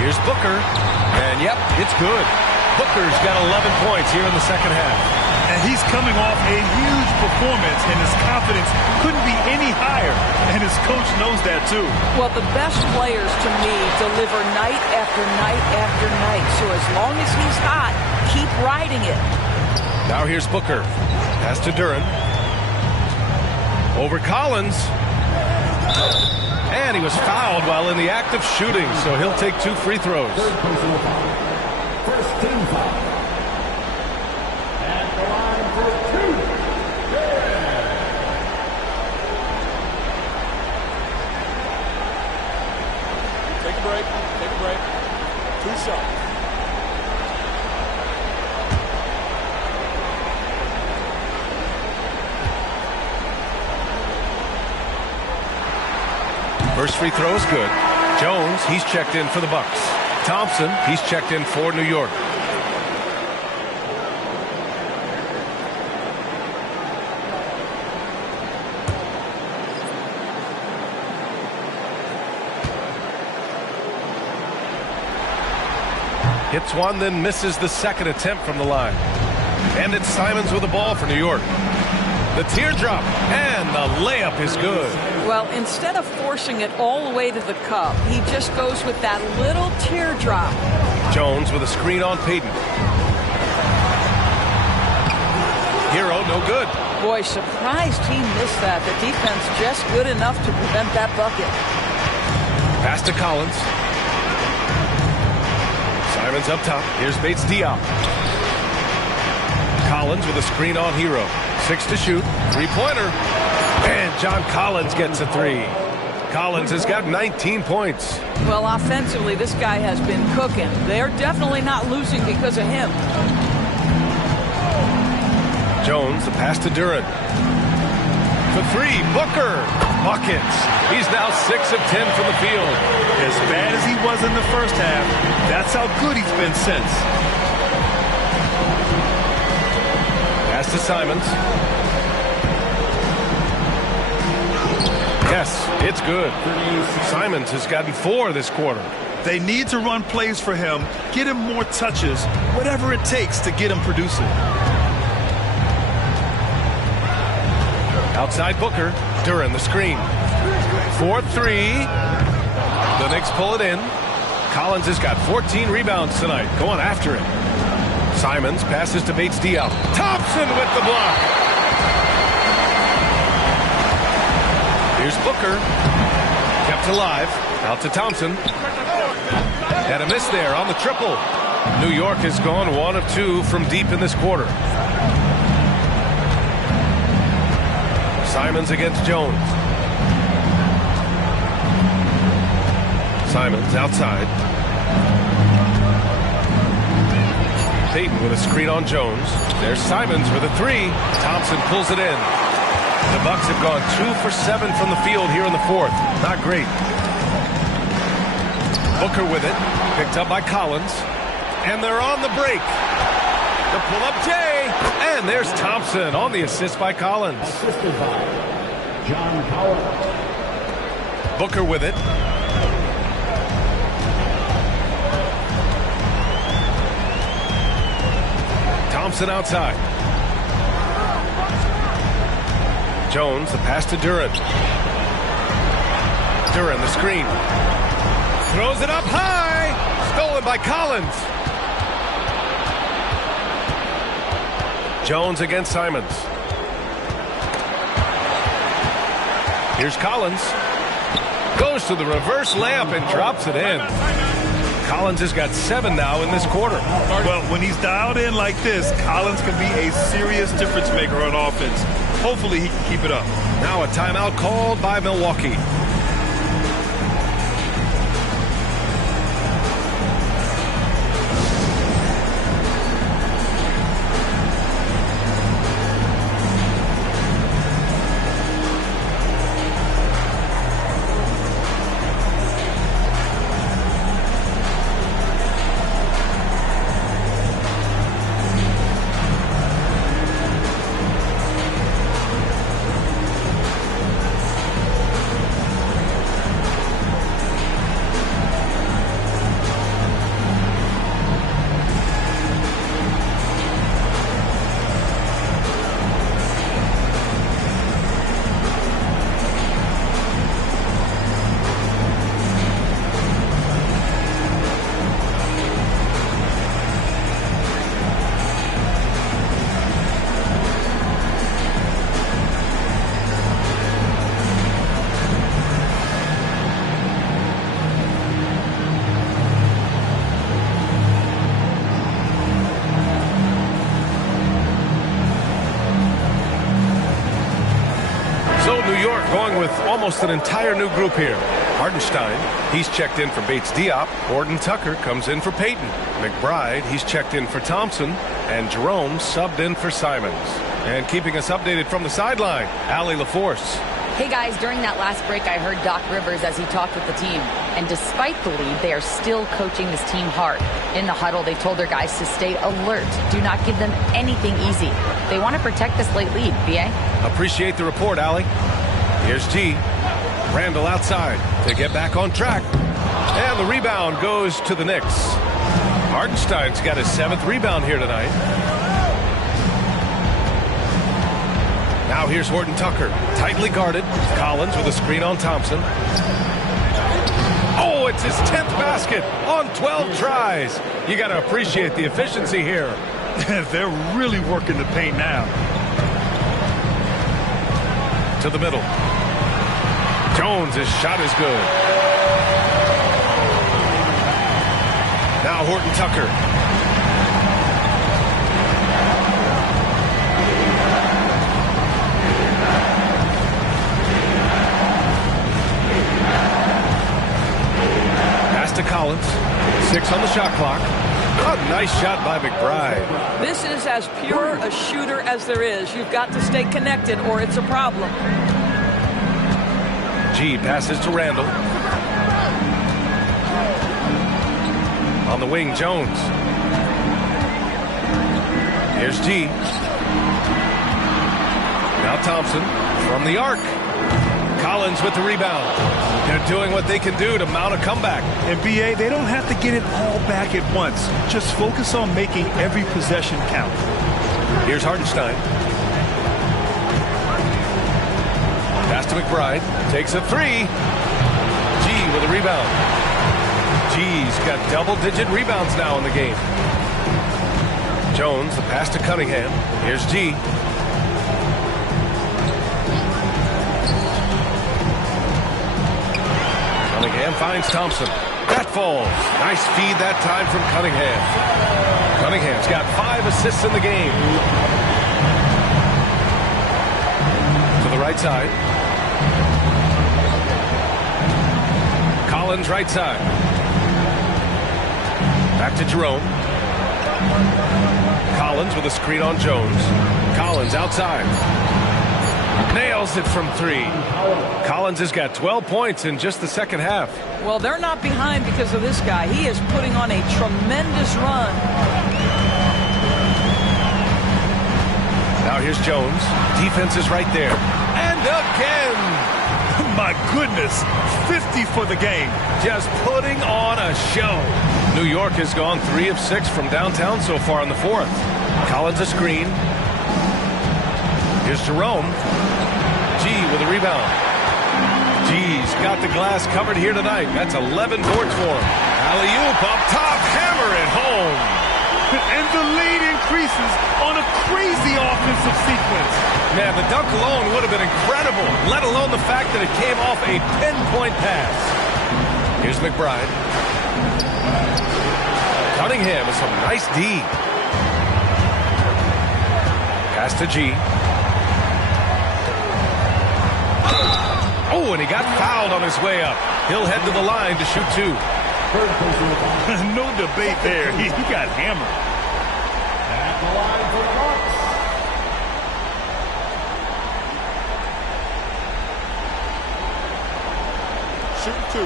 Here's Booker. And yep, it's good. Booker's got 11 points here in the second half. And he's coming off a huge performance, and his confidence couldn't be any higher. And his coach knows that, too. Well, the best players, to me, deliver night after night after night. So as long as he's hot, keep riding it. Now here's Booker. Pass to Duren. Over Collins. And he was fouled while in the act of shooting, so he'll take 2 free throws. First team foul. At the line for 2. Take a break. Take a break. 2 shots. First free throw is good. Jones, he's checked in for the Bucks. Thompson, he's checked in for New York. Hits one, then misses the second attempt from the line. And it's Simons with the ball for New York. The teardrop, and the layup is good. Well, instead of forcing it all the way to the cup, he just goes with that little teardrop. Jones with a screen on Payton. Hero, no good. Boy, surprised he missed that. The defense just good enough to prevent that bucket. Pass to Collins. Simons up top. Here's Bates Diop. Collins with a screen on Hero. 6 to shoot. 3-pointer. And John Collins gets a 3. Collins has got 19 points. Well, offensively, this guy has been cooking. They're definitely not losing because of him. Jones, the pass to Duren. For 3, Booker. Buckets. He's now 6 of 10 from the field. As bad as he was in the first half, that's how good he's been since. Pass to Simons. Yes, it's good. Simons has gotten 4 this quarter. They need to run plays for him, get him more touches, whatever it takes to get him producing. Outside Booker. Duren, the screen. 4-3. The Knicks pull it in. Collins has got 14 rebounds tonight. Going after it. Simons passes to Bates Diop. Thompson with the block. Here's Booker. Kept alive. Out to Thompson. Had a miss there on the triple. New York has gone 1 of 2 from deep in this quarter. Simons against Jones. Simons outside. Payton with a screen on Jones. There's Simons with a 3. Thompson pulls it in. The Bucks have gone 2 for 7 from the field here in the 4th. Not great. Booker with it. Picked up by Collins. And they're on the break. The pull-up J. And there's Thompson on the assist by Collins. Assisted by John Howard. Booker with it. Thompson outside. Jones, the pass to Duren. Duren, the screen. Throws it up high. Stolen by Collins. Jones against Simons. Here's Collins. Goes to the reverse layup and drops it in. Collins has got 7 now in this quarter. Well, when he's dialed in like this, Collins can be a serious difference maker on offense. Hopefully he can keep it up. Now a timeout called by Milwaukee. almost an entire new group here. Hardenstein, he's checked in for Bates Diop. Horton Tucker comes in for Payton. McBride, he's checked in for Thompson. And Jerome subbed in for Simons. And keeping us updated from the sideline, Allie LaForce. Hey guys, during that last break, I heard Doc Rivers as he talked with the team. And despite the lead, they are still coaching this team hard. In the huddle, they told their guys to stay alert. Do not give them anything easy. They want to protect this late lead, B.A. Appreciate the report, Allie. Here's G. Randall outside to get back on track. And the rebound goes to the Knicks. Hardenstein's got his 7th rebound here tonight. Now here's Horton Tucker, tightly guarded. Collins with a screen on Thompson. Oh, it's his 10th basket on 12 tries. You got to appreciate the efficiency here. They're really working the paint now. To the middle. Jones' shot is good. Now Horton Tucker. Pass to Collins. 6 on the shot clock. A nice shot by McBride. This is as pure a shooter as there is. You've got to stay connected or it's a problem. G passes to Randall. On the wing, Jones. Here's G. Now Thompson from the arc. Collins with the rebound. They're doing what they can do to mount a comeback. And B.A., they don't have to get it all back at once. Just focus on making every possession count. Here's Hardenstein. Pass to McBride. Takes a 3. G with a rebound. G's got double-digit rebounds now in the game. Jones, the pass to Cunningham. Here's G. Cunningham finds Thompson. That falls. Nice feed that time from Cunningham. Cunningham's got 5 assists in the game. To the right side. Collins right side. Back to Jerome. Collins with a screen on Jones. Collins outside. Nails it from 3. Collins has got 12 points in just the second half. Well, they're not behind because of this guy. He is putting on a tremendous run. Now here's Jones. Defense is right there. And again. My goodness. 50 for the game. Just putting on a show. New York has gone 3 of 6 from downtown so far in the 4th. Collins a screen. Here's Jerome. G with a rebound. G's got the glass covered here tonight. That's 11 boards for him. Alley-oop up top. Hammer it home. And the lead increases on a crazy offensive sequence. Man, the dunk alone would have been incredible, let alone the fact that it came off a pinpoint pass. Here's McBride. Cunningham with some nice D. Pass to G. Oh, and he got fouled on his way up. He'll head to the line to shoot 2. No debate there. He got hammered. At the line for the Bucks. Shoot 2.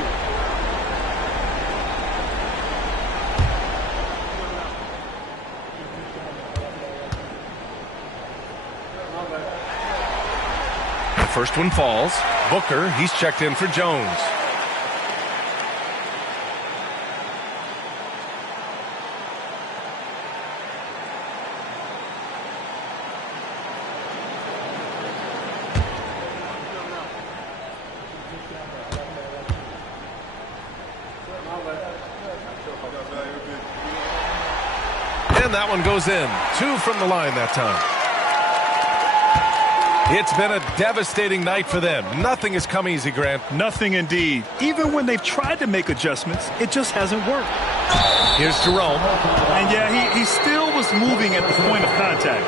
The first one falls. Booker, he's checked in for Jones. And that one goes in. 2 from the line that time. It's been a devastating night for them. Nothing has come easy, Grant. Nothing indeed. Even when they've tried to make adjustments, it just hasn't worked. Here's Jerome. And yeah, he still was moving at the point of contact.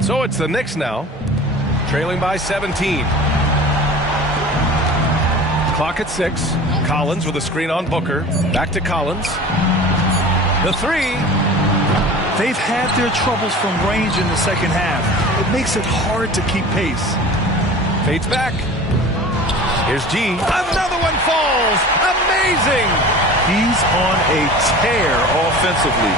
So it's the Knicks now, trailing by 17. Clock at 6. Collins with a screen on Booker. Back to Collins. The three. They've had their troubles from range in the second half. It makes it hard to keep pace. Fades back. Here's G. Another one falls. Amazing. He's on a tear offensively,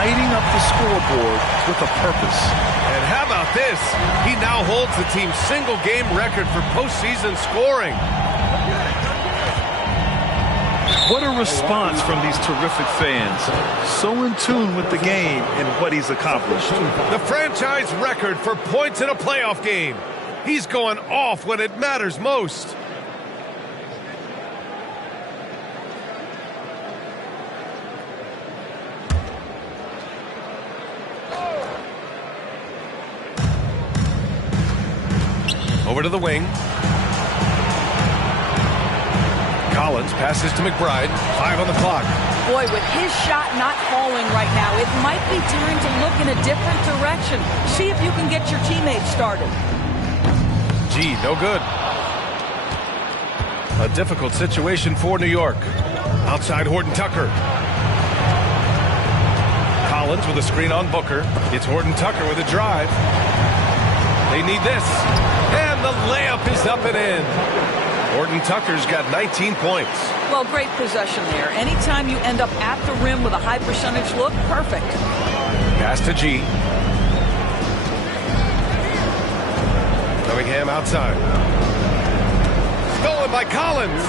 lighting up the scoreboard with a purpose. And how about this? He now holds the team's single-game record for postseason scoring. What a response from these terrific fans. So in tune with the game and what he's accomplished. The franchise record for points in a playoff game. He's going off when it matters most. Over to the wing. Collins passes to McBride. 5 on the clock. Boy, with his shot not falling right now, it might be time to look in a different direction. See if you can get your teammates started. G, no good. A difficult situation for New York. Outside Horton Tucker. Collins with a screen on Booker. It's Horton Tucker with a drive. They need this. And the layup is up and in. Horton Tucker's got 19 points. Well, great possession there. Anytime you end up at the rim with a high percentage look, perfect. Pass to G. Cunningham outside. Stolen by Collins.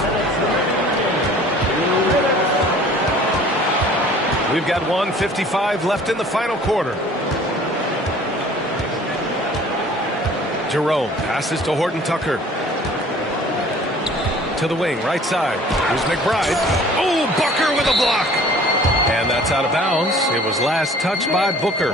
We've got 1:55 left in the final quarter. Jerome passes to Horton Tucker. To the wing, right side. Here's McBride. Oh, Booker with a block. And that's out of bounds. It was last touched by Booker.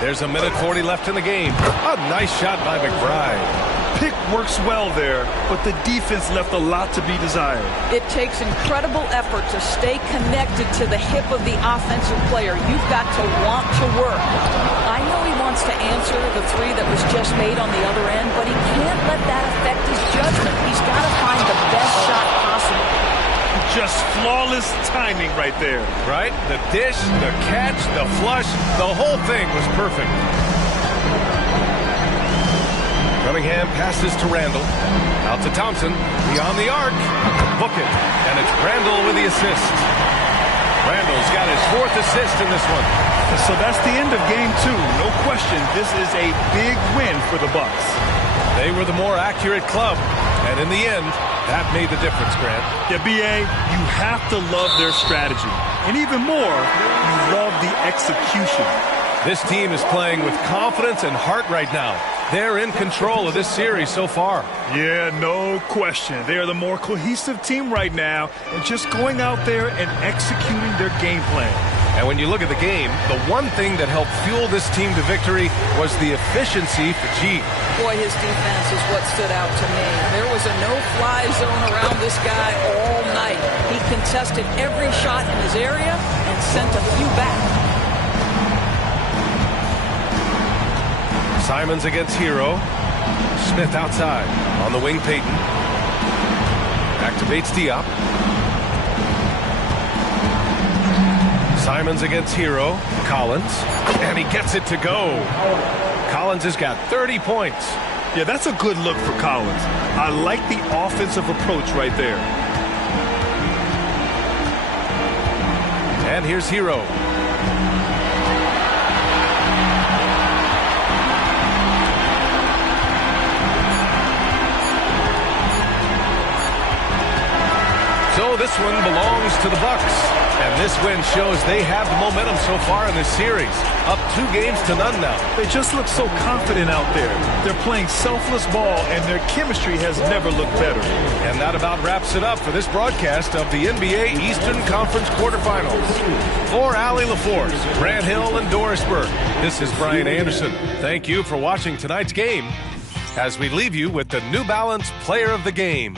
There's a minute 40 left in the game. A nice shot by McBride. Pick works well there, but the defense left a lot to be desired. It takes incredible effort to stay connected to the hip of the offensive player. You've got to want to work. I know he wants to answer the three that was just made on the other end, but he can't let that affect his judgment. He's got to find the best shot possible. Just flawless timing right there. Right? The dish, the catch, the flush, the whole thing was perfect. Cunningham passes to Randall. Out to Thompson. Beyond the arc. Book it. And it's Randall with the assist. Randall's got his 4th assist in this one. So that's the end of game 2. No question, this is a big win for the Bucks. They were the more accurate club. And in the end, that made the difference, Grant. Yeah, B.A., you have to love their strategy. And even more, you love the execution. This team is playing with confidence and heart right now. They're in control of this series so far. Yeah, no question. They are the more cohesive team right now and just going out there and executing their game plan. And when you look at the game, the one thing that helped fuel this team to victory was the efficiency for G. Boy, his defense is what stood out to me. There was a no-fly zone around this guy all night. He contested every shot in his area and sent a few back. Simons against Hero. Smith outside. On the wing, Payton. Activates Diop. Simons against Hero. Collins. And he gets it to go. Collins has got 30 points. Yeah, that's a good look for Collins. I like the offensive approach right there. And here's Hero. So this one belongs to the Bucks. And this win shows they have the momentum so far in this series. Up 2-0 now. They just look so confident out there. They're playing selfless ball, and their chemistry has never looked better. And that about wraps it up for this broadcast of the NBA Eastern Conference quarterfinals. For Allie LaForce, Grant Hill, and Doris Burke, this is Brian Anderson. Thank you for watching tonight's game as we leave you with the New Balance Player of the Game.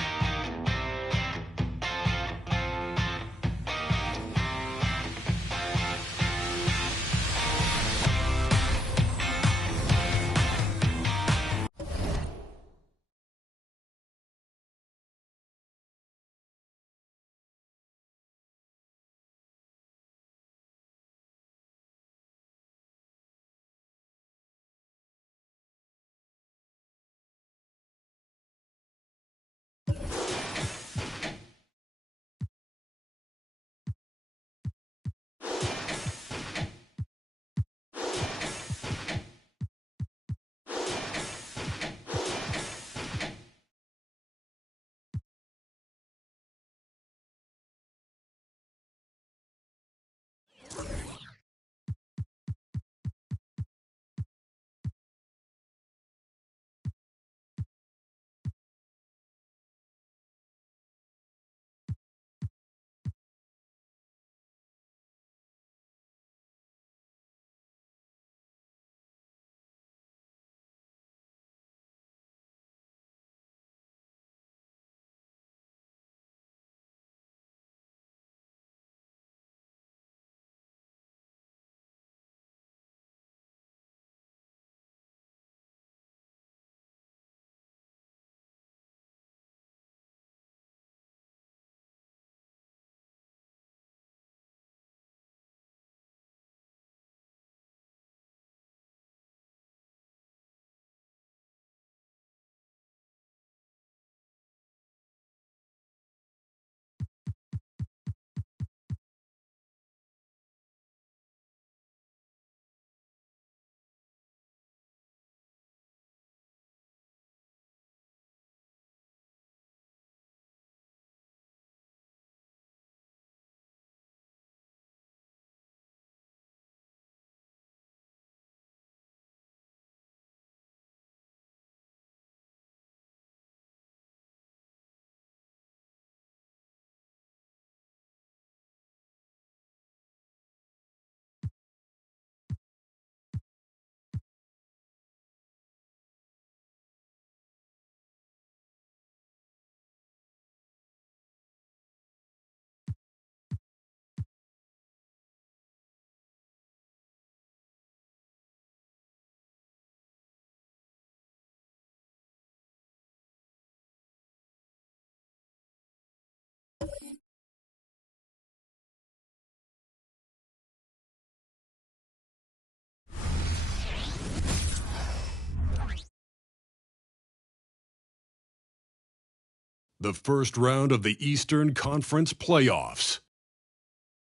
The first round of the Eastern Conference playoffs.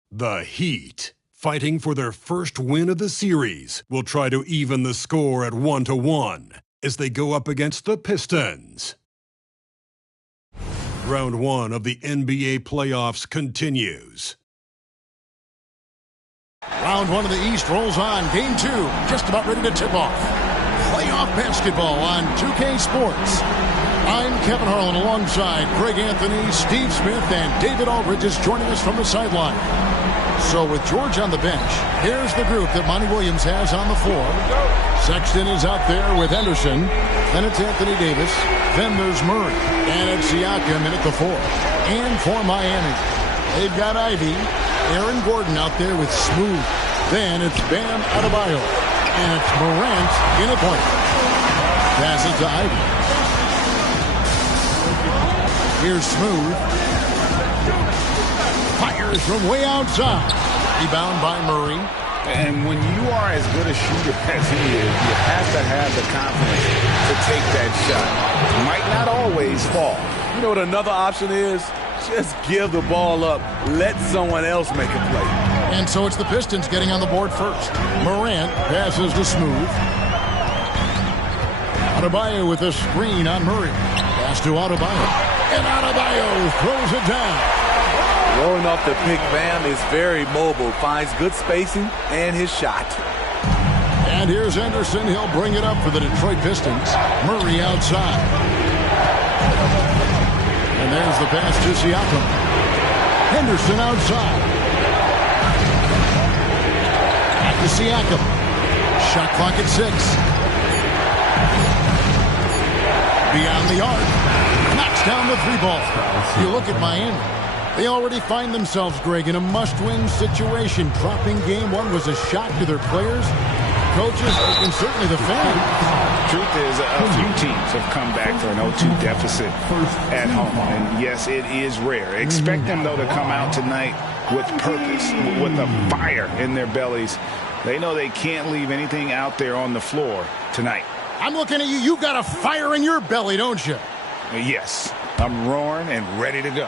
The Heat, fighting for their first win of the series, will try to even the score at 1-1 as they go up against the Pistons. Round 1 of the NBA playoffs continues. Round 1 of the East rolls on. Game 2, just about ready to tip off. Playoff basketball on 2K Sports. I'm Kevin Harlan alongside Greg Anthony, Steve Smith, and David Aldridge is joining us from the sideline. So with George on the bench, here's the group that Monty Williams has on the floor. Sexton is out there with Henderson. Then it's Anthony Davis. Then there's Murray. And it's Siakam in at the 4. And for Miami, they've got Ivy. Aaron Gordon out there with Smooth. Then it's Bam Adebayo. And it's Morant in a point. Pass it to Ivy. Here's Smooth. Fires from way outside. Rebound by Murray. And when you are as good a shooter as he is, you have to have the confidence to take that shot. Might not always fall. You know what another option is? Just give the ball up. Let someone else make a play. And so it's the Pistons getting on the board first. Morant passes to Smooth. Adebayo with a screen on Murray. Pass to Adebayo. And Adebayo throws it down. Rolling off the pick, Bam is very mobile, finds good spacing and his shot. And here's Henderson. He'll bring it up for the Detroit Pistons. Murray outside. And there's the pass to Siakam. Henderson outside. Back to Siakam. Shot clock at 6. Beyond the arc. Knocks down the 3-ball. You look at Miami. They already find themselves, Greg, in a must-win situation. Dropping game 1 was a shock to their players, coaches, and certainly the fans. Truth is, a few teams have come back for an 0-2 deficit at home. And yes, it is rare. Expect them, though, to come out tonight with purpose, with a fire in their bellies. They know they can't leave anything out there on the floor tonight. I'm looking at you. You've got a fire in your belly, don't you? Yes. I'm roaring and ready to go.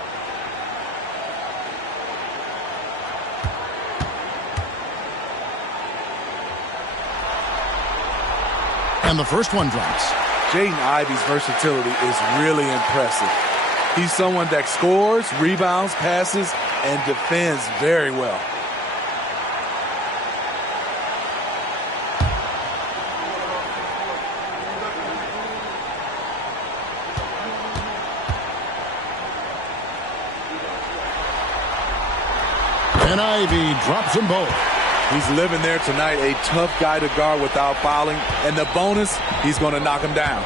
And the first one drops. Jaden Ivey's versatility is really impressive. He's someone that scores, rebounds, passes, and defends very well. And Ivey drops them both. He's living there tonight, a tough guy to guard without fouling. And the bonus, he's going to knock him down.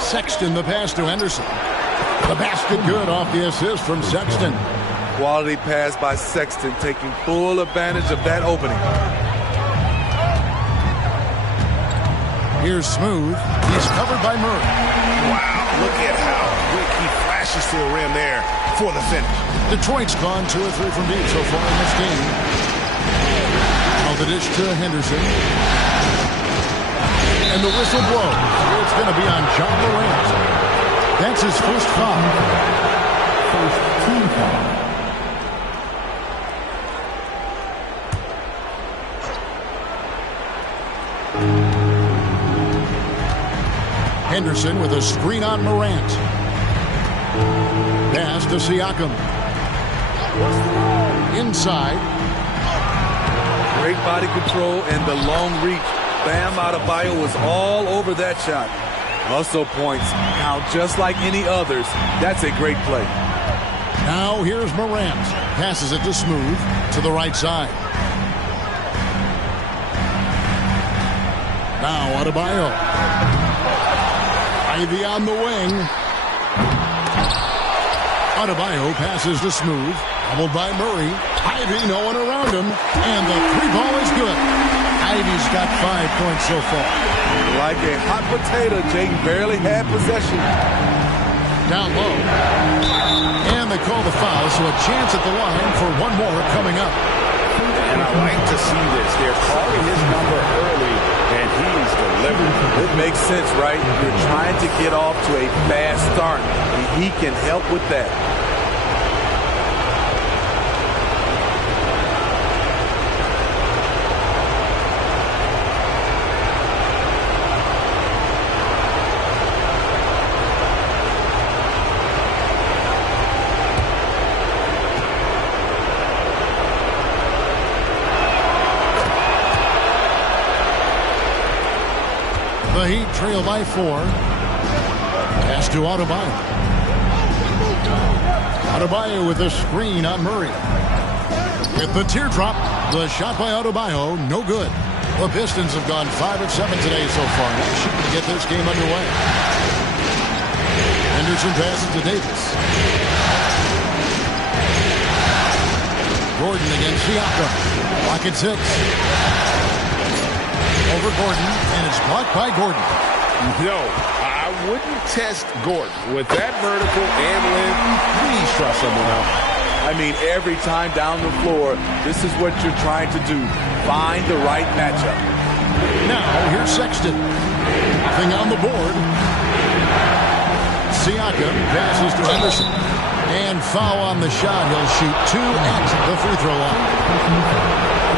Sexton the pass to Henderson. The basket good off the assist from Sexton. Quality pass by Sexton, taking full advantage of that opening. Here's Smooth. He's covered by Murray. Wow, look at how quick he flashes to the rim there for the finish. Detroit's gone 2 or 3 from deep so far in this game. Now the dish to Henderson. And the whistle blows. It's going to be on John Morant. That's his first foul. First team foul. Henderson with a screen on Morant. Pass to Siakam. Inside. Great body control and the long reach. Bam Adebayo was all over that shot. Hustle points count just like any others. That's a great play. Now here's Morant. Passes it to Smooth to the right side. Now Adebayo. Ivey on the wing. Adebayo passes to Smooth. Doubled by Murray. Ivey, no one around him. And the 3-ball is good. Ivey's got 5 points so far. Like a hot potato, Jake barely had possession. Down low. And they call the foul, so a chance at the line for one more coming up. And I like to see this. They're calling his number early, and he's delivered. It makes sense, right? You're trying to get off to a fast start, and he can help with that. The Heat trail by 4. Pass to Adebayo. Adebayo with a screen on Murray. With the teardrop, the shot by Adebayo, no good. The Pistons have gone 5 of 7 today so far. They should get this game underway. Henderson passes to Davis. Gordon against Siakam. Clock at 6. Over Gordon, and it's blocked by Gordon. No, I wouldn't test Gordon. With that vertical and length, please try someone else. I mean, every time down the floor, this is what you're trying to do. Find the right matchup. Now, here's Sexton. Nothing on the board. Siakam passes to Henderson. And foul on the shot. He'll shoot 2 at the free throw line.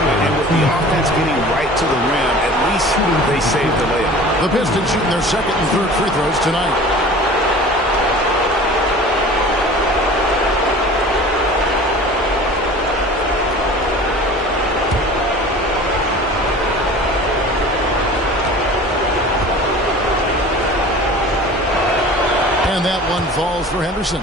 And with the offense getting right to the rim, at least they saved the layup. The Pistons shooting their second and third free throws tonight. falls for Henderson.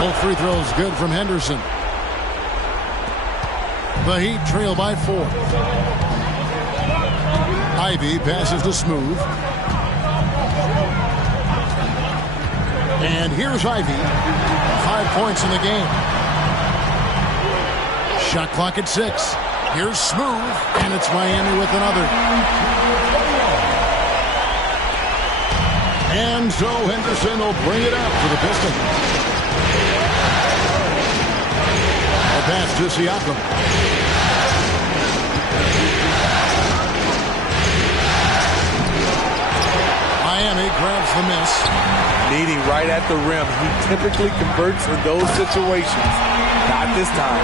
Both free throws good from Henderson. The Heat trail by 4. Ivy passes to Smooth. And here's Ivy. 5 points in the game. Shot clock at 6. Here's Smooth. And it's Miami with another. And so Henderson will bring it up to the Pistons. A pass to Siakam. Miami grabs the miss. Leading right at the rim. He typically converts in those situations. Not this time.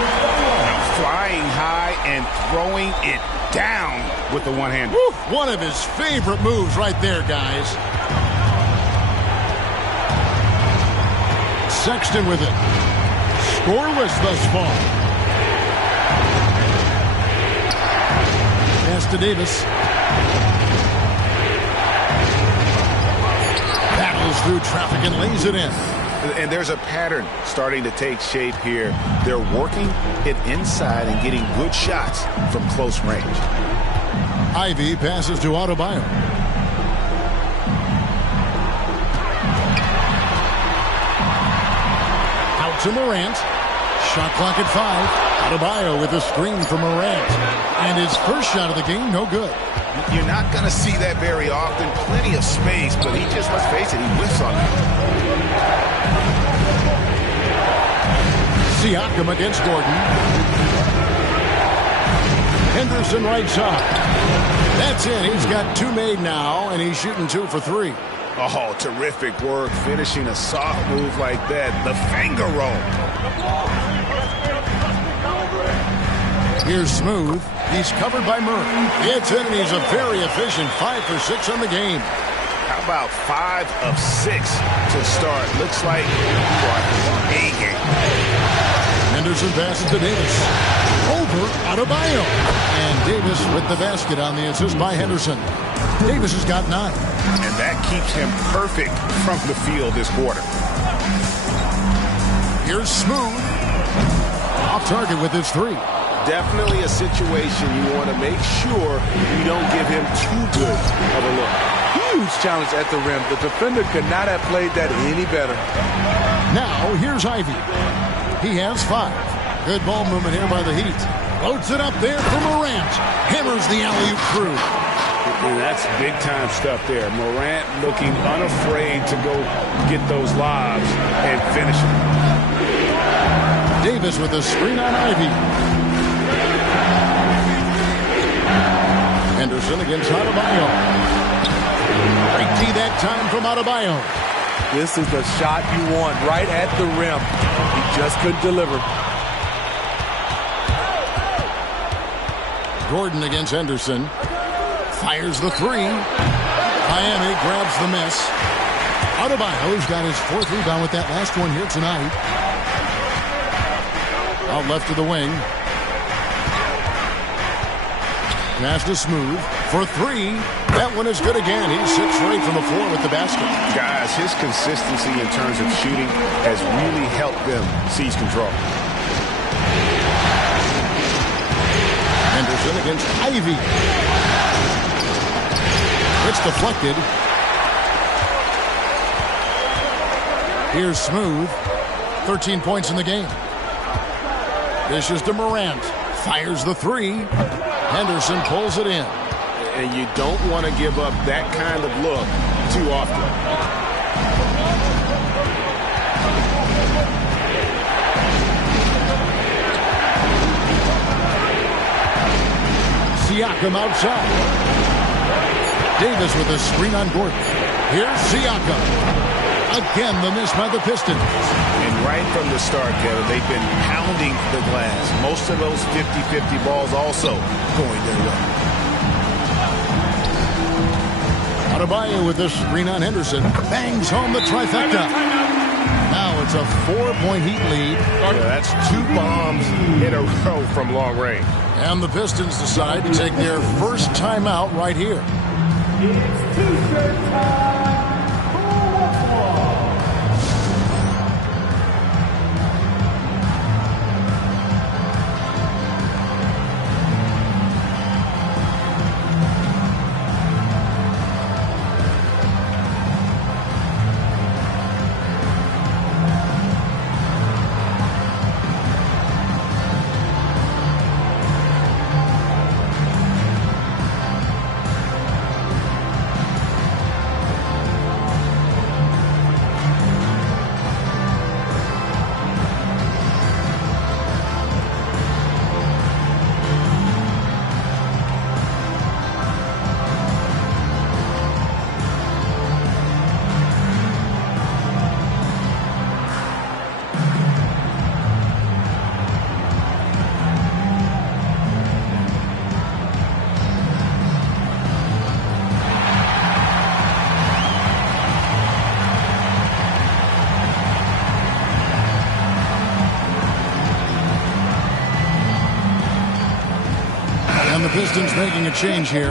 Flying high and throwing it down with the one-hand. One of his favorite moves right there, guys. Sexton with it. Scoreless thus far. Pass to Davis. Battles through traffic and lays it in. And there's a pattern starting to take shape here. They're working it inside and getting good shots from close range. Ivy passes to Adebayo. Out to Morant. Shot clock at 5. Adebayo with a screen from Morant. And his first shot of the game, no good. You're not going to see that very often. Plenty of space, but he just, let's face it, he whiffs on it. Siakam against Gordon. Henderson right side. That's it. He's got 2 made now, and he's shooting 2 for 3. Oh, terrific work finishing a soft move like that. The finger roll. Here's Smooth. He's covered by Murray. It's in, and he's a very efficient 5 for 6 on the game. How about 5 of 6 to start? Looks like he brought his A game. Henderson passes to Davis. Over Adebayo. And Davis with the basket on the assist by Henderson. Davis has got 9. And that keeps him perfect from the field this quarter. Here's Smooth. Off target with his 3. Definitely a situation you want to make sure you don't give him too good of a look. Huge challenge at the rim. The defender could not have played that any better. Now, here's Ivy. He has 5. Good ball movement here by the Heat. Floats it up there for Morant. Hammers the alley-oop through. And that's big-time stuff there. Morant looking unafraid to go get those lobs and finish them. Davis with a screen on Ivy. Henderson against Adebayo. Great D that time from Adebayo. This is the shot you want right at the rim. He just couldn't deliver. Gordon against Henderson. Fires the 3. Miami grabs the miss. Adebayo's got his 4th rebound with that last one here tonight. Out left to the wing. Pass to Smooth for 3. That one is good again. He's 6 straight from the floor with the basket. Guys, his consistency in terms of shooting has really helped them seize control. Henderson against Ivy. It's deflected. Here's Smooth. 13 points in the game. Dishes to Morant. Fires the 3. Henderson pulls it in. And you don't want to give up that kind of look too often. Siakam outside. Davis with a screen on Gordon. Here's Siakam. Again, the miss by the Pistons. And right from the start, Kevin, they've been pounding the glass. Most of those 50-50 balls also going their way. Adebayo with this screen on Henderson. Bangs home the trifecta. Now it's a 4-point Heat lead. Yeah, that's 2 bombs in a row from long range. And the Pistons decide to take their first timeout right here. It's T-shirt time. The Pistons making a change here.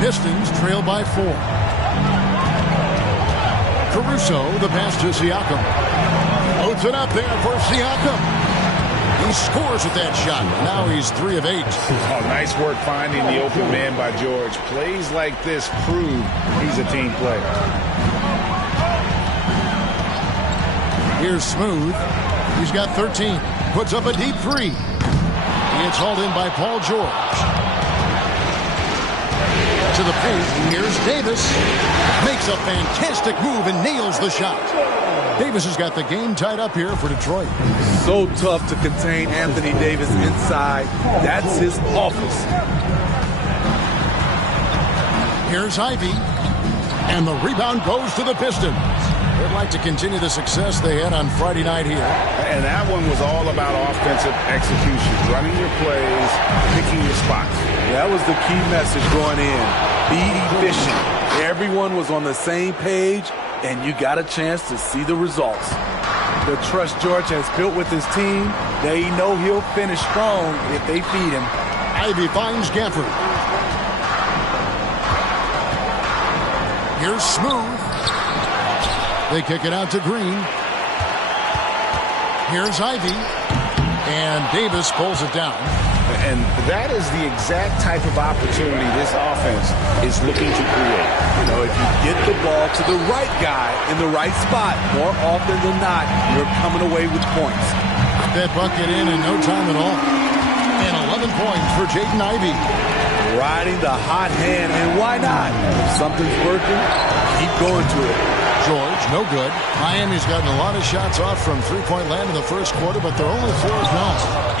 Pistons trail by 4. Caruso, the pass to Siakam. Loads it up there for Siakam. He scores with that shot. Now he's 3 of 8. Oh, nice work finding the open man by George. Plays like this prove he's a team player. Here's Smooth. He's got 13. Puts up a deep 3. It's hauled in by Paul George. To the paint. Here's Davis. Makes a fantastic move and nails the shot. Davis has got the game tied up here for Detroit. So tough to contain Anthony Davis inside. That's his office. Here's Ivy. And the rebound goes to the Pistons. They'd like to continue the success they had on Friday night here. And that one was all about offensive execution. Running your plays, picking your spots. That was the key message going in. Be efficient. Everyone was on the same page, and you got a chance to see the results. The trust George has built with his team, they know he'll finish strong if they feed him. Ivy finds Gafford. Here's Smooth. They kick it out to Green. Here's Ivy. And Davis pulls it down. And that is the exact type of opportunity this offense is looking to create. You know, if you get the ball to the right guy in the right spot, more often than not, you're coming away with points. That bucket in no time at all. And 11 points for Jaden Ivey. Riding the hot hand, and why not? If something's working, keep going to it. George, no good. Miami's gotten a lot of shots off from three-point land in the first quarter, but they're only 4 of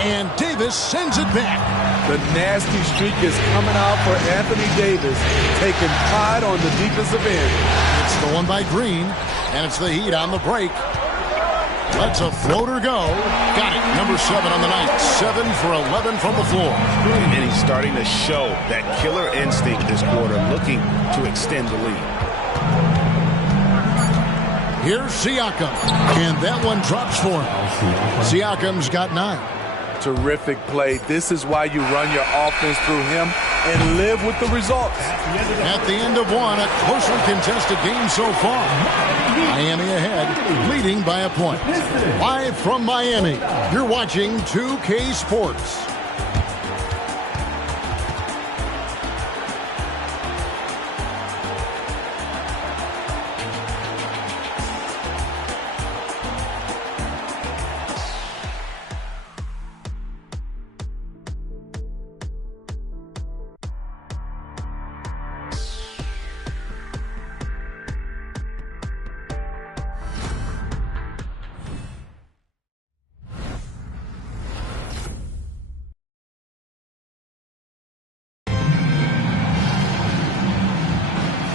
9. And Davis sends it back. The nasty streak is coming out for Anthony Davis, taking pride on the defensive end. It's the one by Green, and it's the Heat on the break. Lets a floater go. Got it. Number 7 on the night. 7 for 11 from the floor. And he's starting to show that killer instinct this quarter, looking to extend the lead. Here's Siakam. And that one drops for him. Siakam's got 9. Terrific play. This is why you run your offense through him and live with the results. At the end of one, a closely contested game so far. Miami ahead, leading by a point. Live from Miami, you're watching 2K Sports.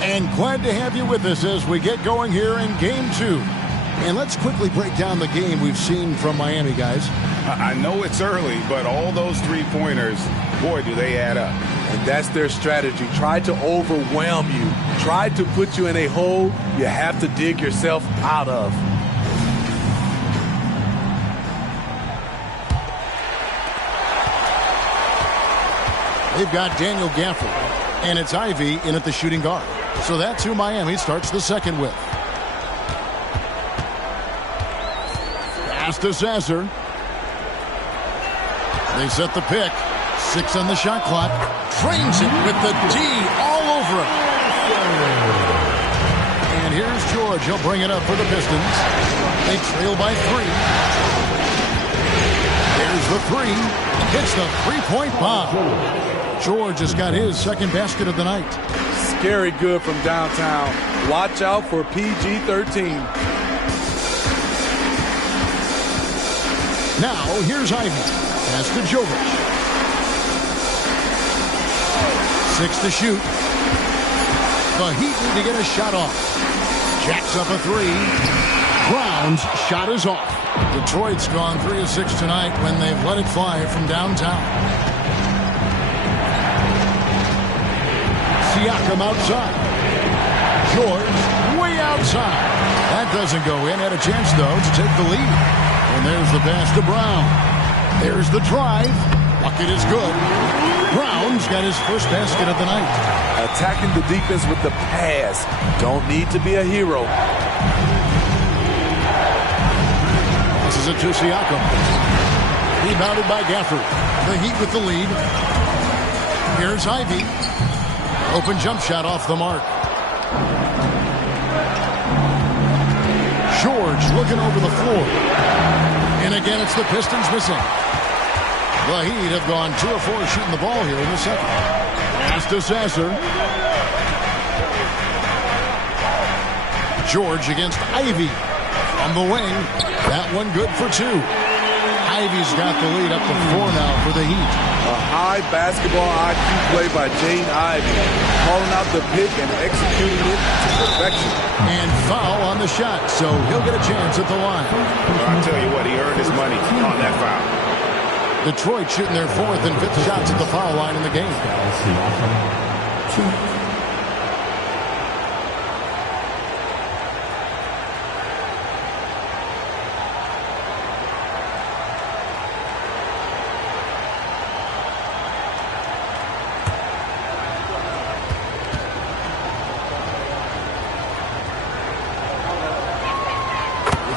And glad to have you with us as we get going here in Game 2. And let's quickly break down the game we've seen from Miami, guys. I know it's early, but all those three-pointers, boy, do they add up. And that's their strategy. Try to overwhelm you. Try to put you in a hole you have to dig yourself out of. They've got Daniel Gafford, and it's Ivy in at the shooting guard. So that's who Miami starts the second with. Pass to Sasser. They set the pick. 6 on the shot clock. Trains it with the D all over him. And here's George. He'll bring it up for the Pistons. They trail by 3. There's the 3. Hits the three-point bomb. George has got his second basket of the night. Scary good from downtown. Watch out for PG-13. Now, here's Ivy. Pass to Jovic. 6 to shoot. The Heat need to get a shot off. Jacks up a 3. Brown's shot is off. Detroit's gone 3 of 6 tonight when they've let it fly from downtown. Siakam outside. George way outside. That doesn't go in. Had a chance, though, to take the lead. And there's the pass to Brown. There's the drive. Bucket is good. Brown's got his first basket of the night. Attacking the defense with the pass. Don't need to be a hero. This is a to Siakam. Rebounded by Gafford. The Heat with the lead. Here's Ivy. Open jump shot off the mark. George looking over the floor. And again, it's the Pistons missing. The Heat have gone 2 of 4 shooting the ball here in the second. Pass to Sasser. George against Ivy on the wing. That one good for 2. Ivy's got the lead up to 4 now for the Heat. A high basketball IQ play by Jane Ivy. Calling out the pick and executing it to perfection. And foul on the shot, so he'll get a chance at the line. I'll tell you what, he earned his money on that foul. Detroit shooting their 4th and 5th shots at the foul line in the game.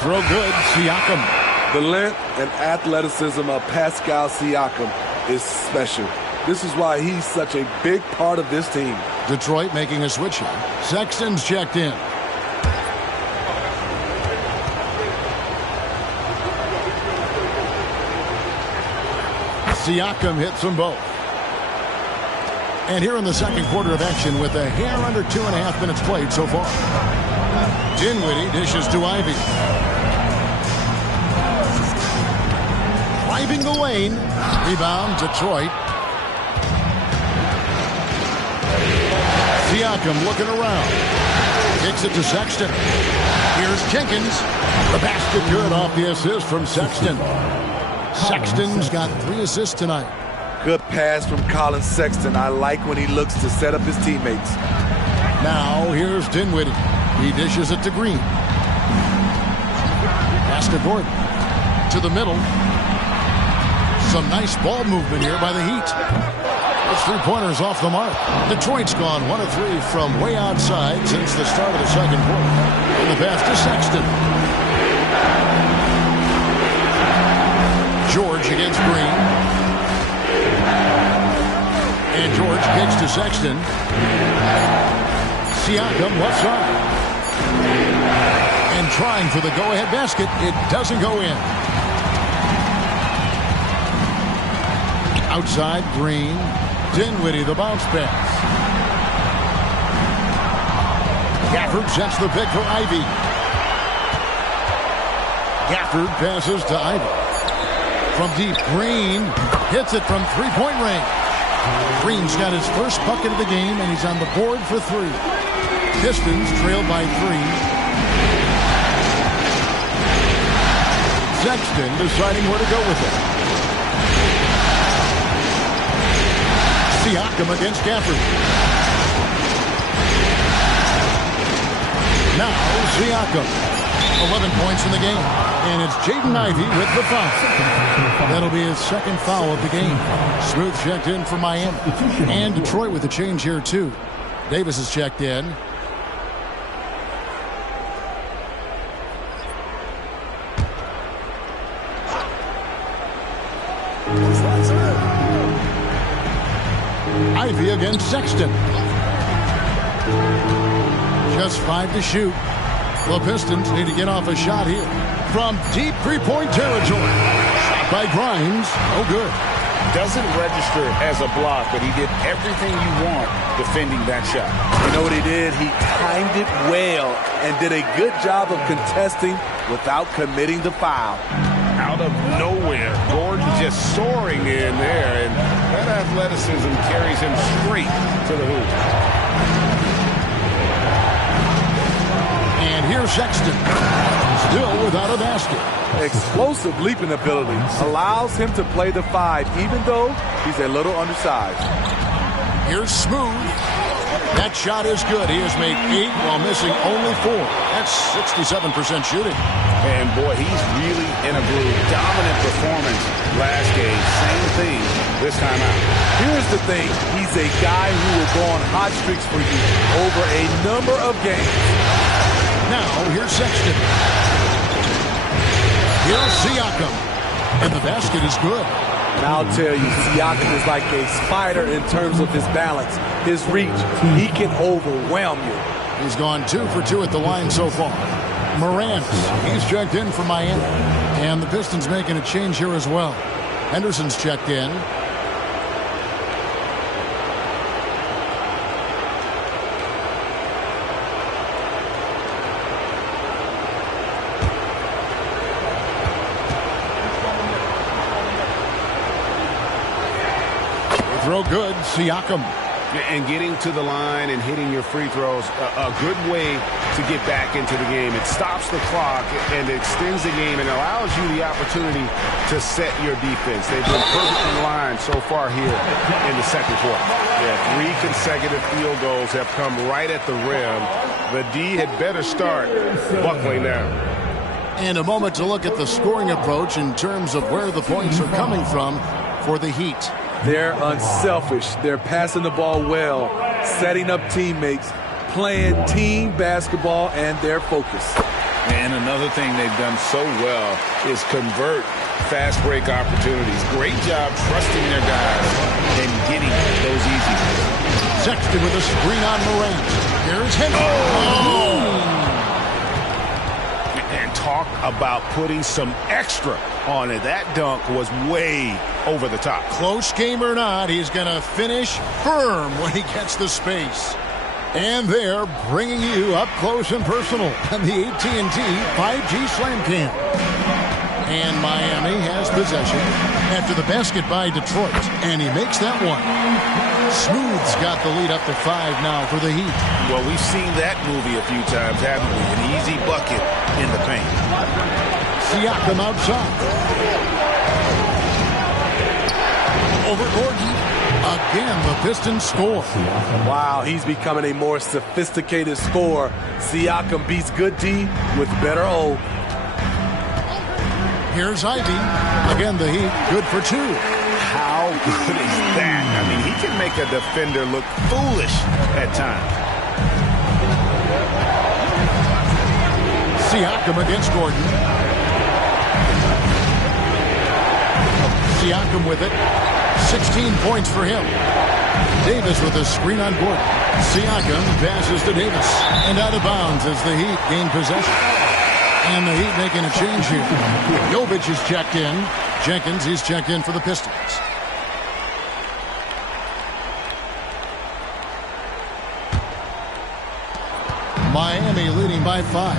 Throw good, Siakam. The length and athleticism of Pascal Siakam is special. This is why he's such a big part of this team. Detroit making a switch here. Sexton's checked in. Siakam hits them both. And here in the second quarter of action with a hair under 2.5 minutes played so far. Dinwiddie dishes to Ivy. Driving the lane. Rebound, Detroit. Siakam looking around. Kicks it to Sexton. Here's Jenkins. The basket good off the assist from Sexton. Sexton's got 3 assists tonight. Good pass from Colin Sexton. I like when he looks to set up his teammates. Now here's Dinwiddie. He dishes it to Green. Pass to Gordon. To the middle. Some nice ball movement here by the Heat. Those 3-pointers off the mark. Detroit's gone 1 of 3 from way outside since the start of the second quarter. And the pass to Sexton. George against Green. And George kicks to Sexton. Siakam left side. And trying for the go-ahead basket. It doesn't go in. Outside, Green. Dinwiddie, the bounce pass. Gafford sets the pick for Ivy. Gafford passes to Ivy. From deep, Green hits it from 3-point range. Green's got his first bucket of the game, and he's on the board for 3. Pistons trail by 3. Sexton deciding where to go with it. Siakam against Gafford. Now Siakam. 11 points in the game. And it's Jaden Ivey with the foul. That'll be his second foul of the game. Smooth checked in for Miami. And Detroit with a change here too. Davis is checked in. Ivey against Sexton. Just 5 to shoot. The Pistons need to get off a shot here from deep three-point territory. Shot by Grimes. No good. Doesn't register as a block, but he did everything you want defending that shot. You know what he did? He timed it well and did a good job of contesting without committing the foul. Out of nowhere, Gordon just soaring in there, and that athleticism carries him straight to the hoop. And here's Sexton, still without a basket. Explosive leaping ability allows him to play the 5, even though he's a little undersized. Here's Smooth. That shot is good. He has made 8 while missing only 4. That's 67% shooting. And boy, he's really in a groove. Dominant performance last game. Same thing this time out. Here's the thing. He's a guy who will go on hot streaks for you over a number of games. Now, here's Sexton. Here's Siakam. And the basket is good. And I'll tell you, Siakam is like a spider in terms of his balance, his reach. He can overwhelm you. He's gone 2 for 2 at the line so far. Morant, he's checked in for Miami. And the Pistons making a change here as well. Henderson's checked in. Throw good, Siakam. And getting to the line and hitting your free throws, a good way to get back into the game. It stops the clock and extends the game and allows you the opportunity to set your defense. They've been perfect in line so far here in the second quarter. Yeah, 3 consecutive field goals have come right at the rim. The D had better start buckling down. And a moment to look at the scoring approach in terms of where the points are coming from for the Heat. They're unselfish. They're passing the ball well, setting up teammates, playing team basketball, and they're focused. And another thing they've done so well is convert fast break opportunities. Great job trusting their guys and getting those easy ones. Sexton with a screen on Morant. Here's Henry. And talk about putting some extra on it. That dunk was way over the top. Close game or not, he's going to finish firm when he gets the space. And they're bringing you up close and personal on the AT&T 5G Slam Cam. And Miami has possession after the basket by Detroit. And he makes that one. Smooth's got the lead up to 5 now for the Heat. Well, we've seen that movie a few times, haven't we? An easy bucket in the paint. Siakam outside. Over Gordon. Again, the Pistons score. Wow, he's becoming a more sophisticated scorer. Siakam beats good D with better O. Here's Ivey. Again, the Heat good for 2. How good is that? I mean, he can make a defender look foolish at times. Siakam against Gordon. Siakam with it. 16 points for him. Davis with a screen on Gordon. Siakam passes to Davis. And out of bounds as the Heat gain possession. And the Heat making a change here. Jovic is checked in. Jenkins, he's checked in for the Pistons. Miami leading by 5.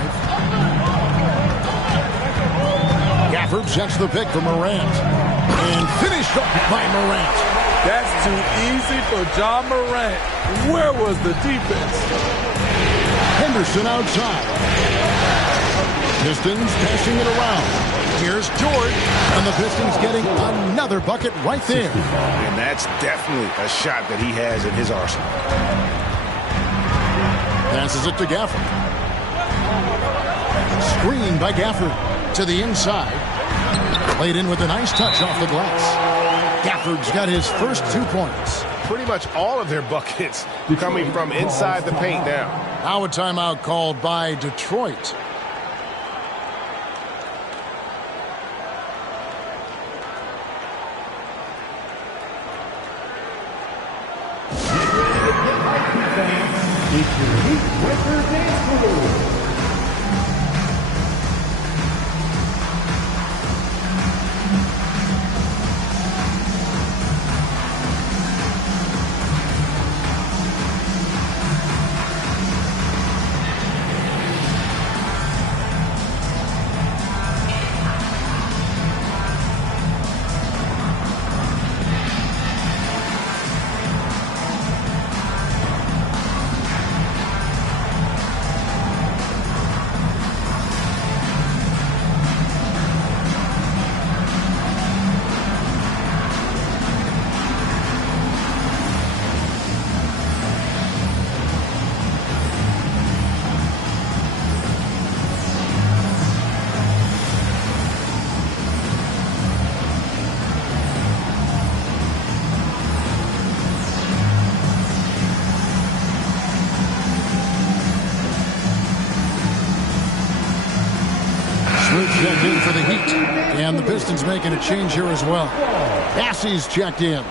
Gafford sets the pick for Morant. And finished up by Morant. That's too easy for John Morant. Where was the defense? Henderson outside. Pistons passing it around. Here's George, and the Pistons getting another bucket right there. And that's definitely a shot that he has in his arsenal. Passes it to Gafford. Screen by Gafford to the inside. Played in with a nice touch off the glass. Gafford's got his first 2 points. Pretty much all of their buckets coming from inside the paint now. Now a timeout called by Detroit. It's your Heat Breaker Dance Crew. Checked in for the Heat. And the Pistons making a change here as well. Bassey's checked in.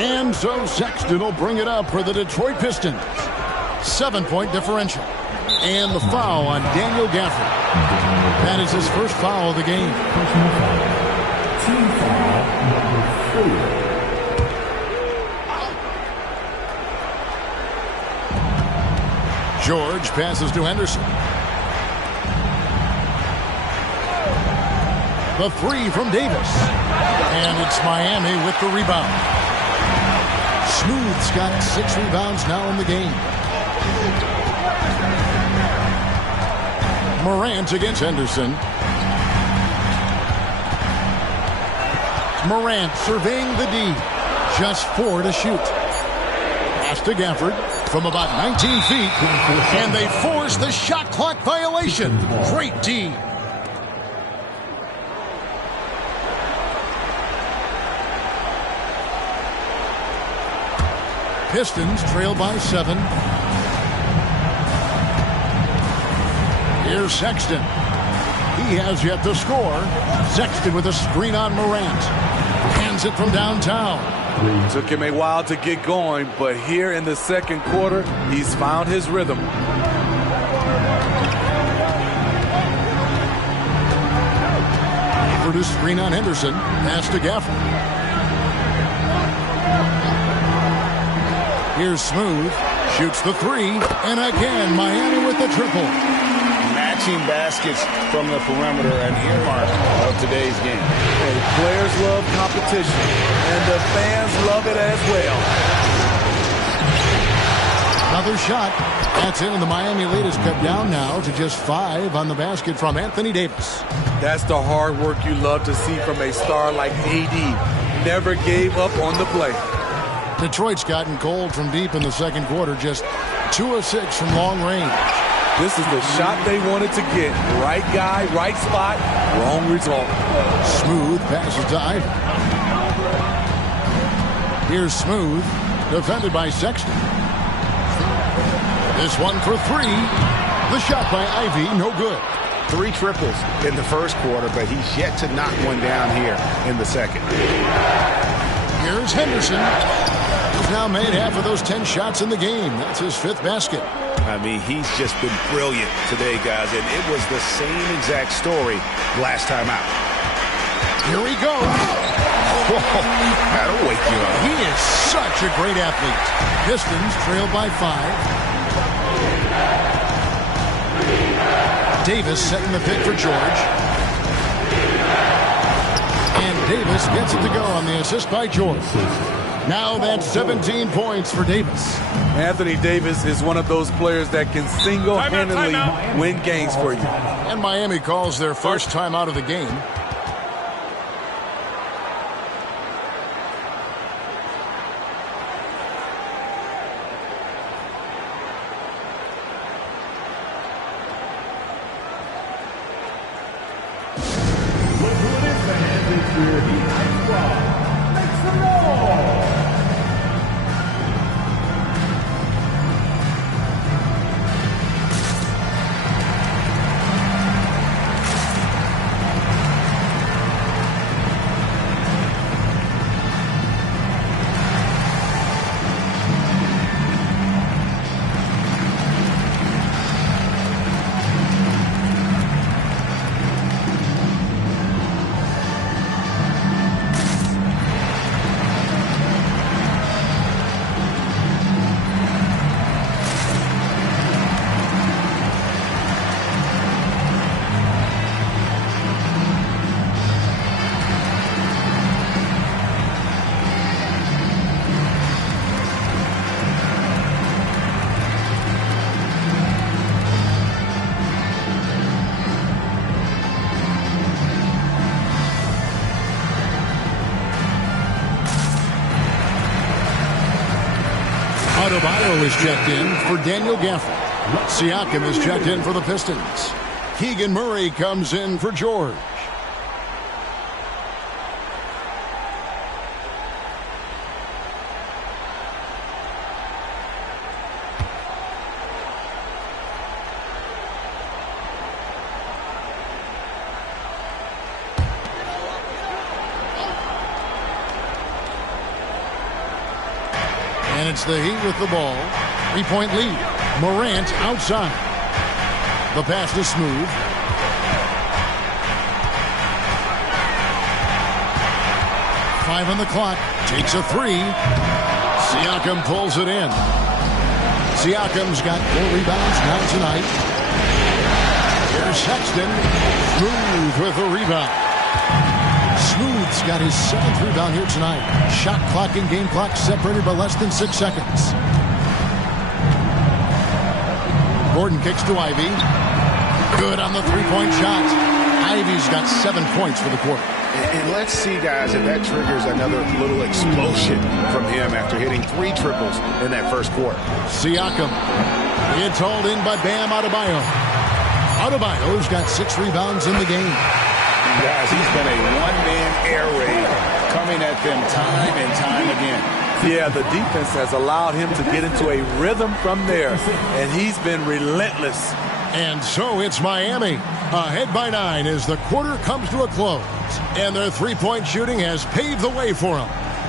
And so Sexton will bring it up for the Detroit Pistons. 7-point differential. And the foul on Daniel Gafford. That is his first foul of the game. Team foul number 4. George passes to Henderson. The 3 from Davis. And it's Miami with the rebound. Smooth's got 6 rebounds now in the game. Morant against Henderson. Morant surveying the D. Just 4 to shoot. Pass to Gafford from about 19 feet. And they force the shot clock violation. Great D. Pistons trail by 7. Here's Sexton. He has yet to score. Sexton with a screen on Morant. Hands it from downtown. Took him a while to get going, but here in the second quarter, he's found his rhythm. For the screen on Henderson. Pass to Gafford. Here's Smooth. Shoots the 3. And again, Miami with the triple. Matching baskets from the perimeter, an earmark of today's game. Hey, players love competition, and the fans love it as well. Another shot. That's in, and the Miami lead is cut down now to just 5 on the basket from Anthony Davis. That's the hard work you love to see from a star like AD. Never gave up on the play. Detroit's gotten cold from deep in the second quarter, just 2 of 6 from long range. This is the shot they wanted to get. Right guy, right spot, wrong result. Smooth passes to Ivy. Here's Smooth, defended by Sexton. This one for 3. The shot by Ivy, no good. 3 triples in the first quarter, but he's yet to knock one down here in the second. Here's Henderson. He's now made half of those 10 shots in the game. That's his 5th basket. I mean, he's just been brilliant today, guys, and it was the same exact story last time out. Here we go. That'll wake you up. He is such a great athlete. Pistons trail by 5. Davis setting the pick for George. And Davis gets it to go on the assist by George. Now that's 17 points for Davis. Anthony Davis is one of those players that can single-handedly win games for you. And Miami calls their first time out of the game. Adebayo is checked in for Daniel Gafford. Siakam is checked in for the Pistons. Keegan Murray comes in for George. And it's the Heat with the ball. 3-point lead. Morant outside. The pass is smooth. Five on the clock. Takes a three. Siakam pulls it in. Siakam's got 4 rebounds now tonight. Here's Sexton. Smooth with a rebound. Smooth's got his 7th rebound here tonight. Shot clock and game clock separated by less than 6 seconds. Gordon kicks to Ivy. Good on the 3-point shot. Ivy's got 7 points for the quarter. And let's see, guys, if that triggers another little explosion from him after hitting 3 triples in that first quarter. Siakam. It's hauled in by Bam Adebayo. Adebayo's got 6 rebounds in the game. Guys, he's been a one-man air raid coming at them time and time again. Yeah, the defense has allowed him to get into a rhythm from there, and he's been relentless. And so it's Miami, ahead by 9 as the quarter comes to a close. And their 3-point shooting has paved the way for them.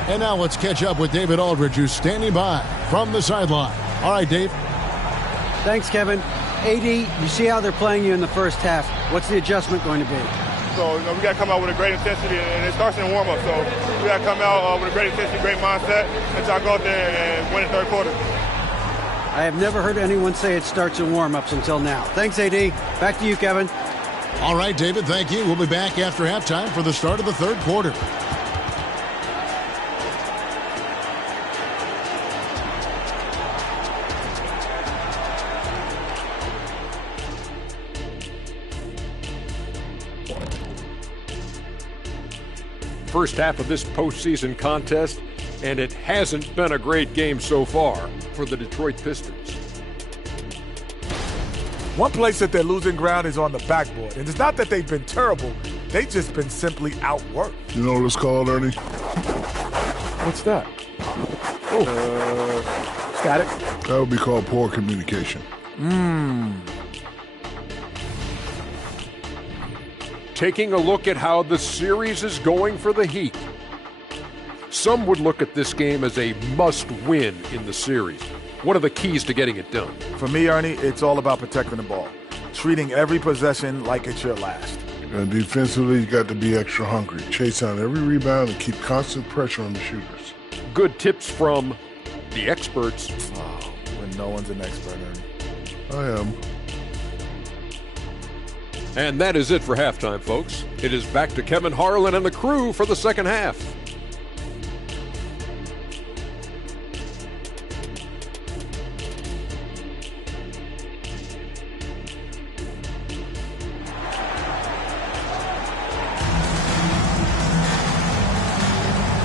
And now let's catch up with David Aldridge, who's standing by from the sideline. All right, Dave. Thanks, Kevin. AD, you see how they're playing you in the first half. What's the adjustment going to be? So, we got to come out with a great intensity, and it starts in the warm-up. So, we got to come out with a great intensity, great mindset, and try to go out there and win the third quarter. I have never heard anyone say it starts in warm-ups until now. Thanks, AD. Back to you, Kevin. All right, David, thank you. We'll be back after halftime for the start of the third quarter. First half of this postseason contest, and it hasn't been a great game so far for the Detroit Pistons. One place that they're losing ground is on the backboard. And it's not that they've been terrible. They've just been simply outworked. You know what it's called, Ernie? What's that? Static? That would be called poor communication. Taking a look at how the series is going for the Heat. Some would look at this game as a must-win in the series. What are the keys to getting it done? For me, Ernie, it's all about protecting the ball. Treating every possession like it's your last. And defensively, you got to be extra hungry. Chase out every rebound and keep constant pressure on the shooters. Good tips from the experts. Oh, when no one's an expert, Ernie. I am. And that is it for halftime, folks. It is back to Kevin Harlan and the crew for the second half.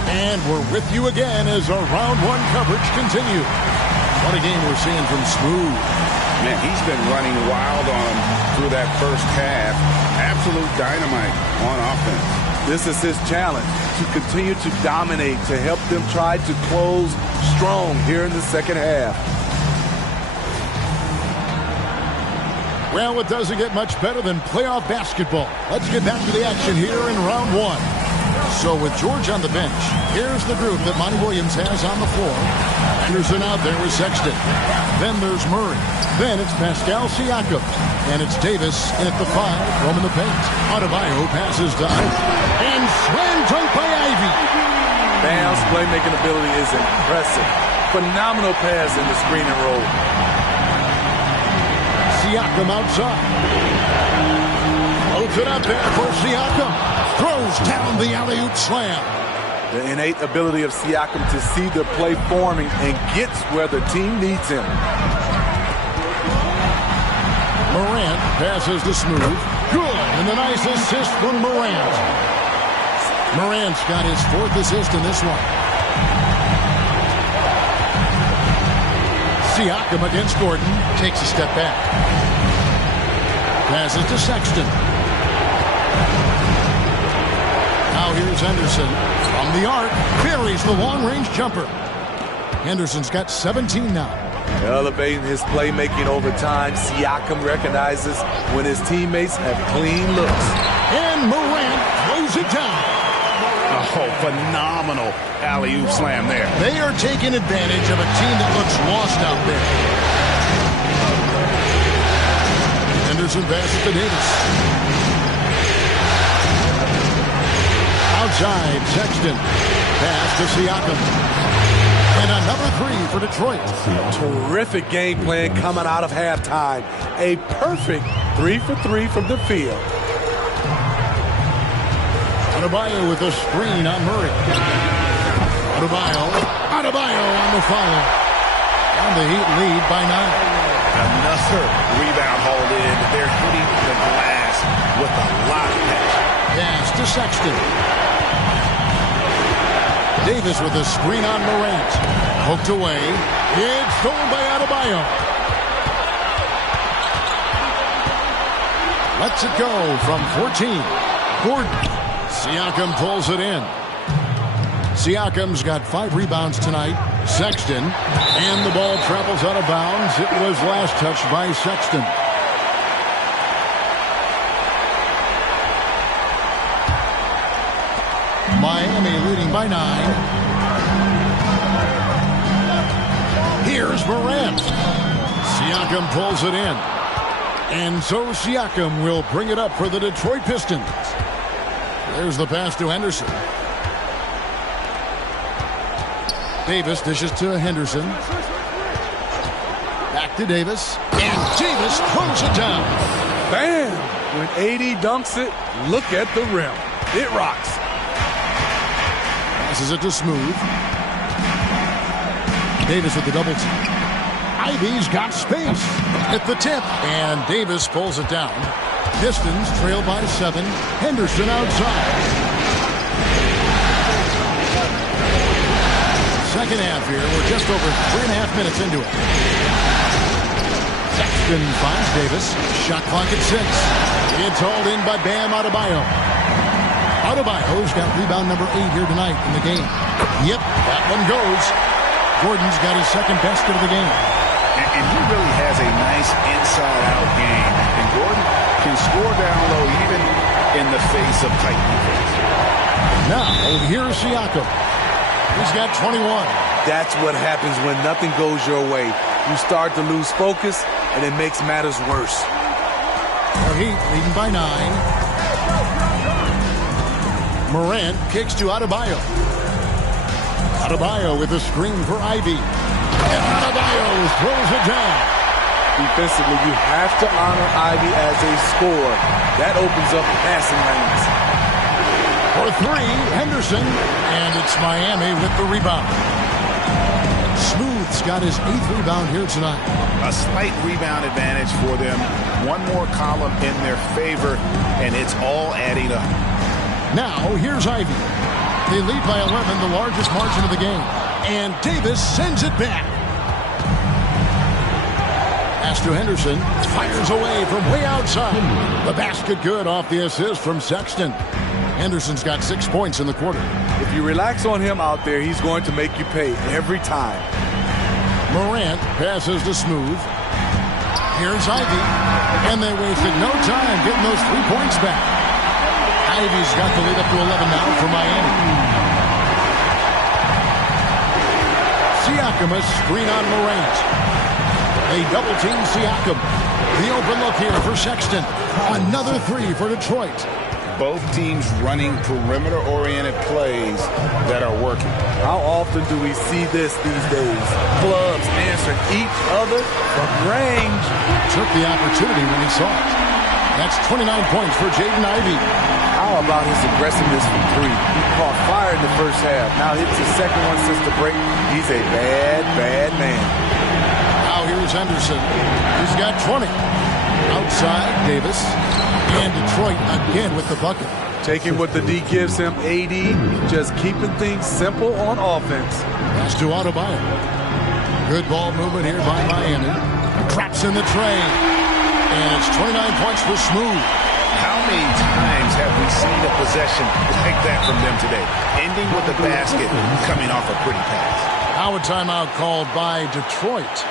And we're with you again as our round one coverage continues. What a game we're seeing from Smooth. Man, he's been running wild on him through that first half. Absolute dynamite on offense. This is his challenge, to continue to dominate, to help them try to close strong here in the second half. Well, it doesn't get much better than playoff basketball. Let's get back to the action here in round one. So with George on the bench, here's the group that Monty Williams has on the floor. Anderson out there with Sexton. Then there's Murray. Then it's Pascal Siakam. And it's Davis in at the 5, roaming the paint. Adebayo passes to Ivy. And slam dunk by Ivy. Bam's playmaking ability is impressive. Phenomenal pass in the screen and roll. Siakam outside. Loads it up there for Siakam. Throws down the alley-oop slam. The innate ability of Siakam to see the play forming and gets where the team needs him. Morant passes to Smooth. Good. And a nice assist from Morant. Morant's got his 4th assist in this one. Siakam against Gordon. Takes a step back. Passes to Sexton. Now here's Henderson. From the arc, buries the long-range jumper. Henderson's got 17 now. Elevating his playmaking over time, Siakam recognizes when his teammates have clean looks. And Morant throws it down. Oh, phenomenal alley-oop slam there. They are taking advantage of a team that looks lost out there. Henderson passes to Davis. Outside, Sexton. Pass to Siakam. And another 3 for Detroit. Terrific game plan coming out of halftime. A perfect 3 for 3 from the field. Adebayo with a screen on Murray. Adebayo on the foul. And the Heat lead by 9. Another rebound hauled in. They're hitting the glass with a lot of passion. Pass to Sexton. Davis with a screen on Morant. Hooked away. It's stolen by Adebayo. Lets it go from 14. Gordon. Siakam pulls it in. Siakam's got 5 rebounds tonight. Sexton. And the ball travels out of bounds. It was last touched by Sexton. Miami leading by 9. Here's Morant. Siakam pulls it in. And so Siakam will bring it up for the Detroit Pistons. There's the pass to Henderson. Davis dishes to Henderson. Back to Davis. And Davis throws it down. Bam! When AD dunks it, look at the rim. It rocks. Passes it to Smooth. Davis with the double team. Ivy's got space at the tip. And Davis pulls it down. Pistons trail by 7. Henderson outside. Second half here. We're just over 3.5 minutes into it. Sexton finds Davis. Shot clock at 6. It's hauled in by Bam Adebayo. Adebayo's got rebound number 8 here tonight in the game. Yep, that one goes. Gordon's got his second basket of the game. And he really has a nice inside-out game. And Gordon can score down low even in the face of tight defense. Now, here's Siakam. He's got 21. That's what happens when nothing goes your way. You start to lose focus, and it makes matters worse. The Heat leading by 9. Morant kicks to Adebayo. Adebayo with a screen for Ivy. And Adebayo throws it down. Defensively, you have to honor Ivy as a scorer. That opens up passing lanes. For three, Henderson. And it's Miami with the rebound. Smooth's got his 8th rebound here tonight. A slight rebound advantage for them. One more column in their favor, and it's all adding up. Now, here's Ivy. They lead by 11, the largest margin of the game. And Davis sends it back. Pass to Henderson. Fires away from way outside. The basket good off the assist from Sexton. Henderson's got 6 points in the quarter. If you relax on him out there, he's going to make you pay every time. Morant passes to Smooth. Here's Ivy. And they wasted no time getting those 3 points back. Ivy's got the lead up to 11 now for Miami. Siakam a screen on Morant. They double team Siakam. The open look here for Sexton. Another 3 for Detroit. Both teams running perimeter-oriented plays that are working. How often do we see this these days? Clubs answering each other from range. Took the opportunity when he saw it. That's 29 points for Jaden Ivey. How about his aggressiveness from 3? He caught fire in the first half. Now hits his second one since the break. He's a bad, bad man. Now here's Henderson. He's got 20. Outside, Davis. And Detroit again with the bucket. Taking what the D gives him, AD, just keeping things simple on offense. Pass to Adebayo. Good ball movement here by Miami. Traps in the tray. And it's 29 points for Smooth. How many times have we seen a possession like that from them today? Ending with the basket, coming off a pretty pass. Now a timeout called by Detroit.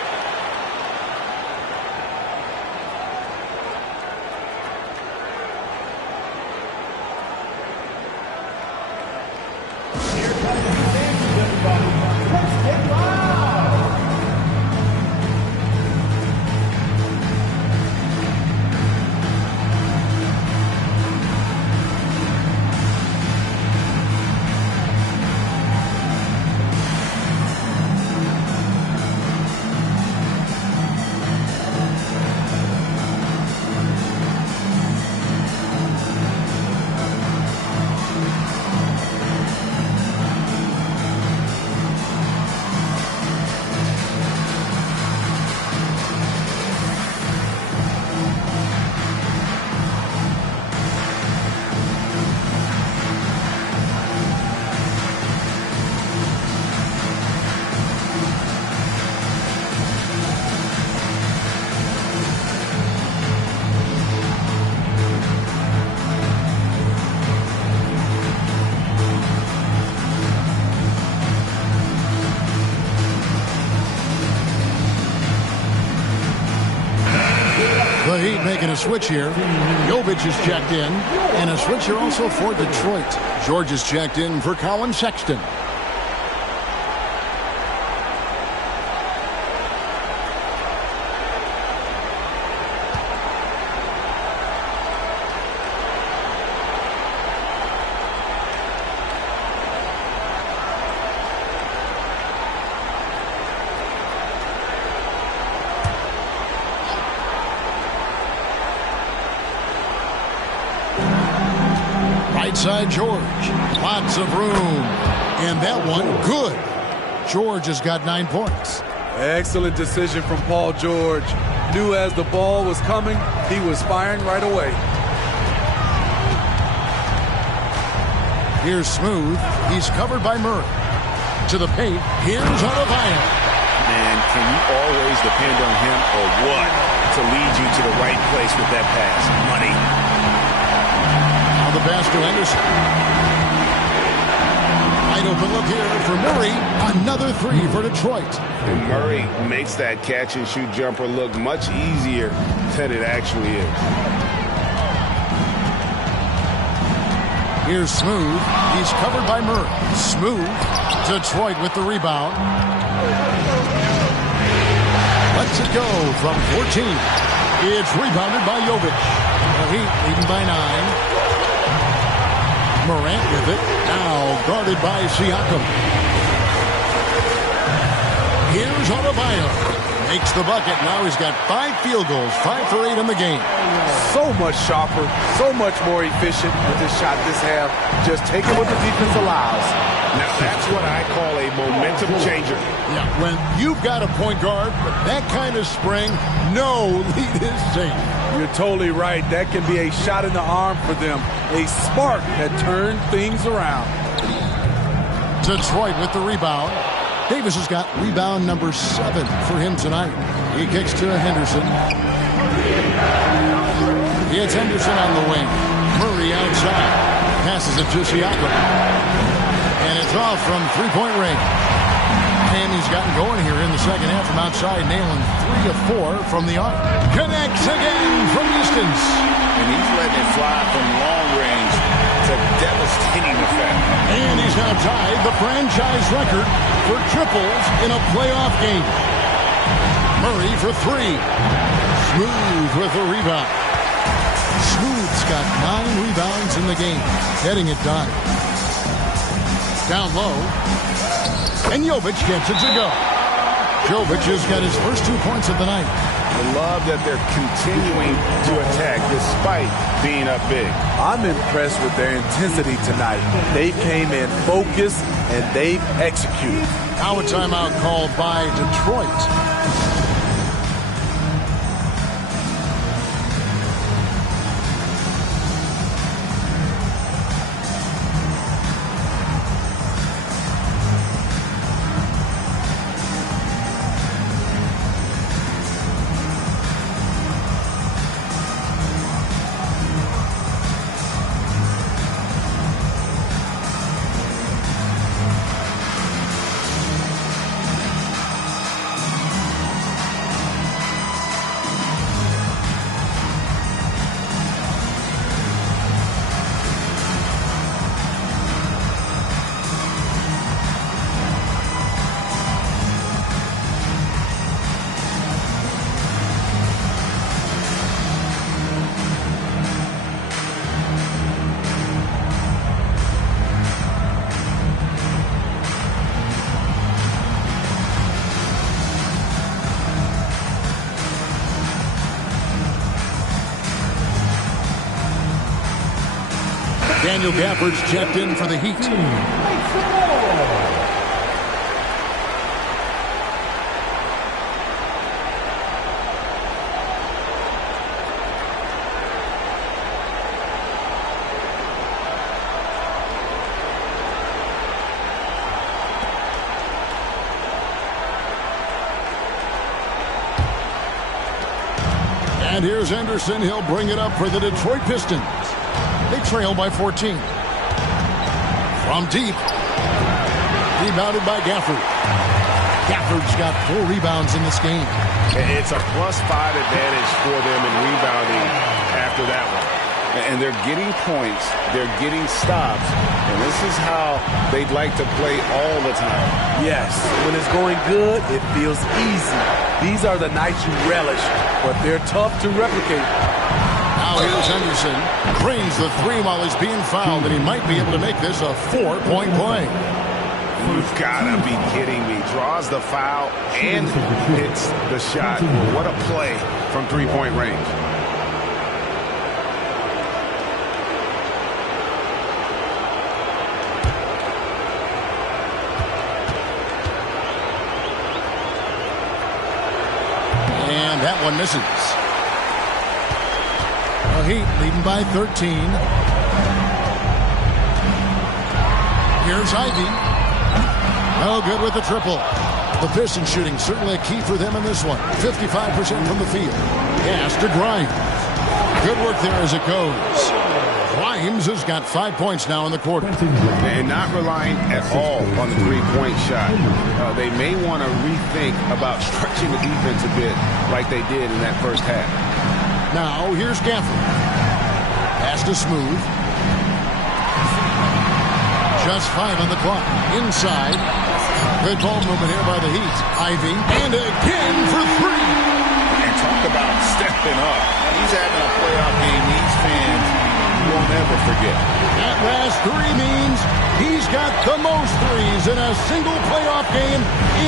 The Heat making a switch here. Jovic is checked in. And a switch here also for Detroit. George is checked in for Colin Sexton. Side George. Lots of room. And that one, good. George has got 9 points. Excellent decision from Paul George. Knew as the ball was coming, he was firing right away. Here's Smooth. He's covered by Murray. To the paint. Here's Adebayo. Man, can you always depend on him or what to lead you to the right place with that pass? Money. The pass to Henderson. Wide open look here for Murray. Another 3 for Detroit. And Murray makes that catch and shoot jumper look much easier than it actually is. Here's Smooth. He's covered by Murray. Smooth. Detroit with the rebound. Lets it go from 14. It's rebounded by Jovic. The Heat leading by 9. Morant with it. Now guarded by Siakam. Here's Adebayo. Makes the bucket. Now he's got 5 field goals, 5 for 8 in the game. So much sharper, so much more efficient with his shot this half. Just taking what the defense allows. Now that's what I call a momentum changer. Yeah, when you've got a point guard with that kind of spring, no lead is safe. You're totally right. That can be a shot in the arm for them. A spark that turned things around. Detroit with the rebound. Davis has got rebound number 7 for him tonight. He kicks to Henderson. It's Henderson on the wing. Murray outside. Passes it to Siakam. And it's off from three-point range. And he's gotten going here in the second half from outside, nailing 3 of 4 from the arc. Connects again from distance. And he's letting it fly from long range. It's a devastating effect. And he's now tied the franchise record for triples in a playoff game. Murray for 3. Smooth with the rebound. Smooth's got 9 rebounds in the game, getting it done. Down low. And Jovic gets it to go. Jovic has got his first 2 points of the night. I love that they're continuing to attack despite being up big. I'm impressed with their intensity tonight. They came in focused and they've executed. Now a timeout called by Detroit. Daniel Gafford's checked in for the Heat. And here's Anderson. He'll bring it up for the Detroit Pistons. They trail by 14. From deep. Rebounded by Gafford. Gafford's got 4 rebounds in this game. It's a +5 advantage for them in rebounding after that one. And they're getting points. They're getting stops. And this is how they'd like to play all the time. Yes, when it's going good, it feels easy. These are the nights you relish, but they're tough to replicate. Now here's Henderson. Drains the 3 while he's being fouled, and he might be able to make this a 4-point play. You've got to be kidding me. Draws the foul and hits the shot. What a play from three-point range. And that one misses. The Heat leading by 13. Here's Ivy. No good with the triple. The Pistons shooting certainly a key for them in this one. 55% from the field. Pass to Grimes. Good work there as it goes. Grimes has got 5 points now in the quarter. And not relying at all on the three-point shot. They may want to rethink about stretching the defense a bit like they did in that first half. Now here's Gafford. Pass to Smooth. Just 5 on the clock. Inside. Good ball movement here by the Heat. Ivy. And again for 3. And talk about stepping up. He's having a playoff game. These fans won't ever forget. That last three means he's got the most threes in a single playoff game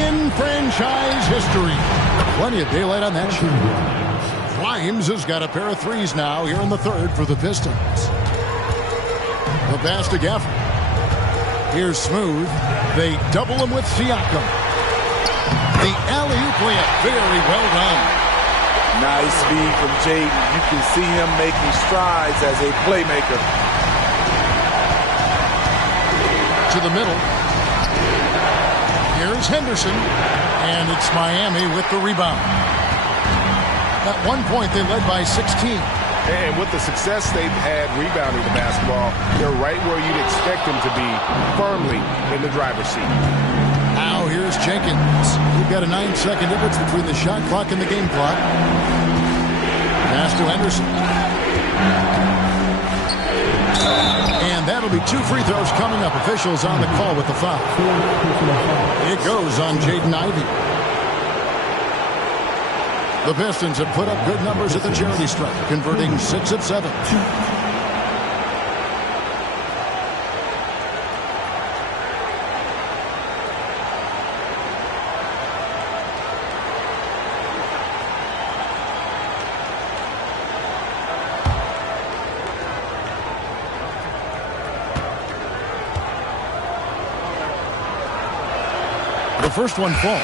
in franchise history. Plenty of daylight on that shot. Grimes has got a pair of threes now here in the third for the Pistons. The pass to Gafford. Here's Smooth. They double him with Siakam. The alley-oop layup. Very well done. Nice feed from Jaden. You can see him making strides as a playmaker. To the middle. Here's Henderson. And it's Miami with the rebound. At one point, they led by 16. And with the success they've had rebounding the basketball, they're right where you'd expect them to be, firmly in the driver's seat. Now here's Jenkins. We've got a 9-second difference between the shot clock and the game clock. Pass to Henderson. And that'll be 2 free throws coming up. Officials on the call with the foul. It goes on Jaden Ivey. The Pistons have put up good numbers at the charity stripe, converting 6 of 7. The first one falls.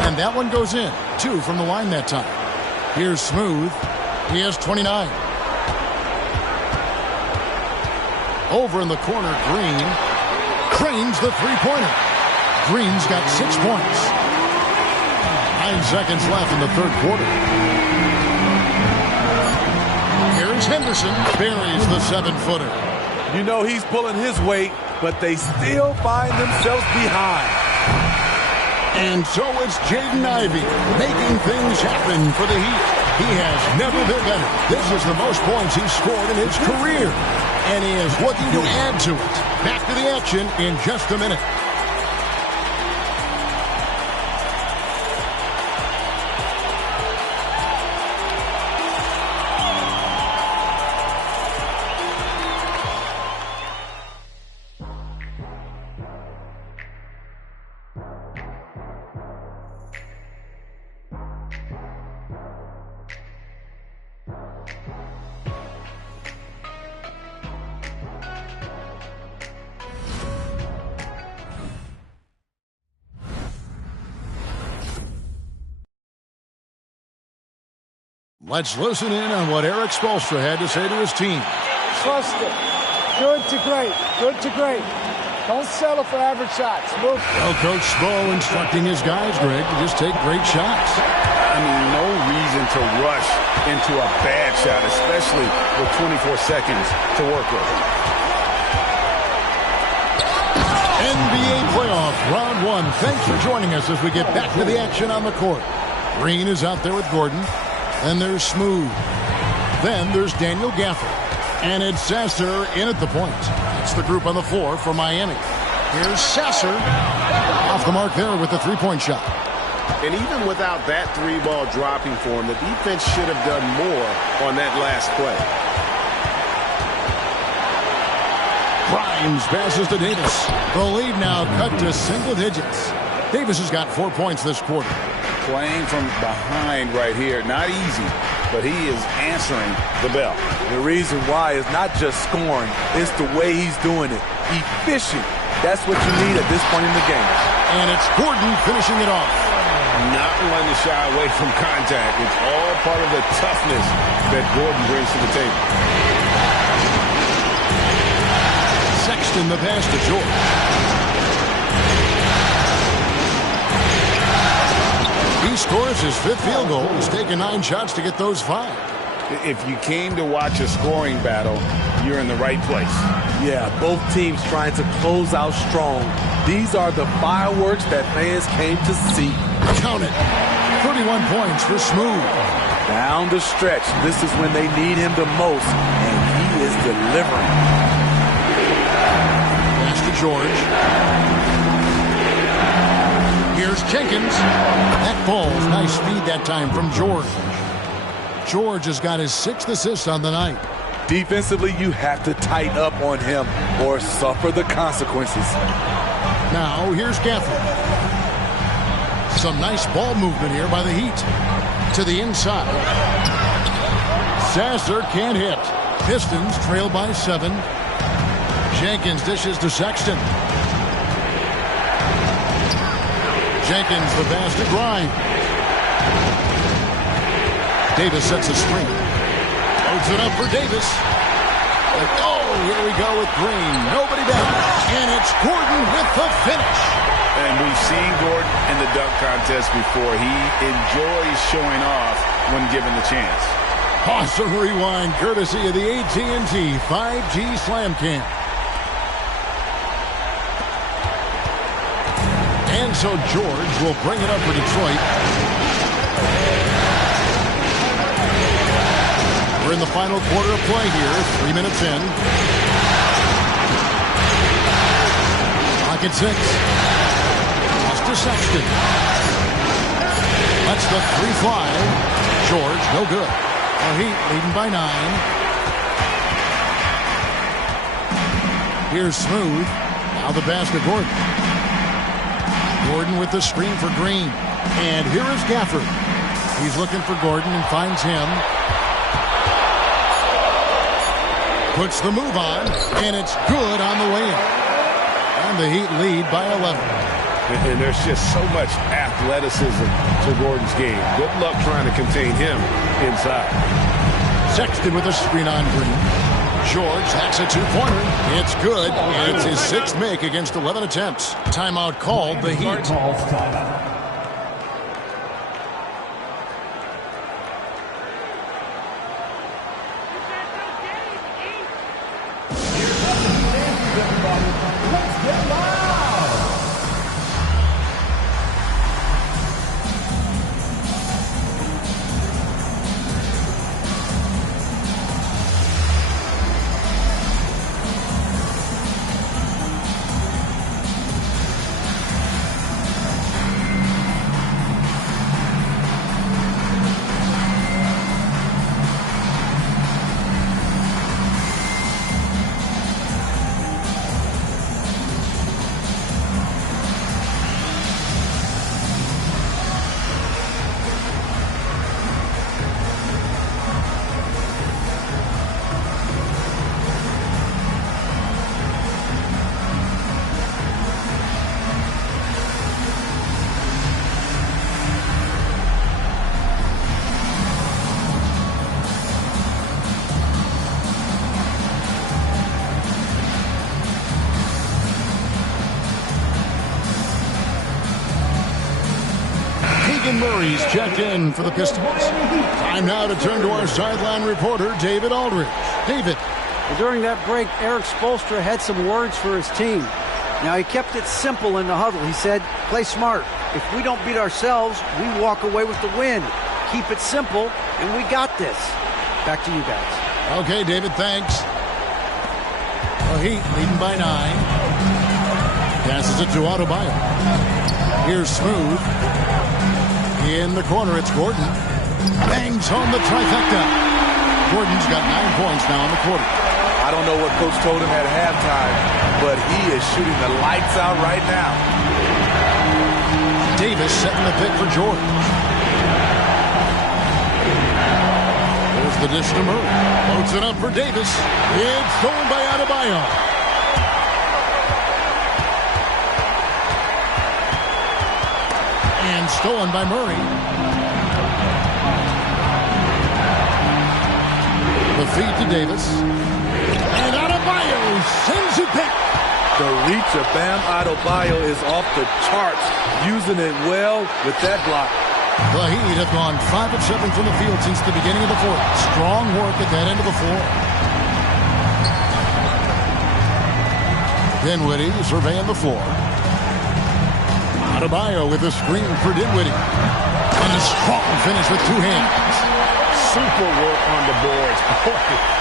And that one goes in. 2 from the line that time. Here's Smooth. He has 29. Over in the corner, Green. Cranes the three-pointer. Green's got 6 points. 9 seconds left in the third quarter. Here's Henderson. Buries the 7-footer. You know he's pulling his weight, but they still find themselves behind. And so it's Jaden Ivey making things happen for the Heat. He has never been better. This is the most points he's scored in his career. And he is looking to add to it. Back to the action in just a minute. Let's listen in on what Eric Spoelstra had to say to his team. Trust it. Good to great. Good to great. Don't settle for average shots. Move. Well, Coach Spo instructing his guys, Greg, to just take great shots. I mean, no reason to rush into a bad shot, especially with 24 seconds to work with. NBA playoffs, round 1. Thanks for joining us as we get back to the action on the court. Green is out there with Gordon. Then there's Smooth. Then there's Daniel Gafford. And it's Sasser in at the point. That's the group on the floor for Miami. Here's Sasser. Off the mark there with the three-point shot. And even without that 3-ball dropping for him, the defense should have done more on that last play. Grimes passes to Davis. The lead now cut to single digits. Davis has got 4 points this quarter. Playing from behind right here. Not easy, but he is answering the bell. The reason why is not just scoring. It's the way he's doing it. Efficient. That's what you need at this point in the game. And it's Gordon finishing it off. Not one to shy away from contact. It's all part of the toughness that Gordon brings to the table. Sexton the pass to George. He scores his 5th field goal. He's taken 9 shots to get those 5. If you came to watch a scoring battle, you're in the right place. Yeah, both teams trying to close out strong. These are the fireworks that fans came to see. Count it. 31 points for Smooth. Down the stretch. This is when they need him the most, and he is delivering. Pass to George. Here's Jenkins. That ball's nice speed that time from George. George has got his 6th assist on the night. Defensively, you have to tighten up on him or suffer the consequences. Now, here's Gafford. Some nice ball movement here by the Heat. To the inside. Sasser can't hit. Pistons trail by 7. Jenkins dishes to Sexton. Jenkins the pass to Grimes. Davis sets a screen. Loads it up for Davis. And here we go with Green. Nobody down. And it's Gordon with the finish. And we've seen Gordon in the dunk contest before. He enjoys showing off when given the chance. Awesome rewind courtesy of the AT&T 5G Slam Cam. And so George will bring it up for Detroit. We're in the final quarter of play here, 3 minutes in. Clock at 6. Pass to Sexton. That's the 3 fly. George, no good. The Heat leading by 9. Here's Smooth. Now the pass to Gordon. Gordon with the screen for Green. And here is Gafford. He's looking for Gordon and finds him. Puts the move on, and it's good on the way in. And the Heat lead by 11. And there's just so much athleticism to Gordon's game. Good luck trying to contain him inside. Sexton with a screen on Green. George hacks a 2-pointer. It's good, and it's his 6th make against 11 attempts. Timeout called the Heat. Murray's checked in for the Pistons. Time now to turn to our sideline reporter, David Aldridge. David. Well, during that break, Eric Spoelstra had some words for his team. Now, he kept it simple in the huddle. He said, play smart. If we don't beat ourselves, we walk away with the win. Keep it simple, and we got this. Back to you guys. Okay, David, thanks. The Heat leading by 9. Passes it to Adebayo. Here's Smooth. In the corner, it's Gordon. Bangs home the trifecta. Gordon's got 9 points now in the quarter. I don't know what Coach told him at halftime, but he is shooting the lights out right now. Davis setting the pick for George. There's the dish to Murray. Loads it up for Davis. It's stolen by Adebayo. And stolen by Murray. The feed to Davis. And Adebayo sends it back. The reach of Bam Adebayo is off the charts. Using it well with that block. The Heat have gone 5 of 7 from the field since the beginning of the fourth. Strong work at that end of the floor. Dinwiddie surveying the floor. Adebayo with a screen for Dinwiddie. And a strong finish with two hands. Super work on the boards.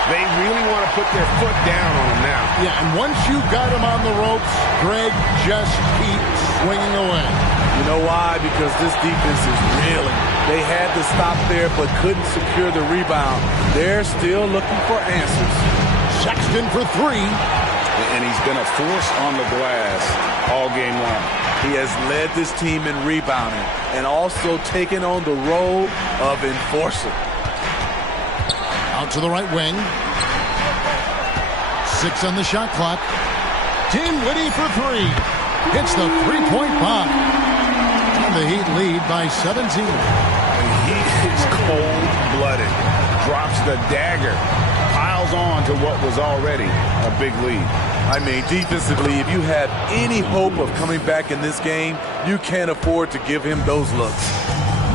They really want to put their foot down on them now. Yeah, and once you got him on the ropes, Greg just keeps swinging away. You know why? Because this defense is reeling. They had to stop there but couldn't secure the rebound. They're still looking for answers. Sexton for three. And he's been a force on the glass all game long. He has led this team in rebounding and also taken on the role of enforcer. Out to the right wing. 6 on the shot clock. Dinwiddie for three. Hits the three-point bomb. And the Heat lead by 17. He is cold-blooded. Drops the dagger. Piles on to what was already a big lead. I mean, defensively, if you have any hope of coming back in this game, you can't afford to give him those looks.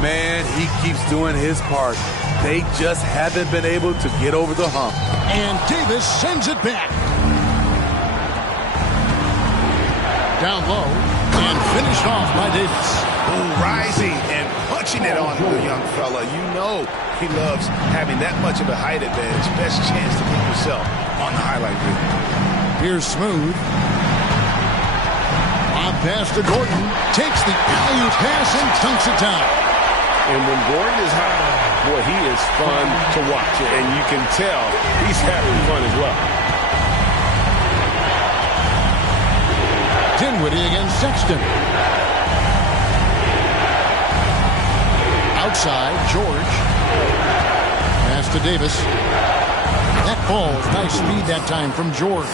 Man, he keeps doing his part. They just haven't been able to get over the hump. And Davis sends it back. Down low and finished off by Davis. Ooh, rising and punching it on the young fella. You know he loves having that much of a height advantage. Best chance to keep yourself on the highlight reel. Here's Smooth. On pass to Gordon. Takes the alley-oop pass and dunks it down. And when Gordon is hot, boy, he is fun to watch. And you can tell he's having fun as well. Dinwiddie against Sexton. Outside, George. Pass to Davis. That ball's nice speed that time from George.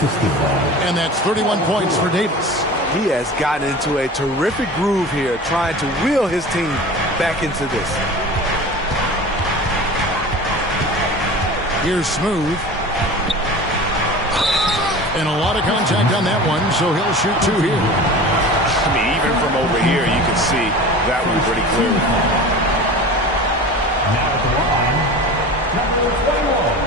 And that's 31 points for Davis. He has gotten into a terrific groove here, trying to wheel his team back into this. Here's Smooth. And a lot of contact on that one, so he'll shoot two here. I mean, even from over here, you can see that one pretty clearly. Now at the line, number 21.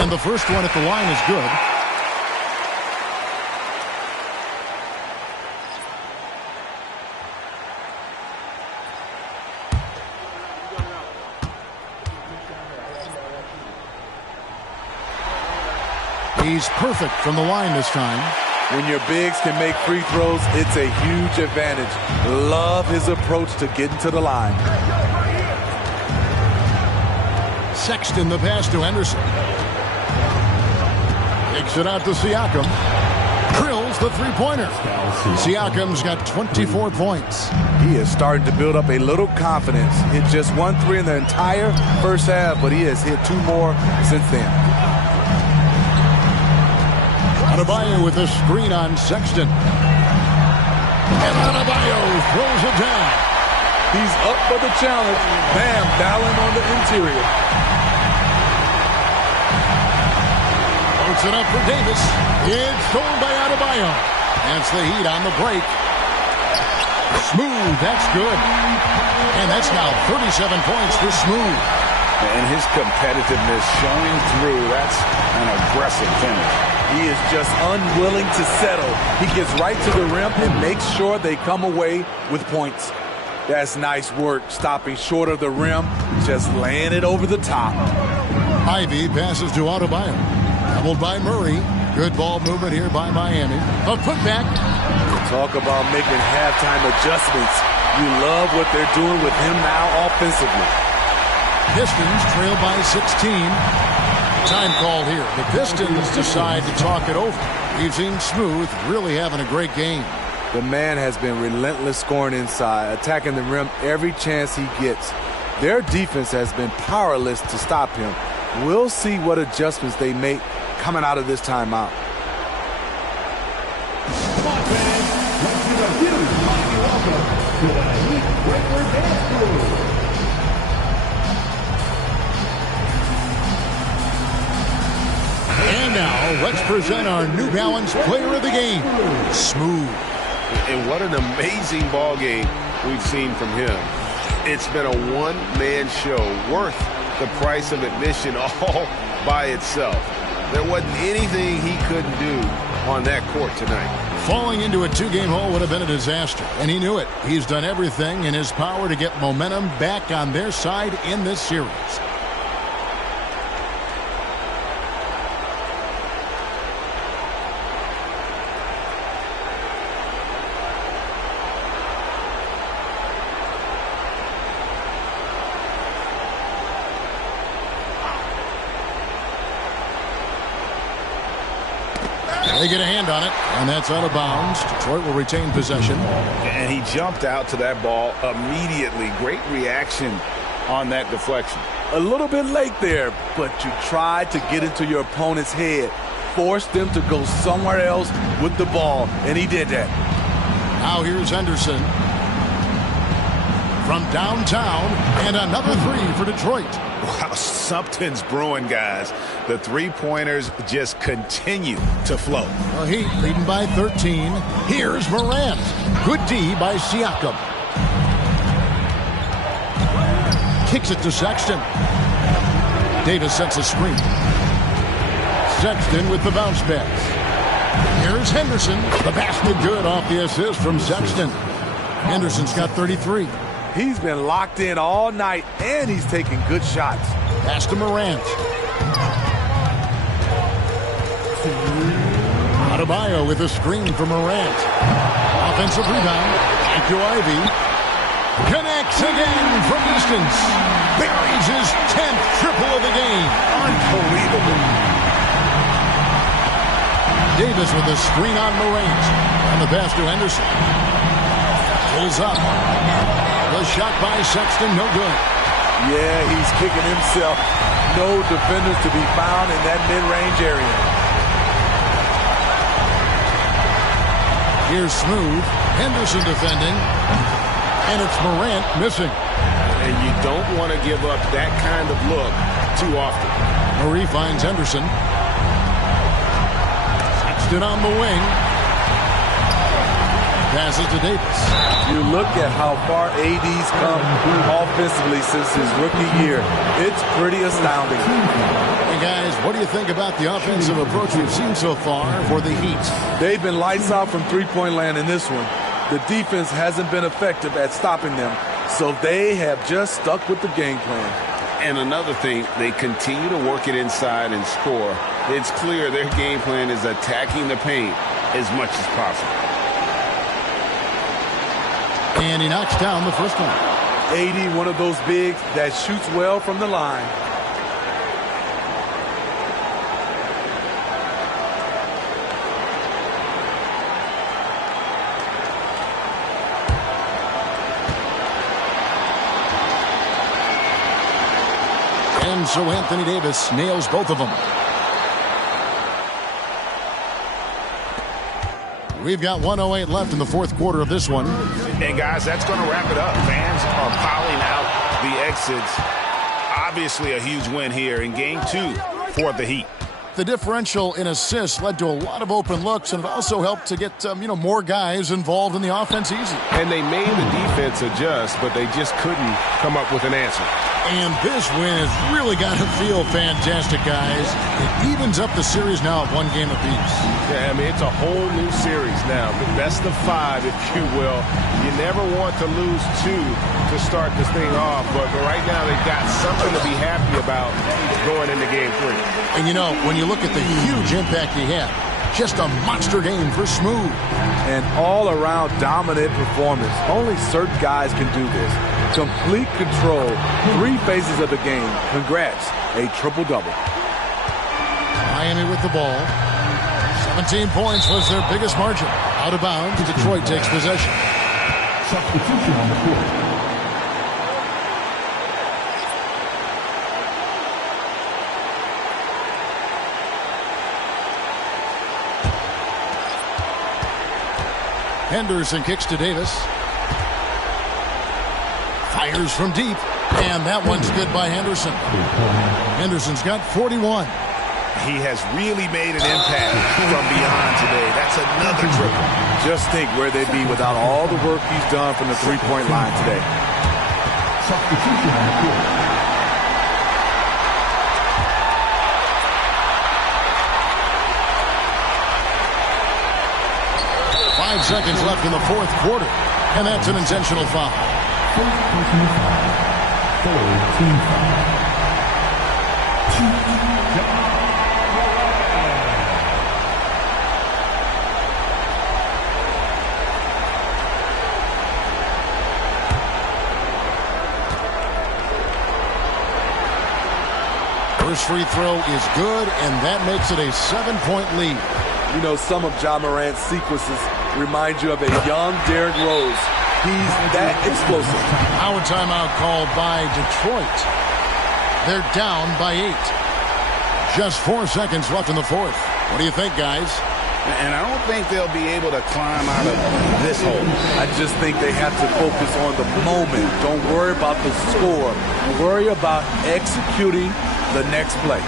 And the first one at the line is good. He's perfect from the line this time. When your bigs can make free throws, it's a huge advantage. Love his approach to getting to the line. Sexton the pass to Henderson. Takes it out to Siakam. Drills the three-pointer. Siakam's got 24 points. He is starting to build up a little confidence. Hit just 1 3 in the entire first half, but he has hit 2 more since then. Adebayo with a screen on Sexton. And Adebayo throws it down. He's up for the challenge. Bam, battling on the interior. Puts it up for Davis. It's stolen by Adebayo. That's the Heat on the break. Smooth, that's good. And that's now 37 points for Smooth. And his competitiveness showing through. That's an aggressive finish. He is just unwilling to settle. He gets right to the rim and makes sure they come away with points. That's nice work, stopping short of the rim, just laying it over the top. Ivy passes to Adebayo. Doubled by Murray. Good ball movement here by Miami. A putback. Talk about making halftime adjustments. You love what they're doing with him now offensively. Pistons trail by 16. Time called here. The Pistons decide to talk it over. We've seen Smooth really having a great game. The man has been relentless scoring inside, attacking the rim every chance he gets. Their defense has been powerless to stop him. We'll see what adjustments they make coming out of this timeout. Come on, fans. Let's give a huge mighty welcome to the Heat Breaker Dance Crew. And now, let's present our New Balance Player of the Game, Smooth. And what an amazing ball game we've seen from him. It's been a one-man show worth the price of admission all by itself. There wasn't anything he couldn't do on that court tonight. Falling into a two-game hole would have been a disaster, and he knew it. He's done everything in his power to get momentum back on their side in this series. They get a hand on it, and that's out of bounds. Detroit will retain possession. And he jumped out to that ball immediately. Great reaction on that deflection. A little bit late there, but you tried to get into your opponent's head. Force them to go somewhere else with the ball, and he did that. Now here's Henderson. From downtown, and another three for Detroit. Wow, something's brewing, guys. The three-pointers just continue to flow. The Heat leading by 13. Here's Morant. Good D by Siakam. Kicks it to Sexton. Davis sets a screen. Sexton with the bounce pass. Here's Henderson. The basket good off the assist from Sexton. Henderson's got 33. He's been locked in all night, and he's taking good shots. Pass to Morant. Adebayo with a screen for Morant. Offensive rebound. Back to Ivy. Connects again from distance. Buries his 10th triple of the game. Unbelievable. Davis with a screen on Morant. And the pass to Henderson. Pulls up. The shot by Sexton, no good. Yeah, he's kicking himself. No defenders to be found in that mid-range area. Here's Smooth. Henderson defending. And it's Morant missing. And you don't want to give up that kind of look too often. Murray finds Henderson. Sexton on the wing. Passes to Davis. You look at how far AD's come offensively since his rookie year. It's pretty astounding. Hey, guys, what do you think about the offensive approach we've seen so far for the Heat? They've been lights out from three-point land in this one. The defense hasn't been effective at stopping them, so they have just stuck with the game plan. And another thing, they continue to work it inside and score. It's clear their game plan is attacking the paint as much as possible. And he knocks down the first one. AD, one of those bigs that shoots well from the line. And so Anthony Davis nails both of them. We've got 1:08 left in the fourth quarter of this one. And, guys, that's going to wrap it up. Fans are piling out the exits. Obviously a huge win here in Game 2 for the Heat. The differential in assists led to a lot of open looks, and it also helped to get more guys involved in the offense easy. And they made the defense adjust, but they just couldn't come up with an answer. And this win has really got to feel fantastic, guys. It evens up the series now at one game apiece. Yeah, I mean, it's a whole new series now. The best of 5, if you will. You never want to lose 2 to start this thing off, but right now they've got something to be happy about going into Game 3. And, when you look at the huge impact he had, just a monster game for Smooth. An all-around dominant performance. Only certain guys can do this. Complete control, 3 phases of the game. Congrats, a triple-double. Miami with the ball. 17 points was their biggest margin. Out of bounds, Detroit takes possession. Substitution on the court. Henderson kicks to Davis. Fires from deep. And that one's good by Henderson. Henderson's got 41. He has really made an impact from beyond today. That's another triple. Just think where they'd be without all the work he's done from the three-point line today. Substitution on the field. 5 seconds left in the fourth quarter, and that's an intentional foul. First personal foul. Third team foul. First free throw is good, and that makes it a 7-point lead. You know, some of Ja Morant's sequences remind you of a young Derrick Rose. He's that explosive. Now a timeout called by Detroit. They're down by 8. Just 4 seconds left in the fourth. What do you think, guys? And I don't think they'll be able to climb out of this hole. I just think they have to focus on the moment. Don't worry about the score. Worry about executing the next play.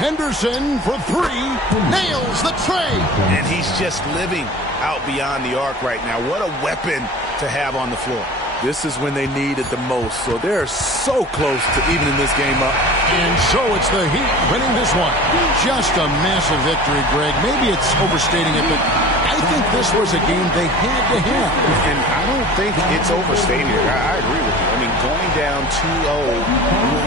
Henderson for 3, nails the tray. And he's just living out beyond the arc right now. What a weapon to have on the floor. This is when they need it the most, so they're so close to evening this game up. And so it's the Heat winning this one. Just a massive victory, Greg. Maybe it's overstating it, but I think this was a game they had to have. And I don't think it's overstating it. I agree with you. I mean, going down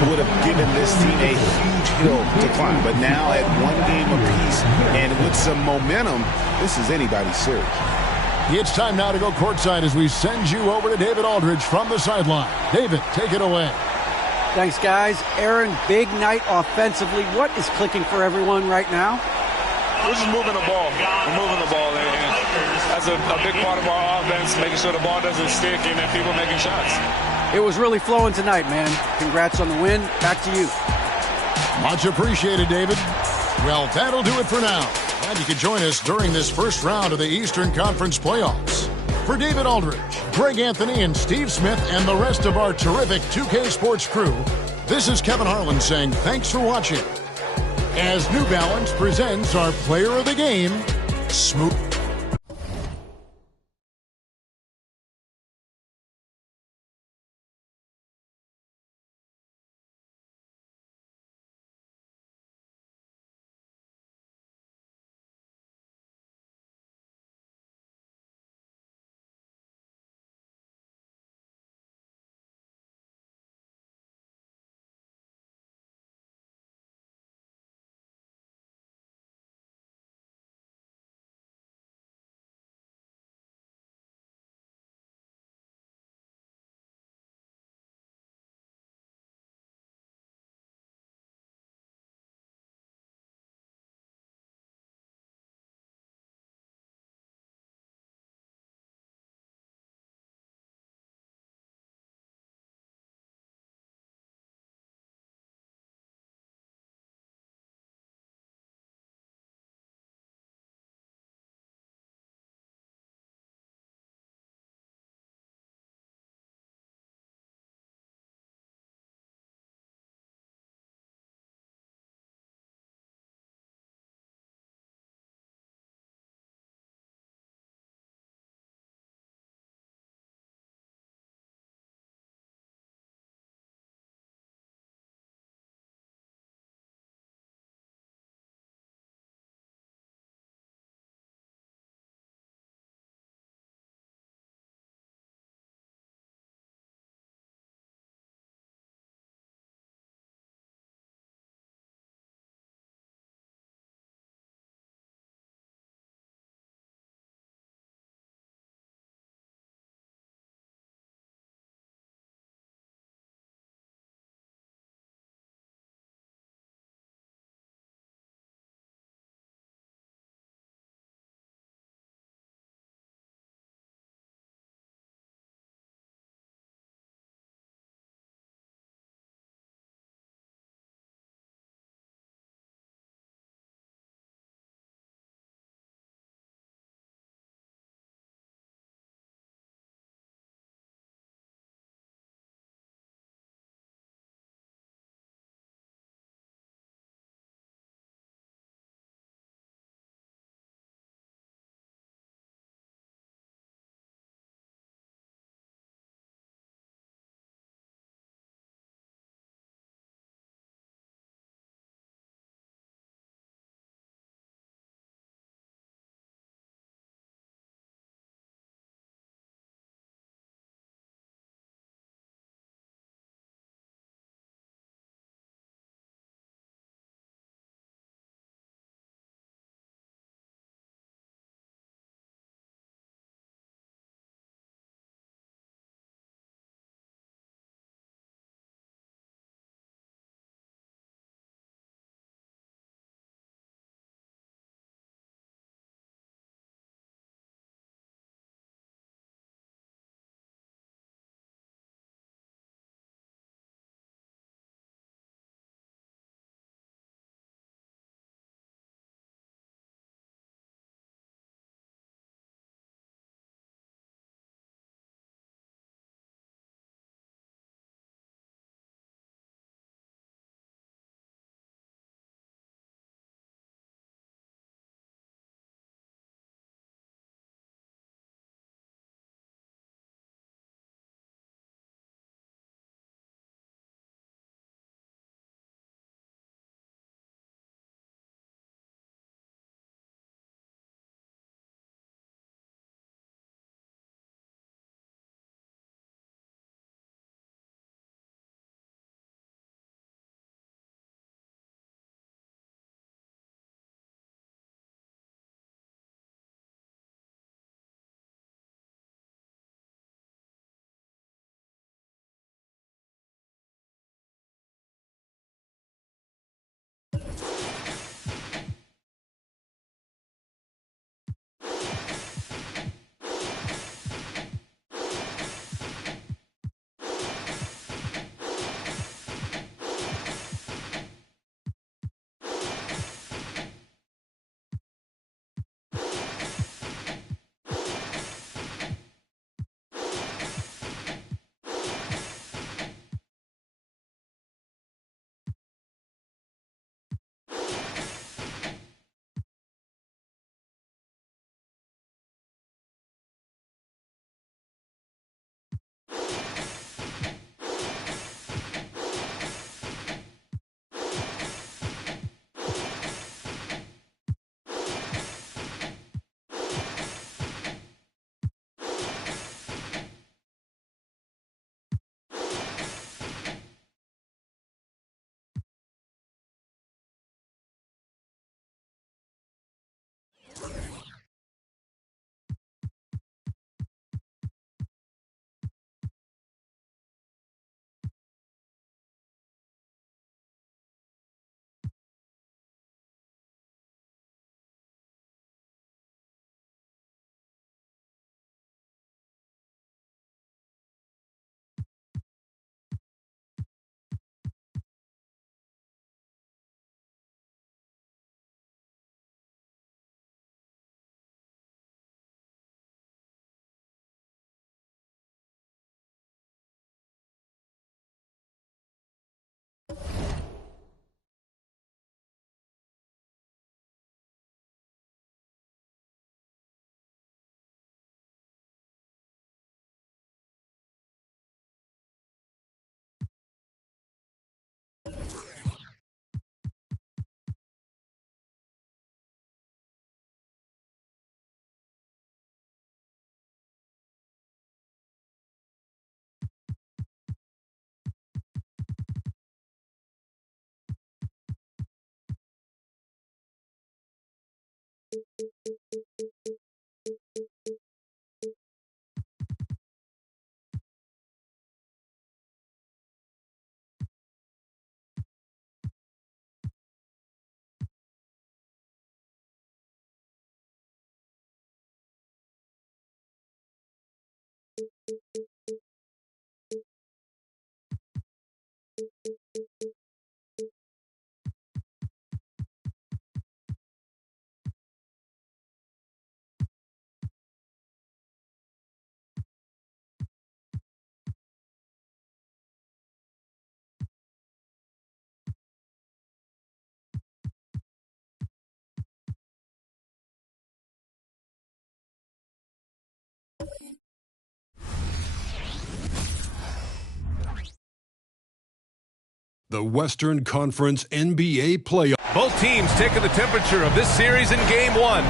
2-0 would have given this team a huge hill to climb. But now at one game apiece and with some momentum, this is anybody's series. It's time now to go courtside as we send you over to David Aldridge from the sideline. David, take it away. Thanks, guys. Aaron, big night offensively. What is clicking for everyone right now? We're just moving the ball. We're moving the ball. And that's a big part of our offense, making sure the ball doesn't stick and that people making shots. It was really flowing tonight, man. Congrats on the win. Back to you. Much appreciated, David. Well, that'll do it for now. Glad you could join us during this first round of the Eastern Conference playoffs. For David Aldridge, Greg Anthony, and Steve Smith, and the rest of our terrific 2K Sports crew, this is Kevin Harlan saying thanks for watching. As New Balance presents our player of the game, Smooth. The Western Conference NBA playoff. Both teams taking the temperature of this series in Game 1.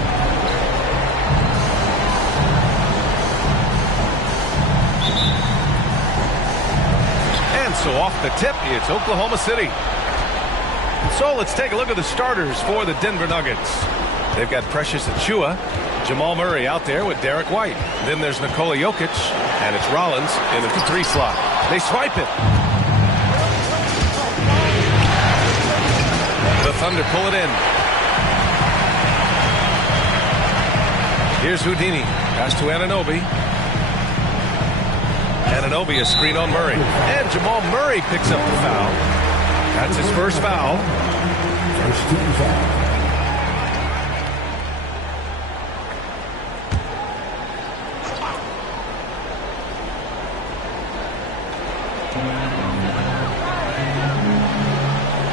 And so off the tip, it's Oklahoma City. So let's take a look at the starters for the Denver Nuggets. They've got Precious Achiuwa, Jamal Murray out there with Derek White. Then there's Nikola Jokic, and it's Rollins in at the 3 slot. They swipe it. The Thunder pull it in. Here's Houdini. Pass to Anunoby. Anunoby a screen on Murray. And Jamal Murray picks up the foul. That's his first foul. First team foul.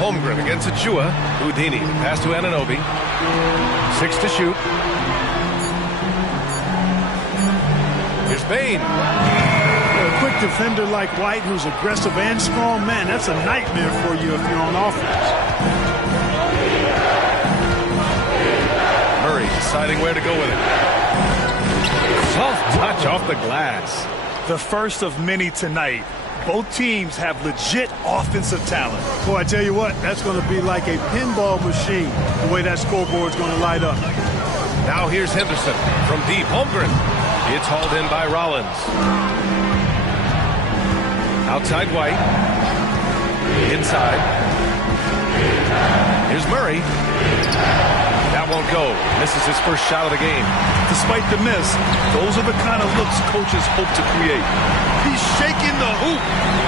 Holmgren against Achiuwa. Houdini. Pass to Anunoby. 6 to shoot. Here's Bane. A quick defender like White, who's aggressive and strong, man, that's a nightmare for you if you're on offense. Murray deciding where to go with it. Soft touch off the glass. The first of many tonight. Both teams have legit offensive talent. Boy, I tell you what, that's going to be like a pinball machine, the way that scoreboard's going to light up. Now here's Henderson from deep. Holmgren. It's hauled in by Rollins. Outside White. Inside. Here's Murray. That won't go. Misses his first shot of the game. Despite the miss, those are the kind of looks coaches hope to create. He's shaking the hoop.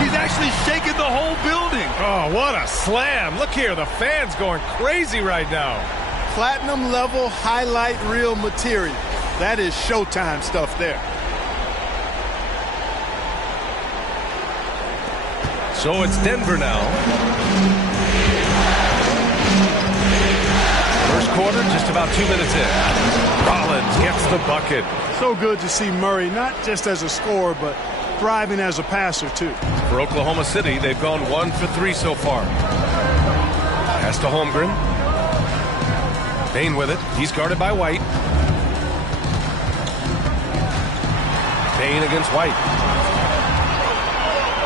He's actually shaking the whole building. Oh, what a slam. Look here, the fans going crazy right now. Platinum level highlight reel material. That is Showtime stuff there. So it's Denver now. First quarter, just about 2 minutes in. Rollins gets the bucket. So good to see Murray, not just as a scorer, but thriving as a passer, too. For Oklahoma City, they've gone 1 for 3 so far. Pass to Holmgren. Bane with it. He's guarded by White. Bane against White.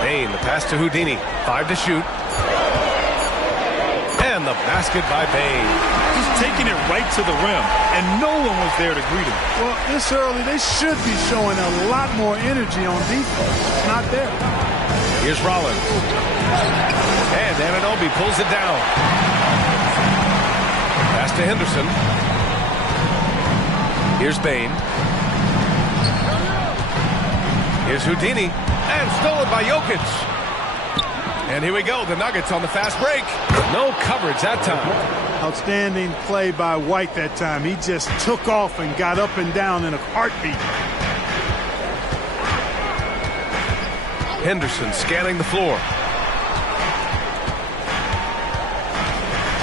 Bane, the pass to Houdini. 5 to shoot. And the basket by Bane. He's taking it right to the rim, and no one was there to greet him. Well, this early, they should be showing a lot more energy on defense. Not there. Here's Rollins. And Anunoby pulls it down. Pass to Henderson. Here's Bane. Here's Houdini. And stolen by Jokic. And here we go. The Nuggets on the fast break. No coverage that time. Outstanding play by White that time. He just took off and got up and down in a heartbeat. Henderson scanning the floor.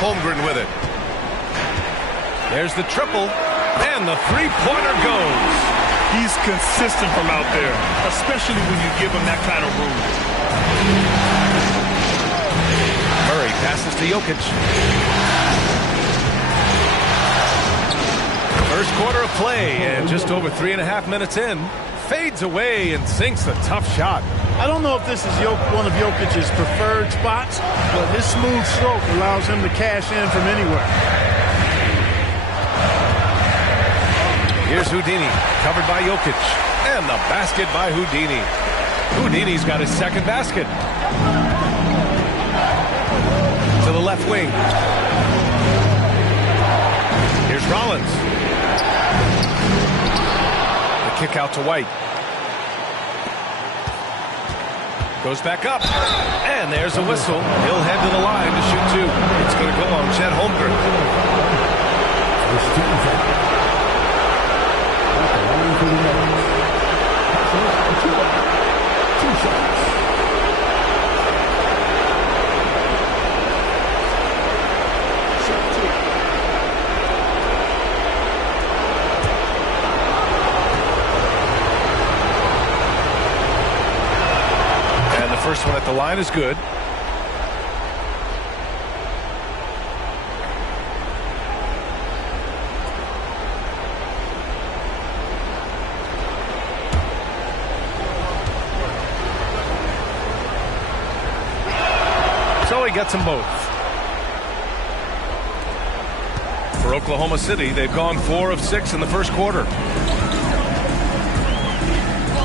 Holmgren with it. There's the triple. And the three-pointer goes. He's consistent from out there, especially when you give him that kind of room. Murray passes to Jokic. First quarter of play, and just over 3.5 minutes in, fades away and sinks a tough shot. I don't know if this is one of Jokic's preferred spots, but his smooth stroke allows him to cash in from anywhere. Here's Houdini, covered by Jokic, and the basket by Houdini. Houdini's got his second basket. To the left wing. Here's Rollins. The kick out to White. Goes back up. And there's a whistle. He'll head to the line to shoot two. It's going to go on Chet Holmgren. First one at the line is good. So he gets them both. For Oklahoma City, they've gone 4 of 6 in the first quarter.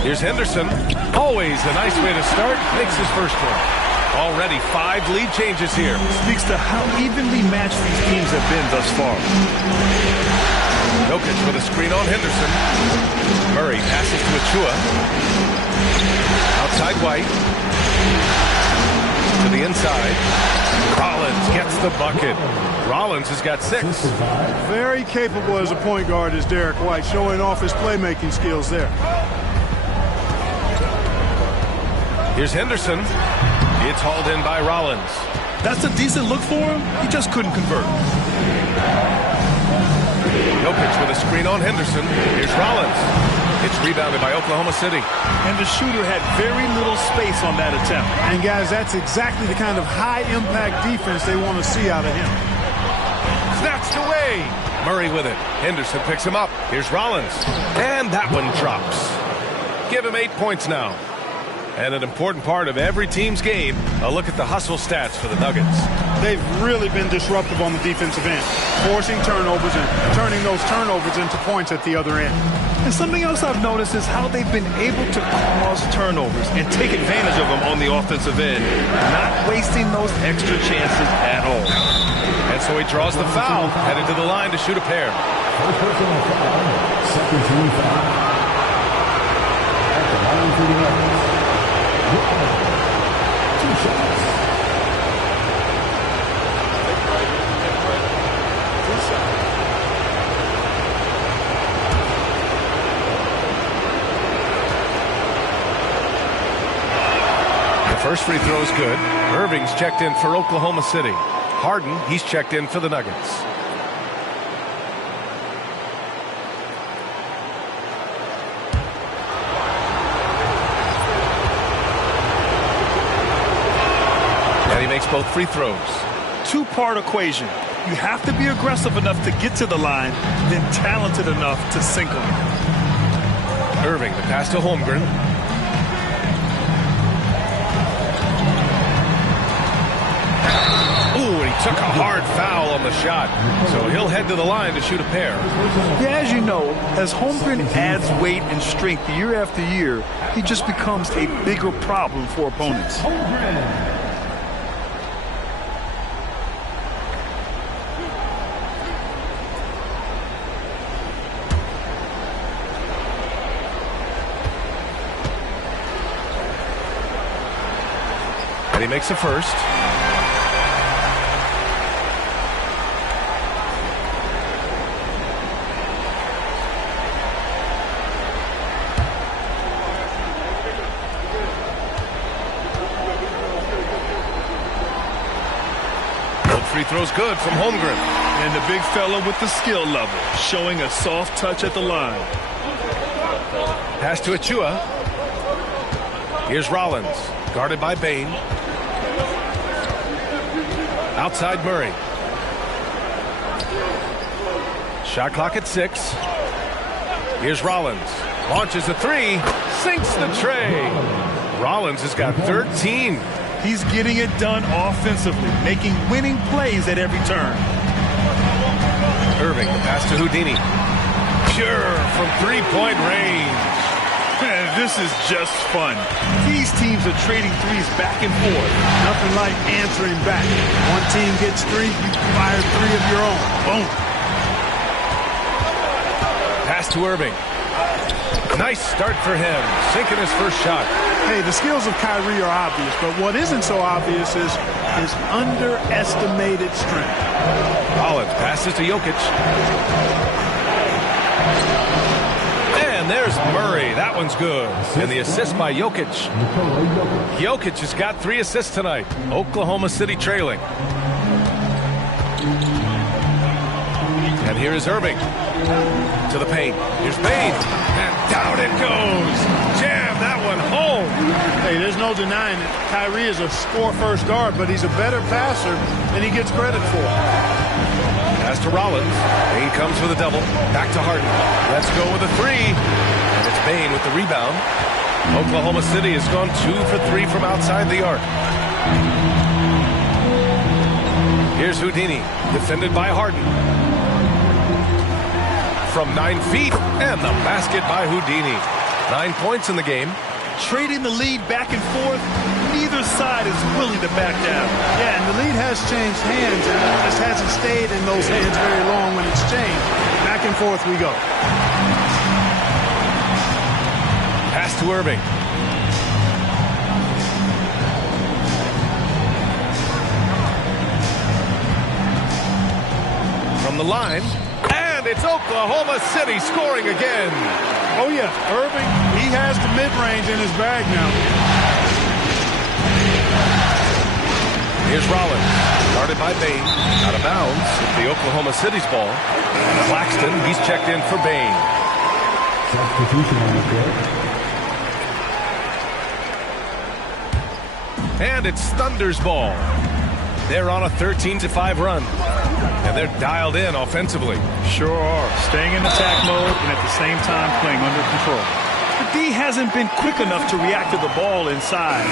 Here's Henderson. Always a nice way to start. Makes his first one. Already 5 lead changes here. Speaks to how evenly matched these teams have been thus far. Jokic with a screen on Henderson. Murray passes to Achua. Outside White. To the inside. Rollins gets the bucket. Rollins has got 6. Very capable as a point guard is Derek White, showing off his playmaking skills there. Here's Henderson. It's hauled in by Rollins. That's a decent look for him. He just couldn't convert. Jokic with a screen on Henderson. Here's Rollins. It's rebounded by Oklahoma City. And the shooter had very little space on that attempt. And guys, that's exactly the kind of high-impact defense they want to see out of him. Snatched away. Murray with it. Henderson picks him up. Here's Rollins. And that one drops. Give him 8 points now. And an important part of every team's game, a look at the hustle stats for the Nuggets. They've really been disruptive on the defensive end, forcing turnovers and turning those turnovers into points at the other end. And something else I've noticed is how they've been able to cause turnovers and take advantage of them on the offensive end, not wasting those extra chances at all. And so he draws the foul, headed to the line to shoot a pair. First personal foul, second team foul. At the line for the Nuggets. 2 shots. The first free throw is good. Irving's checked in for Oklahoma City. Harden, he's checked in for the Nuggets. Makes both free throws. 2-part equation. You have to be aggressive enough to get to the line, then talented enough to sink them. Irving, the pass to Holmgren. Ooh, and he took a hard foul on the shot. So he'll head to the line to shoot a pair. Yeah, as you know, as Holmgren adds weight and strength year after year, he just becomes a bigger problem for opponents. And he makes a first. Both free throws good from Holmgren. And the big fella with the skill level, showing a soft touch at the line. Pass to Achua. Here's Rollins, guarded by Bain. Outside Murray. Shot clock at 6. Here's Rollins. Launches a 3. Sinks the tray. Rollins has got 13. He's getting it done offensively, making winning plays at every turn. Irving, the pass to Houdini. Pure from three-point range. This is just fun. These teams are trading threes back and forth. Nothing like answering back. One team gets 3, you fire 3 of your own. Boom. Pass to Irving. Nice start for him, sinking his first shot. Hey, the skills of Kyrie are obvious, but what isn't so obvious is his underestimated strength. Rollins passes to Jokic. And there's Murray. That one's good. And the assist by Jokic. Jokic has got 3 assists tonight. Oklahoma City trailing. And here is Irving. To the paint. Here's Bane. And down it goes. Jam that one home. Hey, there's no denying it. Kyrie is a score-first guard, but he's a better passer than he gets credit for. Pass to Rollins. Bane comes with a double. Back to Harden. Let's go with a 3. And it's Bane with the rebound. Oklahoma City has gone 2 for 3 from outside the arc. Here's Houdini. Defended by Harden. From 9 feet, and the basket by Houdini. 9 points in the game. Trading the lead back and forth, neither side is willing to back down. Yeah, and the lead has changed hands, and it just hasn't stayed in those hands very long when it's changed. Back and forth we go. Pass to Irving. From the line. And it's Oklahoma City scoring again. Oh, yeah. Irving, he has the mid-range in his bag now. Here's Rollins. Guarded by Bane. Out of bounds. The Oklahoma City's ball. Claxton, he's checked in for Bane. Substitution on the court. And it's Thunder's ball. They're on a 13-5 run. And they're dialed in offensively. Sure are. Staying in attack mode and at the same time playing under control. The D hasn't been quick enough to react to the ball inside.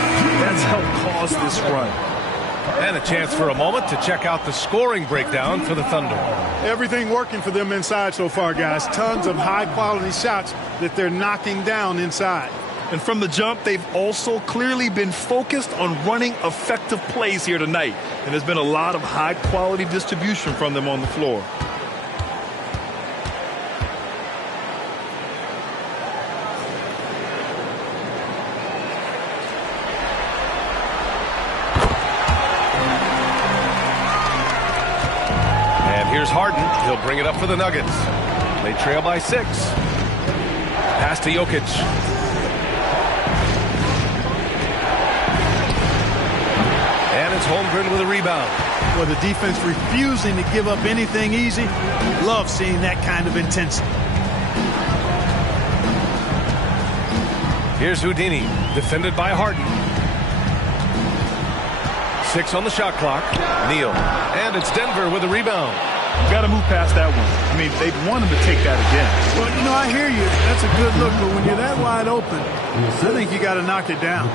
That's helped cause this run. And a chance for a moment to check out the scoring breakdown for the Thunder. Everything working for them inside so far, guys. Tons of high-quality shots that they're knocking down inside. And from the jump, they've also clearly been focused on running effective plays here tonight. And there's been a lot of high-quality distribution from them on the floor. And here's Harden. He'll bring it up for the Nuggets. They trail by 6. Pass to Jokic. And it's Holmgren with a rebound. Well, the defense refusing to give up anything easy. Love seeing that kind of intensity. Here's Houdini, defended by Harden. 6 on the shot clock. Neal. And it's Denver with a rebound. You got to move past that one. I mean, they'd want him to take that again. Well, you know, I hear you. That's a good look, but when you're that wide open, I think you got to knock it down.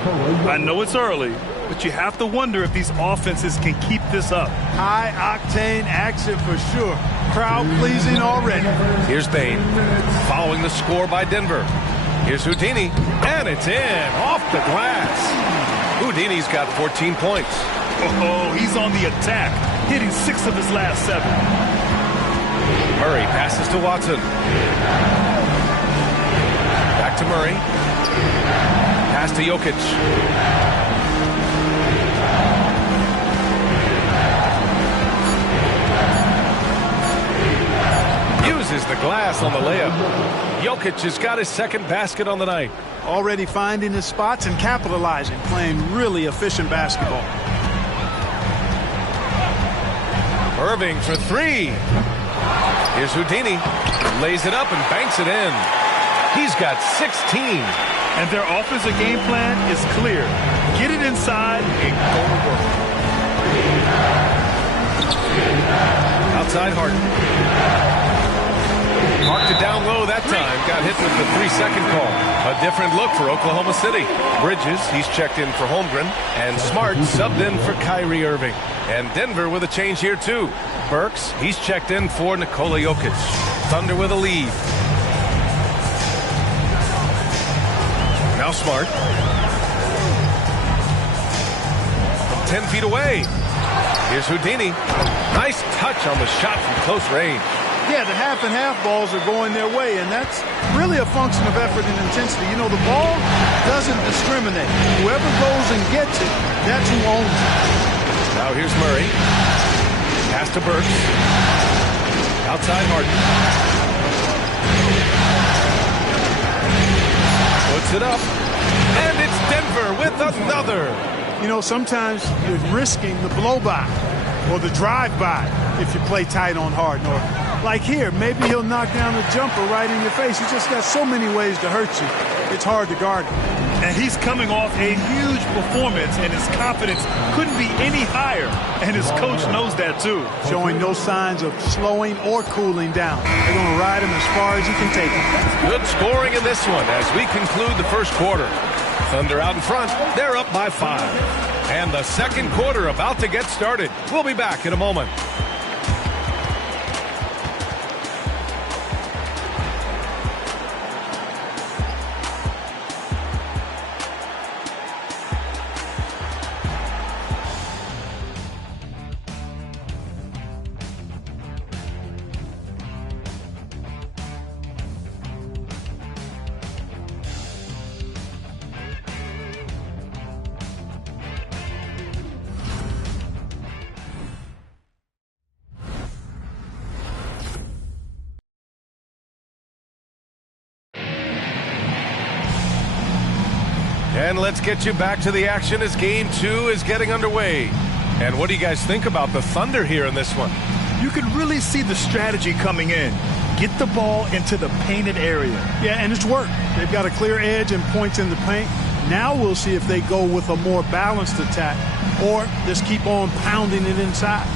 I know it's early, but you have to wonder if these offenses can keep this up. High-octane action for sure. Crowd-pleasing already. Here's Bane, following the score by Denver. Here's Houdini, and it's in, off the glass. Houdini's got 14 points. Oh, he's on the attack, hitting 6 of his last 7. Murray passes to Watson. Back to Murray. Pass to Jokic. Uses the glass on the layup. Jokic has got his second basket on the night. Already finding his spots and capitalizing, playing really efficient basketball. Irving for 3. Here's Houdini. Lays it up and banks it in. He's got 16. And their offensive game plan is clear. Get it inside and go to work. Outside Harden. Marked it down low that time. Got hit with the 3-second call. A different look for Oklahoma City. Bridges, he's checked in for Holmgren. And Smart subbed in for Kyrie Irving. And Denver with a change here too. Burks, he's checked in for Nikola Jokic. Thunder with a lead. Now Smart. From 10 feet away. Here's Houdini. Nice touch on the shot from close range. Yeah, the half and half balls are going their way, and that's really a function of effort and intensity. You know, the ball doesn't discriminate. Whoever goes and gets it, that's who owns it. Now here's Murray. Pass to Burks. Outside Harden. Puts it up. And it's Denver with another. You know, sometimes you're risking the blow-by or the drive-by if you play tight on Harden. Or like here, maybe he'll knock down a jumper right in your face. He's just got so many ways to hurt you. It's hard to guard him. And he's coming off a huge performance, and his confidence couldn't be any higher. And his coach knows that, too. Showing no signs of slowing or cooling down. They're going to ride him as far as you can take him. Good scoring in this one as we conclude the first quarter. Thunder out in front. They're up by 5. And the second quarter about to get started. We'll be back in a moment. And let's get you back to the action as Game 2 is getting underway. And what do you guys think about the Thunder here in this one? You can really see the strategy coming in. Get the ball into the painted area. Yeah, and it's worked. They've got a clear edge and points in the paint. Now we'll see if they go with a more balanced attack or just keep on pounding it inside.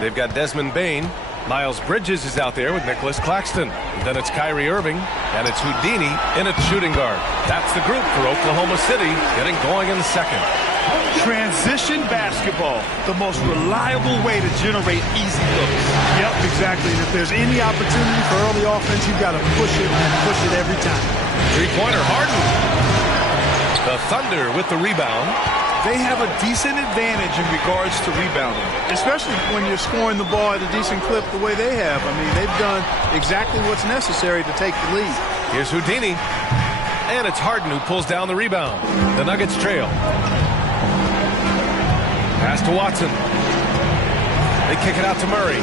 They've got Desmond Bane. Miles Bridges is out there with Nicholas Claxton. And then it's Kyrie Irving, and it's Houdini in at shooting guard. That's the group for Oklahoma City getting going in the second. Transition basketball, the most reliable way to generate easy looks. Yep, exactly. And if there's any opportunity for early offense, you've got to push it and push it every time. Three-pointer, Harden. The Thunder with the rebound. They have a decent advantage in regards to rebounding. Especially when you're scoring the ball at a decent clip the way they have. I mean, they've done exactly what's necessary to take the lead. Here's Houdini. And it's Harden who pulls down the rebound. The Nuggets trail. Pass to Watson. They kick it out to Murray.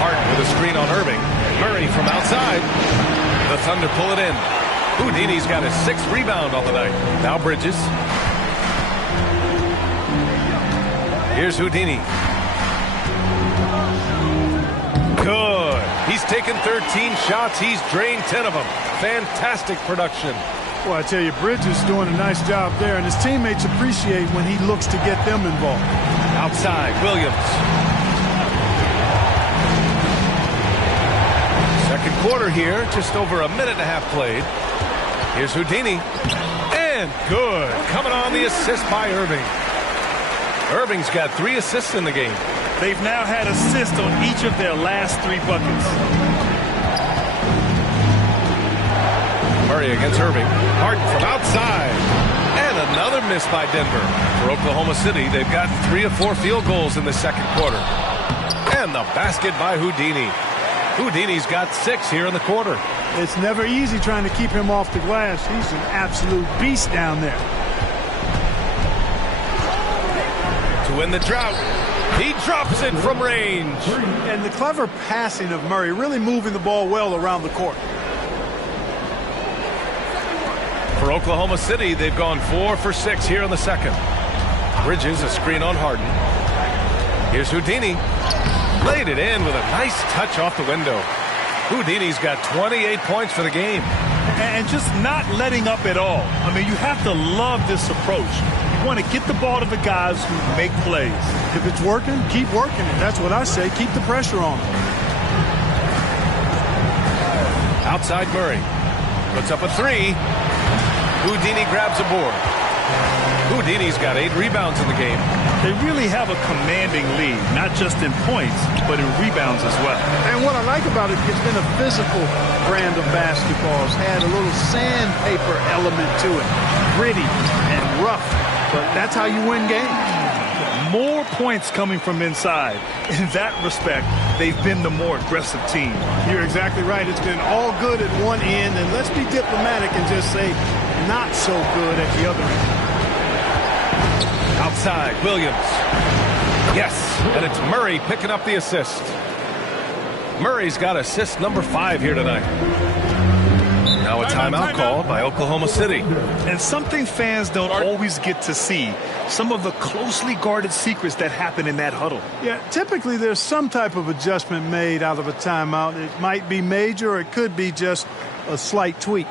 Harden with a screen on Irving. Murray from outside. The Thunder pull it in. Houdini's got his 6th rebound on the night. Now Bridges. Here's Houdini. Good. He's taken 13 shots. He's drained 10 of them. Fantastic production. Well, I tell you, Bridges doing a nice job there, and his teammates appreciate when he looks to get them involved. Outside, Williams. Second quarter here, just over a minute and a half played. Here's Houdini. And good. Coming on the assist by Irving. Irving's got 3 assists in the game. They've now had assists on each of their last 3 buckets. Murray against Irving. Harden from outside. And another miss by Denver. For Oklahoma City, they've got 3 of 4 field goals in the second quarter. And the basket by Houdini. Houdini's got 6 here in the quarter. It's never easy trying to keep him off the glass. He's an absolute beast down there. To win the drought, he drops it from range. And the clever passing of Murray, really moving the ball well around the court. For Oklahoma City, they've gone 4 for 6 here in the second. Bridges, a screen on Harden. Here's Houdini. Laid it in with a nice touch off the window. Houdini's got 28 points for the game. and just not letting up at all. I mean, you have to love this approach. You want to get the ball to the guys who make plays. If it's working, keep working it. That's what I say. Keep the pressure on them. Outside Murray. Puts up a three. Houdini grabs a board. Houdini's got 8 rebounds in the game. They really have a commanding lead, not just in points, but in rebounds as well. And what I like about it, it's been a physical brand of basketball. It's had a little sandpaper element to it. Gritty and rough, but that's how you win games. More points coming from inside. In that respect, they've been the more aggressive team. You're exactly right. It's been all good at one end, and let's be diplomatic and just say not so good at the other end. Outside, Williams. Yes, and it's Murray picking up the assist. Murray's got assist number 5 here tonight. Now a timeout called by Oklahoma City. And something fans don't always get to see, some of the closely guarded secrets that happen in that huddle. Yeah, typically there's some type of adjustment made out of a timeout. It might be major or it could be just a slight tweak.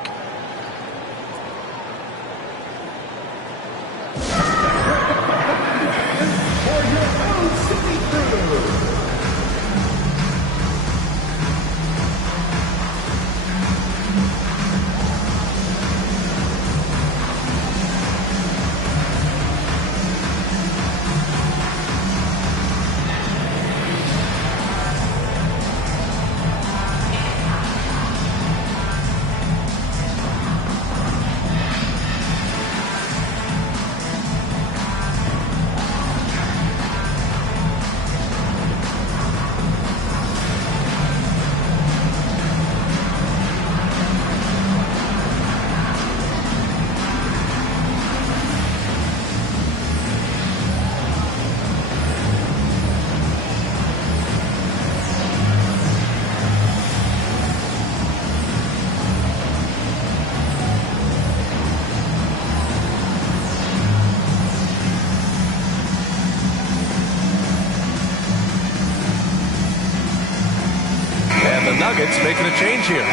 Nuggets making a change here.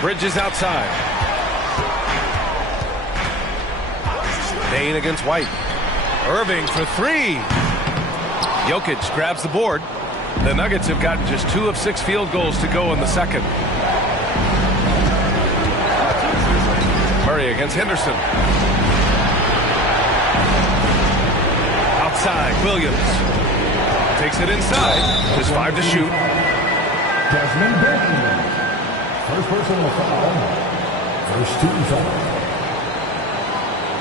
Bridges outside. Payne against White. Irving for 3. Jokic grabs the board. The Nuggets have gotten just 2 of 6 field goals to go in the second. Murray against Henderson. Outside, Williams. Takes it inside. Just 5 to shoot. Desmond Baker. First personal foul. First team foul.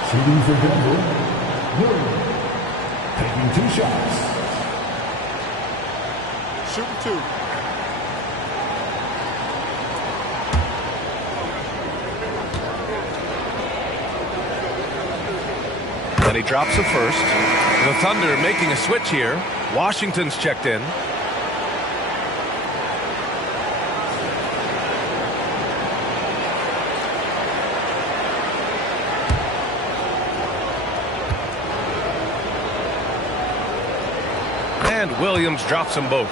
Shooting for Denver. Murray. Taking 2 shots. Shooting 2. Then he drops the first. The Thunder making a switch here. Washington's checked in. And Williams drops them both.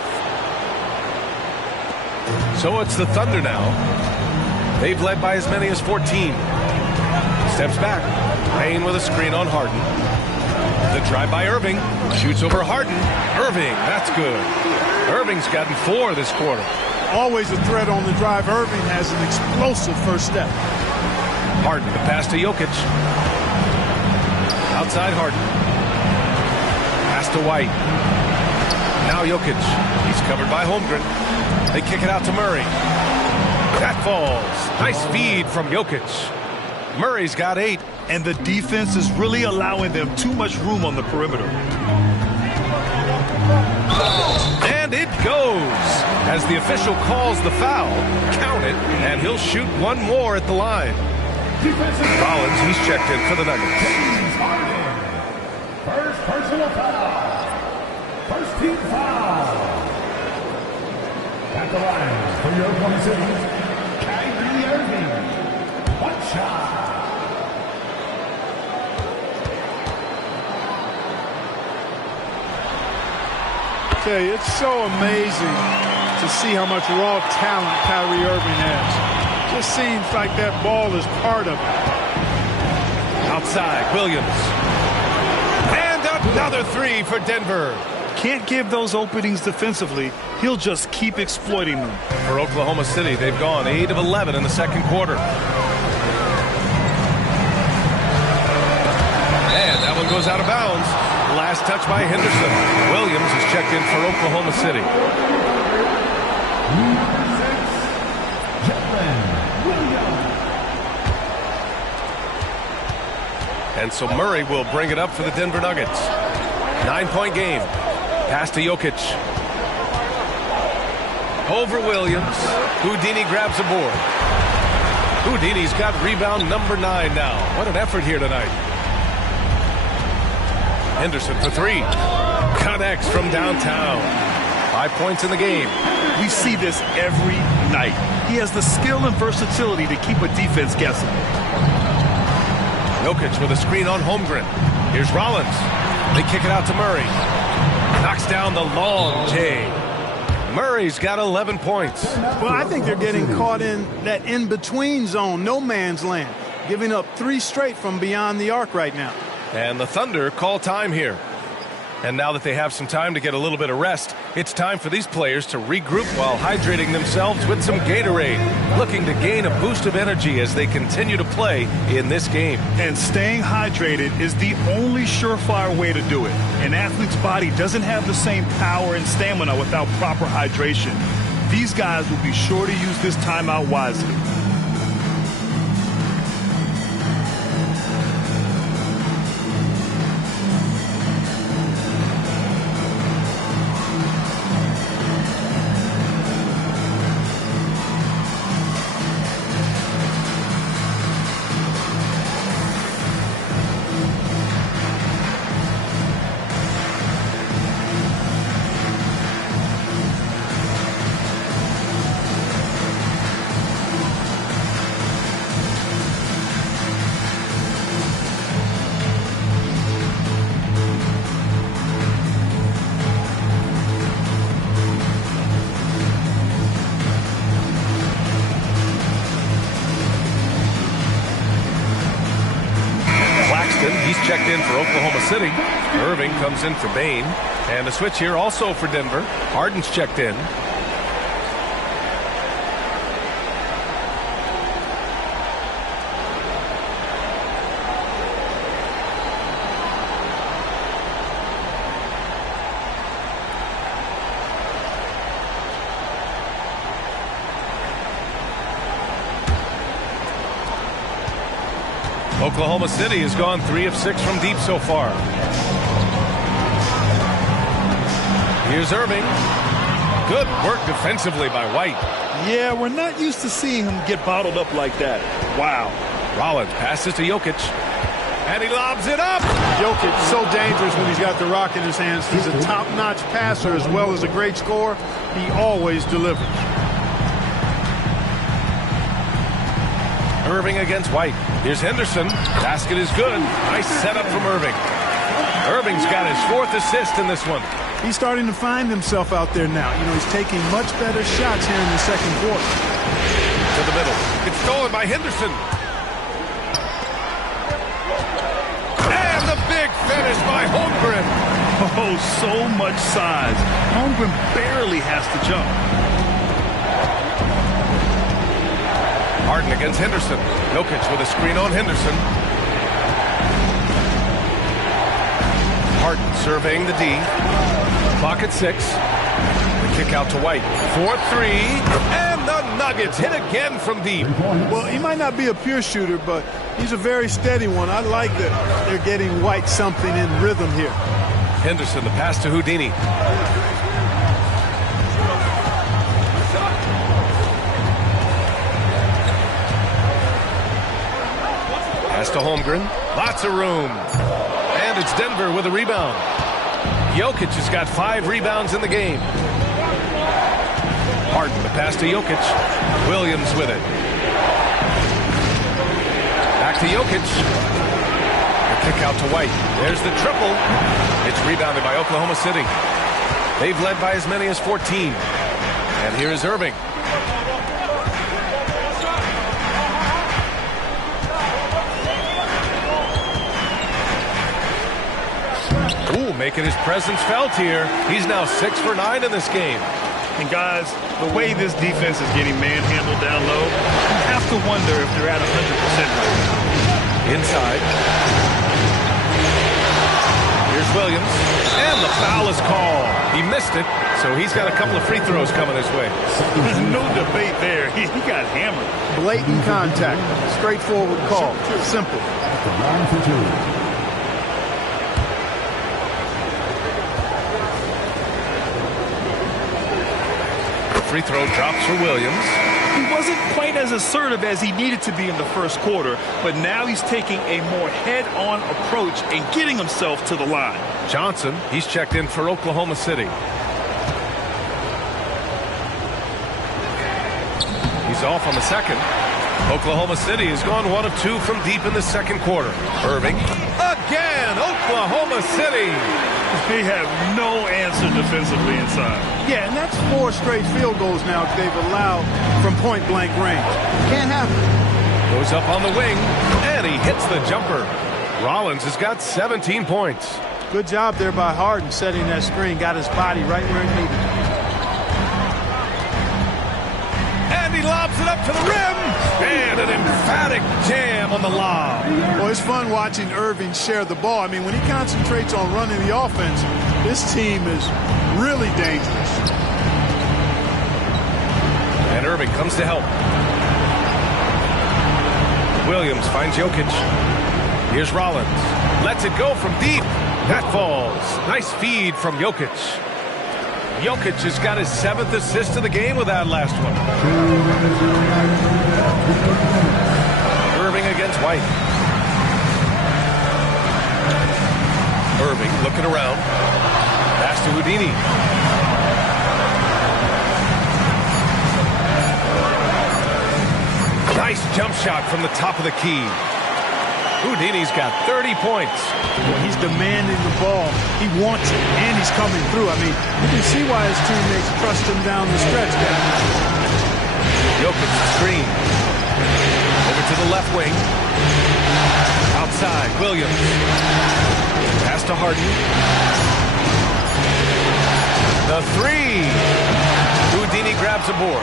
So it's the Thunder now. They've led by as many as 14. Steps back. Payne with a screen on Harden. The drive by Irving. Shoots over Harden. Irving, that's good. Irving's gotten 4 this quarter. Always a threat on the drive. Irving has an explosive first step. Harden, the pass to Jokic. Outside Harden. Pass to White. Now Jokic. He's covered by Holmgren. They kick it out to Murray. That falls. Nice feed from Jokic. Murray's got 8. And the defense is really allowing them too much room on the perimeter. And it goes. As the official calls the foul, count it, and he'll shoot 1 more at the line. Rollins, he's checked in for the Nuggets. First personal foul. First team foul. At the line for your Oklahoma City, Kyrie Irving. One shot. It's so amazing to see how much raw talent Kyrie Irving has. Just seems like that ball is part of it. Outside, Williams. And another three for Denver. Can't give those openings defensively. He'll just keep exploiting them. For Oklahoma City, they've gone 8 of 11 in the second quarter. And that one goes out of bounds. Last touch by Henderson. Williams is checked in for Oklahoma City. And so Murray will bring it up for the Denver Nuggets. 9-point game. Pass to Jokic. Over Williams. Houdini grabs a board. Houdini's got rebound number 9 now. What an effort here tonight. Henderson for three. Connects from downtown. 5 points in the game. We see this every night. He has the skill and versatility to keep a defense guessing. Jokic with a screen on Holmgren. Here's Rollins. They kick it out to Murray. Knocks down the long J. Murray's got 11 points. Well, I think they're getting caught in that in-between zone, no man's land, giving up 3 straight from beyond the arc right now. And the Thunder call time here. And now that they have some time to get a little bit of rest, it's time for these players to regroup while hydrating themselves with some Gatorade, looking to gain a boost of energy as they continue to play in this game. And staying hydrated is the only surefire way to do it. An athlete's body doesn't have the same power and stamina without proper hydration. These guys will be sure to use this timeout wisely. He's checked in for Oklahoma City. Irving comes in for Bain. And a switch here also for Denver. Harden's checked in. Oklahoma City has gone 3 of 6 from deep so far. Here's Irving. Good work defensively by White. Yeah, we're not used to seeing him get bottled up like that. Wow. Rollins passes to Jokic. And he lobs it up. Jokic, so dangerous when he's got the rock in his hands. He's a top-notch passer as well as a great scorer. He always delivers. Irving against White. Here's Henderson. Basket is good. Nice setup from Irving. Irving's got his 4th assist in this one. He's starting to find himself out there now. You know, he's taking much better shots here in the second quarter. To the middle. It's stolen by Henderson. And the big finish by Holmgren. Oh, so much size. Holmgren barely has to jump. Harden against Henderson. Jokic with a screen on Henderson. Harden surveying the D. Clock at 6. The kick out to White. 4-3. And the Nuggets hit again from deep. Well, he might not be a pure shooter, but he's a very steady one. I like that they're getting White something in rhythm here. Henderson, the pass to Houdini. Pass to Holmgren. Lots of room. And it's Denver with a rebound. Jokic has got 5 rebounds in the game. Harden, the pass to Jokic. Williams with it. Back to Jokic. The kick out to White. There's the triple. It's rebounded by Oklahoma City. They've led by as many as 14. And here is Irving. Ooh, making his presence felt here. He's now 6 for 9 in this game. And guys, the way this defense is getting manhandled down low, you have to wonder if they're at 100% right now. Inside. Here's Williams. And the foul is called. He missed it, so he's got a couple of free throws coming his way. No debate there. He got hammered. Blatant contact. Straightforward call. Simple. Free throw drops for Williams. He wasn't quite as assertive as he needed to be in the first quarter, but now he's taking a more head-on approach and getting himself to the line. Johnson, he's checked in for Oklahoma City. He's off on the second. Oklahoma City has gone 1 of 2 from deep in the second quarter. Irving. Again, Oklahoma City. They have no answer defensively inside. Yeah, and that's 4 straight field goals now they've allowed from point-blank range. Can't happen. Goes up on the wing, and he hits the jumper. Rollins has got 17 points. Good job there by Harden setting that screen. Got his body right where it needed. And he lobs it up to the rim. And an emphatic jam on the lob. Well, it's fun watching Irving share the ball. I mean, when he concentrates on running the offense, this team is really dangerous. And Irving comes to help. Williams finds Jokic. Here's Rollins. Lets it go from deep. That falls. Nice feed from Jokic. Jokic has got his 7th assist of the game with that last one. Irving against White. Irving looking around. Pass to Houdini. Nice jump shot from the top of the key. Houdini's got 30 points. Well, he's demanding the ball. He wants it, and he's coming through. I mean, you can see why his teammates trust him down the stretch, guys. Jokic screen. Over to the left wing. Outside, Williams. Pass to Harden. The 3. Houdini grabs a board.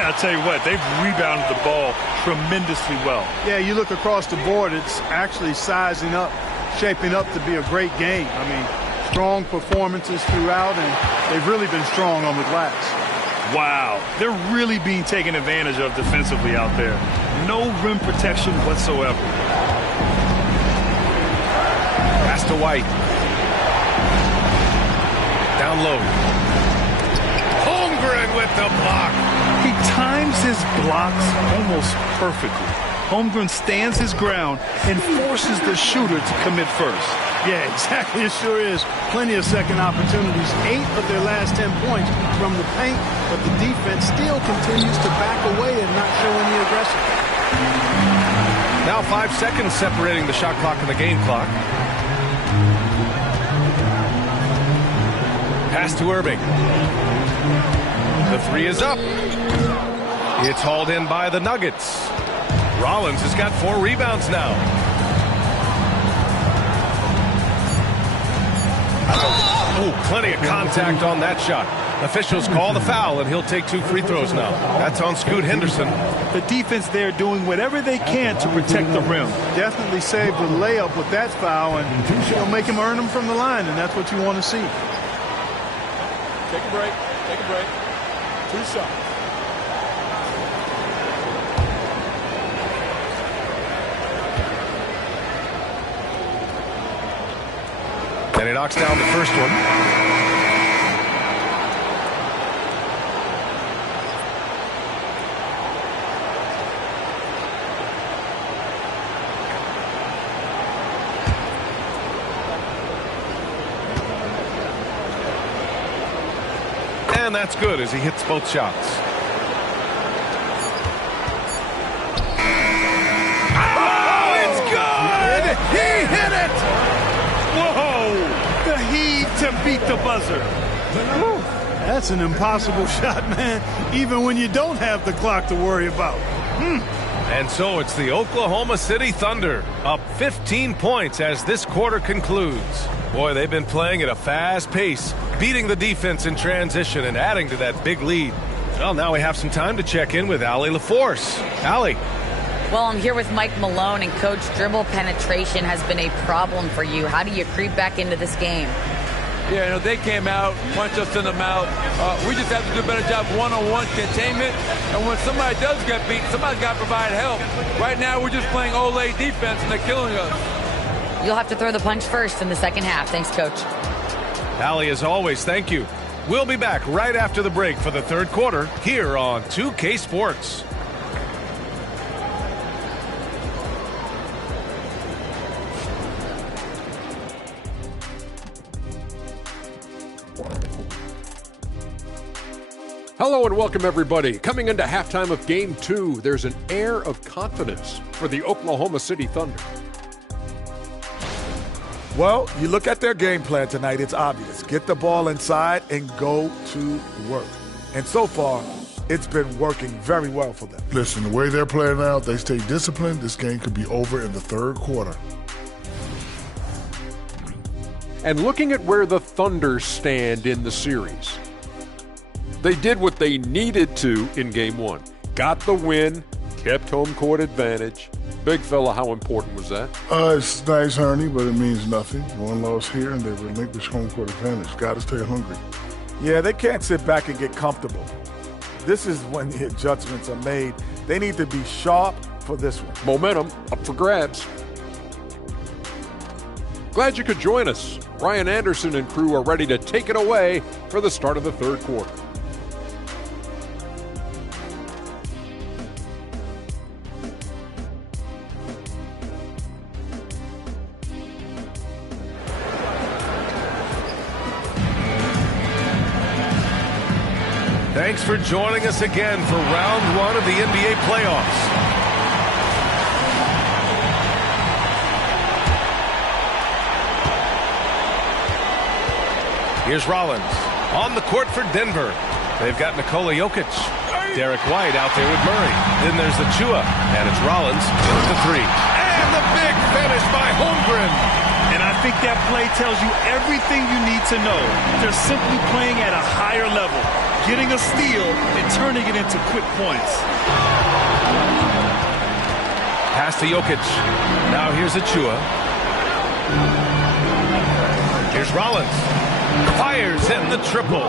I'll tell you what, they've rebounded the ball tremendously well. Yeah, you look across the board, it's actually sizing up, shaping up to be a great game. I mean, strong performances throughout, and they've really been strong on the glass. Wow, they're really being taken advantage of defensively out there. No rim protection whatsoever. Pass to White. Down low. Holmgren with the block. He times his blocks almost perfectly. Holmgren stands his ground and forces the shooter to commit first. Yeah, exactly. It sure is. Plenty of second opportunities. 8 of their last 10 points from the paint, but the defense still continues to back away and not show any aggression. Now 5 seconds separating the shot clock and the game clock. Pass to Irving. The 3 is up. It's hauled in by the Nuggets. Rollins has got 4 rebounds now. Oh, plenty of contact on that shot. Officials call the foul, and he'll take 2 free throws now. That's on Scoot Henderson. The defense there doing whatever they can to protect the rim. Definitely saved the layup with that foul, and you'll make him earn them from the line, and that's what you want to see. Take a break. Take a break. 2 shots. And he knocks down the first one. And that's good as he hits both shots. Oh, it's good! He hit it! Whoa! The heave to beat the buzzer. Whew. That's an impossible shot, man, even when you don't have the clock to worry about. And so it's the Oklahoma City Thunder up 15 points as this quarter concludes. Boy, they've been playing at a fast pace, beating the defense in transition and adding to that big lead. Well, now we have some time to check in with Allie LaForce. Allie. Well, I'm here with Mike Malone, and Coach, dribble penetration has been a problem for you. How do you creep back into this game? Yeah, you know, they came out, punched us in the mouth. We just have to do a better job one-on-one containment. And when somebody does get beat, somebody's got to provide help. Right now, we're just playing Olay defense, and they're killing us. You'll have to throw the punch first in the second half. Thanks, Coach. Allie, as always, thank you. We'll be back right after the break for the third quarter here on 2K Sports. Hello and welcome, everybody. Coming into halftime of Game 2, there's an air of confidence for the Oklahoma City Thunder. Well, you look at their game plan tonight, it's obvious. Get the ball inside and go to work. And so far, it's been working very well for them. Listen, the way they're playing now, if they stay disciplined, this game could be over in the third quarter. And looking at where the Thunder stand in the series, they did what they needed to in Game 1. Got the win, kept home court advantage. Big fella, how important was that? It's nice, Ernie, but it means nothing. One loss here, and they relinquish home court advantage. Got to stay hungry. Yeah, they can't sit back and get comfortable. This is when the adjustments are made. They need to be sharp for this one. Momentum up for grabs. Glad you could join us. Ryan Anderson and crew are ready to take it away for the start of the third quarter. Thanks for joining us again for round one of the NBA playoffs. Here's Rollins on the court for Denver. They've got Nikola Jokic. Derek White out there with Murray. Then there's Achua, and it's Rollins with the three. And the big finish by Holmgren. And I think that play tells you everything you need to know. They're simply playing at a higher level, getting a steal and turning it into quick points. Pass to Jokic. Now here's Achua. Here's Rollins. Fires in the triple.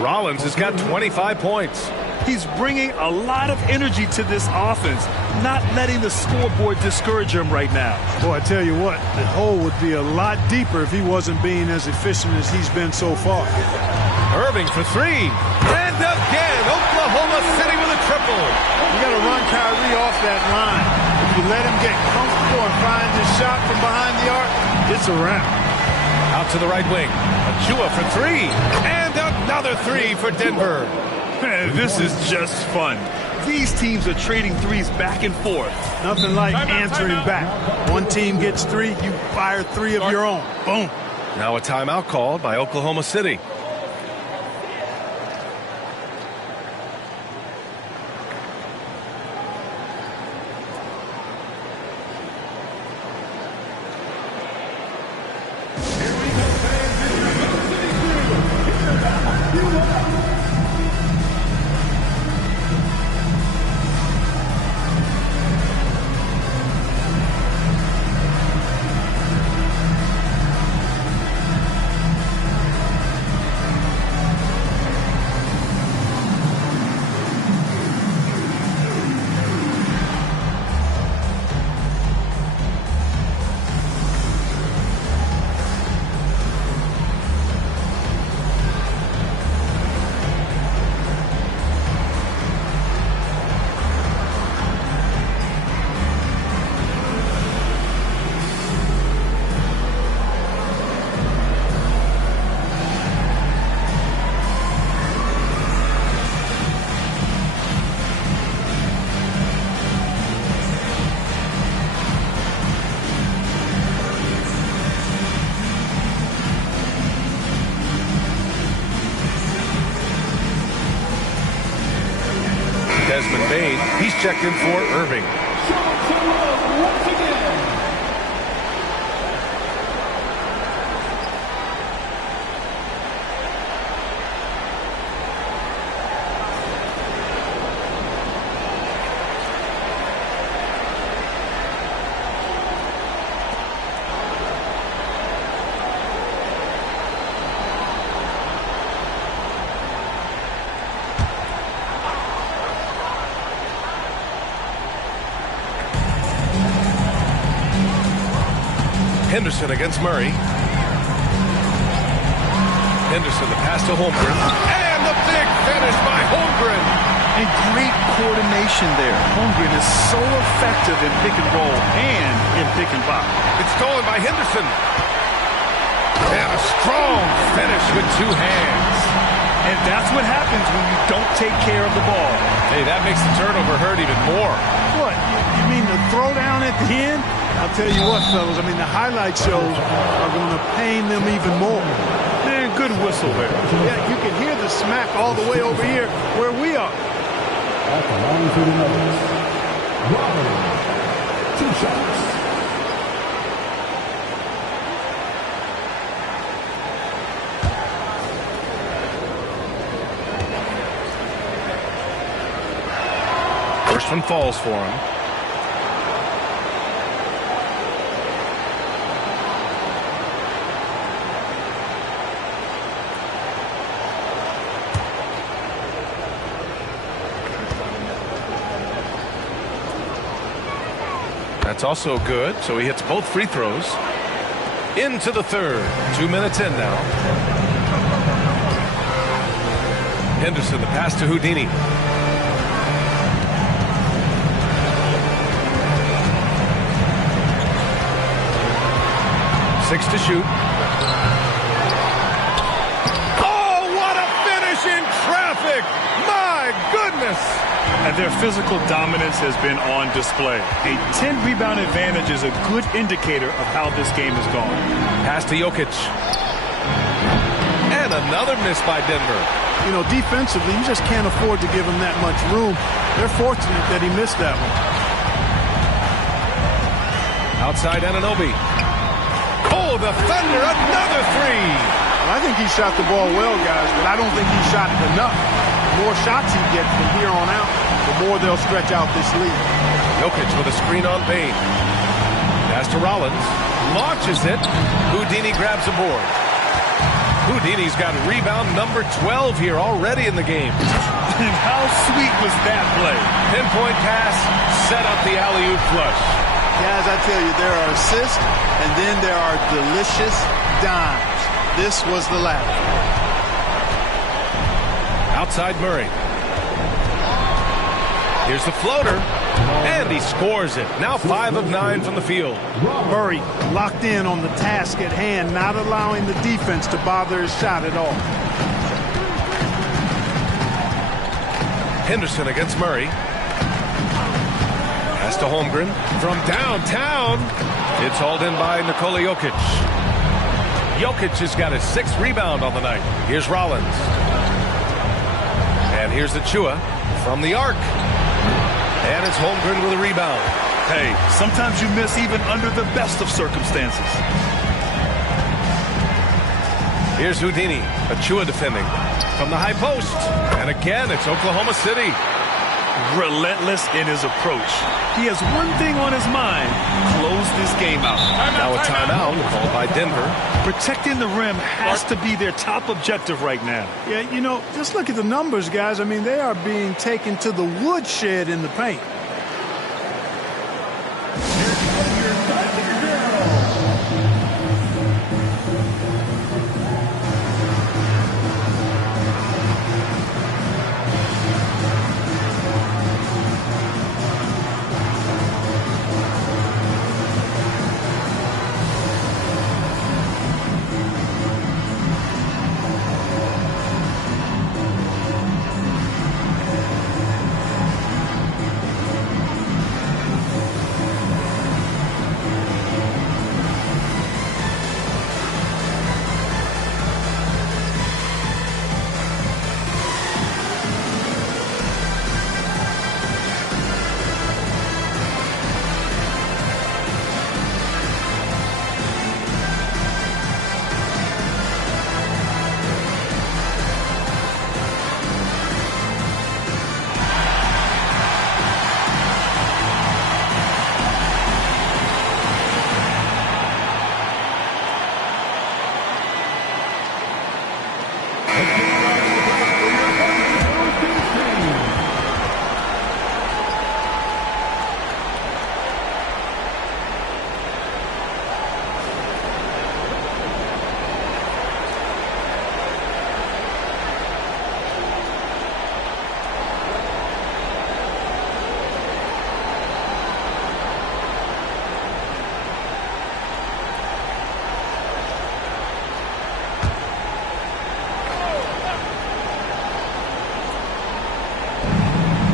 Rollins has got 25 points. He's bringing a lot of energy to this offense, not letting the scoreboard discourage him right now. Boy, I tell you what, the hole would be a lot deeper if he wasn't being as efficient as he's been so far. Irving for three. And again, Oklahoma City with a triple. You got to run Kyrie off that line. If you let him get comfortable and find his shot from behind the arc, it's a wrap. Out to the right wing. Achua for three. And another three for Denver. This is just fun. These teams are trading threes back and forth. Nothing like answering back. One team gets three, you fire three of your own. Boom. Now a timeout called by Oklahoma City. Desmond Bain. He's checked in for Irving. Henderson against Murray. Henderson, the pass to Holmgren. And the big finish by Holmgren. And great coordination there. Holmgren is so effective in pick and roll and in pick and pop. It's stolen by Henderson. And a strong finish with two hands. And that's what happens when you don't take care of the ball. Hey, that makes the turnover hurt even more. What? You mean the throwdown at the end? I'll tell you what, fellas, I mean, the highlight shows are going to pain them even more. Man, good whistle there. Yeah, you can hear the smack all the way over here where we are. At the line for the Nuggets, Robert, 2 shots. First one falls for him. That's also good, so he hits both free throws. Into the third. 2 minutes in now. Henderson, the pass to Houdini. 6 to shoot. Oh, what a finish in traffic! My goodness! And their physical dominance has been on display. A 10-rebound advantage is a good indicator of how this game has gone. Pass to Jokic. And another miss by Denver. You know, defensively, you just can't afford to give him that much room. They're fortunate that he missed that one. Outside Anunoby. Oh, the Thunder, another three. Well, I think he shot the ball well, guys, but I don't think he shot it enough. The more shots he gets from here on out, the more they'll stretch out this lead. Jokic with a screen on Bain. Pass to Rollins. Launches it. Houdini grabs a board. Houdini's got rebound number 12 here already in the game. And how sweet was that play? Pinpoint pass, set up the alley-oop flush. Guys, I tell you, there are assists, and then there are delicious dimes. This was the latter. Outside Murray. Here's the floater, and he scores it. Now 5 of 9 from the field. Murray locked in on the task at hand, not allowing the defense to bother his shot at all. Henderson against Murray. Pass to Holmgren from downtown. It's hauled in by Nikola Jokic. Jokic has got his 6th rebound on the night. Here's Rollins. And here's Achua from the arc. And it's Holmgren with a rebound. Hey, sometimes you miss even under the best of circumstances. Here's Houdini. Achua defending from the high post. And again, it's Oklahoma City. Relentless in his approach. He has one thing on his mind: close this game out. Now a timeout called by Denver. Protecting the rim has to be their top objective right now. Yeah, you know, just look at the numbers, guys. I mean, they are being taken to the woodshed in the paint.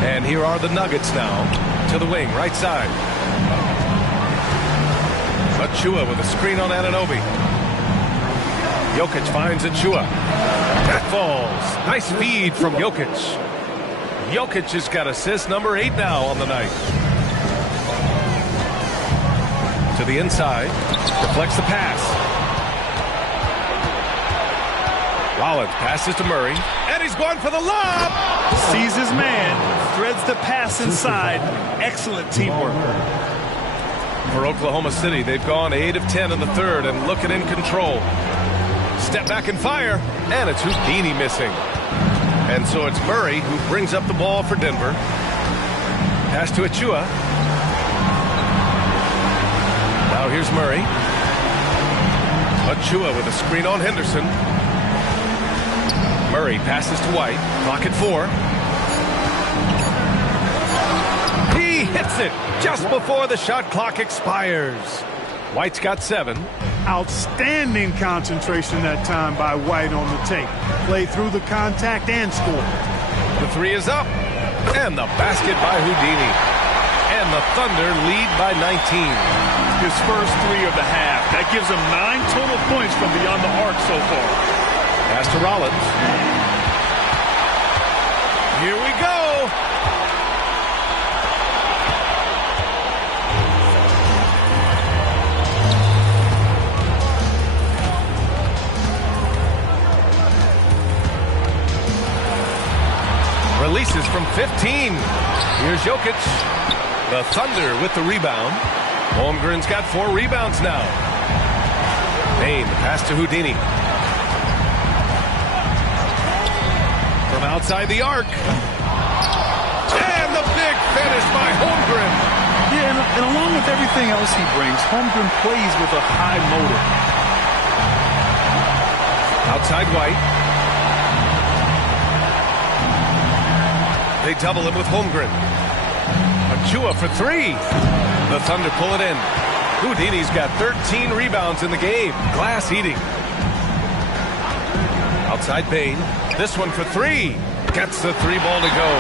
And here are the Nuggets now to the wing, right side. Achua with a screen on Anunoby. Jokic finds Achua. That falls. Nice feed from Jokic. Jokic has got assist number 8 now on the night. To the inside. Deflects the pass. Rollins passes to Murray. And he's going for the lob. Sees his man. Threads the pass inside. Excellent teamwork. For Oklahoma City, they've gone 8 of 10 in the third and looking in control. Step back and fire. And it's Houdini missing. And so it's Murray who brings up the ball for Denver. Pass to Achua. Now here's Murray. Achua with a screen on Henderson. Murray passes to White. Clock at 4. He hits it just before the shot clock expires. White's got 7. Outstanding concentration that time by White on the tape. Played through the contact and scored. The 3 is up. And the basket by Houdini. And the Thunder lead by 19. His first 3 of the half. That gives him 9 total points from beyond the arc so far. Pass to Rollins. Here we go. Releases from 15. Here's Jokic. The Thunder with the rebound. Holmgren's got 4 rebounds now. Payne, the pass to Houdini. From outside the arc. And the big finish by Holmgren. Yeah, and along with everything else he brings, Holmgren plays with a high motor. Outside White. They double him with Holmgren. Achua for 3. The Thunder pull it in. Houdini's got 13 rebounds in the game. Glass eating. Outside Payne. This one for 3. Gets the 3-ball to go.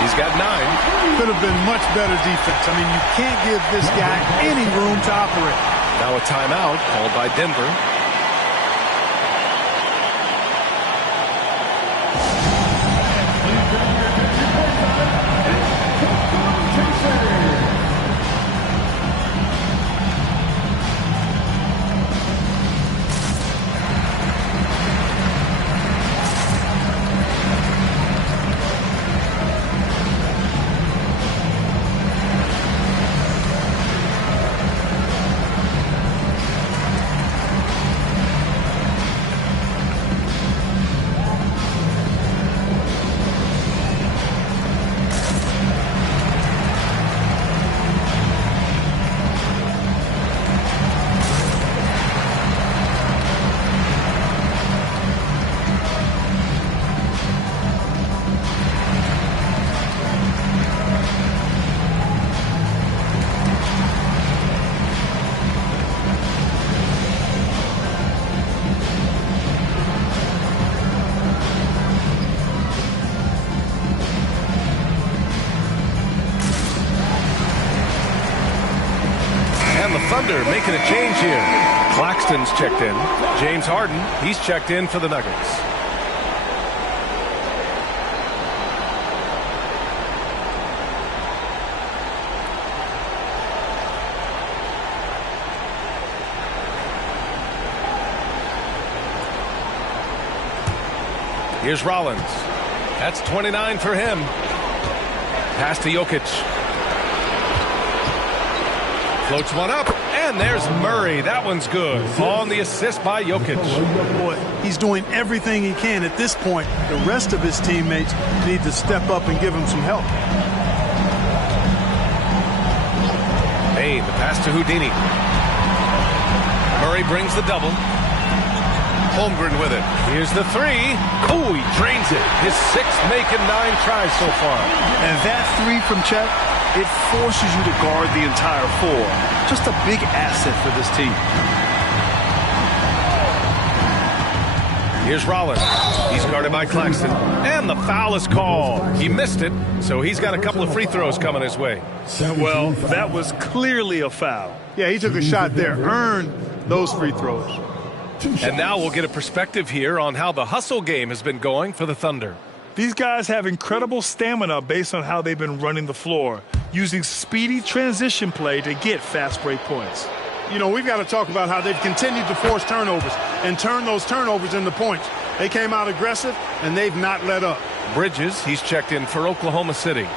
He's got 9. Could have been much better defense. I mean, you can't give this guy any room to operate. Now a timeout called by Denver. Thunder making a change here. Claxton's checked in. James Harden, he's checked in for the Nuggets. Here's Rollins. That's 29 for him. Pass to Jokic. Floats one up, And there's Murray. That one's good. On the assist by Jokic. Boy, he's doing everything he can at this point. The rest of his teammates need to step up and give him some help. Bane, the pass to Houdini. Murray brings the double. Holmgren with it. Here's the three. Oh, he drains it. His 6th make in 9 tries so far. And that three from Chet, it forces you to guard the entire 4. Just a big asset for this team. Here's Rollins. He's guarded by Claxton. And the foul is called. He missed it, so he's got a couple of free throws coming his way. Well, that was clearly a foul. Yeah, he took a shot there. Earned those free throws. And now we'll get a perspective here on how the hustle game has been going for the Thunder. These guys have incredible stamina based on how they've been running the floor, using speedy transition play to get fast break points. You know, we've got to talk about how they've continued to force turnovers and turn those turnovers into points. They came out aggressive, and they've not let up. Bridges, he's checked in for Oklahoma City.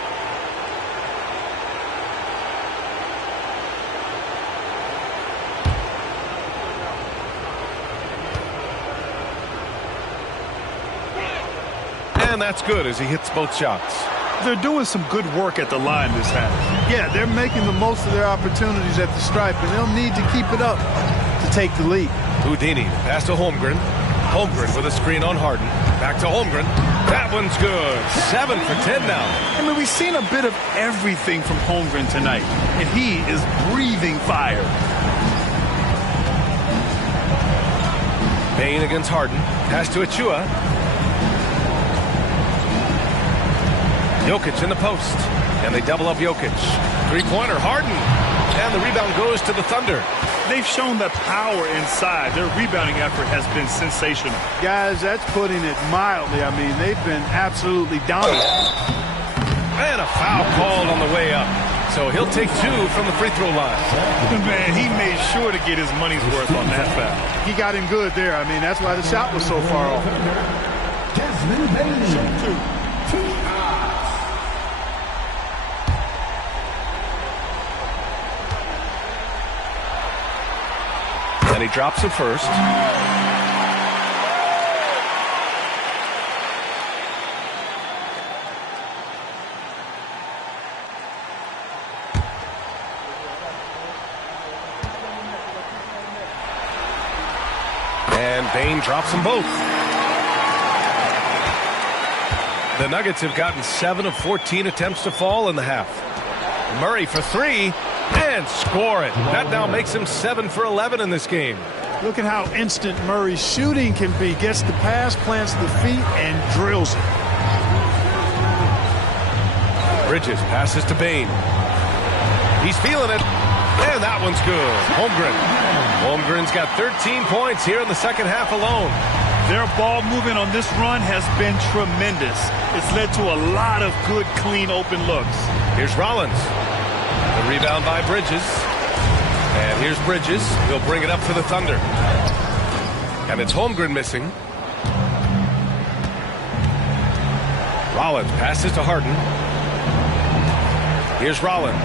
And that's good as he hits both shots. They're doing some good work at the line this half. Yeah, they're making the most of their opportunities at the stripe, and they'll need to keep it up to take the lead. Houdini, pass to Holmgren. Holmgren with a screen on Harden. Back to Holmgren. That one's good. 7 for 10 now. I mean, we've seen a bit of everything from Holmgren tonight, and he is breathing fire. Bane against Harden. Pass to Achua. Jokic in the post. And they double up Jokic. Three-pointer, Harden. And the rebound goes to the Thunder. They've shown that power inside. Their rebounding effort has been sensational. Guys, that's putting it mildly. I mean, they've been absolutely dominant. And a foul called on the way up. So he'll take 2 from the free throw line. Man, he made sure to get his money's worth on that foul. He got him good there. I mean, that's why the shot was so far off. And he drops it first. And Bane drops them both. The Nuggets have gotten 7 of 14 attempts to fall in the half. Murray for 3. And score it. That now makes him 7 for 11 in this game. Look at how instant Murray's shooting can be. Gets the pass, plants the feet, and drills it. Bridges passes to Bane. He's feeling it. And that one's good. Holmgren. Holmgren's got 13 points here in the second half alone. Their ball movement on this run has been tremendous. It's led to a lot of good, clean, open looks. Here's Rollins. The rebound by Bridges. And here's Bridges. He'll bring it up for the Thunder. And it's Holmgren missing. Rollins passes to Harden. Here's Rollins.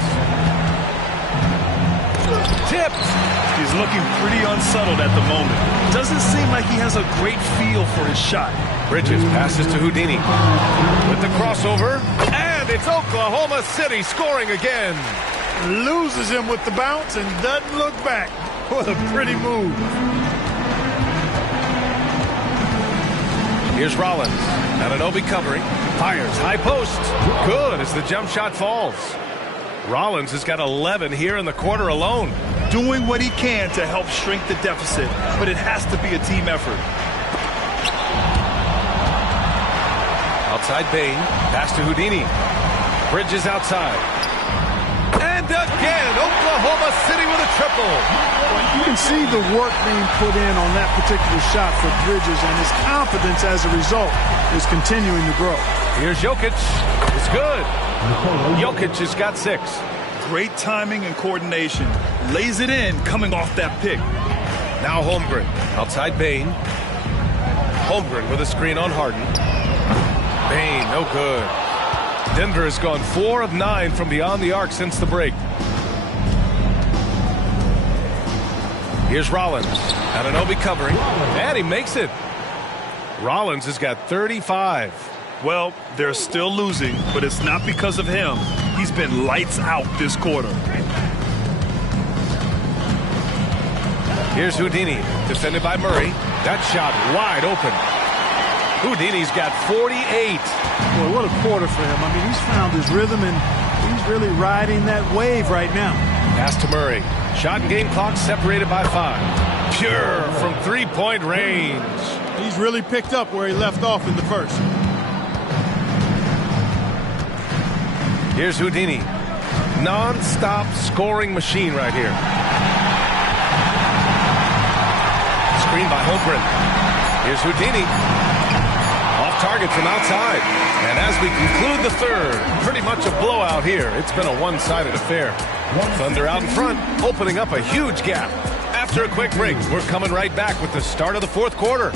Tipped. He's looking pretty unsettled at the moment. Doesn't seem like he has a great feel for his shot. Bridges passes to Houdini. With the crossover. And it's Oklahoma City scoring again. Loses him with the bounce and doesn't look back. What a pretty move. Here's Rollins. Anunoby covering. Fires high post. Good as the jump shot falls. Rollins has got 11 here in the quarter alone. Doing what he can to help shrink the deficit, but it has to be a team effort. Outside Bane. Pass to Houdini. Bridges outside. And again, Oklahoma City with a triple. You can see the work being put in on that particular shot for Bridges, and his confidence as a result is continuing to grow. Here's Jokic. It's good. Jokic has got 6. Great timing and coordination. Lays it in coming off that pick. Now Holmgren. Outside Bane. Holmgren with a screen on Harden. Bane, no good. Denver has gone 4 of 9 from beyond the arc since the break. Here's Rollins. Anunoby covering. And he makes it. Rollins has got 35. Well, they're still losing, but it's not because of him. He's been lights out this quarter. Here's Houdini, defended by Murray. That shot wide open. Houdini's got 48. Boy, what a quarter for him. I mean, he's found his rhythm, and he's really riding that wave right now. Pass to Murray. Shot and game clock separated by 5. Pure from three-point range. He's really picked up where he left off in the first. Here's Houdini. Non-stop scoring machine right here. Screen by Holmgren. Here's Houdini. Off target from outside. And as we conclude the third, pretty much a blowout here. It's been a one-sided affair. Thunder out in front, opening up a huge gap. After a quick break, we're coming right back with the start of the fourth quarter.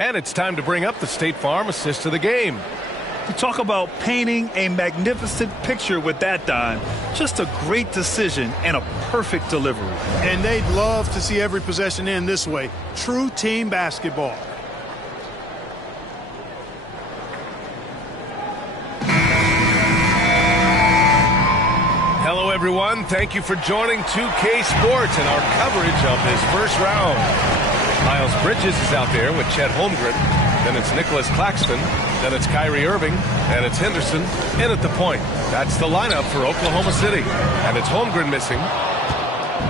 And it's time to bring up the State Farm assist of the game. You talk about painting a magnificent picture with that dime. Just a great decision and a perfect delivery. And they'd love to see every possession end this way. True team basketball. Hello, everyone. Thank you for joining 2K Sports and our coverage of this first round. Miles Bridges is out there with Chet Holmgren. Then it's Nicholas Claxton. Then it's Kyrie Irving. And it's Henderson in at the point. That's the lineup for Oklahoma City. And it's Holmgren missing.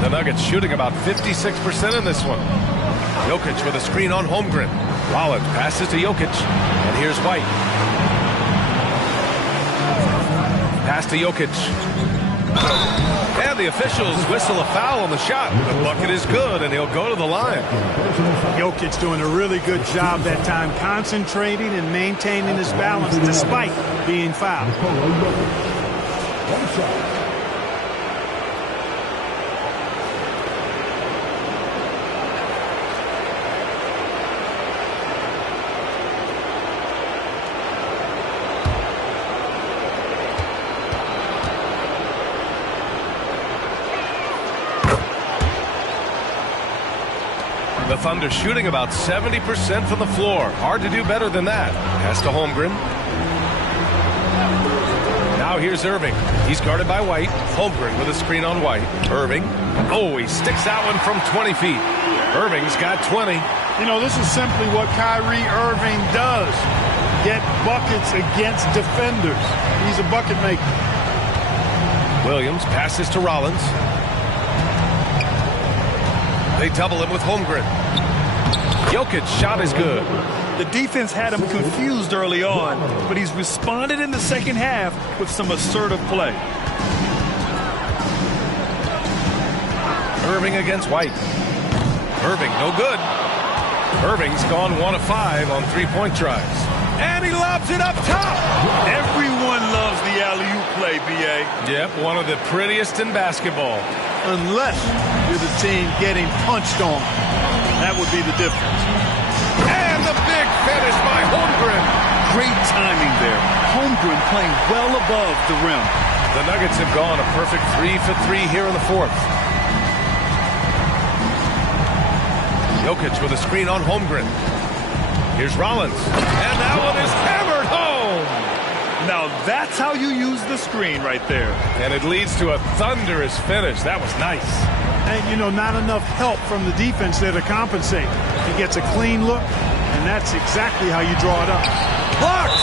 The Nuggets shooting about 56% in this one. Jokic with a screen on Holmgren. Rollins passes to Jokic. And here's White. Pass to Jokic. And the officials whistle a foul on the shot. The bucket is good, and he'll go to the line. Jokic doing a really good job that time, concentrating and maintaining his balance despite being fouled. The Thunder shooting about 70% from the floor. Hard to do better than that. Pass to Holmgren. Now here's Irving. He's guarded by White. Holmgren with a screen on White. Irving. Oh, he sticks that one from 20 feet. Irving's got 20. You know, this is simply what Kyrie Irving does. Get buckets against defenders. He's a bucket maker. Williams passes to Rollins. They double him with Holmgren. Jokic's shot is good. The defense had him confused early on, but he's responded in the second half with some assertive play. Irving against White. Irving, no good. Irving's gone 1 of 5 on three-point tries. And he lobs it up top. Everyone loves the alley-oop play, B.A. Yep, one of the prettiest in basketball. Unless you're the team getting punched on. That would be the difference. And the big finish by Holmgren. Great timing there. Holmgren playing well above the rim. The Nuggets have gone a perfect 3 for 3 here in the fourth. Jokic with a screen on Holmgren. Here's Rollins. And that one is hammered home. Now that's how you use the screen right there. And it leads to a thunderous finish. That was nice. And, you know, not enough help from the defense there to compensate. He gets a clean look, and that's exactly how you draw it up. Blocked!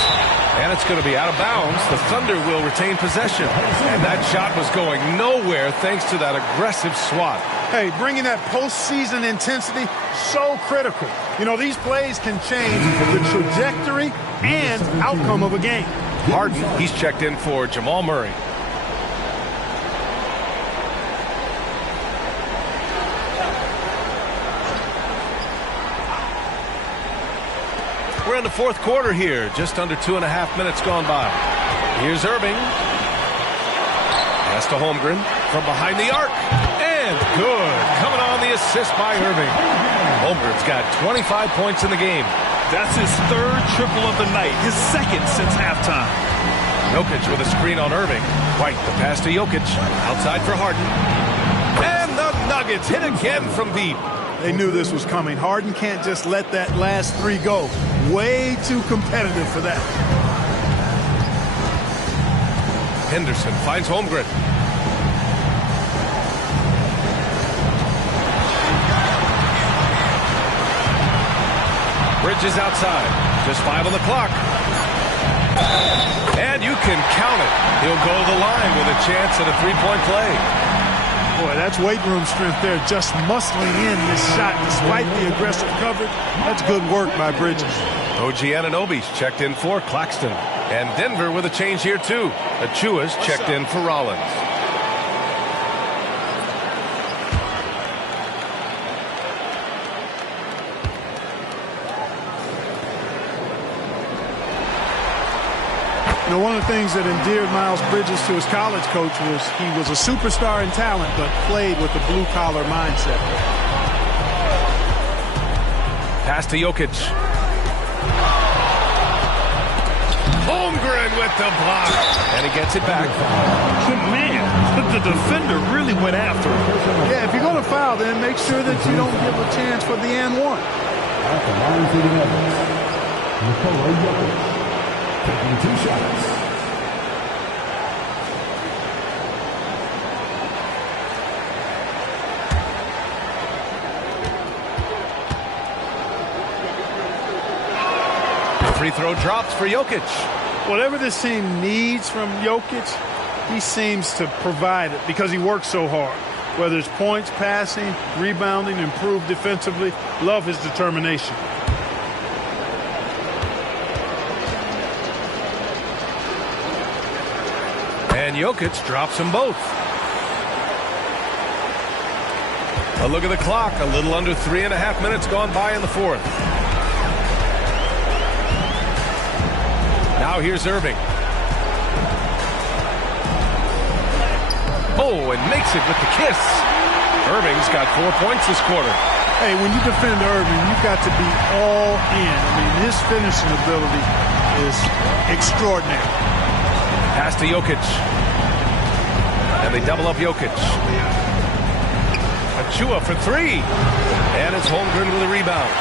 And it's going to be out of bounds. The Thunder will retain possession. And that shot was going nowhere thanks to that aggressive swat. Hey, bringing that postseason intensity, so critical. You know, these plays can change the trajectory and outcome of a game. Harden, he's checked in for Jamal Murray. We're in the fourth quarter here. Just under 2.5 minutes gone by. Here's Irving. Pass to Holmgren from behind the arc. And good. Coming on the assist by Irving. Holmgren's got 25 points in the game. That's his third triple of the night. His second since halftime. Jokic with a screen on Irving. White, the pass to Jokic. Outside for Harden. And the Nuggets hit again from deep. They knew this was coming. Harden can't just let that last three go. Way too competitive for that. Henderson finds Holmgren. Bridges outside. Just 5 on the clock. And you can count it. He'll go to the line with a chance at a three-point play. Boy, that's weight room strength there, just muscling in this shot despite the aggressive coverage. That's good work by Bridges. OG Anunoby's checked in for Claxton. And Denver with a change here, too. Achua's checked in for Rollins. You know, one of the things that endeared Miles Bridges to his college coach was he was a superstar in talent, but played with a blue-collar mindset. Pass to Jokic. Holmgren with the block. And he gets it back. Man, the defender really went after him. Yeah, if you're going to foul, then make sure that you don't give a chance for the and one. At the line for the Nuggets, Nikola Jokic, taking 2 shots. Free throw drops for Jokic. Whatever this team needs from Jokic, he seems to provide it because he works so hard. Whether it's points, passing, rebounding, improved defensively, love his determination. And Jokic drops them both. A look at the clock. A little under 3.5 minutes gone by in the fourth. Now here's Irving. Oh, and makes it with the kiss. Irving's got 4 points this quarter. Hey, when you defend Irving, you've got to be all in. I mean, his finishing ability is extraordinary. Pass to Jokic. And they double up Jokic. Achua for 3. And it's Holmgren with a rebound.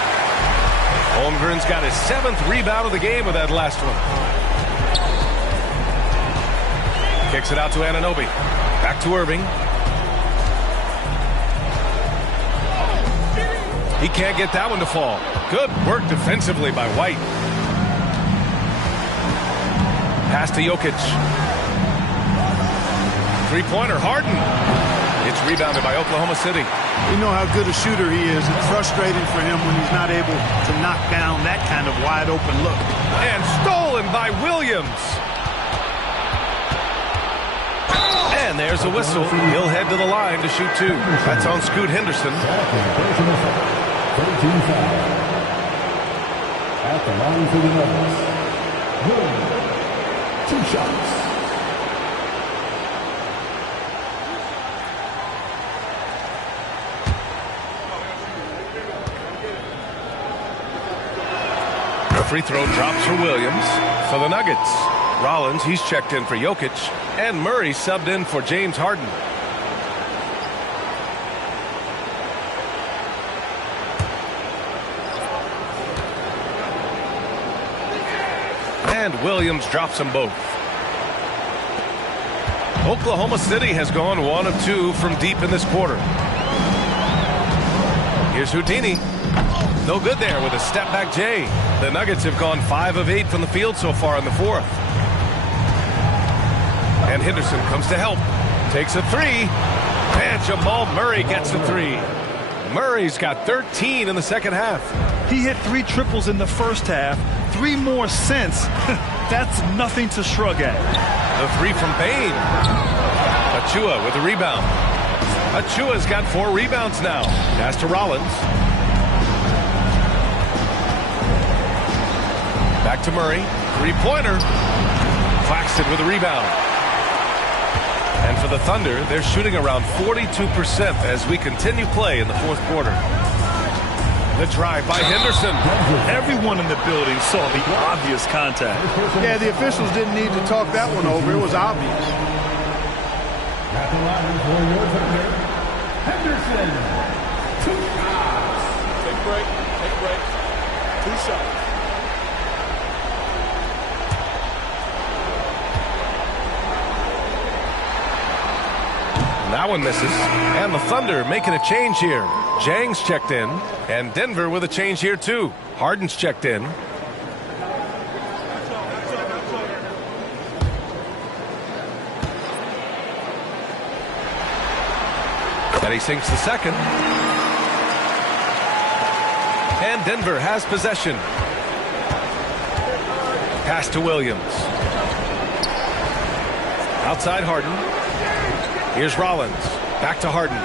Holmgren's got his 7th rebound of the game with that last one. Kicks it out to Anunoby. Back to Irving. He can't get that one to fall. Good work defensively by White. Pass to Jokic. Three-pointer, Harden. It's rebounded by Oklahoma City. You know how good a shooter he is. It's frustrating for him when he's not able to knock down that kind of wide-open look. And stolen by Williams. And there's a whistle. He'll head to the line to shoot 2. That's on Scoot Henderson. 13 foul. At the line for the Nuggets, Williams, 2 shots. A free throw drops for Williams. For the Nuggets, Rollins, he's checked in for Jokic. And Murray subbed in for James Harden. And Williams drops them both. Oklahoma City has gone 1 of 2 from deep in this quarter. Here's Houdini. No good there with a step-back J. The Nuggets have gone 5 of 8 from the field so far in the fourth. And Henderson comes to help. Takes a 3. And Jamal Murray gets a 3. Murray's got 13 in the second half. He hit 3 triples in the first half. 3 more since. That's nothing to shrug at. The 3 from Bain. Achua with a rebound. Achua's got 4 rebounds now. Pass to Rollins. Back to Murray. Three-pointer. Claxton with a rebound. And for the Thunder, they're shooting around 42% as we continue play in the fourth quarter. The drive by Henderson. Everyone in the building saw the obvious contact. Yeah, the officials didn't need to talk that one over. It was obvious. At the line for your Thunder, Henderson. 2 shots. Take a break. Take a break. 2 shots. That one misses. And the Thunder making a change here. Jang's checked in. And Denver with a change here, too. Harden's checked in. And he sinks the second. And Denver has possession. Pass to Williams. Outside Harden. Here's Rollins. Back to Harden.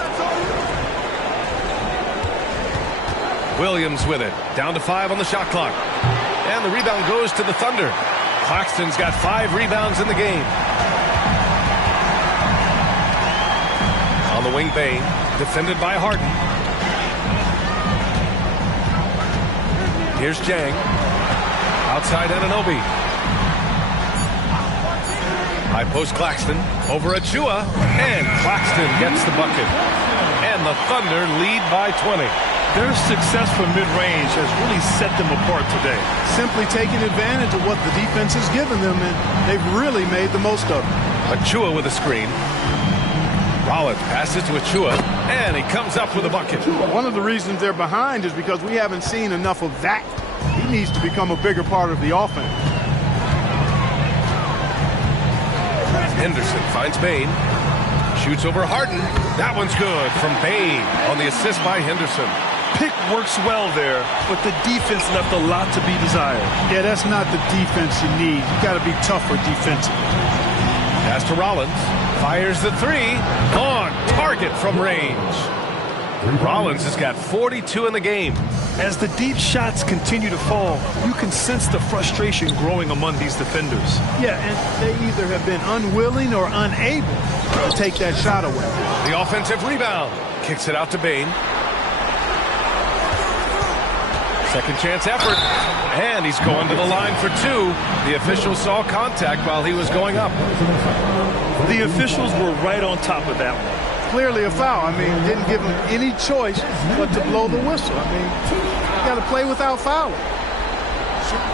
Williams with it. Down to 5 on the shot clock. And the rebound goes to the Thunder. Claxton's got 5 rebounds in the game. On the wing, Bane. Defended by Harden. Here's Jang. Outside Anunoby. High post Claxton. Over Achua. And Claxton gets the bucket. And the Thunder lead by 20. Their success from mid-range has really set them apart today. Simply taking advantage of what the defense has given them, and they've really made the most of it. Achua with a screen. Rollins passes to Achua, and he comes up with a bucket. One of the reasons they're behind is because we haven't seen enough of that. He needs to become a bigger part of the offense. Henderson finds Bane. Shoots over Harden. That one's good from Bane on the assist by Henderson. Pick works well there, but the defense left a lot to be desired. Yeah, that's not the defense you need. You got to be tougher defensively. Pass to Rollins. Fires the three. On target from range. Rollins has got 42 in the game. As the deep shots continue to fall, you can sense the frustration growing among these defenders. Yeah, and they either have been unwilling or unable to take that shot away. The offensive rebound. Kicks it out to Bane. Second chance effort. And he's going to the line for 2. The officials saw contact while he was going up. The officials were right on top of that one. Clearly a foul. I mean, didn't give him any choice but to blow the whistle. I mean, you got to play without fouling. Shoot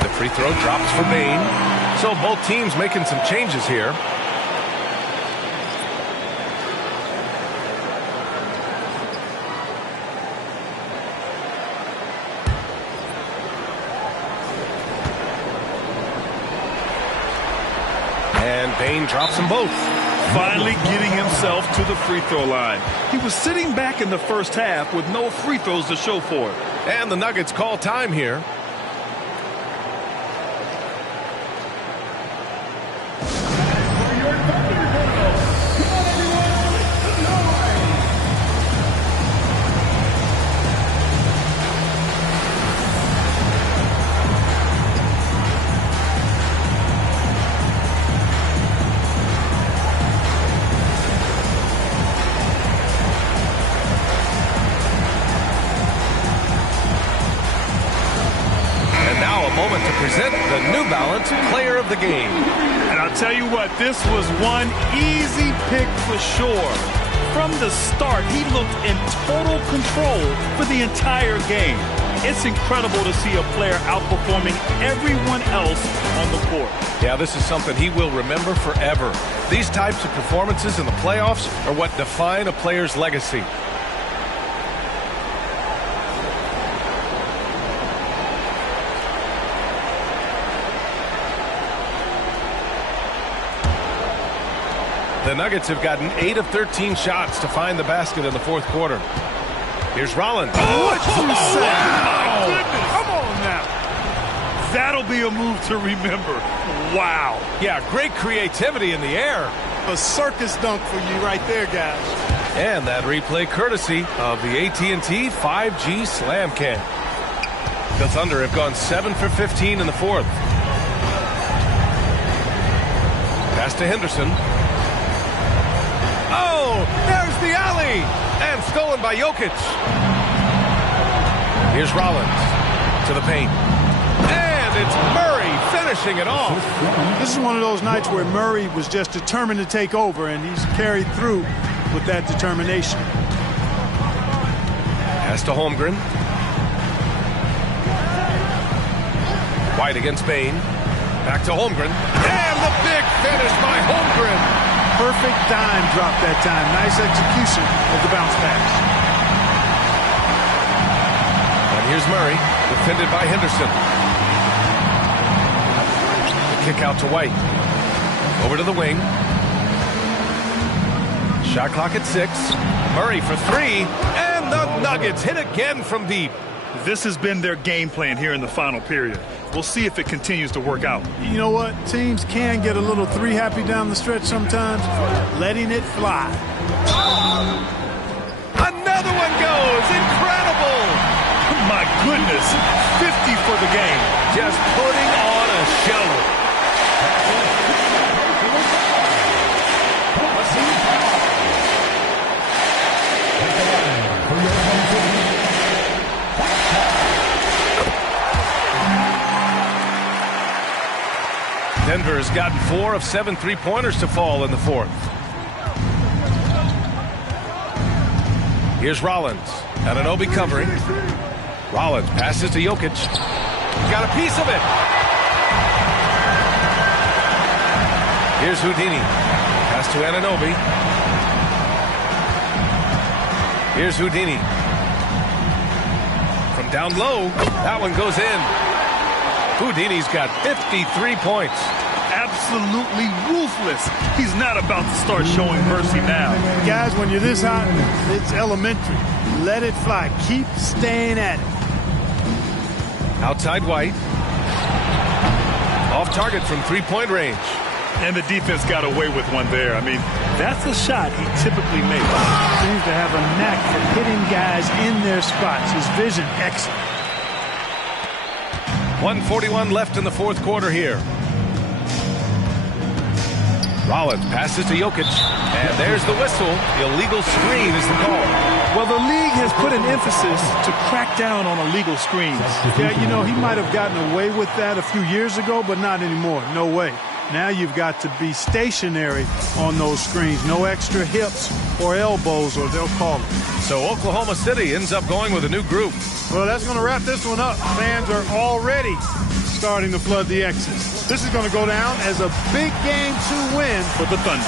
2. The free throw drops for Bane. So both teams making some changes here. And Bane drops them both. Finally getting himself to the free throw line. He was sitting back in the first half with no free throws to show for it. And the Nuggets call time here. Player of the game. And I'll tell you what, this was one easy pick for sure. From the start, he looked in total control for the entire game. It's incredible to see a player outperforming everyone else on the court. Yeah, this is something he will remember forever. These types of performances in the playoffs are what define a player's legacy. The Nuggets have gotten 8 of 13 shots to find the basket in the fourth quarter. Here's Rollins. What you say? My goodness. Come on now. That'll be a move to remember. Wow. Yeah, great creativity in the air. A circus dunk for you right there, guys. And that replay courtesy of the AT&T 5G Slam Cam. The Thunder have gone 7 for 15 in the fourth. Pass to Henderson. Oh, there's the alley! And stolen by Jokic. Here's Rollins to the paint. And it's Murray finishing it off. This is one of those nights where Murray was just determined to take over, and he's carried through with that determination. Pass to Holmgren. White against Bain. Back to Holmgren. And the big finish by Holmgren. Perfect dime drop that time. Nice execution of the bounce pass. And here's Murray, defended by Henderson. The kick out to White. Over to the wing. Shot clock at 6. Murray for 3. And the Nuggets hit again from deep. This has been their game plan here in the final period. We'll see if it continues to work out. You know what? Teams can get a little three happy down the stretch sometimes. Letting it fly. Another one goes. Incredible. My goodness. 50 for the game. Just putting on a show. Denver has gotten 4 of 7 3-pointers to fall in the fourth. Here's Rollins. Anunoby covering. Rollins passes to Jokic. Got a piece of it. Here's Houdini. Pass to Anunoby. Here's Houdini. From down low. That one goes in. Houdini's got 53 points. Absolutely ruthless. He's not about to start showing mercy now. Guys, when you're this hot, it's elementary. Let it fly. Keep staying at it. Outside White. Off target from 3-point range. And the defense got away with one there. I mean, that's a shot he typically makes. Seems to have a knack for hitting guys in their spots. His vision, excellent. 1:41 left in the fourth quarter here. Rollins passes to Jokic. And there's the whistle. Illegal screen is the call. Well, the league has put an emphasis to crack down on illegal screens. Yeah, you know, he might have gotten away with that a few years ago, but not anymore. No way. Now you've got to be stationary on those screens. No extra hips or elbows, or they'll call it. So Oklahoma City ends up going with a new group. Well, that's going to wrap this one up. Fans are already starting to flood the X's. This is going to go down as a big Game 2 win for the Thunder.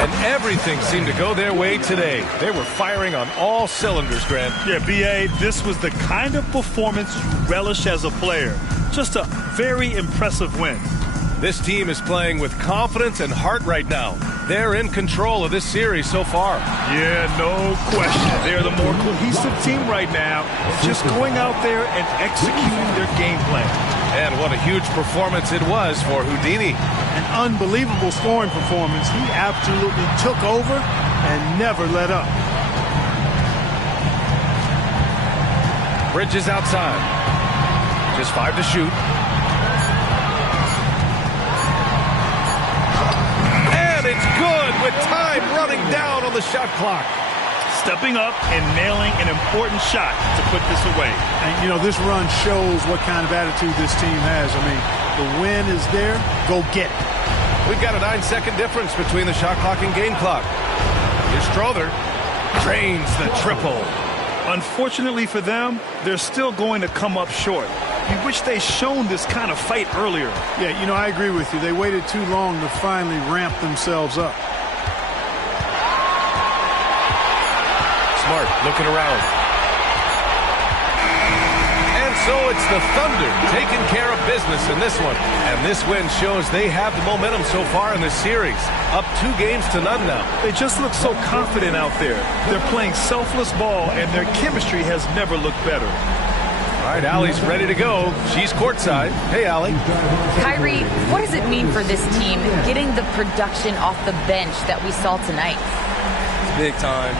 And everything seemed to go their way today. They were firing on all cylinders, Grant. Yeah, B.A., this was the kind of performance you relish as a player. Just a very impressive win. This team is playing with confidence and heart right now. They're in control of this series so far. Yeah, no question. They're the more cohesive team right now, just going out there and executing their game plan. And what a huge performance it was for Houdini. An unbelievable scoring performance. He absolutely took over and never let up. Bridges outside. Just 5 to shoot. It's good with time running down on the shot clock. Stepping up and nailing an important shot to put this away. And, you know, this run shows what kind of attitude this team has. I mean, the win is there. Go get it. We've got a 9-second difference between the shot clock and game clock. Here's Strother. Drains the triple. Unfortunately for them, they're still going to come up short. You wish they'd shown this kind of fight earlier. Yeah, you know, I agree with you. They waited too long to finally ramp themselves up. Smart looking around. And so it's the Thunder taking care of business in this one. And this win shows they have the momentum so far in this series. Up 2 games to none now. They just look so confident out there. They're playing selfless ball, and their chemistry has never looked better. All right, Allie's ready to go. She's courtside. Hey, Allie. Kyrie, what does it mean for this team getting the production off the bench that we saw tonight? It's big time.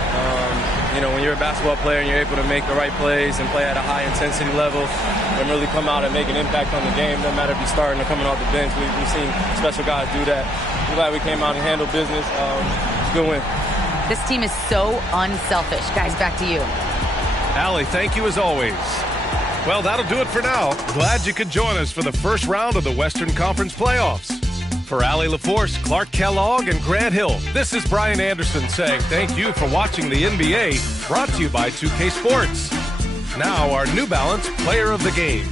When you're a basketball player and you're able to make the right plays and play at a high intensity level and really come out and make an impact on the game, no matter if you're starting or coming off the bench, we've seen special guys do that. I'm glad we came out and handled business. It's a good win. This team is so unselfish. Guys, back to you. Allie, thank you as always. Well, that'll do it for now. Glad you could join us for the first round of the Western Conference playoffs. For Allie LaForce, Clark Kellogg, and Grant Hill, this is Brian Anderson saying thank you for watching the NBA, brought to you by 2K Sports. Now, our New Balance Player of the Game.